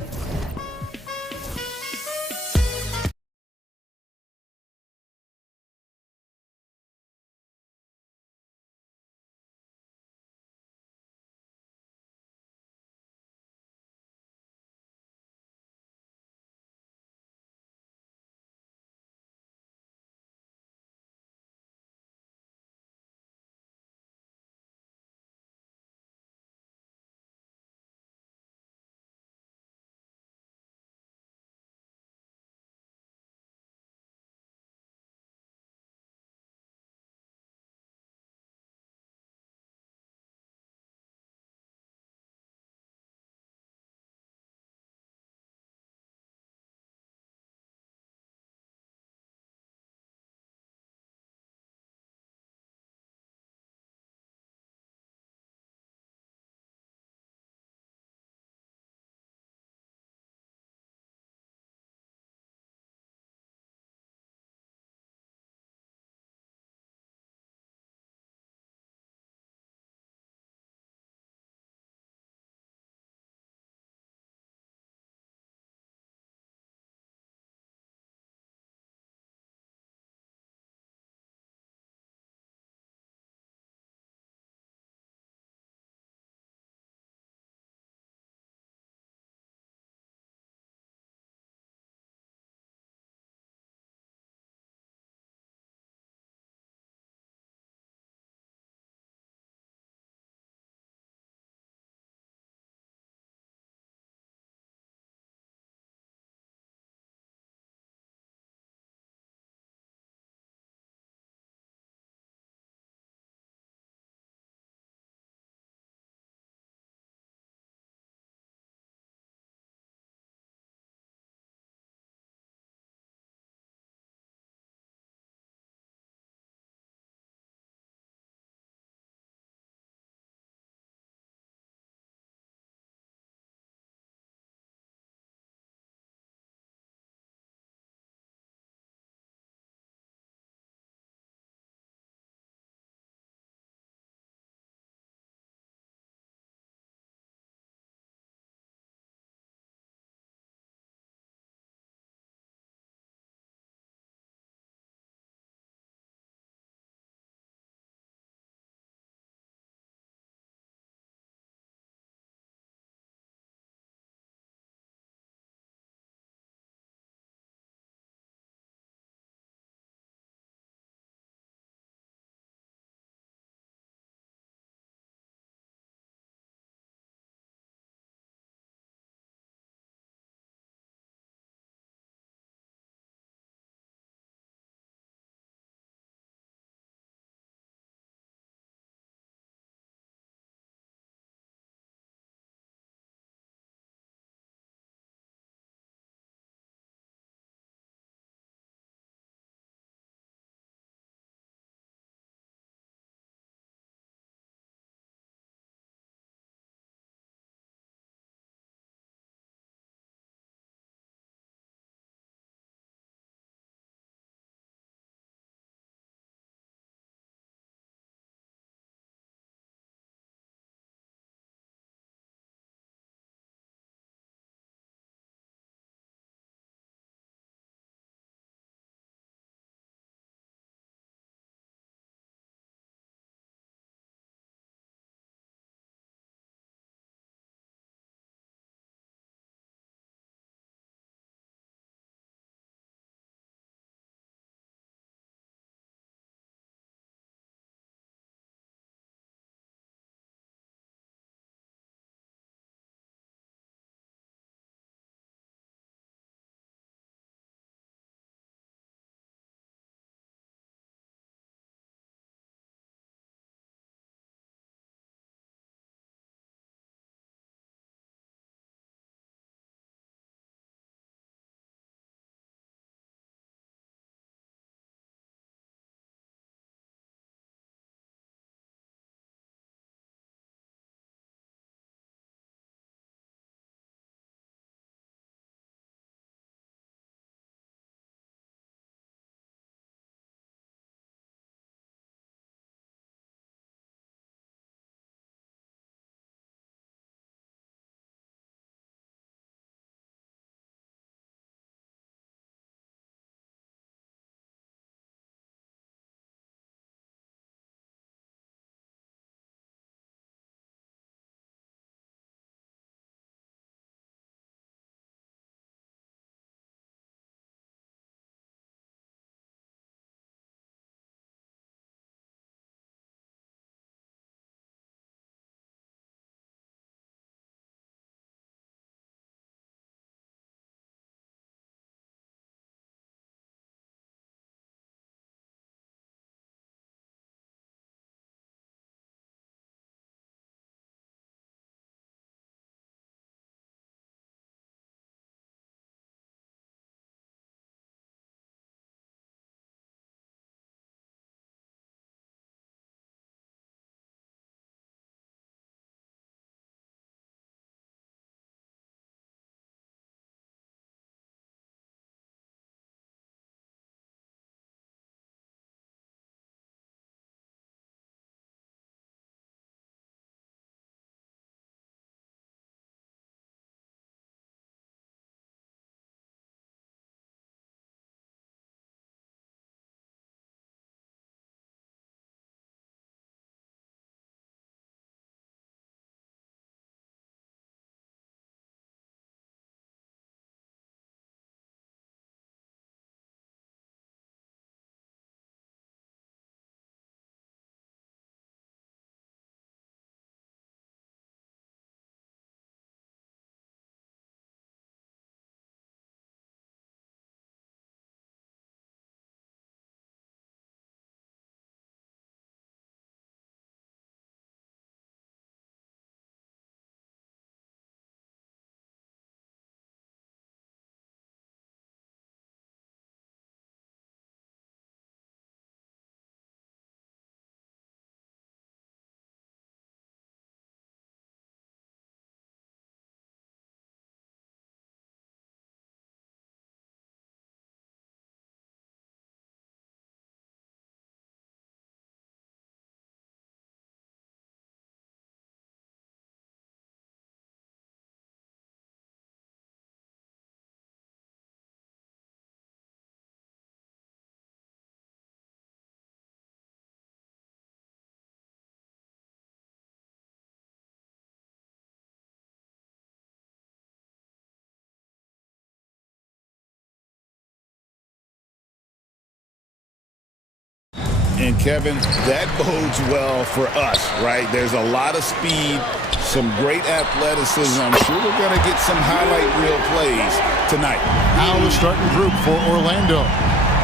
And Kevin, that bodes well for us, right? There's a lot of speed, some great athleticism. I'm sure we're going to get some highlight reel plays tonight. Now the starting group for Orlando.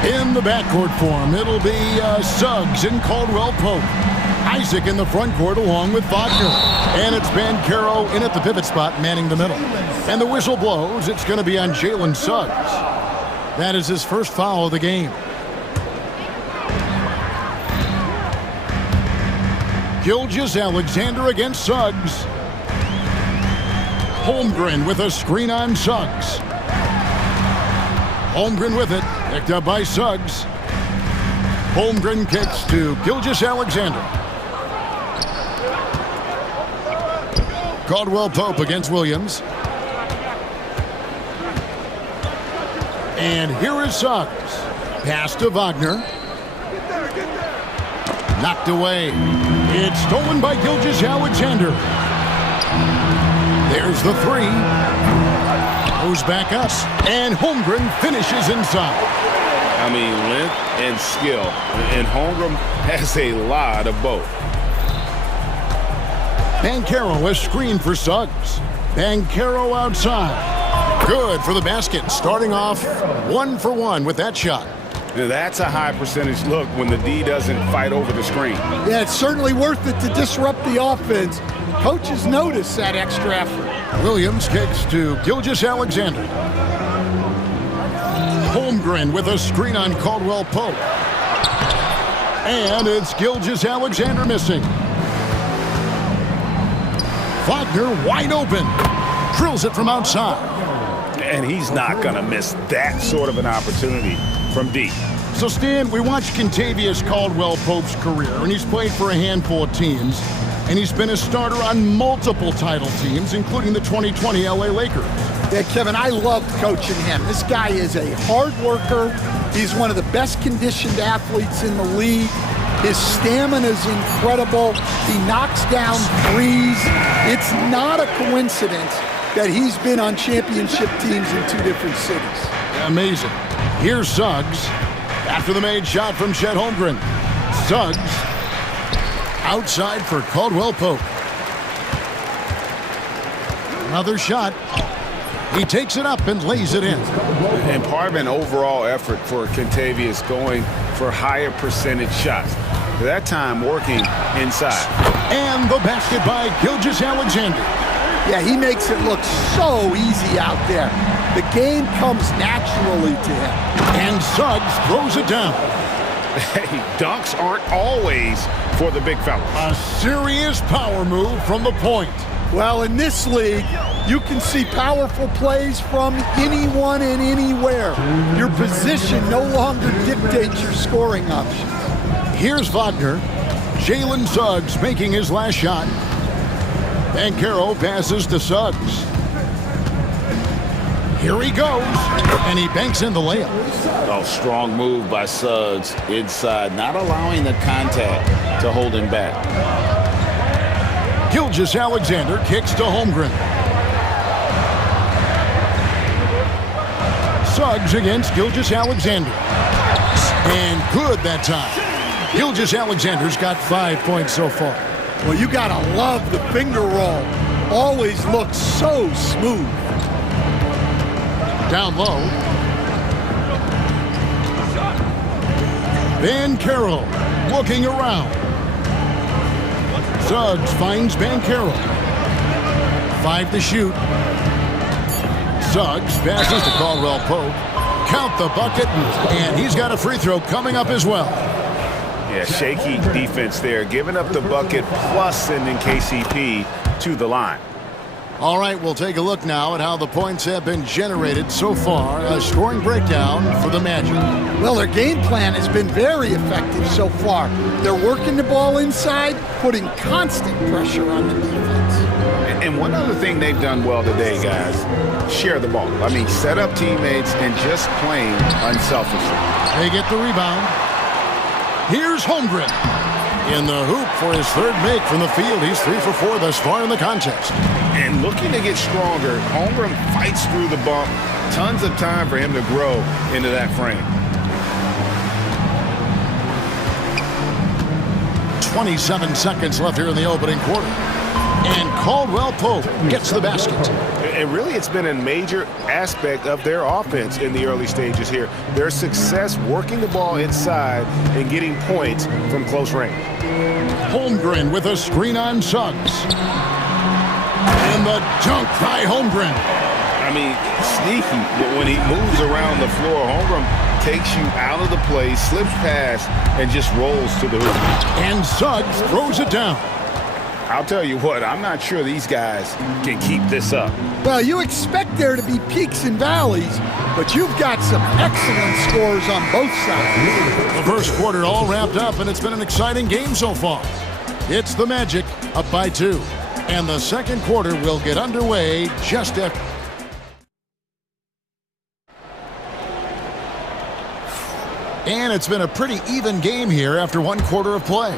In the backcourt form, it'll be Suggs and Caldwell Pope. Isaac in the front court along with Wagner. And it's Banchero in at the pivot spot, manning the middle. And the whistle blows. It's going to be on Jalen Suggs. That is his first foul of the game. Gilgeous-Alexander against Suggs. Holmgren with a screen on Suggs. Holmgren with it, picked up by Suggs. Holmgren kicks to Gilgeous-Alexander. Caldwell Pope against Williams. And here is Suggs. Pass to Wagner. Knocked away. It's stolen by Gilgeous-Alexander. There's the three. Goes back up. And Holmgren finishes inside. I mean, length and skill. And Holmgren has a lot of both. Banchero a screen for Suggs. Banchero outside. Good for the basket. Starting off 1 for 1 with that shot. Now that's a high percentage look when the D doesn't fight over the screen. Yeah, it's certainly worth it to disrupt the offense. Coaches notice that extra effort. Williams kicks to Gilgeous-Alexander. Holmgren with a screen on Caldwell Pope. And it's Gilgeous-Alexander missing. Wagner wide open. Drills it from outside. And he's not going to miss that sort of an opportunity from deep. So, Stan, we watched Kentavious Caldwell Pope's career, and he's played for a handful of teams, and he's been a starter on multiple title teams, including the 2020 LA Lakers. Yeah, Kevin, I loved coaching him. This guy is a hard worker. He's one of the best conditioned athletes in the league. His stamina is incredible. He knocks down threes. It's not a coincidence that he's been on championship teams in 2 different cities. Amazing. Here's Suggs. After the made shot from Chet Holmgren. Suggs outside for Caldwell Pope. Another shot. He takes it up and lays it in. And part of an overall effort for Kentavious going for higher percentage shots. That time working inside. And the basket by Gilgeous-Alexander. Yeah, he makes it look so easy out there. The game comes naturally to him. And Suggs throws it down. Hey, dunks aren't always for the big fellas. A serious power move from the point. Well, in this league, you can see powerful plays from anyone and anywhere. Your position no longer dictates your scoring options. Here's Wagner. Jalen Suggs making his last shot. Banchero passes to Suggs. Here he goes, and he banks in the layup. Oh, strong move by Suggs inside, not allowing the contact to hold him back. Gilgeous-Alexander kicks to Holmgren. Suggs against Gilgeous-Alexander. And good that time. Gilgeous-Alexander's got 5 points so far. Well, you gotta love the finger roll. Always looks so smooth. Down low. Banchero looking around. Suggs finds Banchero. 5 to shoot. Suggs passes to Caldwell Pope. Count the bucket, and he's got a free throw coming up as well. Yeah, shaky defense there, giving up the bucket plus sending KCP to the line. All right, we'll take a look now at how the points have been generated so far. A scoring breakdown for the Magic. Well, their game plan has been very effective so far. They're working the ball inside, putting constant pressure on the defense. And one other thing they've done well today, guys, share the ball. I mean, set up teammates and just playing unselfishly. They get the rebound. Here's Holmgren in the hoop for his third make from the field. He's 3 for 4 thus far in the contest. And looking to get stronger, Holmgren fights through the bump. Tons of time for him to grow into that frame. 27 seconds left here in the opening quarter. And Caldwell Pope gets the basket. And really, it's been a major aspect of their offense in the early stages here. Their success working the ball inside and getting points from close range. Holmgren with a screen on Suggs. And the dunk by Holmgren. I mean, sneaky. When he moves around the floor, Holmgren takes you out of the play, slips past, and just rolls to the hoop. And Suggs throws it down. I'll tell you what, I'm not sure these guys can keep this up. Well, you expect there to be peaks and valleys, but you've got some excellent scores on both sides. The first quarter all wrapped up, and it's been an exciting game so far. It's the Magic up by 2. And the second quarter will get underway just after. And it's been a pretty even game here after one quarter of play.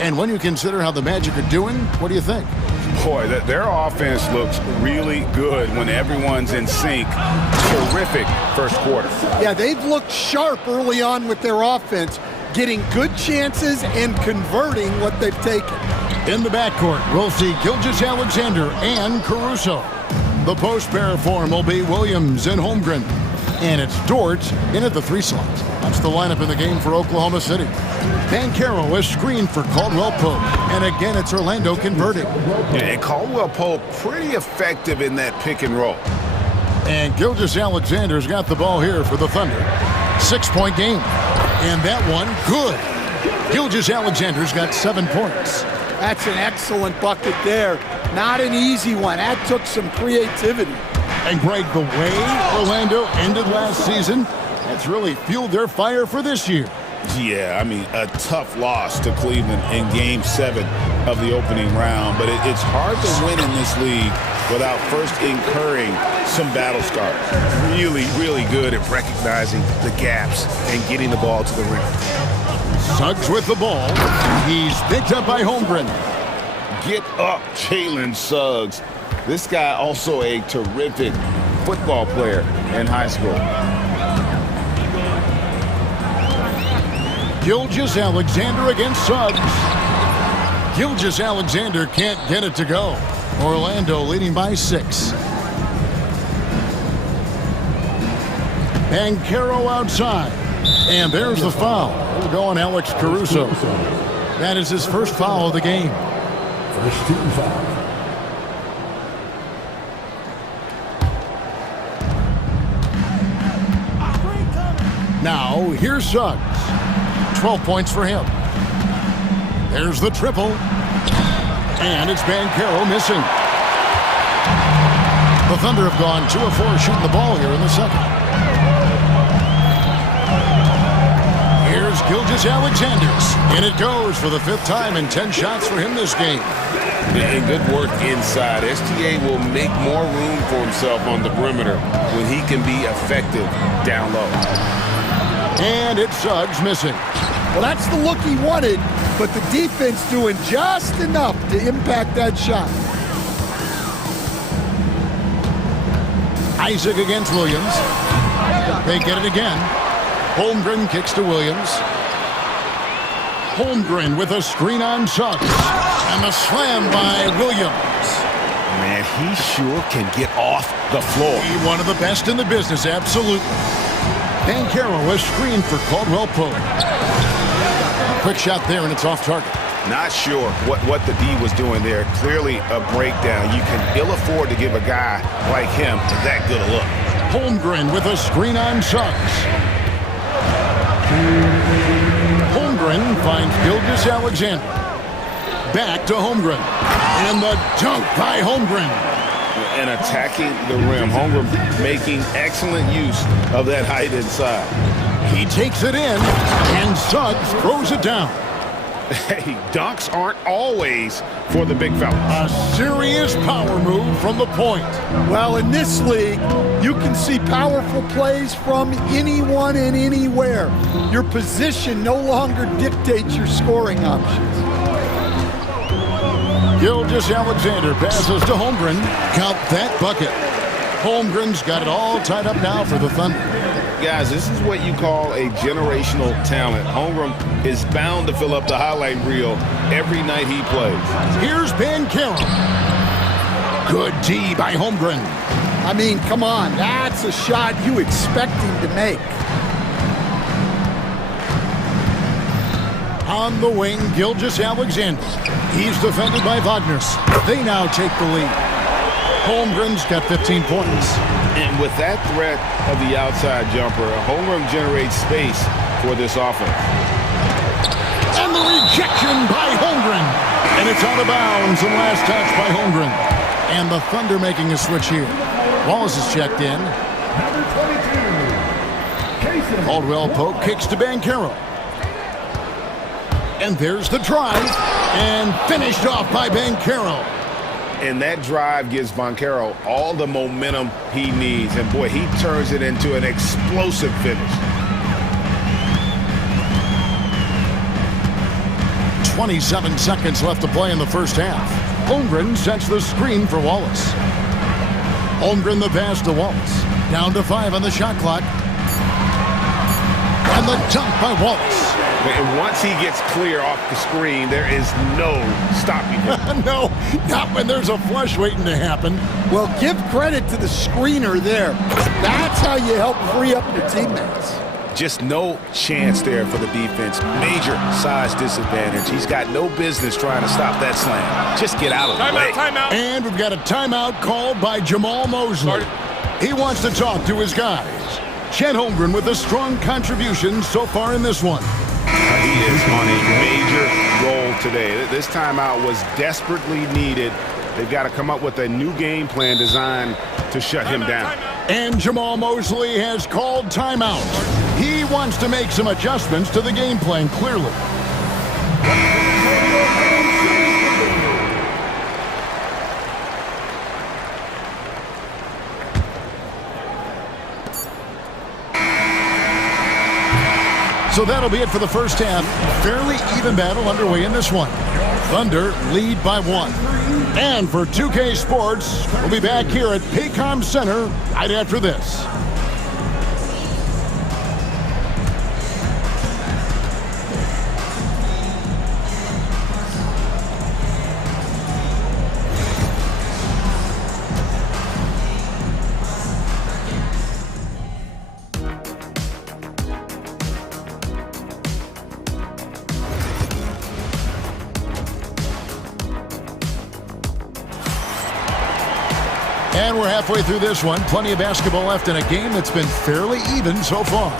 And when you consider how the Magic are doing, what do you think? Boy, their offense looks really good when everyone's in sync. Terrific first quarter. Yeah, they've looked sharp early on with their offense, getting good chances and converting what they've taken. In the backcourt, we'll see Gilgeous-Alexander and Caruso. The post pair form will be Williams and Holmgren. And it's Dort in at the 3 slot. That's the lineup in the game for Oklahoma City. Banchero is screened for Caldwell Pope. And again, it's Orlando converting. And Caldwell Pope pretty effective in that pick and roll. And Gilgeous-Alexander's got the ball here for the Thunder. 6-point game. And that one, good. Gilgeous-Alexander's got 7 points. That's an excellent bucket there. Not an easy one. That took some creativity. And Greg, the way Orlando ended last season, that's really fueled their fire for this year. Yeah, I mean, a tough loss to Cleveland in Game 7 of the opening round. But it's hard to win in this league without first incurring some battle scars. Really, really good at recognizing the gaps and getting the ball to the rim. Suggs with the ball. He's picked up by Holmgren. Get up, Jalen Suggs. This guy also a terrific football player in high school. Gilgeous-Alexander against Suggs. Gilgeous-Alexander can't get it to go. Orlando leading by 6. Banchero outside. And there's the foul. We'll go on Alex Caruso. That is his first foul of the game. First team foul. Now, here's Suggs. 12 points for him. There's the triple. And it's Banchero missing. The Thunder have gone 2 of 4 shooting the ball here in the second. Here's Gilgeous-Alexander. And it goes for the 5th time and 10 shots for him this game. And good work inside. SGA will make more room for himself on the perimeter when he can be effective down low. And it's Suggs missing. Well, that's the look he wanted, but the defense doing just enough to impact that shot. Isaac against Williams. They get it again. Holmgren kicks to Williams. Holmgren with a screen on Suggs. And the slam by Williams. Man, he sure can get off the floor. He one of the best in the business, absolutely. Banchero was screened for Caldwell Pope. Quick shot there, and it's off target. Not sure what the D was doing there. Clearly a breakdown. You can ill afford to give a guy like him that good a look. Holmgren with a screen on Suggs. Holmgren finds Gilgeous-Alexander. Back to Holmgren. And the dunk by Holmgren. And attacking the rim. Holmgren making excellent use of that height inside. He takes it in, and Suggs throws it down. Hey, dunks aren't always for the big fella. A serious power move from the point. Well, in this league, you can see powerful plays from anyone and anywhere. Your position no longer dictates your scoring options. Gilgeous-Alexander passes to Holmgren. Count that bucket. Holmgren's got it all tied up now for the Thunder. Guys, this is what you call a generational talent. Holmgren is bound to fill up the highlight reel every night he plays. Here's Bankero. Good D by Holmgren. I mean, come on, that's a shot you expect him to make. On the wing, Gilgeous-Alexander. He's defended by Wagner. They now take the lead. Holmgren's got 15 points. And with that threat of the outside jumper, Holmgren generates space for this offense. And the rejection by Holmgren. And it's out of bounds, and last touch by Holmgren. And the Thunder making a switch here. Wallace is checked in. Caldwell Pope kicks to Bankero. And there's the drive. And finished off by Bankero. And that drive gives Bankero all the momentum he needs. And, boy, he turns it into an explosive finish. 27 seconds left to play in the first half. Holmgren sets the screen for Wallace. Holmgren the pass to Wallace. Down to 5 on the shot clock. And the dunk by Wallace. And once he gets clear off the screen, there is no stopping him. No, not when there's a flush waiting to happen. Well, give credit to the screener there. That's how you help free up your teammates. Just no chance there for the defense. Major size disadvantage. He's got no business trying to stop that slam. Just get out of the way. Timeout. And we've got a timeout called by Jamal Mosley. He wants to talk to his guys. Chet Holmgren with a strong contribution so far in this one. He is on a major role today. This timeout was desperately needed. They've got to come up with a new game plan designed to shut him down. And Jamal Mosley has called timeout. He wants to make some adjustments to the game plan, clearly. So that'll be it for the first half. Fairly even battle underway in this one. Thunder lead by 1. And for 2K Sports, we'll be back here at Paycom Center right after this. And we're halfway through this one. Plenty of basketball left in a game that's been fairly even so far.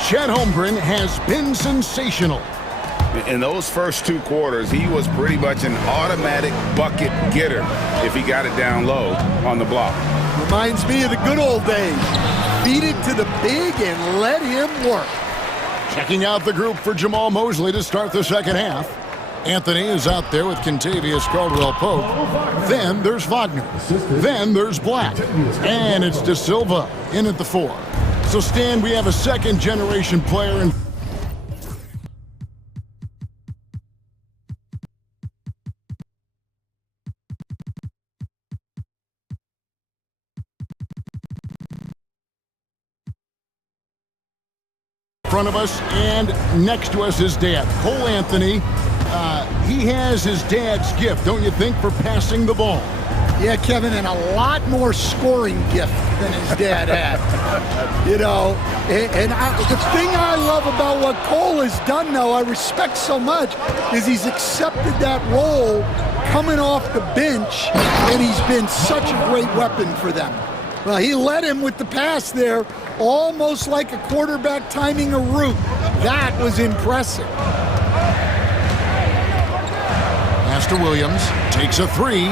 Chet Holmgren has been sensational. In those first 2 quarters, he was pretty much an automatic bucket getter if he got it down low on the block. Reminds me of the good old days. Feed it to the big and let him work. Checking out the group for Jamal Mosley to start the second half. Anthony is out there with Kentavious Caldwell-Pope. Then there's Wagner. Then there's Black. And it's De Silva in at the 4. So, Stan, we have a second-generation player in front of us, and next to us is Dad. Cole Anthony. He has his dad's gift, don't you think, for passing the ball? Yeah, Kevin, and a lot more scoring gift than his dad had. You know, and the thing I love about what Cole has done, though, I respect so much, is he's accepted that role coming off the bench, and he's been such a great weapon for them. Well, he led him with the pass there, almost like a quarterback timing a route. That was impressive. Pass to Williams, takes a 3.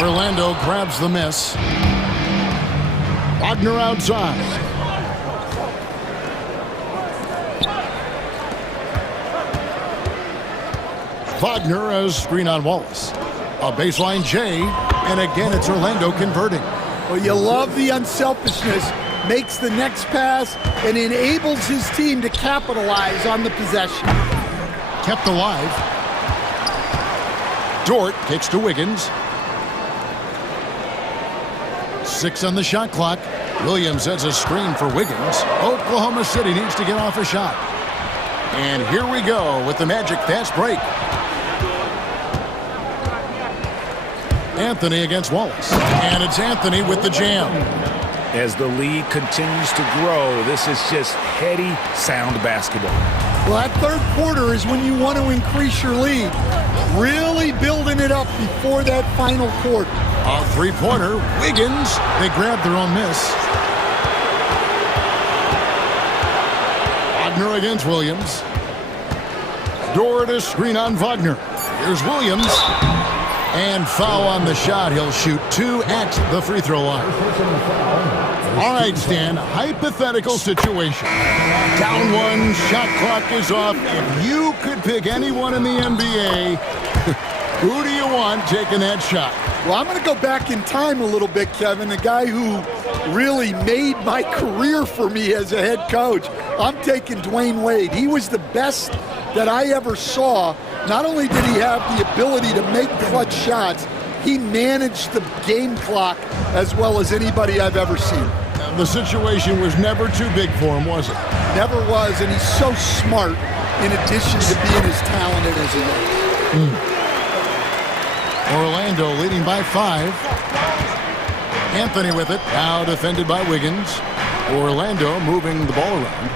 Orlando grabs the miss. Wagner outside. Wagner has screen on Wallace. A baseline J, and again it's Orlando converting. Well, you love the unselfishness. Makes the next pass and enables his team to capitalize on the possession. Kept alive. Dort kicks to Wiggins. 6 on the shot clock. Williams sets a screen for Wiggins. Oklahoma City needs to get off a shot. And here we go with the Magic fast break. Anthony against Wallace. And it's Anthony with the jam. As the lead continues to grow, this is just heady, sound basketball. Well, that third quarter is when you want to increase your lead. Really building it up before that final quarter. A three-pointer. Wiggins. They grabbed their own miss. Wagner against Williams. Dort to screen on Wagner. Here's Williams. And foul on the shot. He'll shoot 2 at the free throw line. All right, Stan, hypothetical situation. Down 1, shot clock is off. If you could pick anyone in the NBA, who do you want taking that shot? Well, I'm going to go back in time a little bit, Kevin. The guy who really made my career for me as a head coach. I'm taking Dwayne Wade. He was the best that I ever saw. Not only did he have the ability to make clutch shots, he managed the game clock as well as anybody I've ever seen. The situation was never too big for him, was it? Never was, and he's so smart in addition to being as talented as he is. Orlando leading by 5. Anthony with it, now defended by Wiggins. Orlando moving the ball around.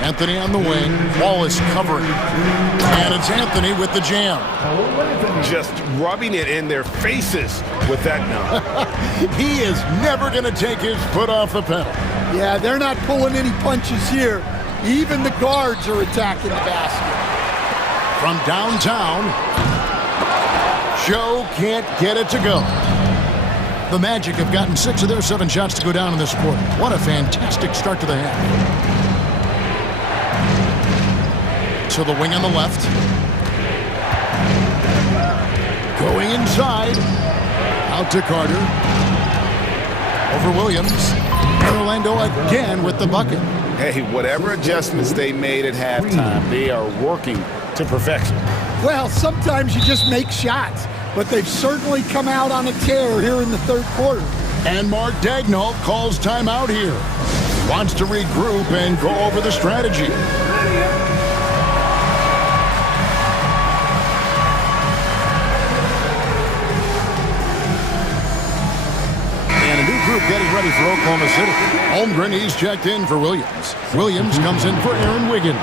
Anthony on the wing, Wallace covering. And it's Anthony with the jam. Just rubbing it in their faces with that now. He is never going to take his foot off the pedal. Yeah, they're not pulling any punches here. Even the guards are attacking the basket. From downtown, Joe can't get it to go. The Magic have gotten 6 of their 7 shots to go down in this quarter. What a fantastic start to the half. To the wing on the left. Going inside. Out to Carter. Over Williams. And Orlando again with the bucket. Hey, whatever adjustments they made at halftime, they are working to perfection. Well, sometimes you just make shots, but they've certainly come out on a tear here in the third quarter. And Mark Daigneault calls timeout here. Wants to regroup and go over the strategy. Group getting ready for Oklahoma City. Holmgren, he's checked in for Williams. Williams comes in for Aaron Wiggins.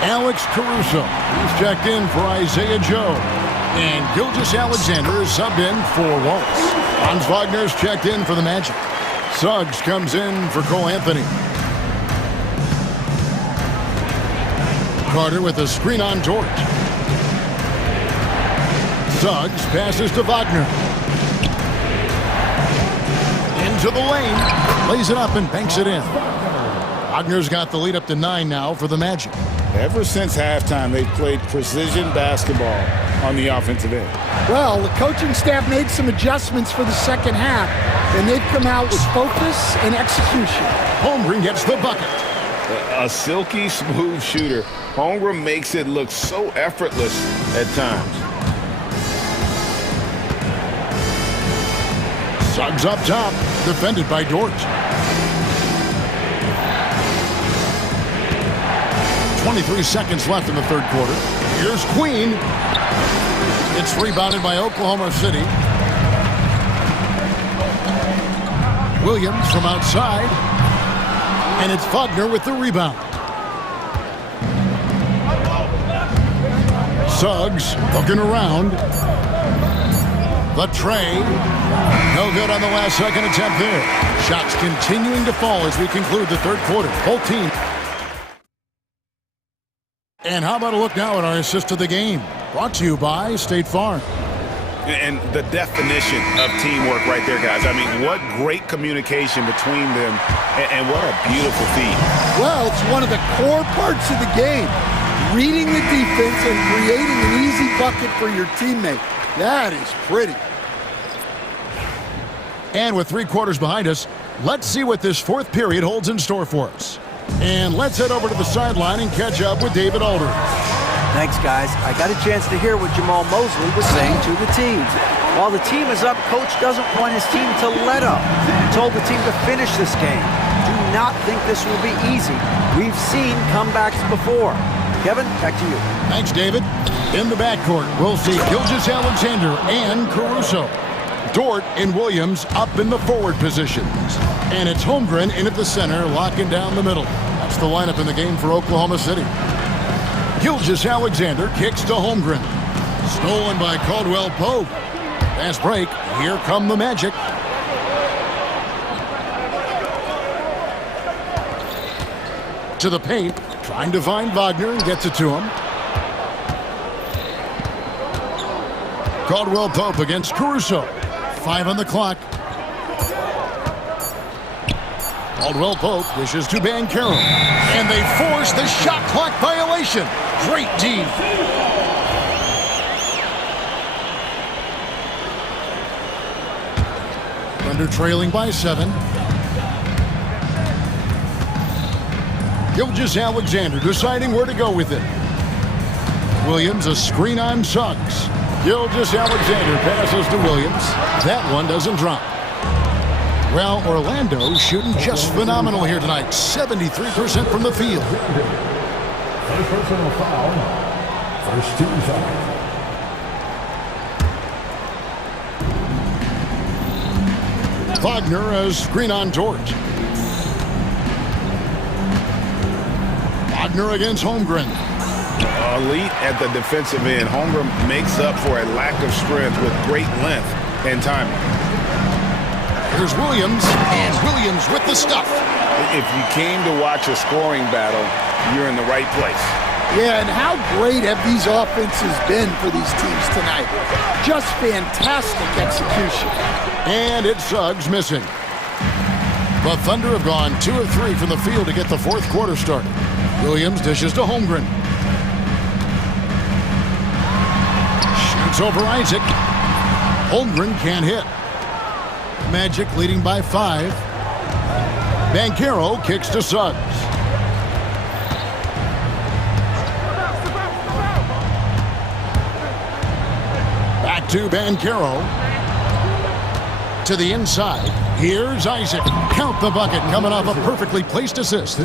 Alex Caruso, he's checked in for Isaiah Joe. And Gilgeous Alexander is subbed in for Wallace. Hans Wagner's checked in for the Magic. Suggs comes in for Cole Anthony. Carter with a screen on Dort. Suggs passes to Wagner. To the lane, lays it up and banks it in. Wagner's got the lead up to 9 now for the Magic. Ever since halftime, they've played precision basketball on the offensive end. Well, the coaching staff made some adjustments for the second half, and they've come out with focus and execution. Holmgren gets the bucket. A silky smooth shooter. Holmgren makes it look so effortless at times. Suggs up top, defended by Dort. 23 seconds left in the third quarter. Here's Queen. It's rebounded by Oklahoma City. Williams from outside. And it's Wagner with the rebound. Suggs looking around. The tray. No good on the last second attempt there. Shots continuing to fall as we conclude the third quarter. Both teams. And how about a look now at our assist of the game? Brought to you by State Farm. And the definition of teamwork right there, guys. I mean, what great communication between them, and what a beautiful feat. Well, it's one of the core parts of the game. Reading the defense and creating an easy bucket for your teammate. That is pretty. And with 3 quarters behind us, let's see what this fourth period holds in store for us. And let's head over to the sideline and catch up with David Aldridge. Thanks, guys. I got a chance to hear what Jamal Mosley was saying to the team. While the team is up, Coach doesn't want his team to let up. He told the team to finish this game. Do not think this will be easy. We've seen comebacks before. Kevin, back to you. Thanks, David. In the backcourt, we'll see Gilgeous-Alexander and Caruso. Dort and Williams up in the forward positions. And it's Holmgren in at the center, locking down the middle. That's the lineup in the game for Oklahoma City. Gilgeous-Alexander kicks to Holmgren. Stolen by Caldwell Pope. Fast break. Here come the Magic. To the paint. Trying to find Wagner and gets it to him. Caldwell Pope against Caruso. 5 on the clock. Caldwell Pope dishes to Banchero. And they force the shot clock violation. Great team. Thunder trailing by 7. Gilgeous-Alexander deciding where to go with it. Williams a screen on Suggs. Gilgeous-Alexander passes to Williams. That one doesn't drop. Well, Orlando shooting just phenomenal here tonight. 73% from the field. First personal foul. First team foul. Wagner a screen on Dort. Wagner against Holmgren. Elite at the defensive end. Holmgren makes up for a lack of strength with great length and timing. Here's Williams, and Williams with the stuff. If you came to watch a scoring battle, you're in the right place. Yeah, and how great have these offenses been for these teams tonight? Just fantastic execution. And it's Suggs missing. The Thunder have gone 2 of 3 from the field to get the fourth quarter started. Williams dishes to Holmgren. Shoots over Isaac. Holmgren can't hit. Magic leading by 5. Banchero kicks to Suggs. Back to Banchero. To the inside. Here's Isaac. Count the bucket coming off a perfectly placed assist.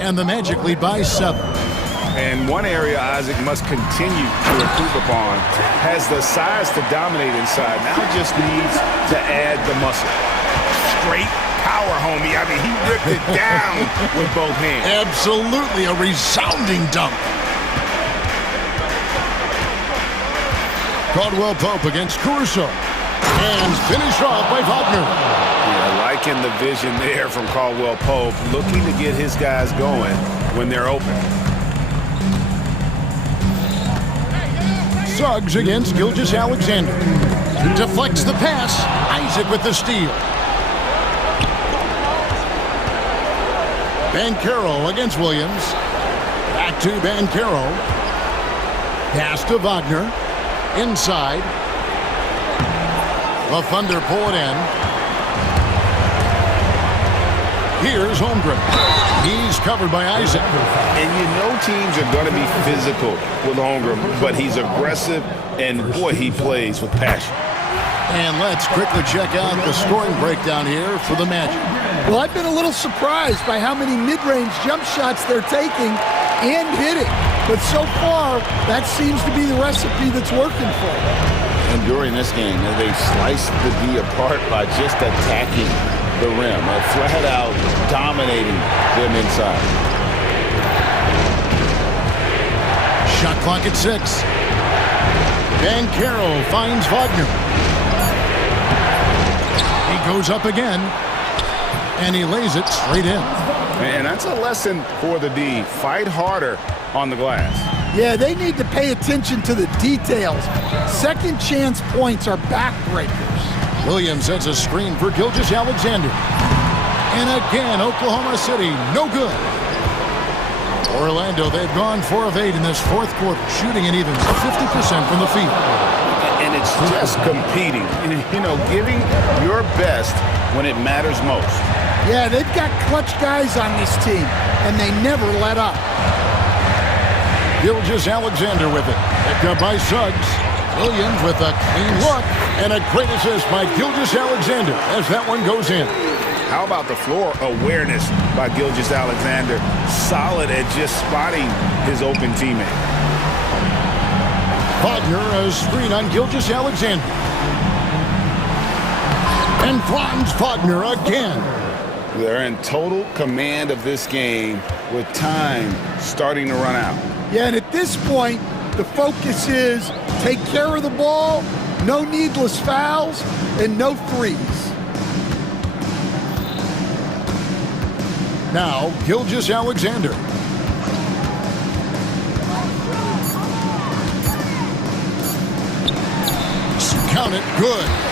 And the Magic lead by 7. And one area Isaac must continue to improve upon. Has the size to dominate inside. Now just needs to add the muscle. Straight power, homie. I mean, he ripped it down with both hands. Absolutely a resounding dunk. Caldwell Pope against Caruso. And finished off by Wagner. Yeah, liking the vision there from Caldwell Pope. Looking to get his guys going when they're open. Suggs against Gilgeous-Alexander. Deflects the pass. Isaac with the steal. Banchero against Williams. Back to Banchero. Pass to Wagner. Inside. The Thunder pull it in. Here's Holmgren. He's covered by Isaac. And you know teams are going to be physical with Holmgren, but he's aggressive, and boy, he plays with passion. And let's quickly check out the scoring breakdown here for the Magic. Well, I've been a little surprised by how many mid-range jump shots they're taking and hitting. But so far, that seems to be the recipe that's working for them. And during this game, they sliced the D apart by just attacking the rim, flat out dominating them inside. Shot clock at 6. Banchero finds Wagner. He goes up again, and he lays it straight in. And that's a lesson for the D. Fight harder on the glass. Yeah, they need to pay attention to the details. Second chance points are backbreakers. Williams sets a screen for Gilgeous-Alexander. And again, Oklahoma City, no good. Orlando, they've gone 4 of 8 in this fourth quarter, shooting an even 50% from the field. And it's just competing, you know, giving your best when it matters most. Yeah, they've got clutch guys on this team, and they never let up. Gilgeous-Alexander with it. Picked up by Suggs. Williams with a clean look. And a great assist by Gilgeous-Alexander as that one goes in. How about the floor awareness by Gilgeous-Alexander? Solid at just spotting his open teammate. Wagner, a screen on Gilgeous-Alexander. And Franz Wagner again. They're in total command of this game with time starting to run out. Yeah, and at this point, the focus is take care of the ball, no needless fouls, and no threes. Now, Gilgeous-Alexander. Count it, good.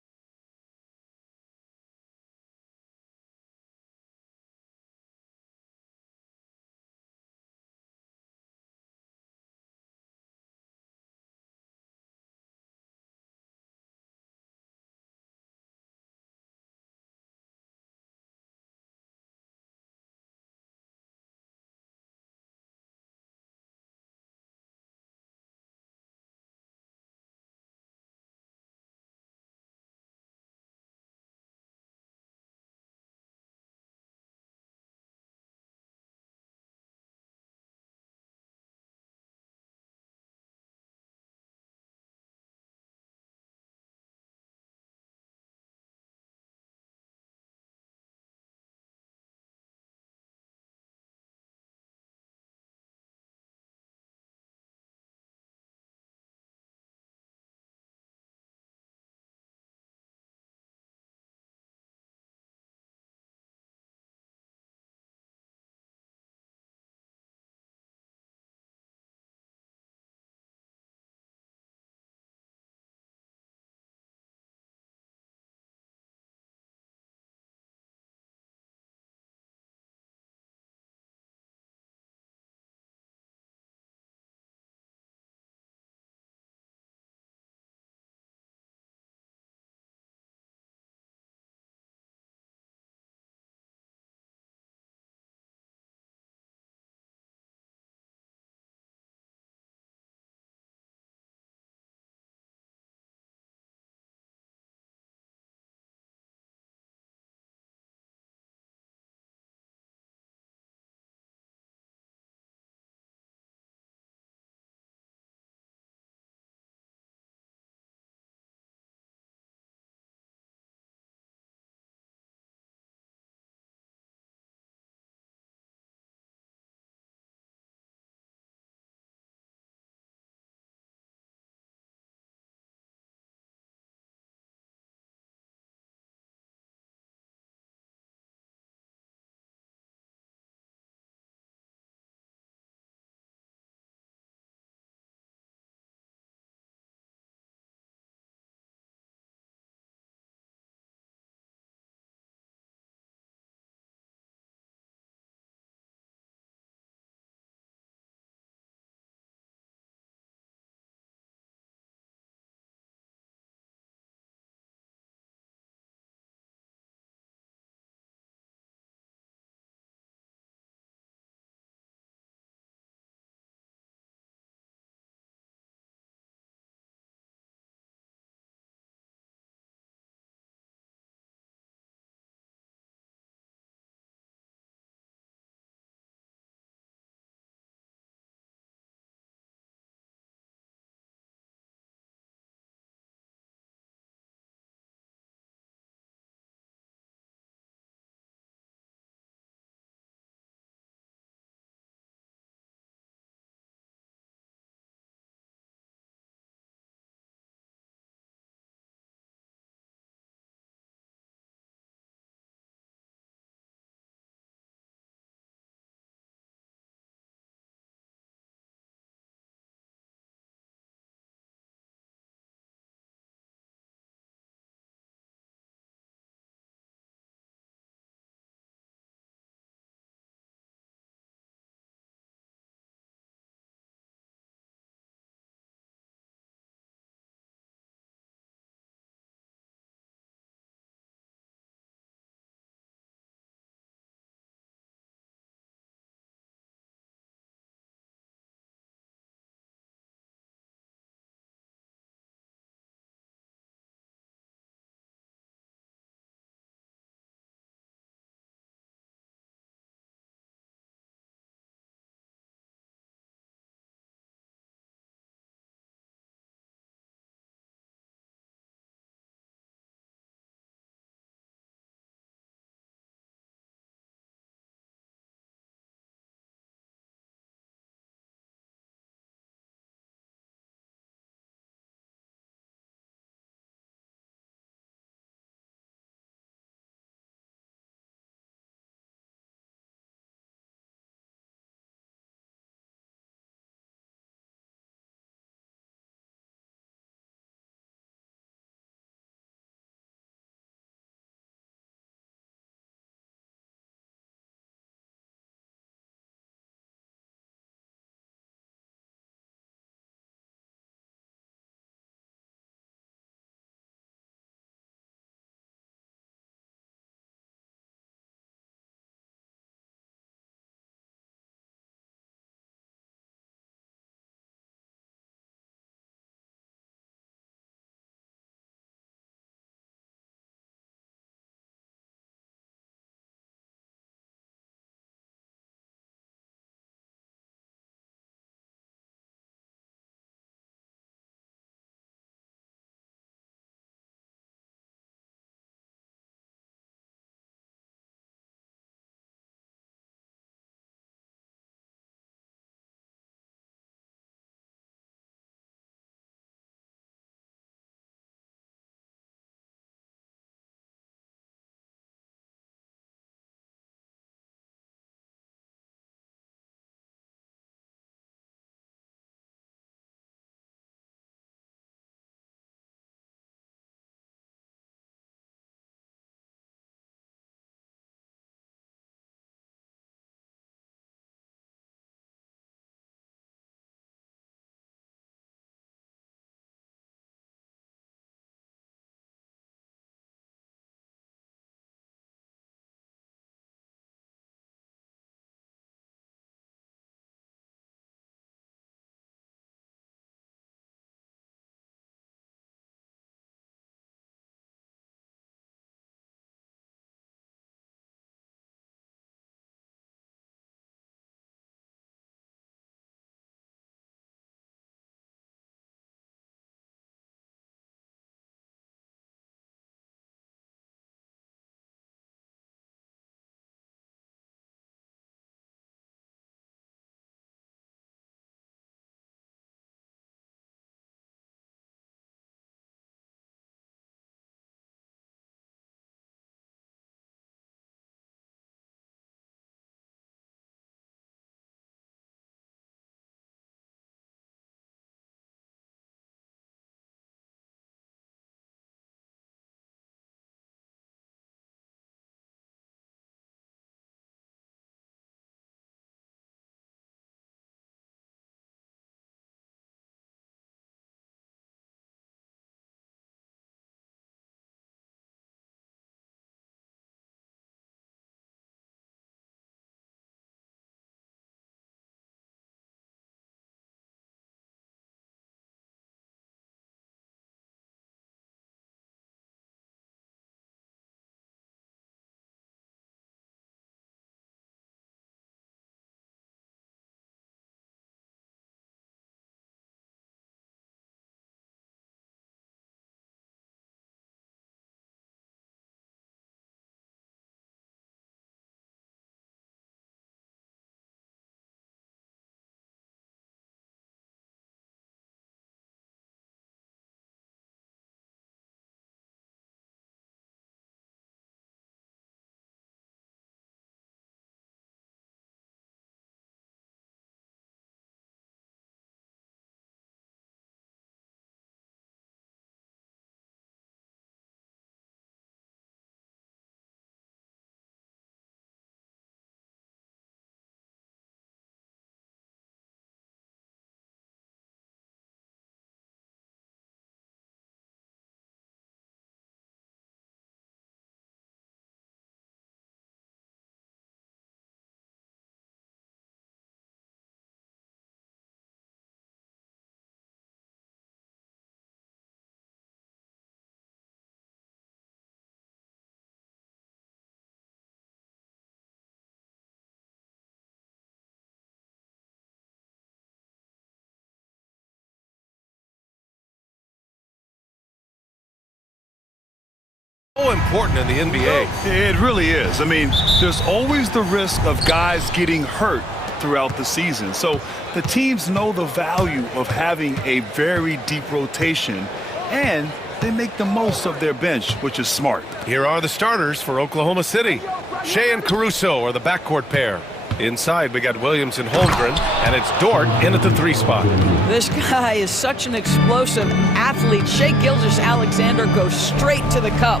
So important in the NBA. It really is. I mean, there's always the risk of guys getting hurt throughout the season. So the teams know the value of having a very deep rotation, and they make the most of their bench, which is smart. Here are the starters for Oklahoma City. Shea and Caruso are the backcourt pair. Inside, we got Williams and Holmgren, and it's Dort in at the 3 spot. This guy is such an explosive athlete. Shea Gilgeous-Alexander goes straight to the cup.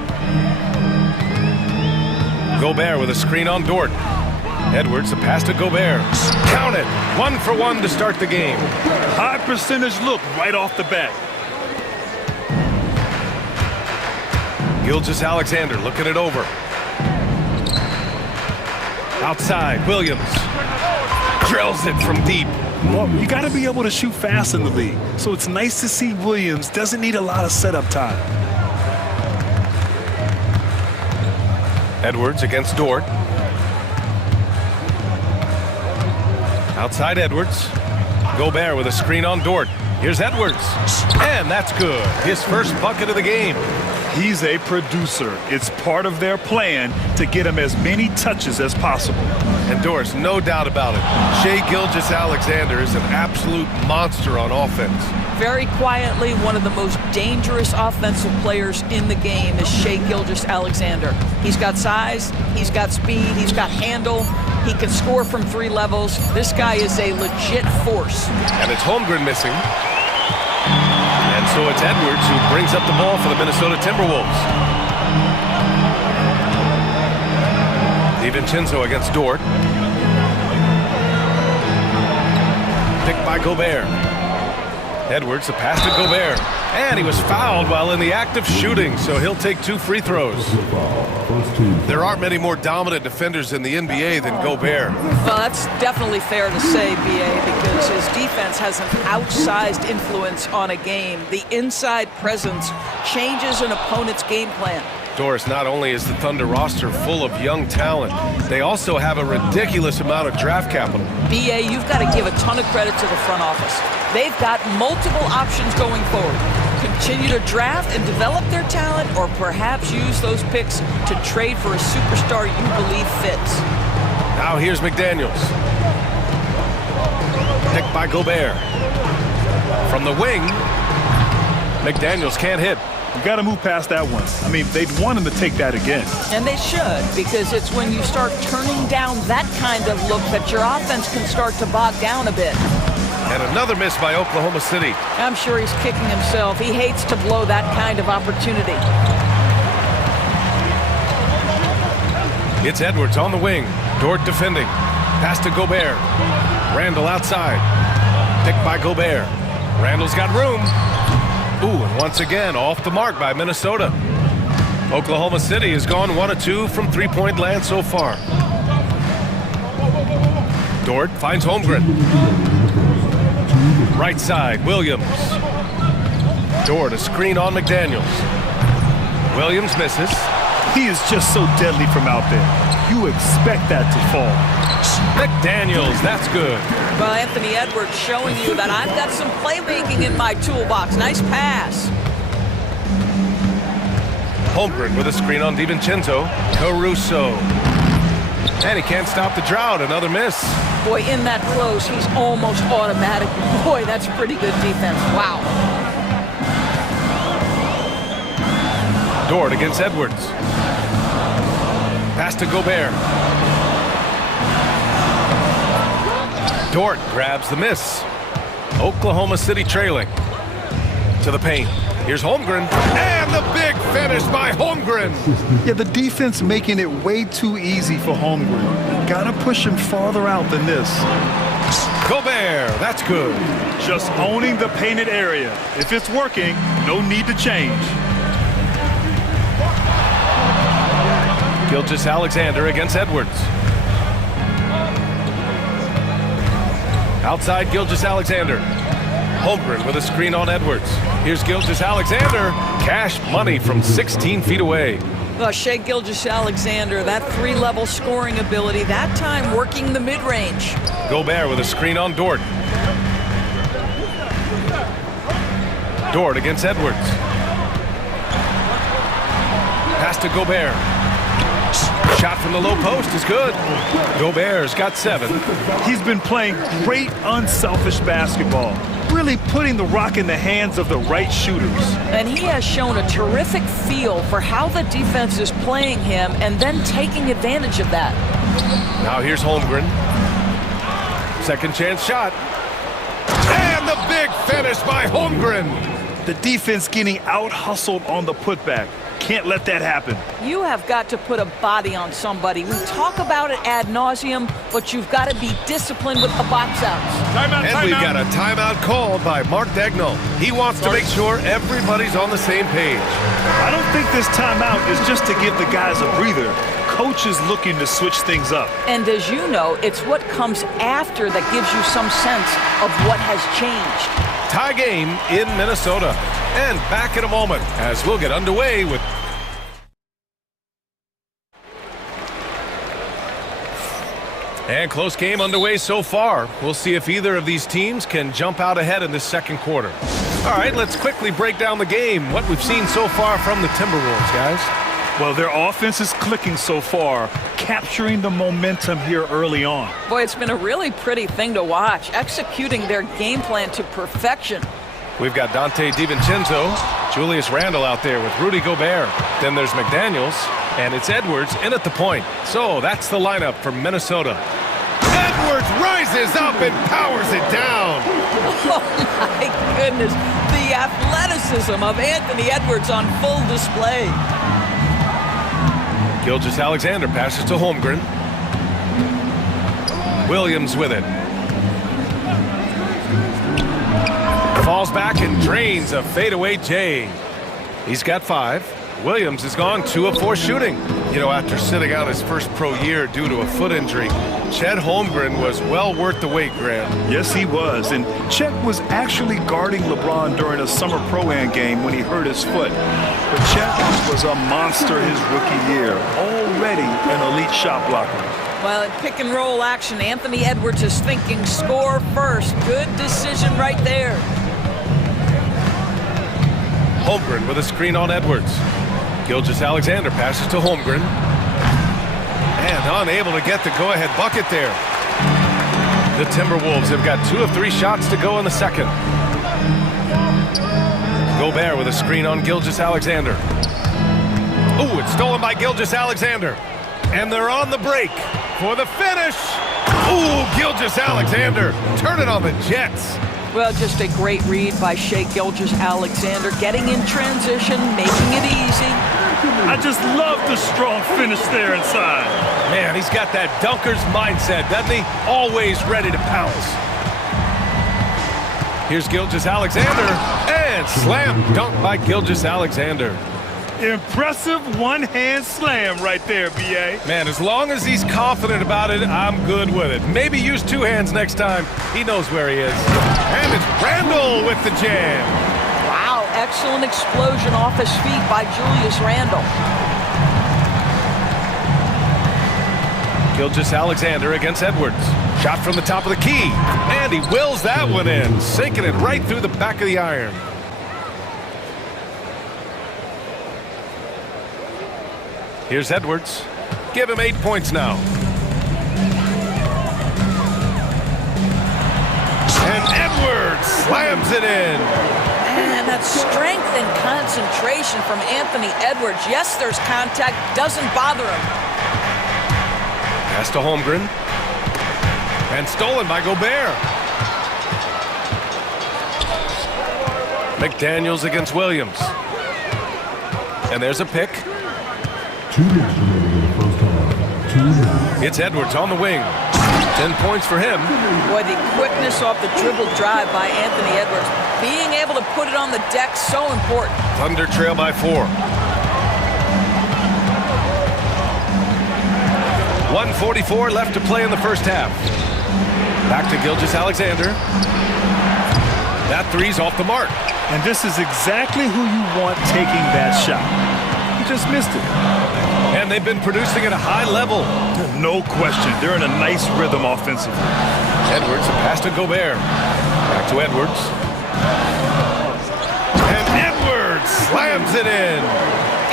Gobert with a screen on Dort. Edwards, the pass to Gobert. Count it. 1 for 1 to start the game. High percentage look right off the bat. Gilgeous-Alexander looking it over. Outside, Williams drills it from deep. Well, you got to be able to shoot fast in the league. So it's nice to see Williams doesn't need a lot of setup time. Edwards against Dort. Outside Edwards. Gobert with a screen on Dort. Here's Edwards. And that's good. His first bucket of the game. He's a producer. It's part of their plan to get him as many touches as possible. And Doris, no doubt about it, Shea Gilgeous-Alexander is an absolute monster on offense. Very quietly, one of the most dangerous offensive players in the game is Shea Gilgeous-Alexander. He's got size, he's got speed, he's got handle, he can score from 3 levels. This guy is a legit force. And it's Holmgren missing. And so it's Edwards who brings up the ball for the Minnesota Timberwolves. DiVincenzo against Dort. Picked by Gobert. Edwards, the pass to Gobert. And he was fouled while in the act of shooting, so he'll take 2 free throws. There aren't many more dominant defenders in the NBA than Gobert. Well, that's definitely fair to say, B.A., because his defense has an outsized influence on a game. The inside presence changes an opponent's game plan. Doris, not only is the Thunder roster full of young talent, they also have a ridiculous amount of draft capital. B.A., you've got to give a ton of credit to the front office. They've got multiple options going forward. Continue to draft and develop their talent, or perhaps use those picks to trade for a superstar you believe fits. Now here's McDaniels. Picked by Gobert. From the wing, McDaniels can't hit. You got to move past that one. I mean, they'd want him to take that again. And they should, because it's when you start turning down that kind of look that your offense can start to bog down a bit. And another miss by Oklahoma City. I'm sure he's kicking himself. He hates to blow that kind of opportunity. It's Edwards on the wing. Dort defending. Pass to Gobert. Randall outside. Picked by Gobert. Randall's got room. Ooh, and once again, off the mark by Minnesota. Oklahoma City has gone 1 of 2 from 3-point land so far. Dort finds Holmgren. Right side, Williams. Dort, a screen on McDaniels. Williams misses. He is just so deadly from out there. You expect that to fall. McDaniels, that's good. Well, Anthony Edwards showing you that I've got some playmaking in my toolbox. Nice pass. Holmgren with a screen on DiVincenzo. Caruso. And he can't stop the drought. Another miss. Boy, in that close, he's almost automatic. Boy, that's pretty good defense. Wow. Dort against Edwards. Pass to Gobert. Dort grabs the miss. Oklahoma City trailing. To the paint. Here's Holmgren. And the big finish by Holmgren. Yeah, the defense making it way too easy for Holmgren. Gotta push him farther out than this. Gobert, that's good. Just owning the painted area. If it's working, no need to change. Gilgeous-Alexander against Edwards. Outside Gilgeous-Alexander. Holmgren with a screen on Edwards. Here's Gilgeous-Alexander. Cash money from 16 feet away. Well, Shea Gilgeous-Alexander, that 3-level scoring ability, that time working the mid-range. Gobert with a screen on Dort. Dort against Edwards. Pass to Gobert. Shot from the low post is good. Gobert's got 7. He's been playing great, unselfish basketball, really putting the rock in the hands of the right shooters. And he has shown a terrific feel for how the defense is playing him and then taking advantage of that. Now here's Holmgren. Second chance shot. And the big finish by Holmgren. The defense getting out-hustled on the putback. Can't let that happen. You have got to put a body on somebody. We talk about it ad nauseum, but you've got to be disciplined with the box outs. And we've got a timeout called by Mark Dagnall. He wants to make sure everybody's on the same page. I don't think this timeout is just to give the guys a breather. Coach is looking to switch things up. And as you know, it's what comes after that gives you some sense of what has changed. Tie game in Minnesota. And back in a moment as we'll get underway with... And close game underway so far. We'll see if either of these teams can jump out ahead in this second quarter. All right, let's quickly break down the game. What we've seen so far from the Timberwolves, guys. Well, their offense is clicking so far, capturing the momentum here early on. Boy, it's been a really pretty thing to watch, executing their game plan to perfection. We've got Dante DiVincenzo, Julius Randle out there with Rudy Gobert. Then there's McDaniels, and it's Edwards in at the point. So that's the lineup for Minnesota. Edwards rises up and powers it down. Oh, my goodness. The athleticism of Anthony Edwards on full display. Gilgeous-Alexander passes to Holmgren. Williams with it. Falls back and drains a fadeaway J. He's got 5. Williams has gone 2 of 4 shooting. You know, after sitting out his first pro year due to a foot injury, Chet Holmgren was well worth the wait, Grant. Yes, he was. And Chet was actually guarding LeBron during a summer Pro-Am game when he hurt his foot. But Chet was a monster his rookie year, already an elite shot blocker. Well, in pick and roll action, Anthony Edwards is thinking score first. Good decision right there. Holmgren with a screen on Edwards. Gilgeous-Alexander passes to Holmgren. And unable to get the go-ahead bucket there. The Timberwolves have got 2 of 3 shots to go in the second. Gobert with a screen on Gilgeous-Alexander. Ooh, it's stolen by Gilgeous-Alexander. And they're on the break for the finish. Ooh, Gilgeous-Alexander turning on the Jets. Well, just a great read by Shai Gilgeous-Alexander, getting in transition, making it easy. I just love the strong finish there inside. Man, he's got that dunker's mindset, doesn't he? Always ready to pounce. Here's Gilgeous-Alexander, and slam dunk by Gilgeous-Alexander. Impressive one-hand slam right there, B.A. Man, as long as he's confident about it, I'm good with it. Maybe use 2 hands next time. He knows where he is. And it's Randle with the jam. Wow, excellent explosion off his feet by Julius Randle. Gilgeous-Alexander against Edwards. Shot from the top of the key. And he wills that one in, sinking it right through the back of the iron. Here's Edwards. Give him 8 points now. And Edwards slams it in. And that strength and concentration from Anthony Edwards. Yes, there's contact. Doesn't bother him. Pass to Holmgren. And stolen by Gobert. McDaniels against Williams. And there's a pick. 2 minutes remaining in the first half. 2 minutes. It's Edwards on the wing. 10 points for him. Boy, the quickness off the dribble drive by Anthony Edwards. Being able to put it on the deck, so important. Thunder trail by 4. 1:44 left to play in the first half. Back to Gilgeous-Alexander. That three's off the mark. And this is exactly who you want taking that shot. He just missed it. And they've been producing at a high level. No question. They're in a nice rhythm offensively. Edwards, a pass to Gobert. Back to Edwards. And Edwards slams it in.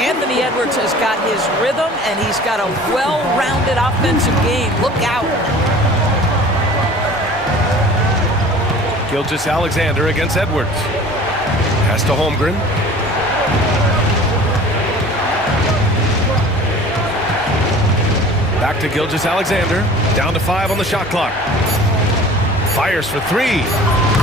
Anthony Edwards has got his rhythm, and he's got a well-rounded offensive game. Look out. Gilgeous-Alexander against Edwards. Pass to Holmgren. Back to Gilgeous-Alexander. Down to 5 on the shot clock. Fires for 3.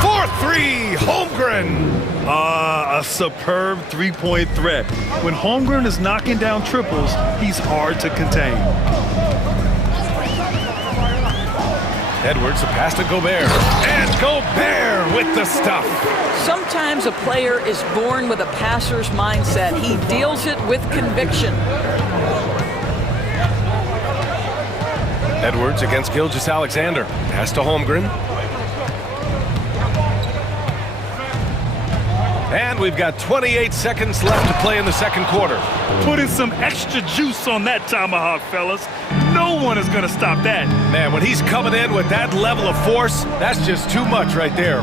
For 3! Holmgren! A superb three-point threat. When Holmgren is knocking down triples, he's hard to contain. Edwards, a pass to Gobert. And Gobert with the stuff. Sometimes a player is born with a passer's mindset. He deals it with conviction. Edwards against Gilgeous-Alexander. Pass to Holmgren. And we've got 28 seconds left to play in the second quarter. Putting some extra juice on that tomahawk, fellas. No one is going to stop that. Man, when he's coming in with that level of force, that's just too much right there.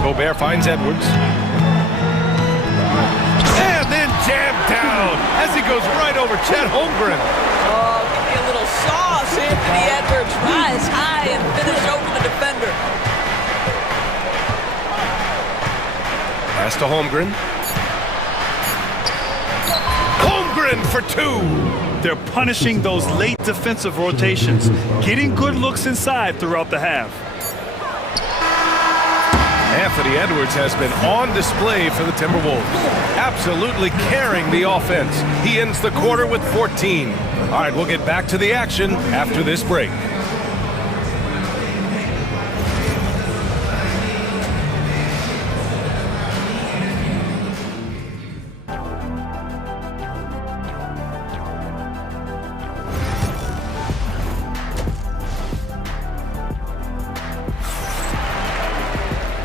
Gobert finds Edwards. And then jammed down as he goes right over Chet Holmgren. Oh, give me a little sauce. Anthony Edwards rise high and finish over the defender. Pass to Holmgren. Holmgren for 2. They're punishing those late defensive rotations, getting good looks inside throughout the half. Anthony Edwards has been on display for the Timberwolves, absolutely carrying the offense. He ends the quarter with 14. All right, we'll get back to the action after this break.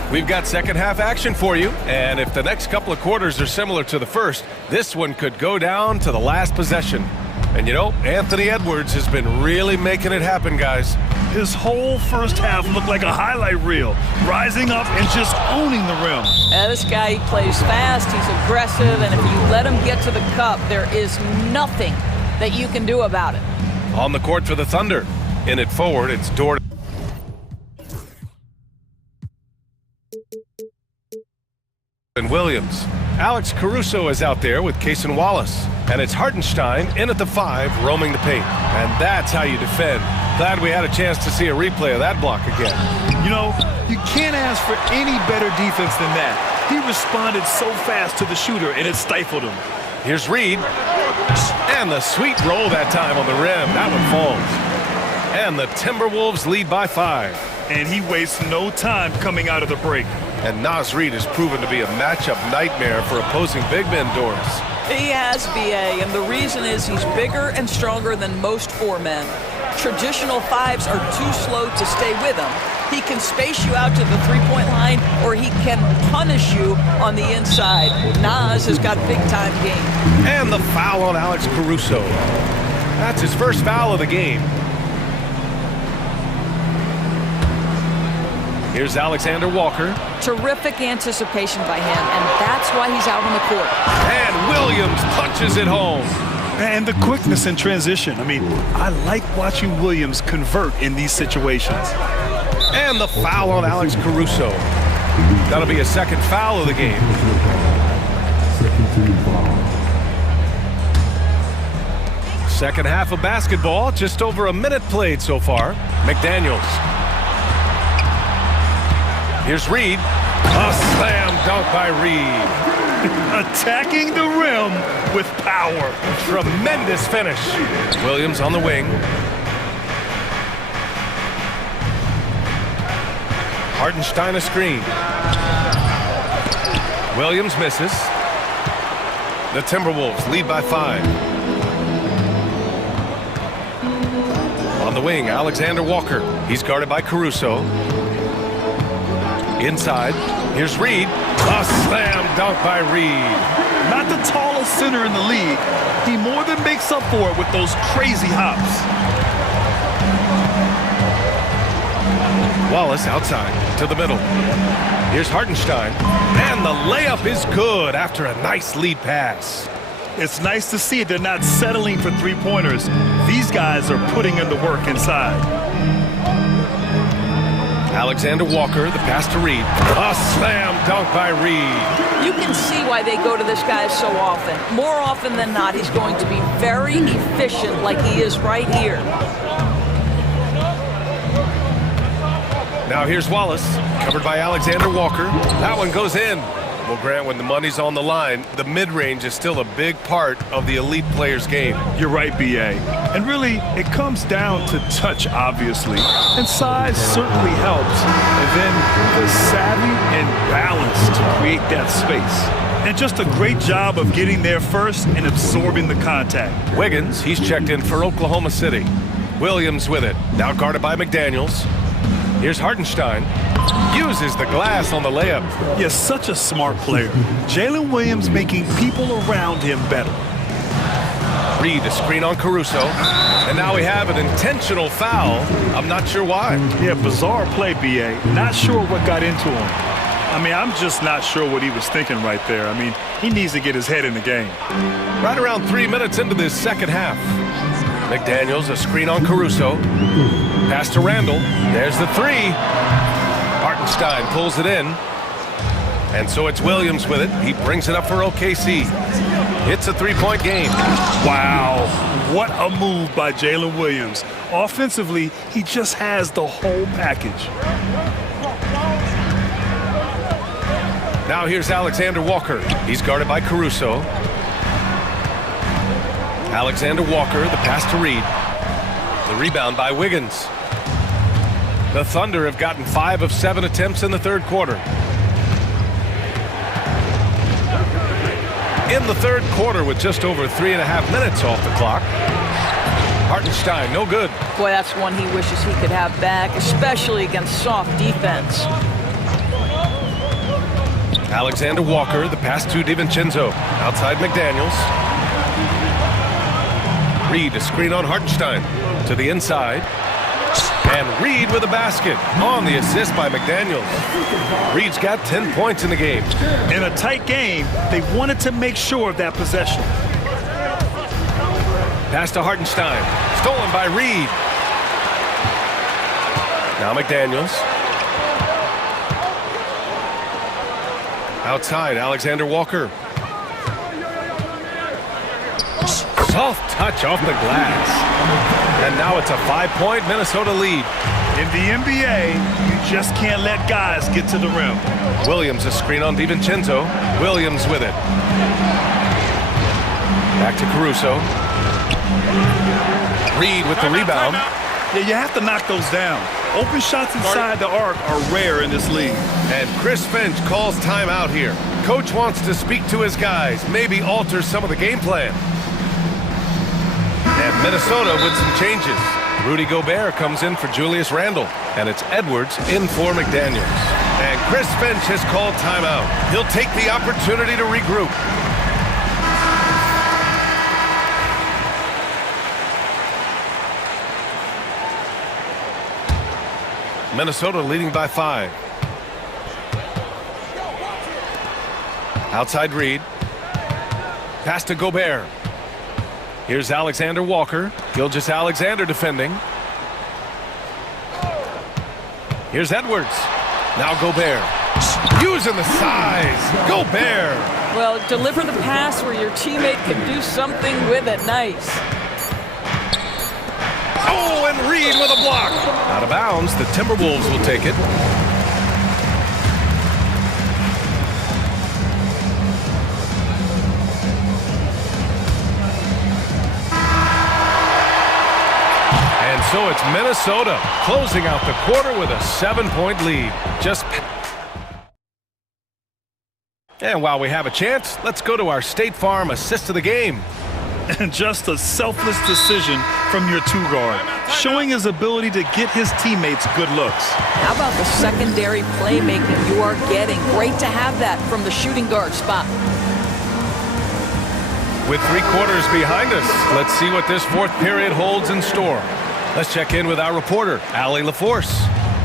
We've got second half action for you, and if the next couple of quarters are similar to the first, this one could go down to the last possession. And you know, Anthony Edwards has been really making it happen, guys. His whole first half looked like a highlight reel, rising up and just owning the rim. This guy, he plays fast, he's aggressive, and if you let him get to the cup, there is nothing that you can do about it. On the court for the Thunder. In it forward, it's Dort. And Williams. Alex Caruso is out there with Cason Wallace. And it's Hartenstein in at the 5, roaming the paint. And that's how you defend. Glad we had a chance to see a replay of that block again. You know, you can't ask for any better defense than that. He responded so fast to the shooter, and it stifled him. Here's Reed. And the sweet roll that time on the rim. That one falls. And the Timberwolves lead by 5. And he wastes no time coming out of the break. And Naz Reid has proven to be a matchup nightmare for opposing big men, Doris. He has, BA, and the reason is he's bigger and stronger than most 4 men. Traditional 5s are too slow to stay with him. He can space you out to the three-point line, or he can punish you on the inside. Naz has got big-time game. And the foul on Alex Caruso. That's his first foul of the game. Here's Alexander Walker. Terrific anticipation by him, and that's why he's out on the court. And Williams punches it home. And the quickness in transition. I mean, I like watching Williams convert in these situations. And the foul on Alex Caruso. That'll be a second foul of the game. Second half of basketball, just over a minute played so far. McDaniels. Here's Reed. A slam dunk by Reed. Attacking the rim with power. Tremendous finish. Williams on the wing. Hartenstein a screen. Williams misses. The Timberwolves lead by 5. On the wing, Alexander Walker. He's guarded by Caruso. Inside, here's Reed. A slam dunk by Reed. Not the tallest center in the league. He more than makes up for it with those crazy hops. Wallace outside to the middle. Here's Hartenstein. And the layup is good after a nice lead pass. It's nice to see they're not settling for three-pointers. These guys are putting in the work inside. Alexander Walker, the pass to Reed. A slam dunk by Reed. You can see why they go to this guy so often. More often than not, he's going to be very efficient like he is right here. Now here's Wallace, covered by Alexander Walker. That one goes in. Well, Grant, when the money's on the line, the mid-range is still a big part of the elite player's game. You're right, B.A. And really, it comes down to touch, obviously. And size certainly helps. And then the savvy and balance to create that space. And just a great job of getting there first and absorbing the contact. Wiggins, he's checked in for Oklahoma City. Williams with it, now guarded by McDaniels. Here's Hartenstein. Uses the glass on the layup. Yes, such a smart player. Jalen Williams making people around him better. Reed, a screen on Caruso. And now we have an intentional foul. I'm not sure why. Yeah, bizarre play, B.A. Not sure what got into him. I mean, I'm just not sure what he was thinking right there. I mean, he needs to get his head in the game. Right around 3 minutes into this second half. McDaniels, a screen on Caruso. Pass to Randall. There's the three. Hartenstein pulls it in. And so it's Williams with it. He brings it up for OKC. It's a three-point game. Wow. What a move by Jalen Williams. Offensively, he just has the whole package. Now here's Alexander Walker. He's guarded by Caruso. Alexander Walker, the pass to Reed. The rebound by Wiggins. The Thunder have gotten 5 of 7 attempts in the third quarter. In the third quarter with just over 3.5 minutes off the clock. Hartenstein, no good. Boy, that's one he wishes he could have back, especially against soft defense. Alexander Walker, the pass to DiVincenzo. Outside McDaniels. Reed, a screen on Hartenstein. To the inside. And Reed with a basket on the assist by McDaniels. Reed's got 10 points in the game. In a tight game, they wanted to make sure of that possession. Pass to Hartenstein. Stolen by Reed. Now McDaniels. Outside, Alexander Walker. Soft touch off the glass. And now it's a 5-point Minnesota lead. In the NBA, you just can't let guys get to the rim. Williams, a screen on DiVincenzo. Williams with it. Back to Caruso. Reed with the rebound. Yeah, you have to knock those down. Open shots inside the arc are rare in this league. And Chris Finch calls timeout here. Coach wants to speak to his guys, maybe alter some of the game plan. And Minnesota with some changes. Rudy Gobert comes in for Julius Randle. And it's Edwards in for McDaniels. And Chris Finch has called timeout. He'll take the opportunity to regroup. Minnesota leading by 5. Outside Reed. Pass to Gobert. Here's Alexander Walker. Gilgeous Alexander defending. Here's Edwards. Now Gobert. Using the size. Gobert. Well, deliver the pass where your teammate can do something with it. Nice. Oh, and Reed with a block. Out of bounds. The Timberwolves will take it. And so it's Minnesota closing out the quarter with a 7-point lead. And while we have a chance, let's go to our State Farm assist of the game. And just a selfless decision from your two-guard, showing his ability to get his teammates good looks. How about the secondary playmaking you are getting? Great to have that from the shooting guard spot. With 3 quarters behind us, let's see what this fourth period holds in store. Let's check in with our reporter, Allie LaForce.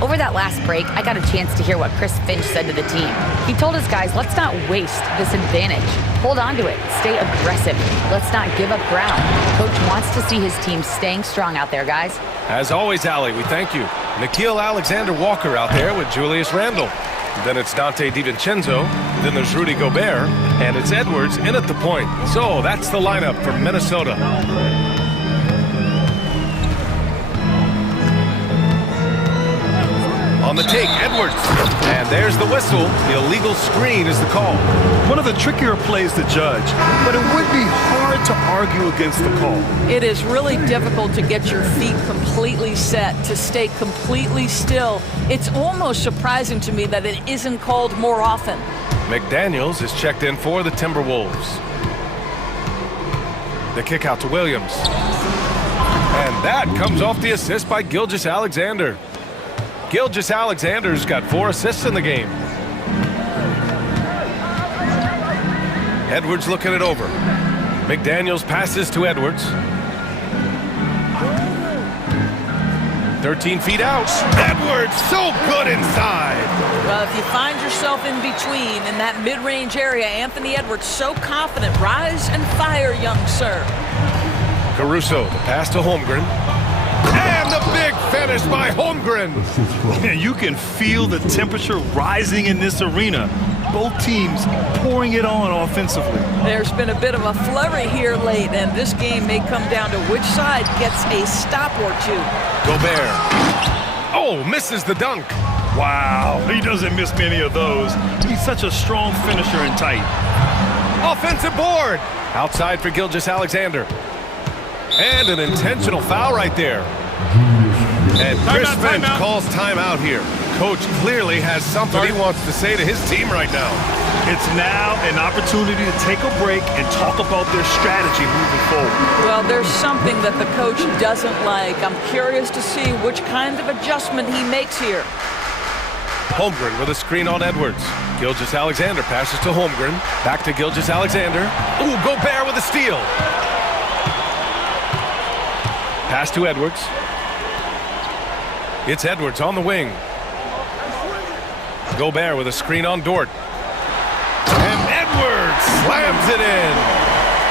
Over that last break, I got a chance to hear what Chris Finch said to the team. He told his guys, let's not waste this advantage. Hold on to it. Stay aggressive. Let's not give up ground. Coach wants to see his team staying strong out there, guys. As always, Allie, we thank you. Nikhil Alexander-Walker out there with Julius Randle. Then it's Dante DiVincenzo. Then there's Rudy Gobert. And it's Edwards in at the point. So that's the lineup for Minnesota. On the take, Edwards. And there's the whistle. The illegal screen is the call. One of the trickier plays to judge, but it would be hard to argue against the call. It is really difficult to get your feet completely set, to stay completely still. It's almost surprising to me that it isn't called more often. McDaniels is checked in for the Timberwolves. The kick out to Williams. And that comes off the assist by Gilgeous-Alexander. Gilgeous-Alexander's got 4 assists in the game. Edwards looking it over. McDaniels passes to Edwards. 13 feet out. Edwards so good inside. Well, if you find yourself in between in that mid-range area, Anthony Edwards so confident. Rise and fire, young sir. Caruso, the pass to Holmgren. And the big finish by Holmgren. And you can feel the temperature rising in this arena. Both teams pouring it on offensively. There's been a bit of a flurry here late, and this game may come down to which side gets a stop or two. Gobert. Oh, misses the dunk. Wow, he doesn't miss many of those. He's such a strong finisher and tight. Offensive board. Outside for Gilgeous-Alexander. And an intentional foul right there. And Chris Finch calls timeout here. Coach clearly has something he wants to say to his team right now. It's now an opportunity to take a break and talk about their strategy moving forward. Well, there's something that the coach doesn't like. I'm curious to see which kind of adjustment he makes here. Holmgren with a screen on Edwards. Gilgeous-Alexander passes to Holmgren. Back to Gilgeous-Alexander. Ooh, Gobert with a steal. Pass to Edwards. It's Edwards on the wing. Gobert with a screen on Dort. And Edwards slams it in.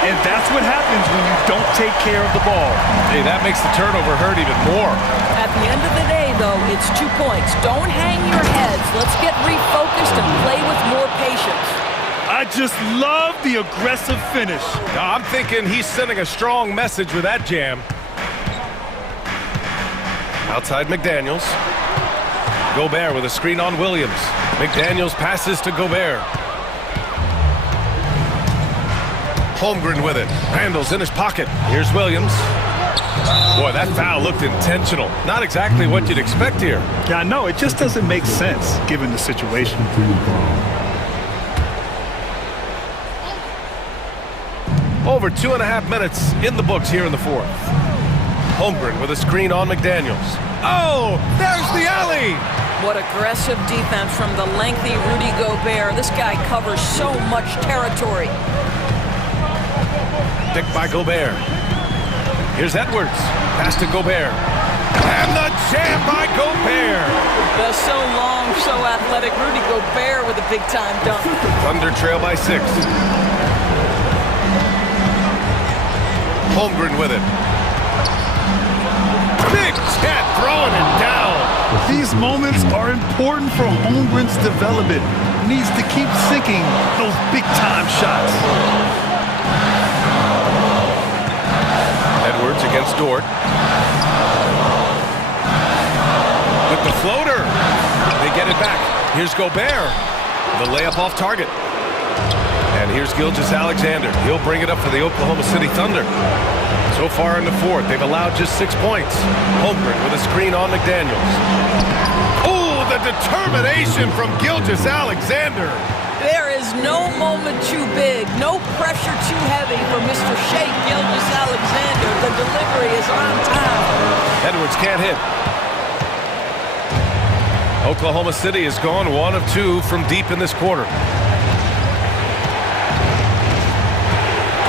And that's what happens when you don't take care of the ball. Hey, that makes the turnover hurt even more. At the end of the day, though, it's 2 points. Don't hang your heads. Let's get refocused and play with more patience. I just love the aggressive finish. I'm thinking he's sending a strong message with that jam. Outside McDaniels. Gobert with a screen on Williams. McDaniels passes to Gobert. Holmgren with it. Randall's in his pocket. Here's Williams. Boy, that foul looked intentional. Not exactly what you'd expect here. Yeah, I know. It just doesn't make sense given the situation. Over 2.5 minutes in the books here in the fourth. Holmgren with a screen on McDaniels. Oh, there's the alley! What aggressive defense from the lengthy Rudy Gobert. This guy covers so much territory. Picked by Gobert. Here's Edwards. Pass to Gobert. And the jam by Gobert! The so long, so athletic Rudy Gobert with a big-time dunk. Thunder trail by 6. Holmgren with it. Big Chet throwing it down. These moments are important for Holmgren's development. He needs to keep sinking those big-time shots. Edwards against Dort. With the floater. They get it back. Here's Gobert. The layup off target. And here's Gilgeous-Alexander. He'll bring it up for the Oklahoma City Thunder. So far in the fourth, they've allowed just 6 points. Holmgren with a screen on McDaniels. Oh, the determination from Gilgeous-Alexander. There is no moment too big, no pressure too heavy for Mr. Shea Gilgeous-Alexander. The delivery is on time. Edwards can't hit. Oklahoma City has gone 1 of 2 from deep in this quarter.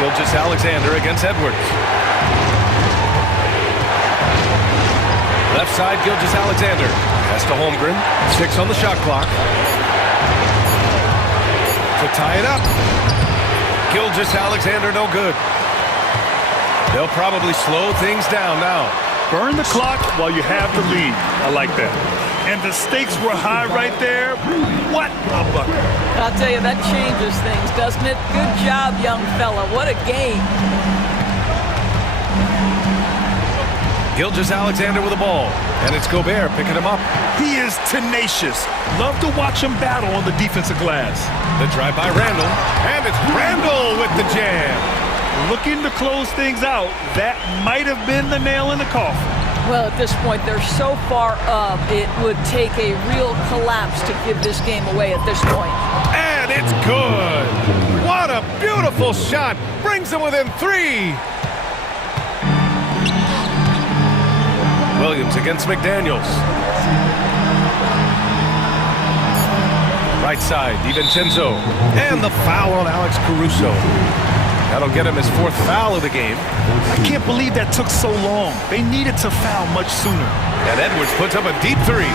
Gilgeous-Alexander against Edwards. Left side, Gilgeous-Alexander. Pass to Holmgren. 6 on the shot clock. To tie it up. Gilgeous-Alexander, no good. They'll probably slow things down now. Burn the clock while you have the lead. I like that. And the stakes were high right there. What a bucket. I'll tell you, that changes things, doesn't it? Good job, young fella. What a game. Gilgeous-Alexander with the ball. And it's Gobert picking him up. He is tenacious. Love to watch him battle on the defensive glass. The drive by Randall. And it's Randall with the jam. Looking to close things out. That might have been the nail in the coffin. Well, at this point, they're so far up, it would take a real collapse to give this game away at this point. And it's good. What a beautiful shot. Brings them within 3. Williams against McDaniels. Right side, DiVincenzo. And the foul on Alex Caruso. That'll get him his 4th foul of the game. I can't believe that took so long. They needed to foul much sooner. And Edwards puts up a deep 3.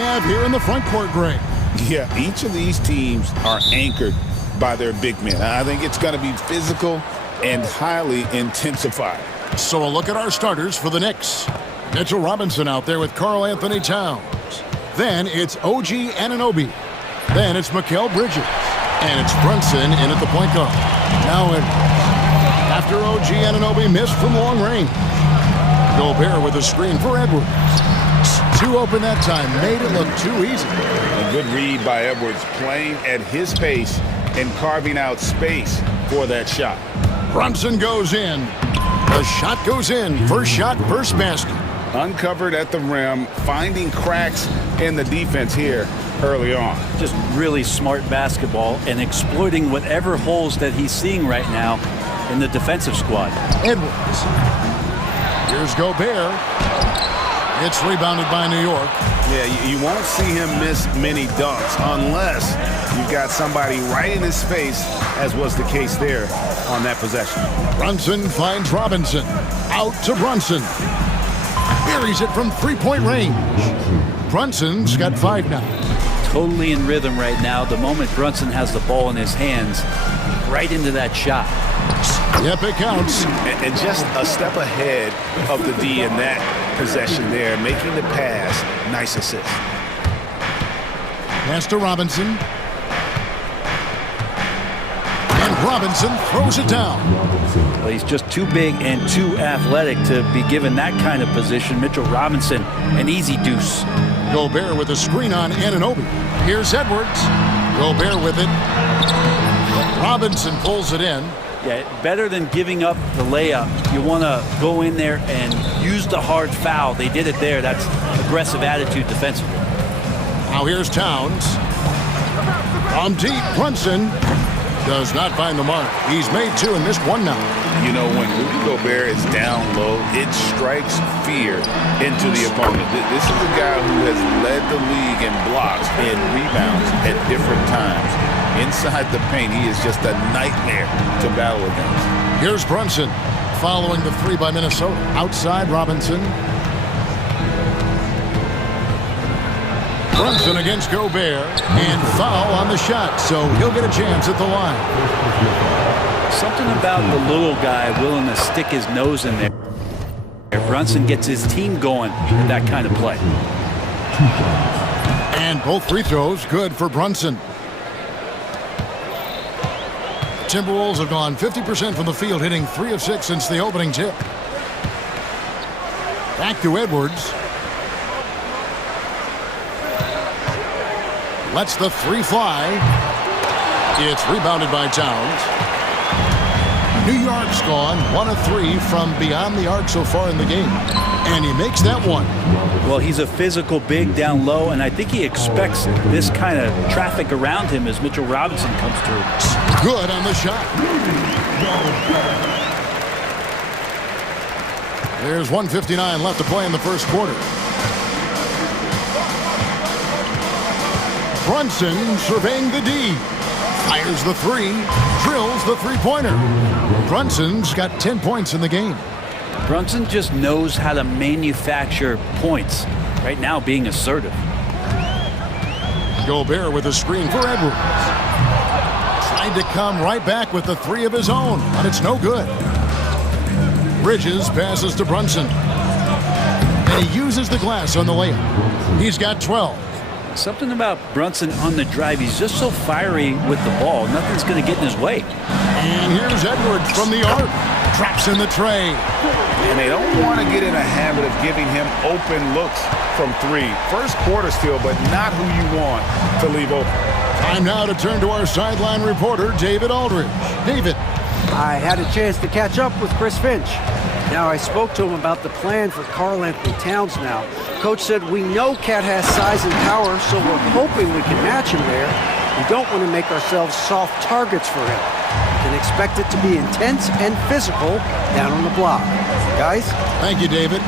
have here in the front court, Greg. Yeah, each of these teams are anchored by their big men. I think it's going to be physical and highly intensified. So a look at our starters for the Knicks. Mitchell Robinson out there with Karl Anthony Towns. Then it's OG Anunoby. Then it's Mikal Bridges. And it's Brunson in at the point guard. Now after OG Anunoby missed from long range. Gobert with a screen for Edwards. Too open that time, made it look too easy. A good read by Edwards, playing at his pace and carving out space for that shot. Brunson goes in. The shot goes in. First shot, first basket. Uncovered at the rim, finding cracks in the defense here early on. Just really smart basketball and exploiting whatever holes that he's seeing right now in the defensive squad. Edwards. Here's Gobert. It's rebounded by New York. Yeah, you won't see him miss many dunks unless you've got somebody right in his face, as was the case there on that possession. Brunson finds Robinson. Out to Brunson. Buries it from three-point range. Brunson's got 5 now. Totally in rhythm right now. The moment Brunson has the ball in his hands, right into that shot. Yep, it counts. And just a step ahead of the D in that possession there, making the pass. Nice assist. Pass to Robinson. And Robinson throws it down. Well, he's just too big and too athletic to be given that kind of position. Mitchell Robinson, an easy deuce. Gobert with a screen on Anunoby. Here's Edwards. Gobert with it. Robinson pulls it in. Yeah, better than giving up the layup. You want to go in there and use the hard foul. They did it there. That's aggressive attitude defensively. Now here's Towns. From deep, Brunson does not find the mark. He's made 2 and missed 1 now. You know, when Rudy Gobert is down low, it strikes fear into the opponent. This is a guy who has led the league in blocks and rebounds at different times. Inside the paint, he is just a nightmare to battle against. Here's Brunson following the 3 by Minnesota. Outside Robinson. Brunson against Gobert, and foul on the shot, so he'll get a chance at the line. Something about the little guy willing to stick his nose in there. Brunson gets his team going with that kind of play. And both free throws good for Brunson. Timberwolves have gone 50% from the field, hitting 3 of 6 since the opening tip. Back to Edwards. Lets the 3 fly. It's rebounded by Towns. New York's gone 1 of 3 from beyond the arc so far in the game. And he makes that one. Well, he's a physical big down low, and I think he expects this kind of traffic around him as Mitchell Robinson comes through. Good on the shot. There's 1:59 left to play in the first quarter. Brunson surveying the D. Fires the 3. Drills the three-pointer. Brunson's got 10 points in the game. Brunson just knows how to manufacture points. Right now being assertive. Gobert with a screen for Edwards. Tried to come right back with the 3 of his own, but it's no good. Bridges passes to Brunson. And he uses the glass on the layup. He's got 12. Something about Brunson on the drive. He's just so fiery with the ball. Nothing's going to get in his way. And here's Edwards from the arc. Traps in the tray. And they don't want to get in a habit of giving him open looks from 3. First quarter still, but not who you want to leave open. Time now to turn to our sideline reporter, David Aldridge. David. I had a chance to catch up with Chris Finch. Now, I spoke to him about the plan for Karl Anthony Towns now. Coach said, we know Cat has size and power, so we're hoping we can match him there. We don't want to make ourselves soft targets for him. You can expect it to be intense and physical down on the block. Guys? Thank you, David.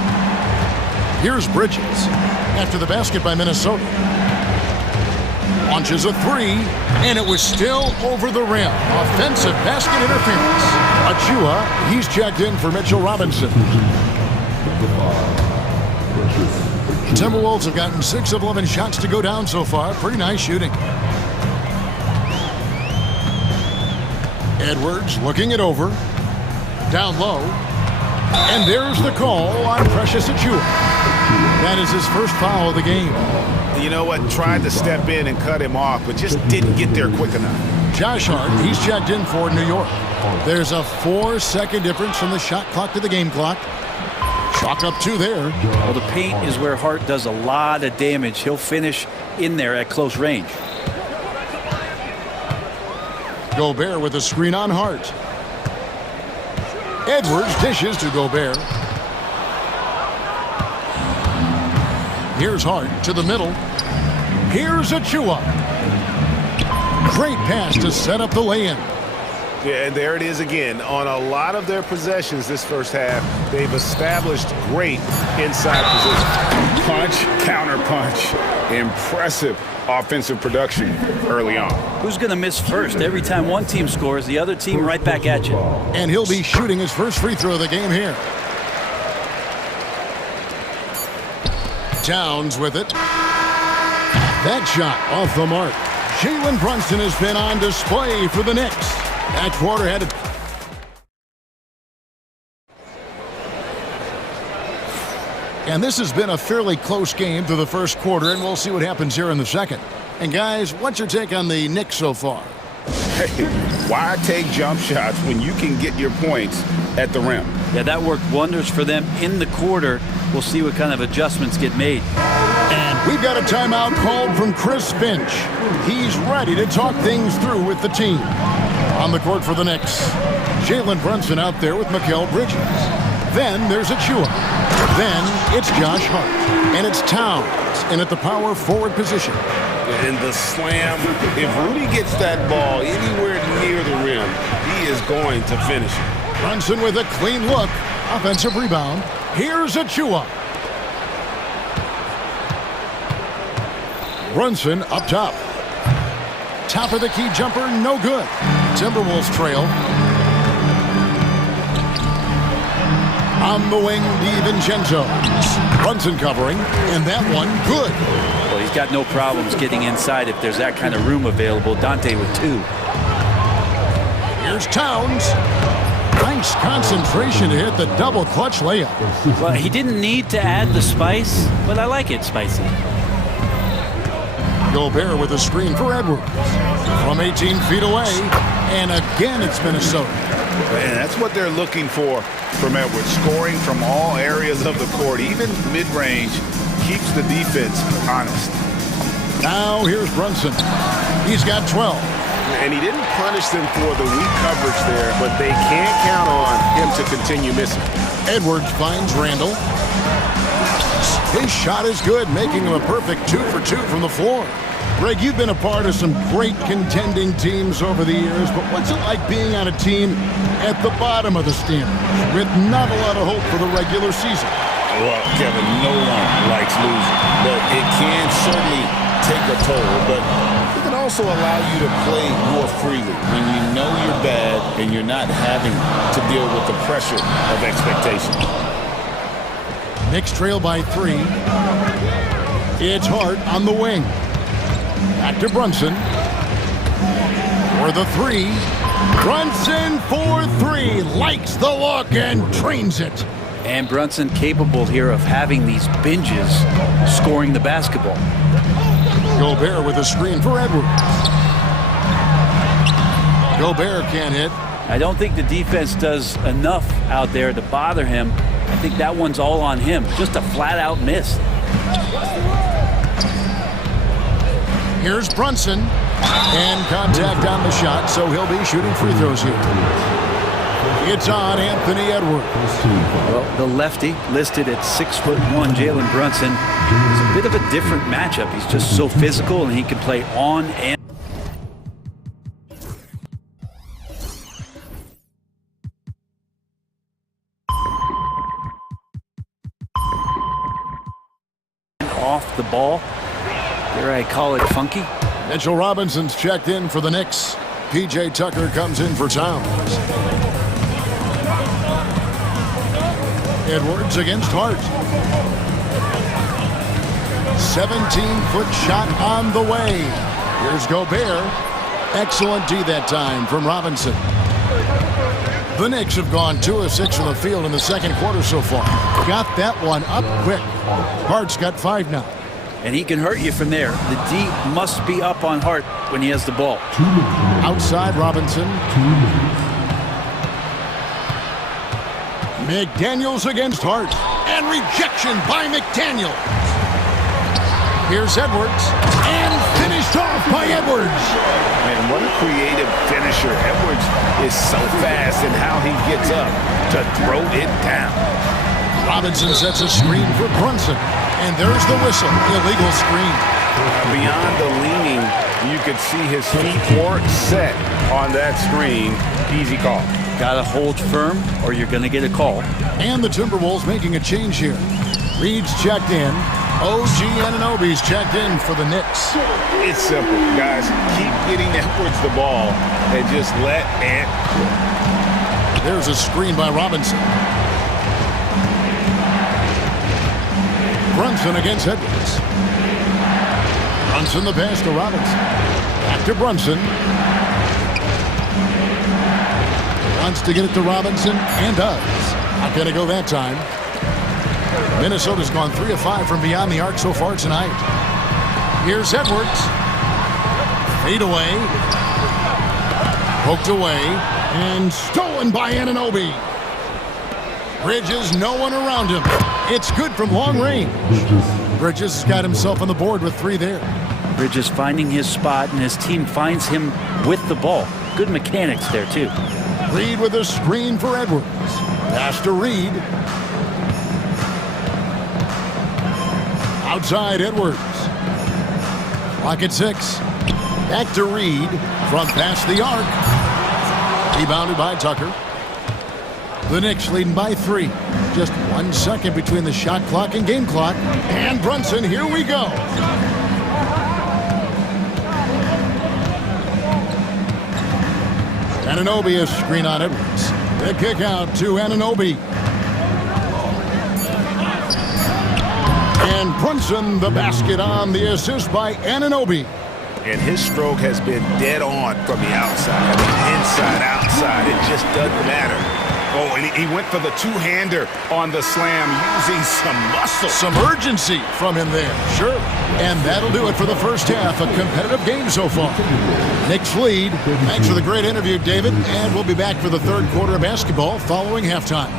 Here's Bridges after the basket by Minnesota. Launches a 3, and it was still over the rim. Offensive basket interference. Achua, he's checked in for Mitchell Robinson. Timberwolves have gotten 6 of 11 shots to go down so far. Pretty nice shooting. Edwards looking it over. Down low. And there's the call on Precious Achiuwa. That is his first foul of the game. You know what? Tried to step in and cut him off, but just didn't get there quick enough. Josh Hart, he's checked in for New York. There's a 4-second difference from the shot clock to the game clock. Chalk up 2 there. Well, the paint is where Hart does a lot of damage. He'll finish in there at close range. Gobert with a screen on Hart. Edwards dishes to Gobert. Here's Hart to the middle. Here's Achiuwa. Great pass to set up the lay-in. Yeah, and there it is again. On a lot of their possessions this first half, they've established great inside position. Punch, counter punch. Impressive offensive production early on. Who's going to miss first? Every time one team scores, the other team right back at you. And he'll be shooting his first free throw of the game here. Towns with it. That shot off the mark. Jalen Brunson has been on display for the Knicks. That quarter had it. And this has been a fairly close game through the first quarter, and we'll see what happens here in the second. And guys, what's your take on the Knicks so far? Hey, why take jump shots when you can get your points at the rim? Yeah, that worked wonders for them in the quarter. We'll see what kind of adjustments get made. And we've got a timeout called from Chris Finch. He's ready to talk things through with the team. On the court for the Knicks, Jalen Brunson out there with Mikal Bridges. Then there's Achiuwa. Then it's Josh Hart. And it's Towns in at the power forward position. And the slam, if Rudy gets that ball anywhere near the rim, he is going to finish it. Brunson with a clean look. Offensive rebound. Here's Achiuwa. Brunson up top. Top of the key jumper, no good. Timberwolves trail. On the wing, DiVincenzo. Brunson covering, and that one good. Well, he's got no problems getting inside if there's that kind of room available. Dante with 2. Here's Towns. Nice concentration to hit the double clutch layup. Well, he didn't need to add the spice, but I like it spicy. Gobert with a screen for Edwards. From 18 feet away, and again it's Minnesota. And that's what they're looking for from Edwards. Scoring from all areas of the court, even mid-range, keeps the defense honest. Now here's Brunson. He's got 12. And he didn't punish them for the weak coverage there, but they can't count on him to continue missing. Edwards finds Randall. His shot is good, making him a perfect 2 for 2 from the floor. Greg, you've been a part of some great contending teams over the years, but what's it like being on a team at the bottom of the standings with not a lot of hope for the regular season? Well, Kevin, no one likes losing, but it can certainly take a toll. But it can also allow you to play more freely when you know you're bad and you're not having to deal with the pressure of expectation. Knicks trail by 3. It's Hart on the wing. Back to Brunson. For the 3. Brunson for 3. Likes the look and trains it. And Brunson capable here of having these binges scoring the basketball. Gobert with a screen for Edwards. Gobert can't hit. I don't think the defense does enough out there to bother him. I think that one's all on him. Just a flat-out miss. Here's Brunson. And contact on the shot, so he'll be shooting free throws here. It's on Anthony Edwards. Well, the lefty listed at 6'1", Jalen Brunson. It's a bit of a different matchup. He's just so physical, and he can play on and off the ball. Dare I call it funky? Mitchell Robinson's checked in for the Knicks. P.J. Tucker comes in for Towns. Edwards against Hart. 17-foot shot on the way. Here's Gobert. Excellent D that time from Robinson. The Knicks have gone 2 of 6 from the field in the second quarter so far. Got that one up quick. Hart's got 5 now. And he can hurt you from there. The D must be up on Hart when he has the ball. Outside Robinson. McDaniels against Hart. And rejection by McDaniel. Here's Edwards. And finished off by Edwards. Man, what a creative finisher. Edwards is so fast in how he gets up to throw it down. Robinson sets a screen for Brunson. And there's the whistle. Illegal screen. Beyond the leaning, you could see his feet weren't set on that screen. Easy call. Gotta hold firm or you're gonna get a call. And the Timberwolves making a change here. Reed's checked in. OG Anunoby's checked in for the Knicks. It's simple, guys. Keep getting Edwards the ball and just let Ant cook. There's a screen by Robinson. Brunson against Edwards. Brunson the pass to Robinson. Back to Brunson. Wants to get it to Robinson and does. Not going to go that time. Minnesota's gone 3 of 5 from beyond the arc so far tonight. Here's Edwards. Fade away. Poked away. And stolen by Anunoby. Bridges, no one around him. It's good from long range. Bridges has got himself on the board with 3 there. Bridges finding his spot, and his team finds him with the ball. Good mechanics there, too. Reed with a screen for Edwards. Pass to Reed. Outside Edwards. Clock at 6. Back to Reed from past the arc. Rebounded by Tucker. The Knicks leading by 3. Just 1 second between the shot clock and game clock. And Brunson, here we go. Anunoby a screen on Edwards. The kick out to Anunoby. And Brunson the basket on the assist by Anunoby. And his stroke has been dead on from the outside. Inside, outside, it just doesn't matter. Oh, and he went for the two-hander on the slam using some muscle. Some urgency from him there, sure. And that'll do it for the first half. A competitive game so far. Knicks lead. Thanks for the great interview, David. And we'll be back for the third quarter of basketball following halftime.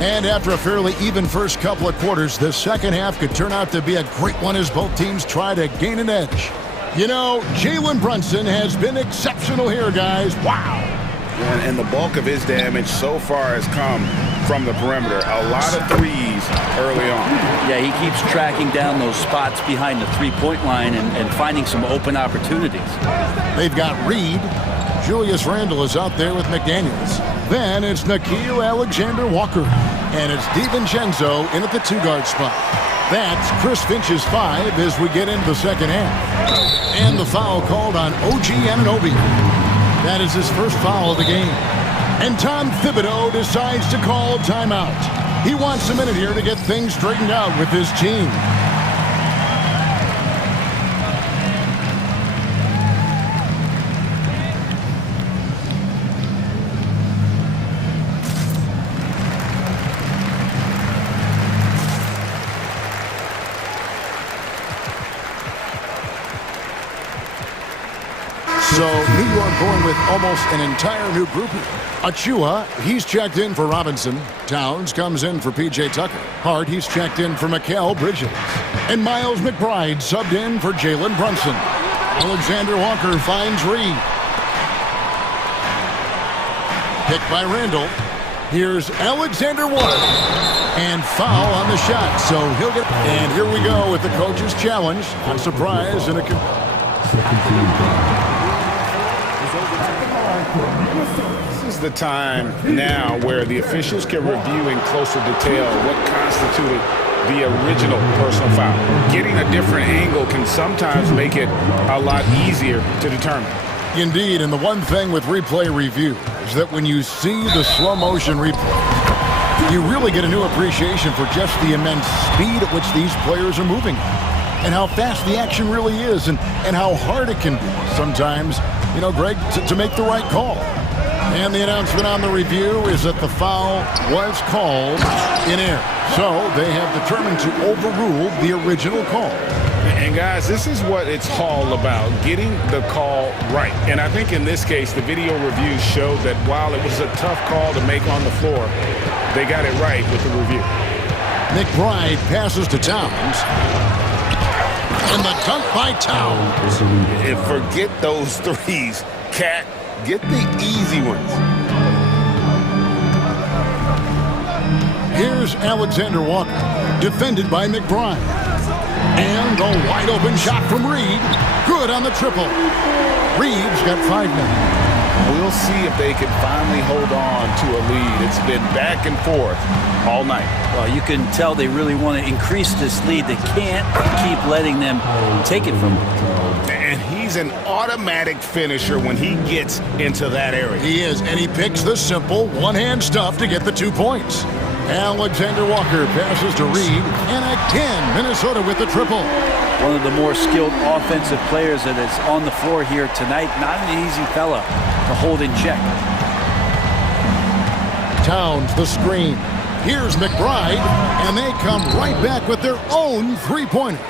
And after a fairly even first couple of quarters, the second half could turn out to be a great one as both teams try to gain an edge. You know, Jalen Brunson has been exceptional here, guys. Wow. And the bulk of his damage so far has come from the perimeter. A lot of threes early on. Yeah, he keeps tracking down those spots behind the three-point line and finding some open opportunities. They've got Reed. Julius Randle is out there with McDaniels. Then it's Nickeil Alexander-Walker. And it's DiVincenzo in at the 2-guard spot. That's Chris Finch's 5 as we get into the second half. And the foul called on OG Anunoby. That is his first foul of the game. And Tom Thibodeau decides to call timeout. He wants a minute here to get things straightened out with his team. So New York going with almost an entire new group here. Achua, he's checked in for Robinson. Towns comes in for P.J. Tucker. Hart, he's checked in for Mikal Bridges. And Miles McBride subbed in for Jalen Brunson. Alexander Walker finds Reed. Picked by Randle. Here's Alexander Walker. And foul on the shot, so he'll get... And here we go with the coach's challenge. A surprise and a... This is the time now where the officials can review in closer detail what constituted the original personal foul. Getting a different angle can sometimes make it a lot easier to determine. Indeed, and the one thing with replay review is that when you see the slow motion replay, you really get a new appreciation for just the immense speed at which these players are moving and how fast the action really is and how hard it can be sometimes, you know, Greg, to make the right call. And the announcement on the review is that the foul was called in air. So they have determined to overrule the original call. And guys, this is what it's all about, getting the call right. And I think in this case, the video review showed that while it was a tough call to make on the floor, they got it right with the review. McBride passes to Towns. And the dunk by Towns. And forget those threes, Cat. Get the easy ones. Here's Alexander Walker, defended by McBride. And a wide open shot from Reed. Good on the triple. Reed's got 5 now. We'll see if they can finally hold on to a lead. It's been back and forth all night. Well, you can tell they really want to increase this lead. They can't keep letting them take it from them. And he's an automatic finisher when he gets into that area. He is, and he picks the simple one-hand stuff to get the 2 points. Alexander Walker passes to Reed, and again, Minnesota with the triple. One of the more skilled offensive players that is on the floor here tonight. Not an easy fella to hold in check. Towns, the screen. Here's McBride, and they come right back with their own three-pointer.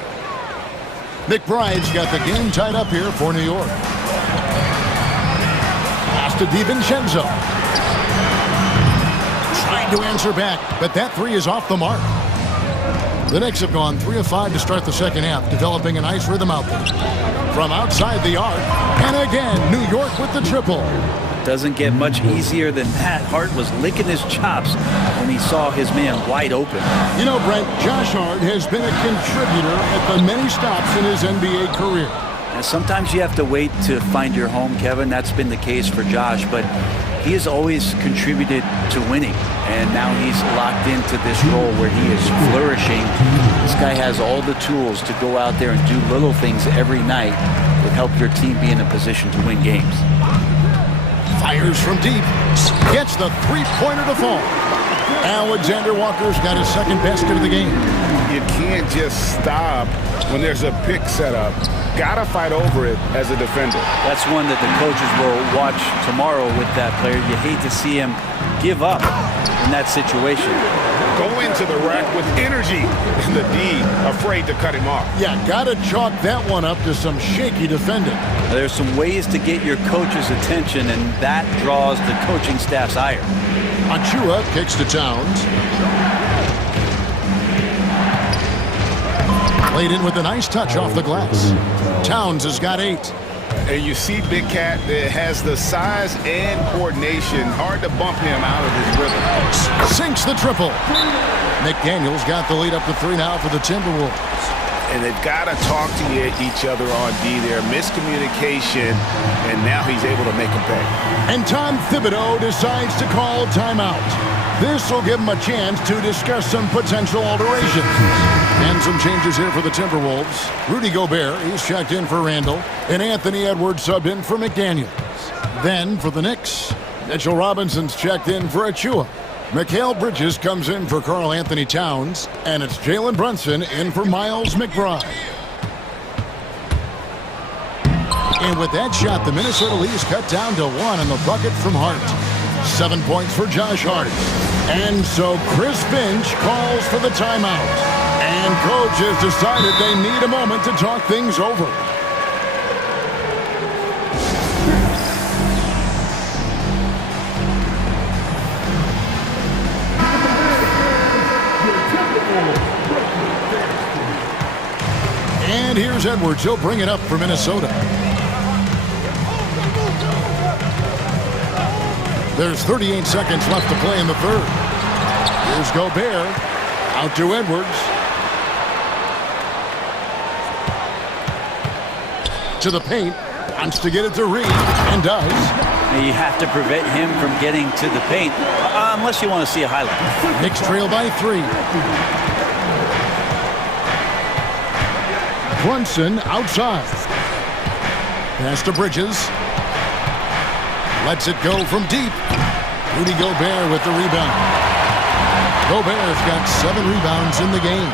McBride's got the game tied up here for New York. Pass to DiVincenzo. Trying to answer back, but that three is off the mark. The Knicks have gone 3 of 5 to start the second half, developing a nice rhythm out there. From outside the arc, and again, New York with the triple. Doesn't get much easier than that. Hart was licking his chops when he saw his man wide open. You know, Brent, Josh Hart has been a contributor at the many stops in his NBA career. And sometimes you have to wait to find your home, Kevin. That's been the case for Josh, but he has always contributed to winning, and now he's locked into this role where he is flourishing. This guy has all the tools to go out there and do little things every night that help your team be in a position to win games. Fires from deep, gets the three-pointer to fall. Alexander Walker's got his second basket of the game. You can't just stop when there's a pick set up. Gotta fight over it as a defender. That's one that the coaches will watch tomorrow with that player. You hate to see him give up in that situation. Go into the rack with energy, and the D afraid to cut him off. Yeah, gotta chalk that one up to some shaky defending. There's some ways to get your coach's attention, and that draws the coaching staff's ire. Achua kicks to Towns. Played in with a nice touch off the glass. Towns has got 8. And you see Big Cat that has the size and coordination. Hard to bump him out of his rhythm. Sinks the triple. McDaniel's got the lead up to 3 now for the Timberwolves. And they've got to talk to each other on D there. Miscommunication, and now he's able to make a pay. And Tom Thibodeau decides to call timeout. This will give him a chance to discuss some potential alterations. And some changes here for the Timberwolves. Rudy Gobert, he's checked in for Randall. And Anthony Edwards subbed in for McDaniels. Then for the Knicks, Mitchell Robinson's checked in for Achua. Mikal Bridges comes in for Karl Anthony Towns. And it's Jalen Brunson in for Miles McBride. And with that shot, the Minnesota lead is cut down to 1 on the bucket from Hart. 7 points for Josh Hart. And so Chris Finch calls for the timeout. And coach has decided they need a moment to talk things over. And here's Edwards. He'll bring it up for Minnesota. There's 38 seconds left to play in the third. Here's Gobert. Out to Edwards. To the paint. Wants to get it to Reed, and does. You have to prevent him from getting to the paint, unless you want to see a highlight. Knicks trail by 3. Brunson outside. Pass to Bridges. Lets it go from deep. Rudy Gobert with the rebound. Gobert's got 7 rebounds in the game.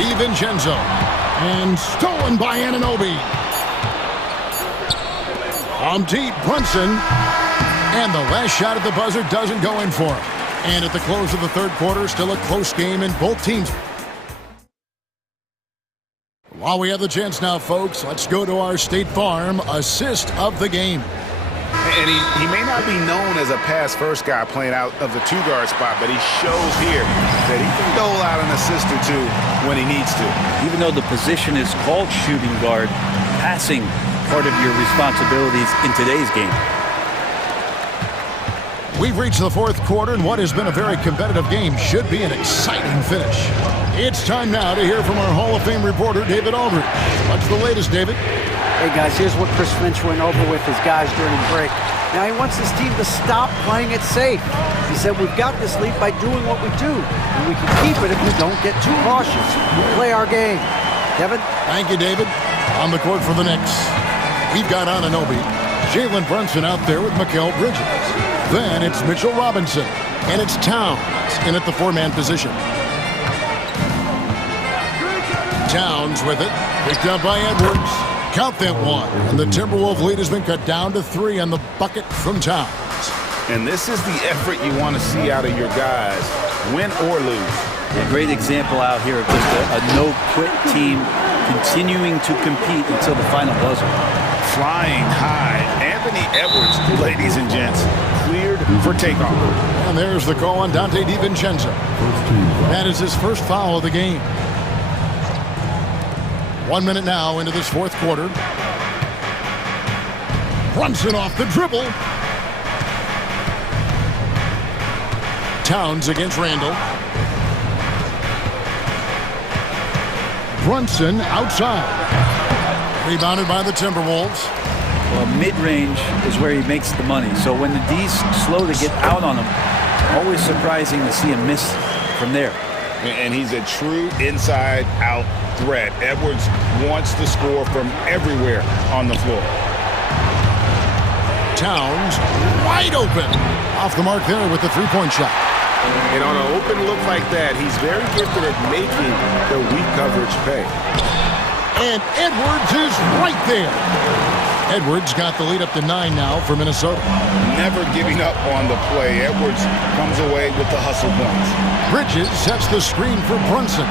DiVincenzo. And stolen by Anunoby. From deep, Brunson. And the last shot at the buzzer doesn't go in for him. And at the close of the third quarter, still a close game in both teams. While we have the chance now, folks, let's go to our State Farm assist of the game. And he may not be known as a pass-first guy playing out of the 2-guard spot, but he shows here that he can dole out an assist or 2 when he needs to. Even though the position is called shooting guard, passing part of your responsibilities in today's game. We've reached the fourth quarter, and what has been a very competitive game should be an exciting finish. It's time now to hear from our Hall of Fame reporter, David Aldridge. What's the latest, David? Hey, guys, here's what Chris Finch went over with his guys during the break. Now, he wants his team to stop playing it safe. He said, we've got this lead by doing what we do, and we can keep it if we don't get too cautious. We'll play our game. Kevin? Thank you, David. On the court for the Knicks, we've got Anunoby, Jalen Brunson out there with Mikal Bridges. Then it's Mitchell Robinson, and it's Towns in at the 4-man position. Towns with it, picked up by Edwards. Count that one, and the Timberwolves lead has been cut down to 3 on the bucket from Towns. And this is the effort you want to see out of your guys, win or lose. A great example out here of just a no-quit team continuing to compete until the final buzzer. Flying high, Anthony Edwards, ladies and gents, cleared for takeoff. And there's the call on Dante DiVincenzo. That is his first foul of the game. 1 minute now into this fourth quarter. Brunson off the dribble. Towns against Randall. Brunson outside. Rebounded by the Timberwolves. Well, mid-range is where he makes the money. So when the D's slow to get out on him, always surprising to see him miss from there. And he's a true inside-out threat. Edwards wants to score from everywhere on the floor. Towns wide open. Off the mark there with the three-point shot. And on an open look like that, he's very gifted at making the weak coverage pay. And Edwards is right there. Edwards got the lead up to 9 now for Minnesota. Never giving up on the play. Edwards comes away with the hustle points. Bridges sets the screen for Brunson.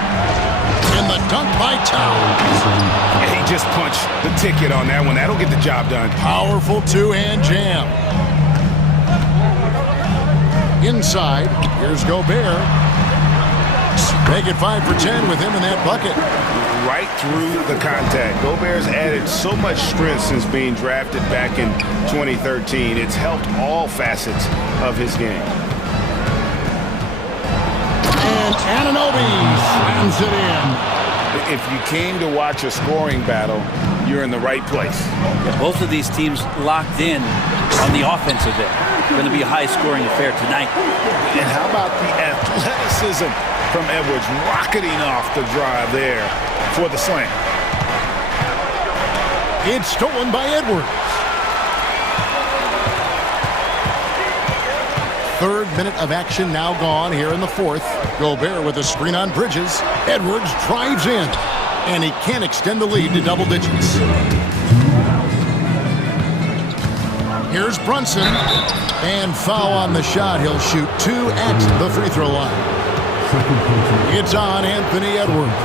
And the dunk by Towns. And he just punched the ticket on that one. That'll get the job done. Powerful two-hand jam. Inside, here's Gobert. Make it 5 for 10 with him in that bucket. Right through the contact. Gobert's added so much strength since being drafted back in 2013. It's helped all facets of his game. And Anunoby slams it in. If you came to watch a scoring battle, you're in the right place. Both of these teams locked in on the offensive end. Going to be a high-scoring affair tonight. And how about the athleticism from Edwards rocketing off the drive there for the slam. It's stolen by Edwards. Third minute of action now gone here in the fourth. Gobert with a screen on Bridges. Edwards drives in, and he can't extend the lead to double digits. Here's Brunson, and foul on the shot. He'll shoot 2 at the free throw line. It's on Anthony Edwards.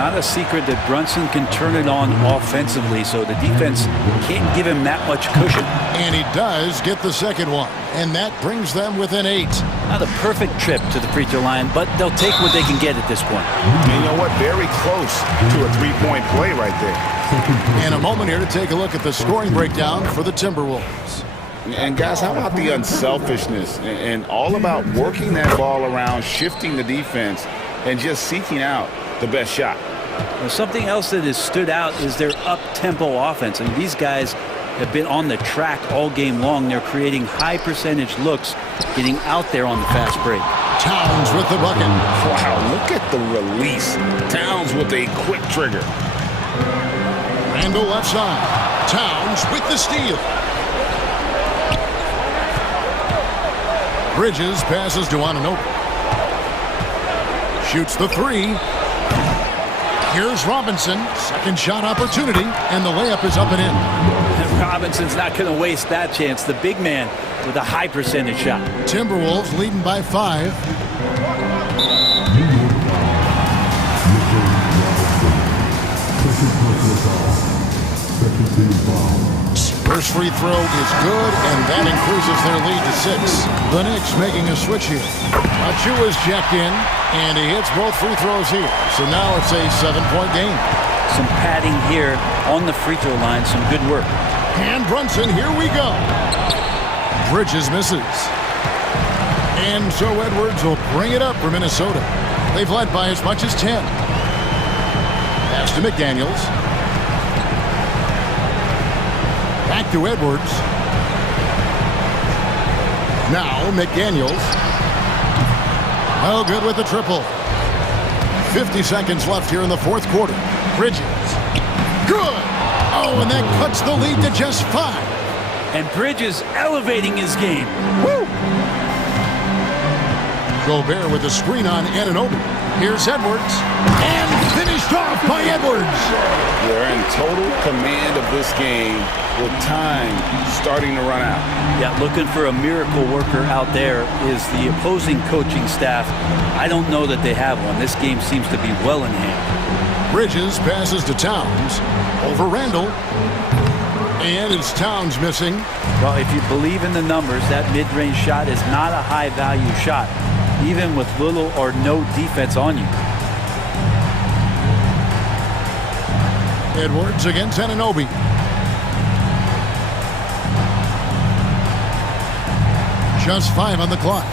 Not a secret that Brunson can turn it on offensively, so the defense can't give him that much cushion. And he does get the second one, and that brings them within 8. Not a perfect trip to the free throw line, but they'll take what they can get at this point. And you know what? Very close to a three-point play right there. And a moment here to take a look at the scoring breakdown for the Timberwolves. And guys, how about the unselfishness and all about working that ball around, shifting the defense, and just seeking out the best shot? Now, something else that has stood out is their up-tempo offense. And these guys have been on the track all game long. They're creating high percentage looks, getting out there on the fast break. Towns with the bucket. Wow, look at the release. Towns with a quick trigger. Randall left side. Towns with the steal. Bridges passes to Ananobi. Shoots the three. Here's Robinson. Second shot opportunity, and the layup is up and in. And Robinson's not going to waste that chance. The big man with a high percentage shot. Timberwolves leading by 5. First free throw is good, and that increases their lead to 6. The Knicks making a switch here. Achua's checked in, and he hits both free throws here. So now it's a 7-point game. Some padding here on the free throw line. Some good work. And Brunson, here we go. Bridges misses. And so Edwards will bring it up for Minnesota. They've led by as much as 10. Pass to McDaniels. Back to Edwards. Now McDaniels. Oh, good with the triple. 50 seconds left here in the fourth quarter. Bridges. Good. Oh, and that cuts the lead to just 5. And Bridges elevating his game. Woo! Gobert with the screen on Anunoby. Here's Edwards. And finished off by Edwards. They're in total command of this game with time starting to run out. Yeah, looking for a miracle worker out there is the opposing coaching staff. I don't know that they have one. This game seems to be well in hand. Bridges passes to Towns. Over Randall. And it's Towns missing. Well, if you believe in the numbers, that mid-range shot is not a high-value shot, even with little or no defense on you. Edwards against Anunoby. Just 5 on the clock.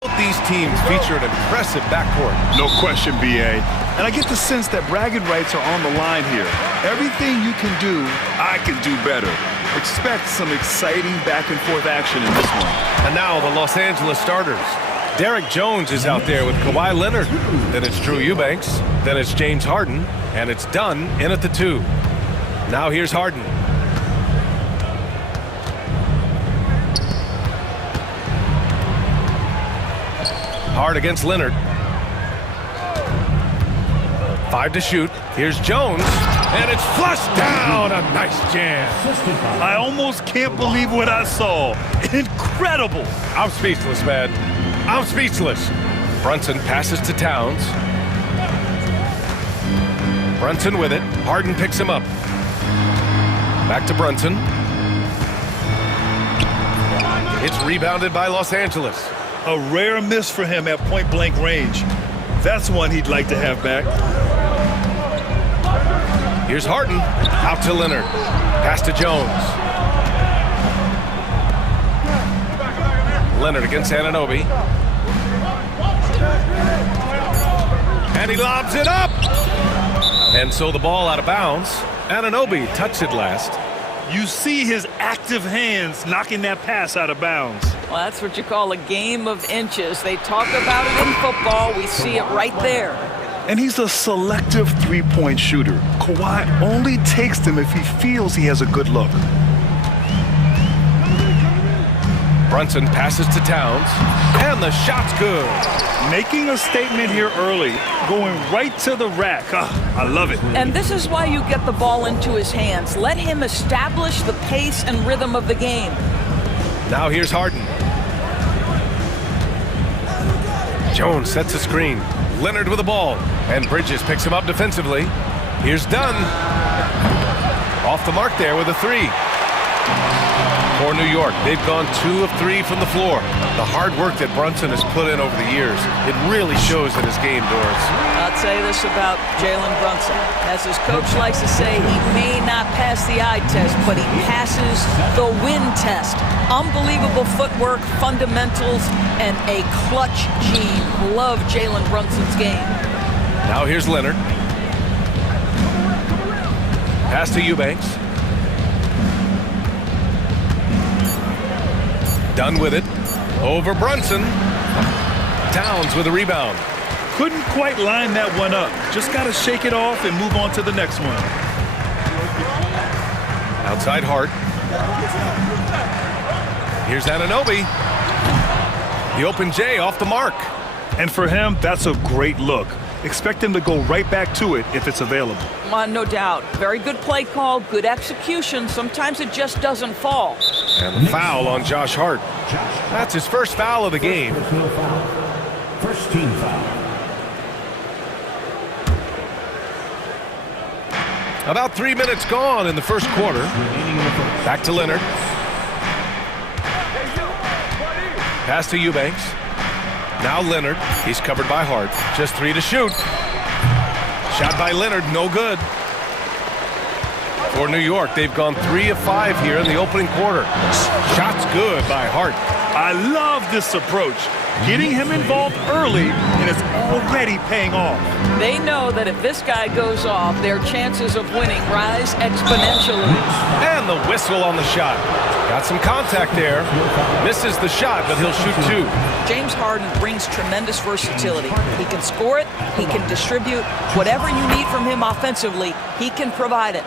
Both these teams feature an impressive backcourt. No question, B.A. And I get the sense that bragging rights are on the line here. Everything you can do, I can do better. Expect some exciting back-and-forth action in this one. And now the Los Angeles starters. Derek Jones is out there with Kawhi Leonard. Then it's Drew Eubanks. Then it's James Harden. And it's Dunn in at the 2. Now here's Harden. Hard against Leonard. 5 to shoot. Here's Jones. And it's flushed down. A nice jam. I almost can't believe what I saw. Incredible. I'm speechless, man. I'm speechless. Brunson passes to Towns. Brunson with it. Harden picks him up. Back to Brunson. It's rebounded by Los Angeles. A rare miss for him at point-blank range. That's one he'd like to have back. Here's Harden. Out to Leonard. Pass to Jones. Leonard against Anunoby. And he lobs it up. And so the ball out of bounds. Anunoby touched it last. You see his active hands knocking that pass out of bounds. Well, that's what you call a game of inches. They talk about it in football. We see it right there. And he's a selective three-point shooter. Kawhi only takes them if he feels he has a good look. Brunson passes to Towns, and the shot's good. Making a statement here early, going right to the rack. I love it. And this is why you get the ball into his hands. Let him establish the pace and rhythm of the game. Now here's Harden. Jones sets a screen. Leonard with the ball, and Bridges picks him up defensively. Here's Dunn. Off the mark there with a 3. For New York, they've gone 2 of 3 from the floor. The hard work that Brunson has put in over the years, it really shows in his game, Doris. I'll say this about Jalen Brunson. As his coach likes to say, he may not pass the eye test, but he passes the win test. Unbelievable footwork, fundamentals, and a clutch gene. Love Jalen Brunson's game. Now here's Leonard. Pass to Eubanks. Done with it. Over Brunson. Towns with a rebound. Couldn't quite line that one up. Just got to shake it off and move on to the next one. Outside Hart. Here's Anunoby. The open J off the mark. And for him, that's a great look. Expect him to go right back to it if it's available. No doubt. Very good play call, good execution. Sometimes it just doesn't fall. And the foul on Josh Hart. That's his first foul of the game. First team foul. About 3 minutes gone in the first quarter. Back to Leonard. Pass to Eubanks. Now Leonard. He's covered by Hart. Just 3 to shoot. Shot by Leonard, no good. For New York, they've gone 3 of 5 here in the opening quarter. Shot's good by Hart. I love this approach. Getting him involved early, and it's already paying off. They know that if this guy goes off, their chances of winning rise exponentially. And the whistle on the shot. Got some contact there. Misses the shot, but he'll shoot 2. James Harden brings tremendous versatility. He can score it, he can distribute. Whatever you need from him offensively, he can provide it.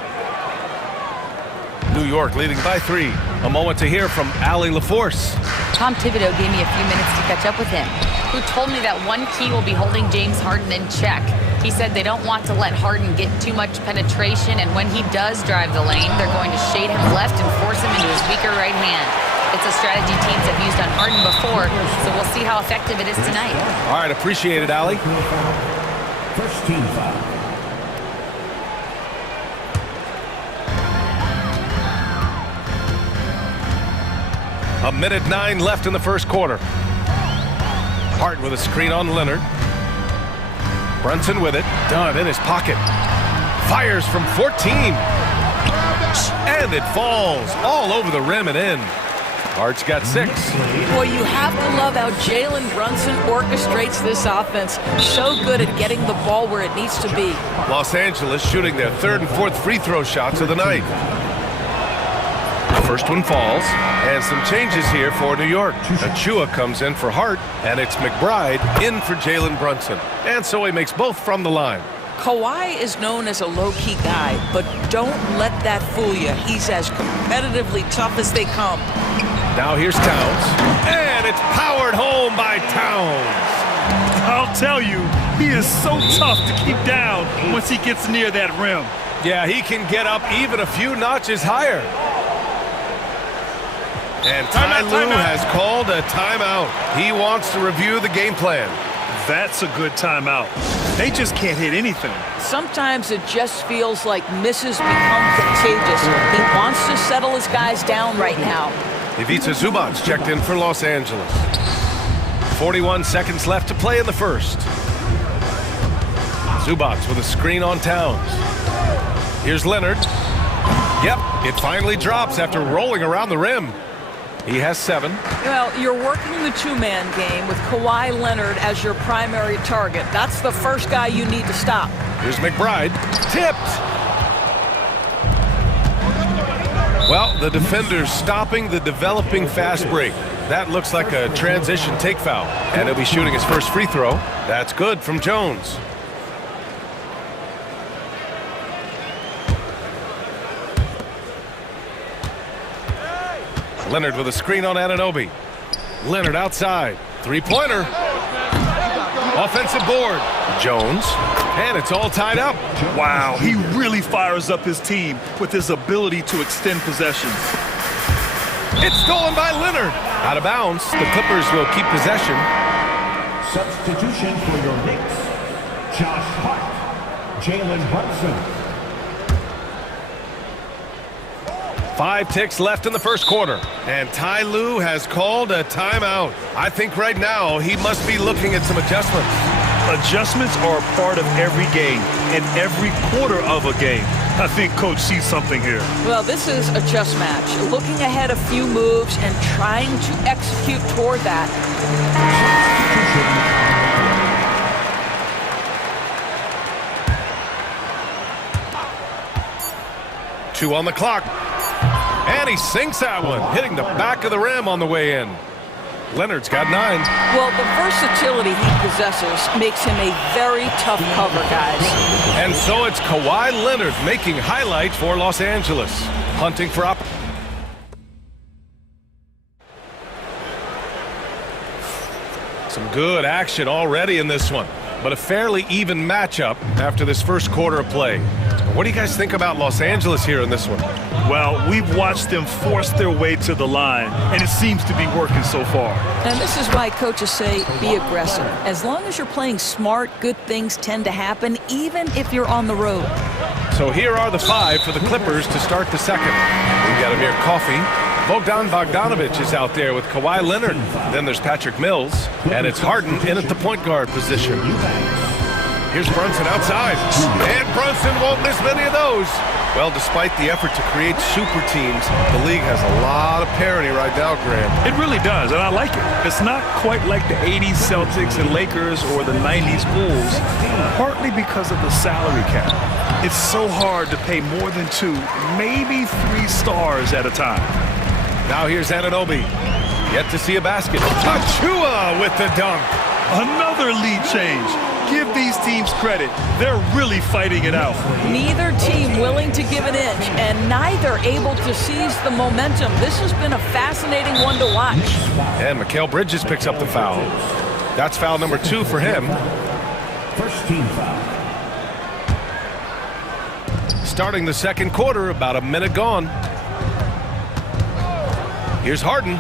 New York leading by 3. A moment to hear from Allie LaForce. Tom Thibodeau gave me a few minutes to catch up with him, who told me that one key will be holding James Harden in check. He said they don't want to let Harden get too much penetration, and when he does drive the lane, they're going to shade him left and force him into his weaker right hand. It's a strategy teams have used on Harden before, so we'll see how effective it is tonight. All right, appreciate it, Allie. First team foul. A minute 9 left in the first quarter. Hart with a screen on Leonard. Brunson with it. Dunn in his pocket. Fires from 14. And it falls all over the rim and in. Hart's got 6. Boy, you have to love how Jalen Brunson orchestrates this offense. So good at getting the ball where it needs to be. Los Angeles shooting their 3rd and 4th free throw shots of the night. The first one falls, and some changes here for New York. Achua comes in for Hart, and it's McBride in for Jalen Brunson. And so he makes both from the line. Kawhi is known as a low-key guy, but don't let that fool you. He's as competitively tough as they come. Now here's Towns, and it's powered home by Towns. I'll tell you, he is so tough to keep down once he gets near that rim. Yeah, he can get up even a few notches higher. And Ty Lue has called a timeout. He wants to review the game plan. That's a good timeout. They just can't hit anything. Sometimes it just feels like misses become contagious. He wants to settle his guys down right now. Ivica Zubac checked in for Los Angeles. 41 seconds left to play in the first. Zubac with a screen on Towns. Here's Leonard. Yep, it finally drops after rolling around the rim. He has 7. Well, you're working the two-man game with Kawhi Leonard as your primary target. That's the first guy you need to stop. Here's McBride. Tipped. Well, the defender's stopping the developing fast break. That looks like a transition take foul. And he'll be shooting his first free throw. That's good from Jones. Leonard with a screen on Anunoby. Leonard outside. Three-pointer. Offensive board. Jones. And it's all tied up. Wow, he really fires up his team with his ability to extend possession. It's stolen by Leonard. Out of bounds. The Clippers will keep possession. Substitution for your Knicks. Josh Hart. Jalen Brunson. 5 ticks left in the first quarter. And Ty Lue has called a timeout. I think right now he must be looking at some adjustments. Adjustments are a part of every game and every quarter of a game. I think Coach sees something here. Well, this is a chess match. Looking ahead a few moves and trying to execute toward that. 2 on the clock. And he sinks that one, hitting the back of the rim on the way in. Leonard's got 9. Well, the versatility he possesses makes him a very tough cover, guys. And so it's Kawhi Leonard making highlight for Los Angeles. Hunting for some good action already in this one, but a fairly even matchup after this first quarter of play. What do you guys think about Los Angeles here in this one? Well, we've watched them force their way to the line, and it seems to be working so far. And this is why coaches say be aggressive. As long as you're playing smart, good things tend to happen, even if you're on the road. So here are the 5 for the Clippers to start the second. We've got Amir Coffey. Bogdan Bogdanovic is out there with Kawhi Leonard. Then there's Patrick Mills, and it's Harden in at the point guard position. Here's Brunson outside, and Brunson won't miss many of those. Well, despite the effort to create super teams, the league has a lot of parity right now, Graham. It really does, and I like it. It's not quite like the 80s Celtics and Lakers or the 90s Bulls, partly because of the salary cap. It's so hard to pay more than 2, maybe 3 stars at a time. Now here's Anunoby. Yet to see a basket. Achua with the dunk. Another lead change. Give these teams credit. They're really fighting it out. Neither team willing to give an inch, and neither able to seize the momentum. This has been a fascinating one to watch. And Mikal Bridges picks up the foul. That's foul number 2 for him. First team foul. Starting the second quarter, about a minute gone. Here's Harden.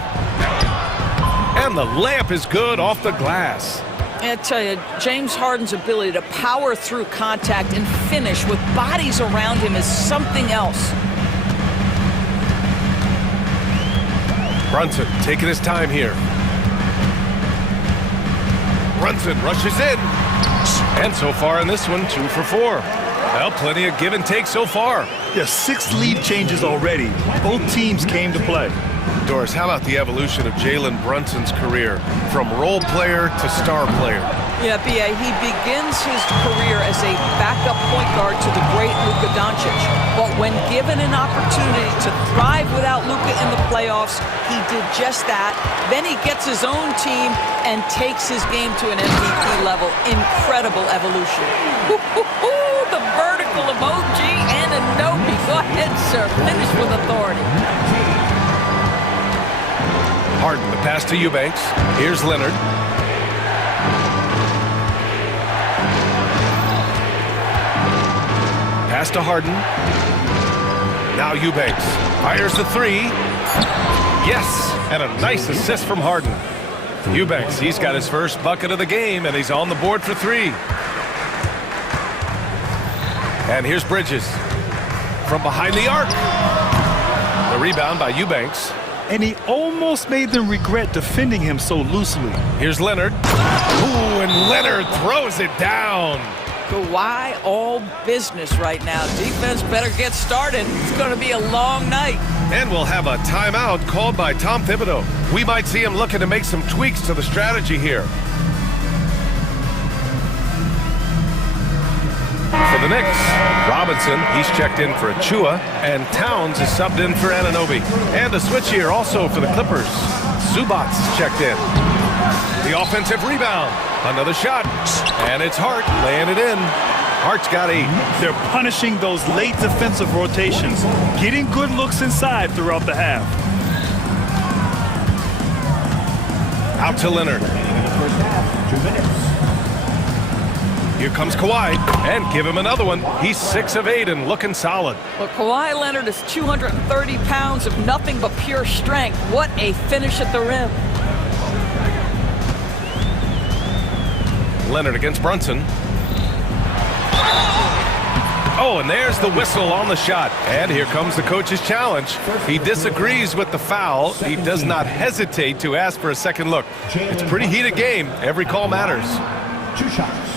And the layup is good off the glass. I tell you, James Harden's ability to power through contact and finish with bodies around him is something else. Brunson taking his time here. Brunson rushes in. And so far in this one, 2 for 4. Well, plenty of give and take so far. Yeah, 6 lead changes already. Both teams came to play. Doris, how about the evolution of Jalen Brunson's career from role player to star player? Yeah, B.A., he begins his career as a backup point guard to the great Luka Doncic. But when given an opportunity to thrive without Luka in the playoffs, he did just that. Then he gets his own team and takes his game to an MVP level. Incredible evolution. The vertical emoji and a Nobi. Go ahead, sir. Finish with authority. Harden, the pass to Eubanks. Here's Leonard. Pass to Harden. Now Eubanks fires the three. Yes, and a nice assist from Harden. Eubanks, he's got his first bucket of the game, and he's on the board for three. And here's Bridges from behind the arc. The rebound by Eubanks. And he almost made them regret defending him so loosely. Here's Leonard. Ooh, and Leonard throws it down. Kawhi all business right now. Defense better get started. It's going to be a long night. And we'll have a timeout called by Tom Thibodeau. We might see him looking to make some tweaks to the strategy here. For the Knicks, Robinson, he's checked in for Achua, and Towns is subbed in for Anunoby. And a switch here also for the Clippers. Zubats checked in. The offensive rebound. Another shot. And it's Hart laying it in. Hart's got 8. They're punishing those late defensive rotations, getting good looks inside throughout the half. Out to Leonard. First half, 2 minutes. Here comes Kawhi, and give him another one. He's 6 of 8 and looking solid. Well, Kawhi Leonard is 230 pounds of nothing but pure strength. What a finish at the rim. Leonard against Brunson. Oh, and there's the whistle on the shot. And here comes the coach's challenge. He disagrees with the foul. He does not hesitate to ask for a second look. It's a pretty heated game. Every call matters. 2 shots.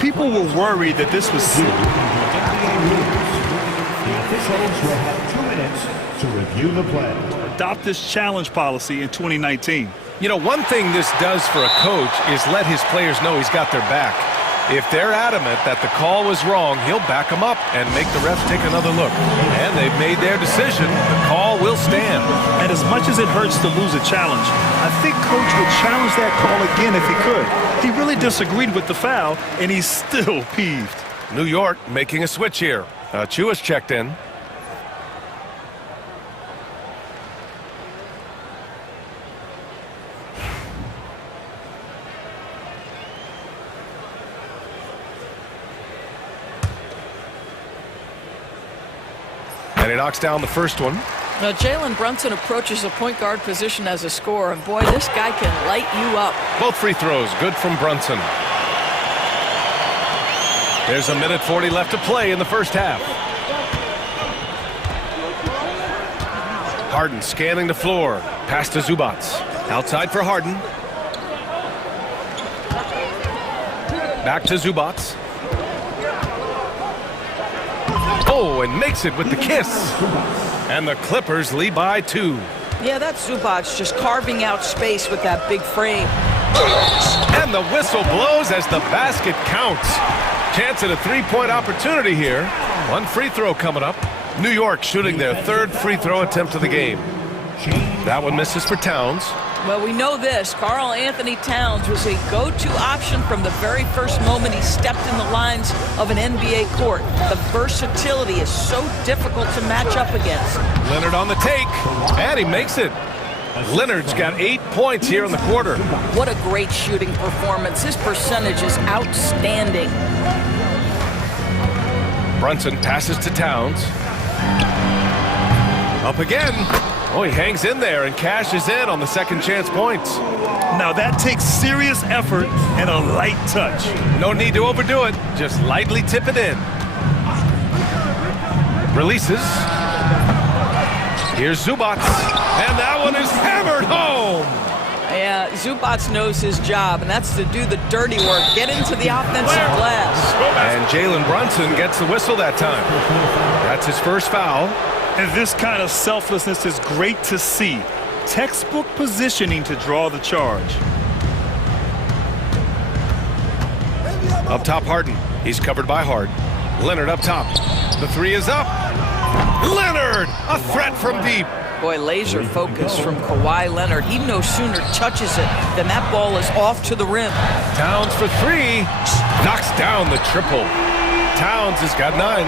People were worried that this was The officials will have 2 minutes to review the play. adopt this challenge policy in 2019. You know, one thing this does for a coach is let his players know he's got their back. If they're adamant that the call was wrong, he'll back them up and make the refs take another look. And they've made their decision. The call will stand. And as much as it hurts to lose a challenge, I think Coach would challenge that call again if he could. He really disagreed with the foul, and he's still peeved. New York making a switch here. Chua's checked in. And he knocks down the first one. Now, Jalen Brunson approaches the point guard position as a scorer, and boy, this guy can light you up. Both free throws good from Brunson. There's a minute 40 left to play in the first half. Harden scanning the floor. Pass to Zubats. Outside for Harden. Back to Zubats. Oh, and makes it with the kiss. And the Clippers lead by 2. Yeah, that's Zubats just carving out space with that big frame. And the whistle blows as the basket counts. Chance at a three-point opportunity here. One free throw coming up. New York shooting their third free throw attempt of the game. That one misses for Towns. Well, we know this. Karl Anthony Towns was a go-to option from the very first moment he stepped in the lines of an NBA court. The versatility is so difficult to match up against. Leonard on the take, and he makes it. Leonard's got 8 points here in the quarter. What a great shooting performance. His percentage is outstanding. Brunson passes to Towns. Up again. Oh, he hangs in there and cashes in on the second chance points. Now that takes serious effort and a light touch. No need to overdo it. Just lightly tip it in. Releases. Here's Zubats. And that one is hammered home. Yeah, Zubats knows his job, and that's to do the dirty work. Get into the offensive glass. And Jalen Brunson gets the whistle that time. That's his first foul. And this kind of selflessness is great to see. Textbook positioning to draw the charge. Up top, Harden. He's covered by Hart. Leonard up top. The three is up. Leonard! A threat from deep. Boy, laser focus from Kawhi Leonard. He no sooner touches it than that ball is off to the rim. Towns for three. Knocks down the triple. Towns has got 9.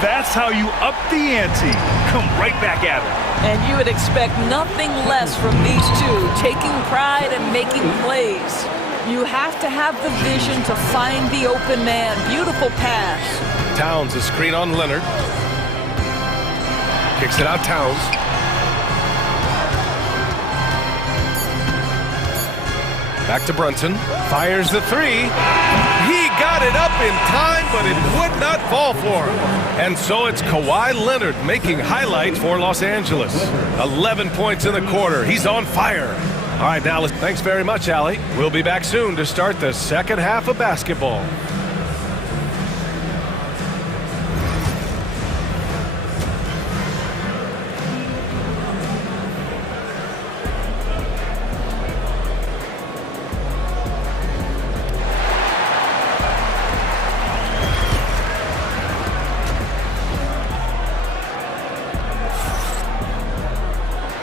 That's how you up the ante. Come right back at it. And you would expect nothing less from these two, taking pride and making plays. You have to have the vision to find the open man. Beautiful pass. Towns, a screen on Leonard. Kicks it out, Towns. Back to Brunson. Fires the three. He got it up in time, but it would not fall for him. And so it's Kawhi Leonard making highlights for Los Angeles. 11 points in the quarter. He's on fire. All right, now, thanks very much, Allie. We'll be back soon to start the second half of basketball.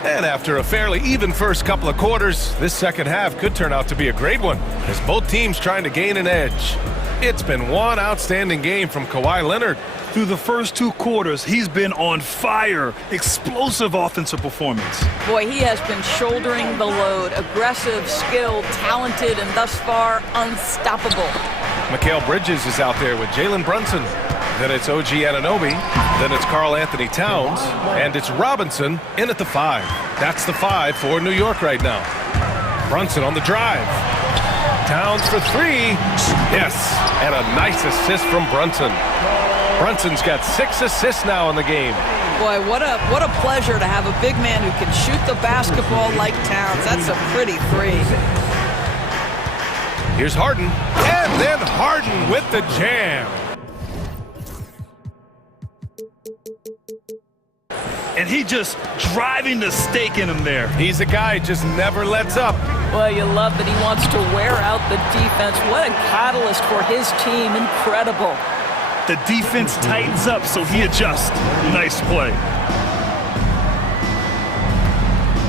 And after a fairly even first couple of quarters, this second half could turn out to be a great one, as both teams trying to gain an edge. It's been one outstanding game from Kawhi Leonard. Through the first 2 quarters, he's been on fire. Explosive offensive performance. Boy, he has been shouldering the load. Aggressive, skilled, talented, and thus far, unstoppable. Mikal Bridges is out there with Jalen Brunson. Then it's OG Anunoby. Then it's Karl Anthony Towns. And it's Robinson in at the 5. That's the 5 for New York right now. Brunson on the drive. Towns for 3. Yes, and a nice assist from Brunson. Brunson's got 6 assists now in the game. Boy, what a pleasure to have a big man who can shoot the basketball like Towns. That's a pretty 3. Here's Harden. And then Harden with the jam. And he just driving the stake in him there. He's a guy who just never lets up. Well, you love that he wants to wear out the defense. What a catalyst for his team. Incredible. The defense tightens up, so he adjusts. Nice play.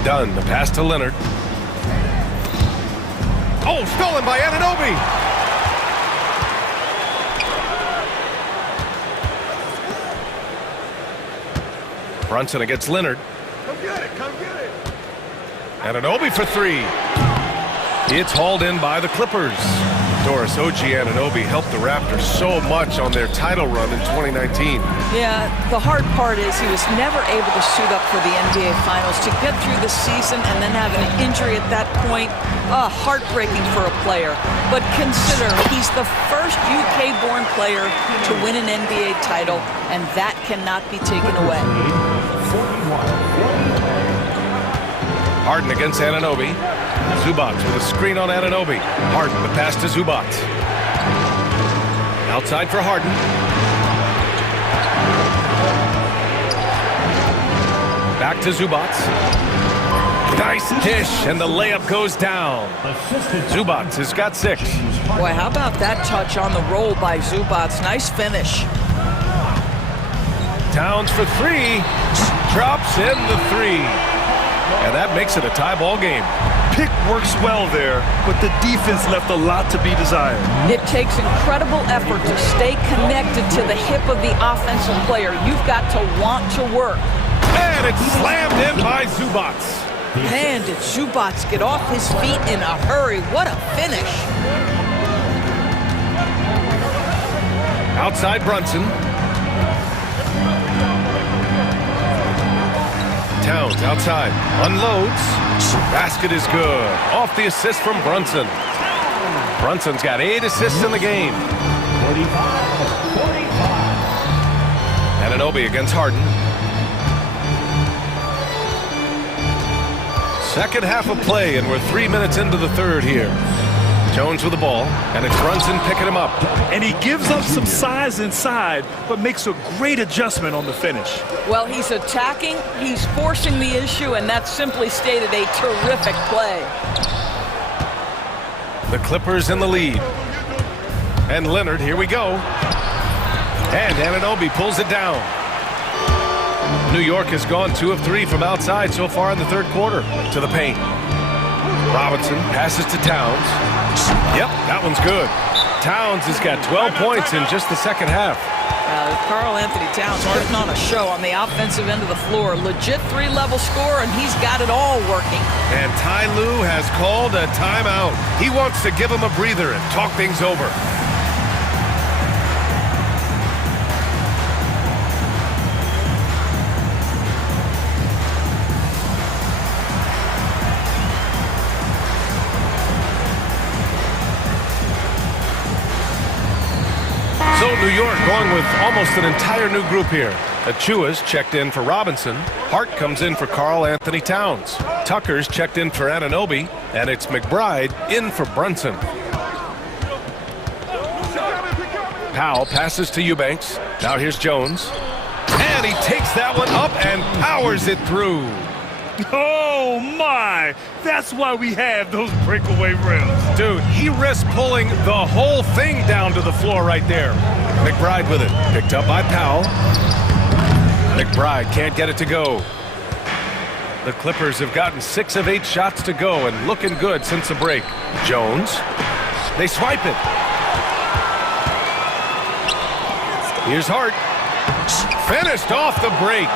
Dunn, the pass to Leonard. Oh, stolen by Anunoby. Brunson against Leonard. Come get it, come get it. Anunoby for 3. It's hauled in by the Clippers. Doris, OG Anunoby helped the Raptors so much on their title run in 2019. Yeah, the hard part is he was never able to suit up for the NBA Finals. To get through the season and then have an injury at that point, heartbreaking for a player. But consider, he's the first UK-born player to win an NBA title, and that cannot be taken away. Harden against Anunoby. Zubac with a screen on Anunoby. Harden, the pass to Zubac. Outside for Harden. Back to Zubac. Nice dish, and the layup goes down. Zubac has got 6. Boy, how about that touch on the roll by Zubac? Nice finish. Towns for 3. Drops in the 3. And that makes it a tie ball game. Pick works well there, but the defense left a lot to be desired. It takes incredible effort to stay connected to the hip of the offensive player. You've got to want to work. And it's slammed in by Zubac. Man, did Zubac get off his feet in a hurry. What a finish. Outside Brunson. Towns outside, unloads. Basket is good. Off the assist from Brunson. Brunson's got 8 assists in the game. 45. Anunoby against Harden. Second half of play, and we're 3 minutes into the third here. Jones with the ball, and it's Brunson picking him up. And he gives up some size inside, but makes a great adjustment on the finish. Well, he's attacking, he's forcing the issue, and that's simply stated a terrific play. The Clippers in the lead. And Leonard, here we go. And Anunoby pulls it down. New York has gone 2 of 3 from outside so far in the third quarter. To the paint. Robinson passes to Towns. Yep, that one's good. Towns has got 12 points in just the second half. Karl Anthony Towns putting on a show on the offensive end of the floor. Legit 3-level score, and he's got it all working. And Ty Lue has called a timeout. He wants to give him a breather and talk things over. So New York going with almost an entire new group here. Achua's checked in for Robinson. Hart comes in for Karl Anthony Towns. Tucker's checked in for Anunoby. And it's McBride in for Brunson. Powell passes to Eubanks. Now here's Jones. And he takes that one up and powers it through. Oh, my! That's why we have those breakaway rims. Dude, he risked pulling the whole thing down to the floor right there. McBride with it. Picked up by Powell. McBride can't get it to go. The Clippers have gotten 6 of 8 shots to go and looking good since the break. Jones. They swipe it. Here's Hart. Finished off the break.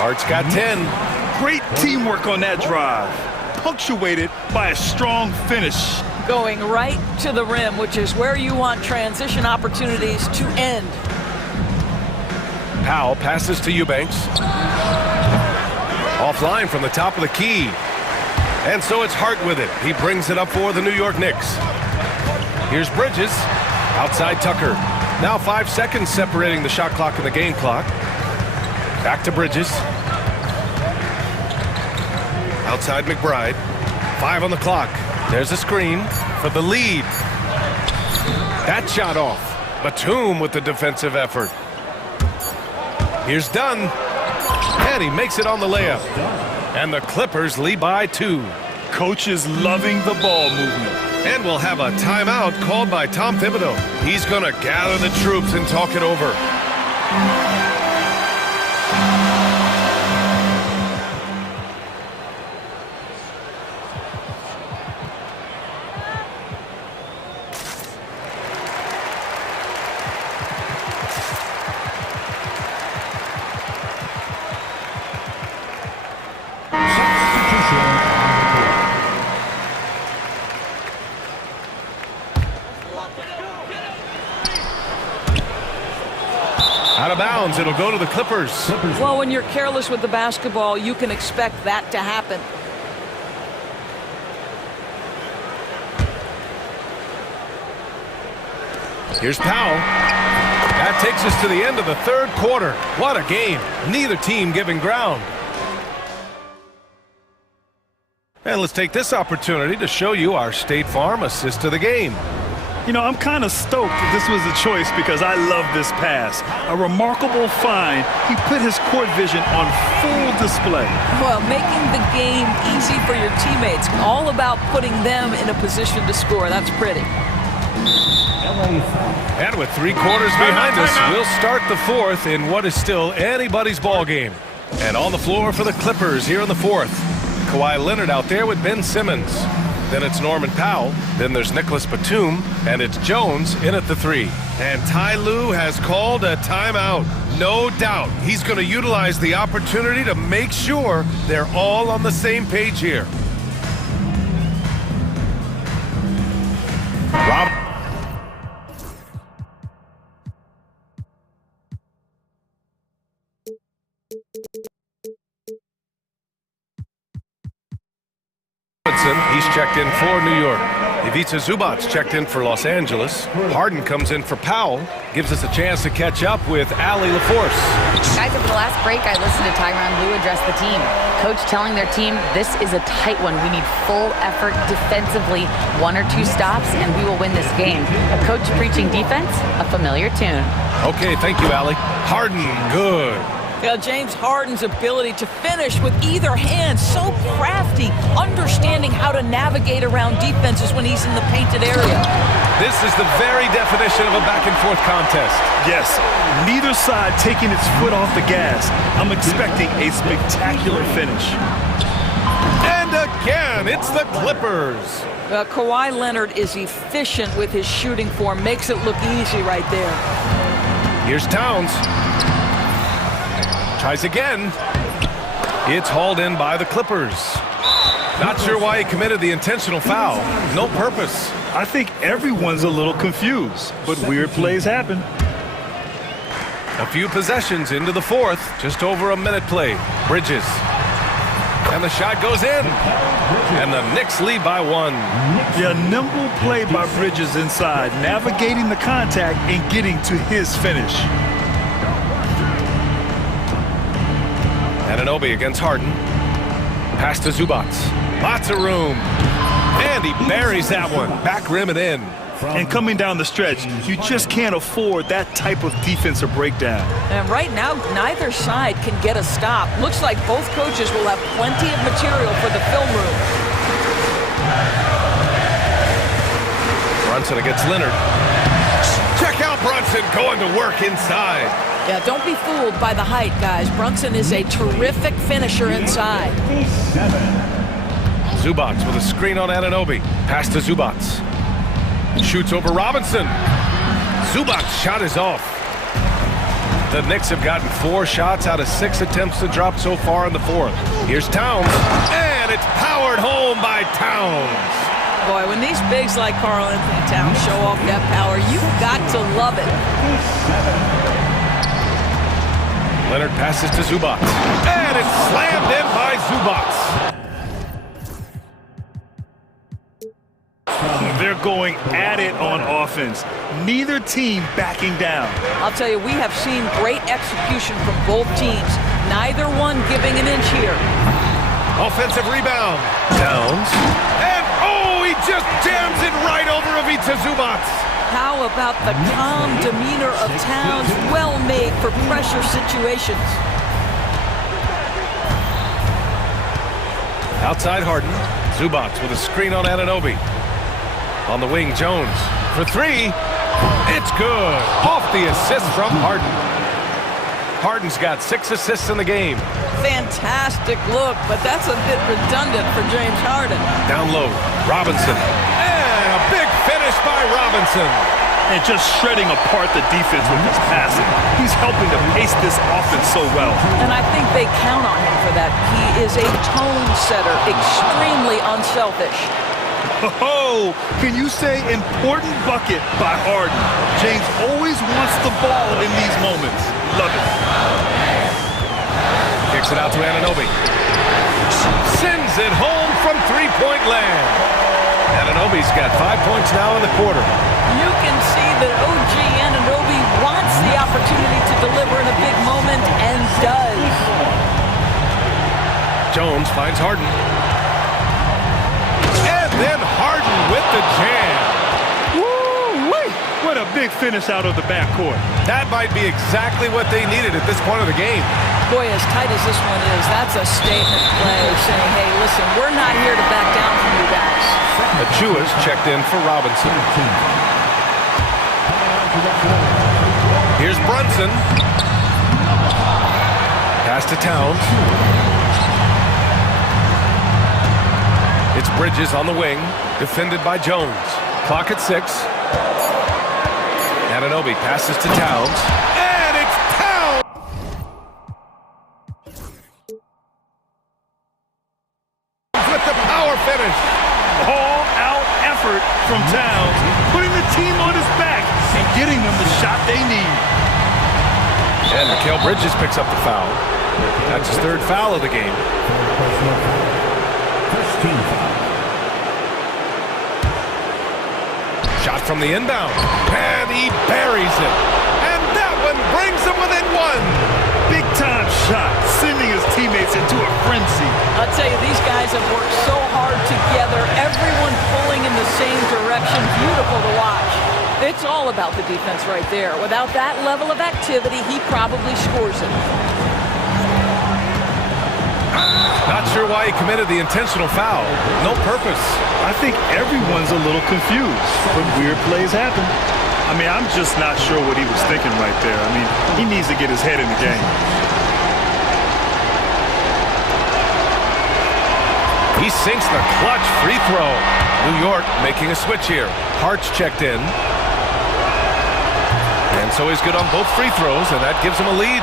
Hart's got 10. Great teamwork on that drive, punctuated by a strong finish. Going right to the rim, which is where you want transition opportunities to end. Powell passes to Eubanks. Offline from the top of the key. And so it's Hart with it. He brings it up for the New York Knicks. Here's Bridges. Outside Tucker. Now 5 seconds separating the shot clock and the game clock. Back to Bridges. Outside McBride. 5 on the clock. There's a screen for the lead. That shot off. Batum with the defensive effort. Here's Dunn. And he makes it on the layup. And the Clippers lead by 2. Coach is loving the ball movement. And we'll have a timeout called by Tom Thibodeau. He's going to gather the troops and talk it over. Out of bounds, it'll go to the Clippers. Well, when you're careless with the basketball, you can expect that to happen. Here's Powell. That takes us to the end of the third quarter. What a game. Neither team giving ground. And let's take this opportunity to show you our State Farm assist to the game. You know, I'm kind of stoked that this was a choice because I love this pass. A remarkable find. He put his court vision on full display. Well, making the game easy for your teammates. All about putting them in a position to score. That's pretty. And with 3 quarters behind us, we'll start the fourth in what is still anybody's ball game. And on the floor for the Clippers here in the fourth. Kawhi Leonard out there with Ben Simmons. Then it's Norman Powell. Then there's Nicholas Batum. And it's Jones in at the 3. And Ty Lue has called a timeout. No doubt he's going to utilize the opportunity to make sure they're all on the same page here. He's checked in for New York. Ivica Zubac's checked in for Los Angeles. Harden comes in for Powell. Gives us a chance to catch up with Ali LaForce. Guys, over the last break, I listened to Tyronn Lue address the team. Coach telling their team, this is a tight one. We need full effort defensively, 1 or 2 stops, and we will win this game. A coach preaching defense, a familiar tune. Okay, thank you, Ali. Harden, good. Yeah, James Harden's ability to finish with either hand, so crafty, understanding how to navigate around defenses when he's in the painted area. This is the very definition of a back-and-forth contest. Yes, neither side taking its foot off the gas. I'm expecting a spectacular finish. And again, it's the Clippers. Kawhi Leonard is efficient with his shooting form, makes it look easy right there. Here's Towns. Tries again. It's hauled in by the Clippers. Not sure why he committed the intentional foul. No purpose. I think everyone's a little confused, but weird plays happen. A few possessions into the fourth. Just over a minute played. Bridges. And the shot goes in. And the Knicks lead by 1. Yeah, nimble play by Bridges inside, navigating the contact and getting to his finish. Anunoby against Harden. Pass to Zubac. Lots of room. And he buries that one. Back rim and in. And coming down the stretch, you just can't afford that type of defensive breakdown. And right now, neither side can get a stop. Looks like both coaches will have plenty of material for the film room. Brunson against Leonard. Check out Brunson going to work inside. Yeah, don't be fooled by the height, guys. Brunson is a terrific finisher inside. Zubac with a screen on Anunoby. Pass to Zubac. Shoots over Robinson. Zubac's shot is off. The Knicks have gotten 4 shots out of 6 attempts to drop so far in the fourth. Here's Towns. And it's powered home by Towns. Boy, when these bigs like Karl Anthony Towns show off that power, you've got to love it. Leonard passes to Zubac. And it's slammed in by Zubac. They're going at it on offense. Neither team backing down. I'll tell you, we have seen great execution from both teams. Neither one giving an inch here. Offensive rebound. Towns. And oh, he just jams it right over Ivica Zubac. How about the calm demeanor of Towns? Well made for pressure situations. Outside Harden. Zubac with a screen on Anunoby. On the wing, Jones. For 3. It's good. Off the assist from Harden. Harden's got 6 assists in the game. Fantastic look, but that's a bit redundant for James Harden. Down low, Robinson. And a big finish by Robinson. And just shredding apart the defense with his passing. He's helping to pace this offense so well. And I think they count on him for that. He is a tone setter, extremely unselfish. Oh, can you say important bucket by Harden? James always wants the ball in these moments. Love it. Kicks it out to Anunoby. Sends it home from 3-point land. Anunoby's got 5 points now in the quarter. You can see that OG Anunoby wants the opportunity to deliver in a big moment and does. Jones finds Harden. And then Harden with the jam. Woo-wee! What a big finish out of the backcourt. That might be exactly what they needed at this point of the game. Boy, as tight as this one is, that's a statement play saying, hey, listen, we're not here to back down from you guys. Achua's checked in for Robinson. Here's Brunson. Pass to Towns. It's Bridges on the wing, defended by Jones. Clock at 6. Anunoby passes to Towns. And it's Towns! With the power finish. All-out effort from Towns, putting the team on his back and getting them the shot they need. And Mikal Bridges picks up the foul. That's his 3rd foul of the game. First team foul. Shot from the inbound. And he buries it. And that one brings him within one. Big-time shot, sending his teammates into a frenzy. I'll tell you, these guys have worked so hard together. Everyone pulling in the same direction. Beautiful to watch. It's all about the defense right there. Without that level of activity, he probably scores it. Not sure why he committed the intentional foul. No purpose. I think everyone's a little confused, but weird plays happen. I mean, I'm just not sure what he was thinking right there. I mean, he needs to get his head in the game. He sinks the clutch free throw. New York making a switch here. Hart's checked in. And so he's good on both free throws, and that gives him a lead.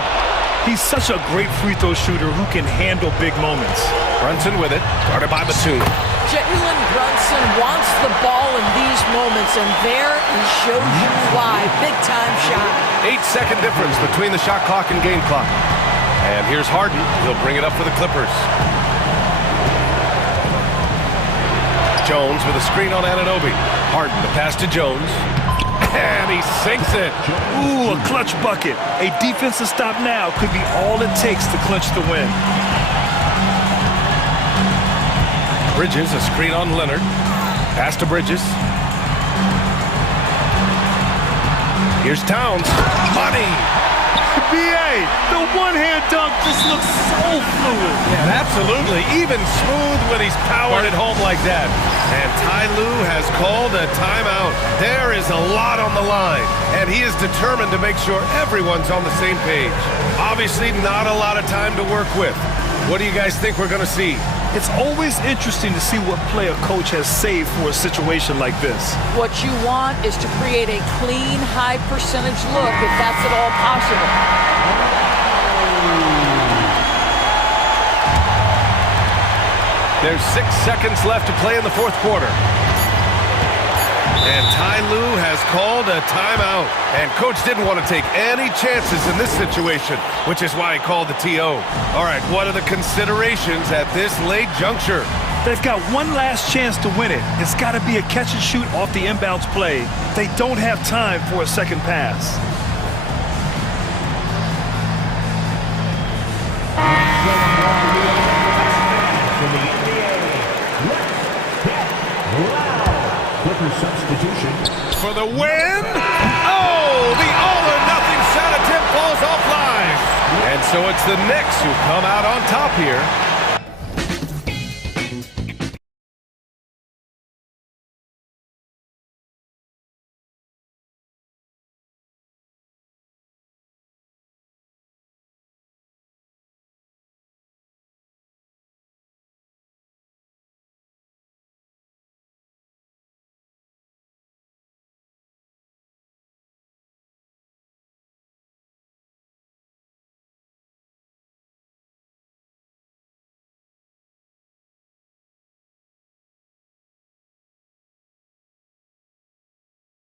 He's such a great free throw shooter who can handle big moments. Brunson with it, guarded by Batum. Jalen Brunson wants the ball in these moments, and there he shows you why. Big-time shot. 8-second difference between the shot clock and game clock. And here's Harden. He'll bring it up for the Clippers. Jones with a screen on Anunoby. Harden, the pass to Jones. And he sinks it. Ooh, a clutch bucket. A defensive stop now could be all it takes to clinch the win. Bridges, a screen on Leonard. Pass to Bridges. Here's Towns. Money! BA, the one-hand dunk just looks so fluid. Yeah, absolutely. Even smooth when he's powered at home like that. And Ty Lue has called a timeout. There is a lot on the line, and he is determined to make sure everyone's on the same page. Obviously, not a lot of time to work with. What do you guys think we're going to see? It's always interesting to see what play a coach has saved for a situation like this. What you want is to create a clean, high-percentage look, if that's at all possible. There's 6 seconds left to play in the fourth quarter. And Ty Lue has called a timeout. And coach didn't want to take any chances in this situation, which is why he called the TO. All right, what are the considerations at this late juncture? They've got one last chance to win it. It's got to be a catch and shoot off the inbounds play. They don't have time for a second pass. Substitution for the win. Oh, the all-or-nothing shot attempt falls offline. And so it's the Knicks who come out on top here.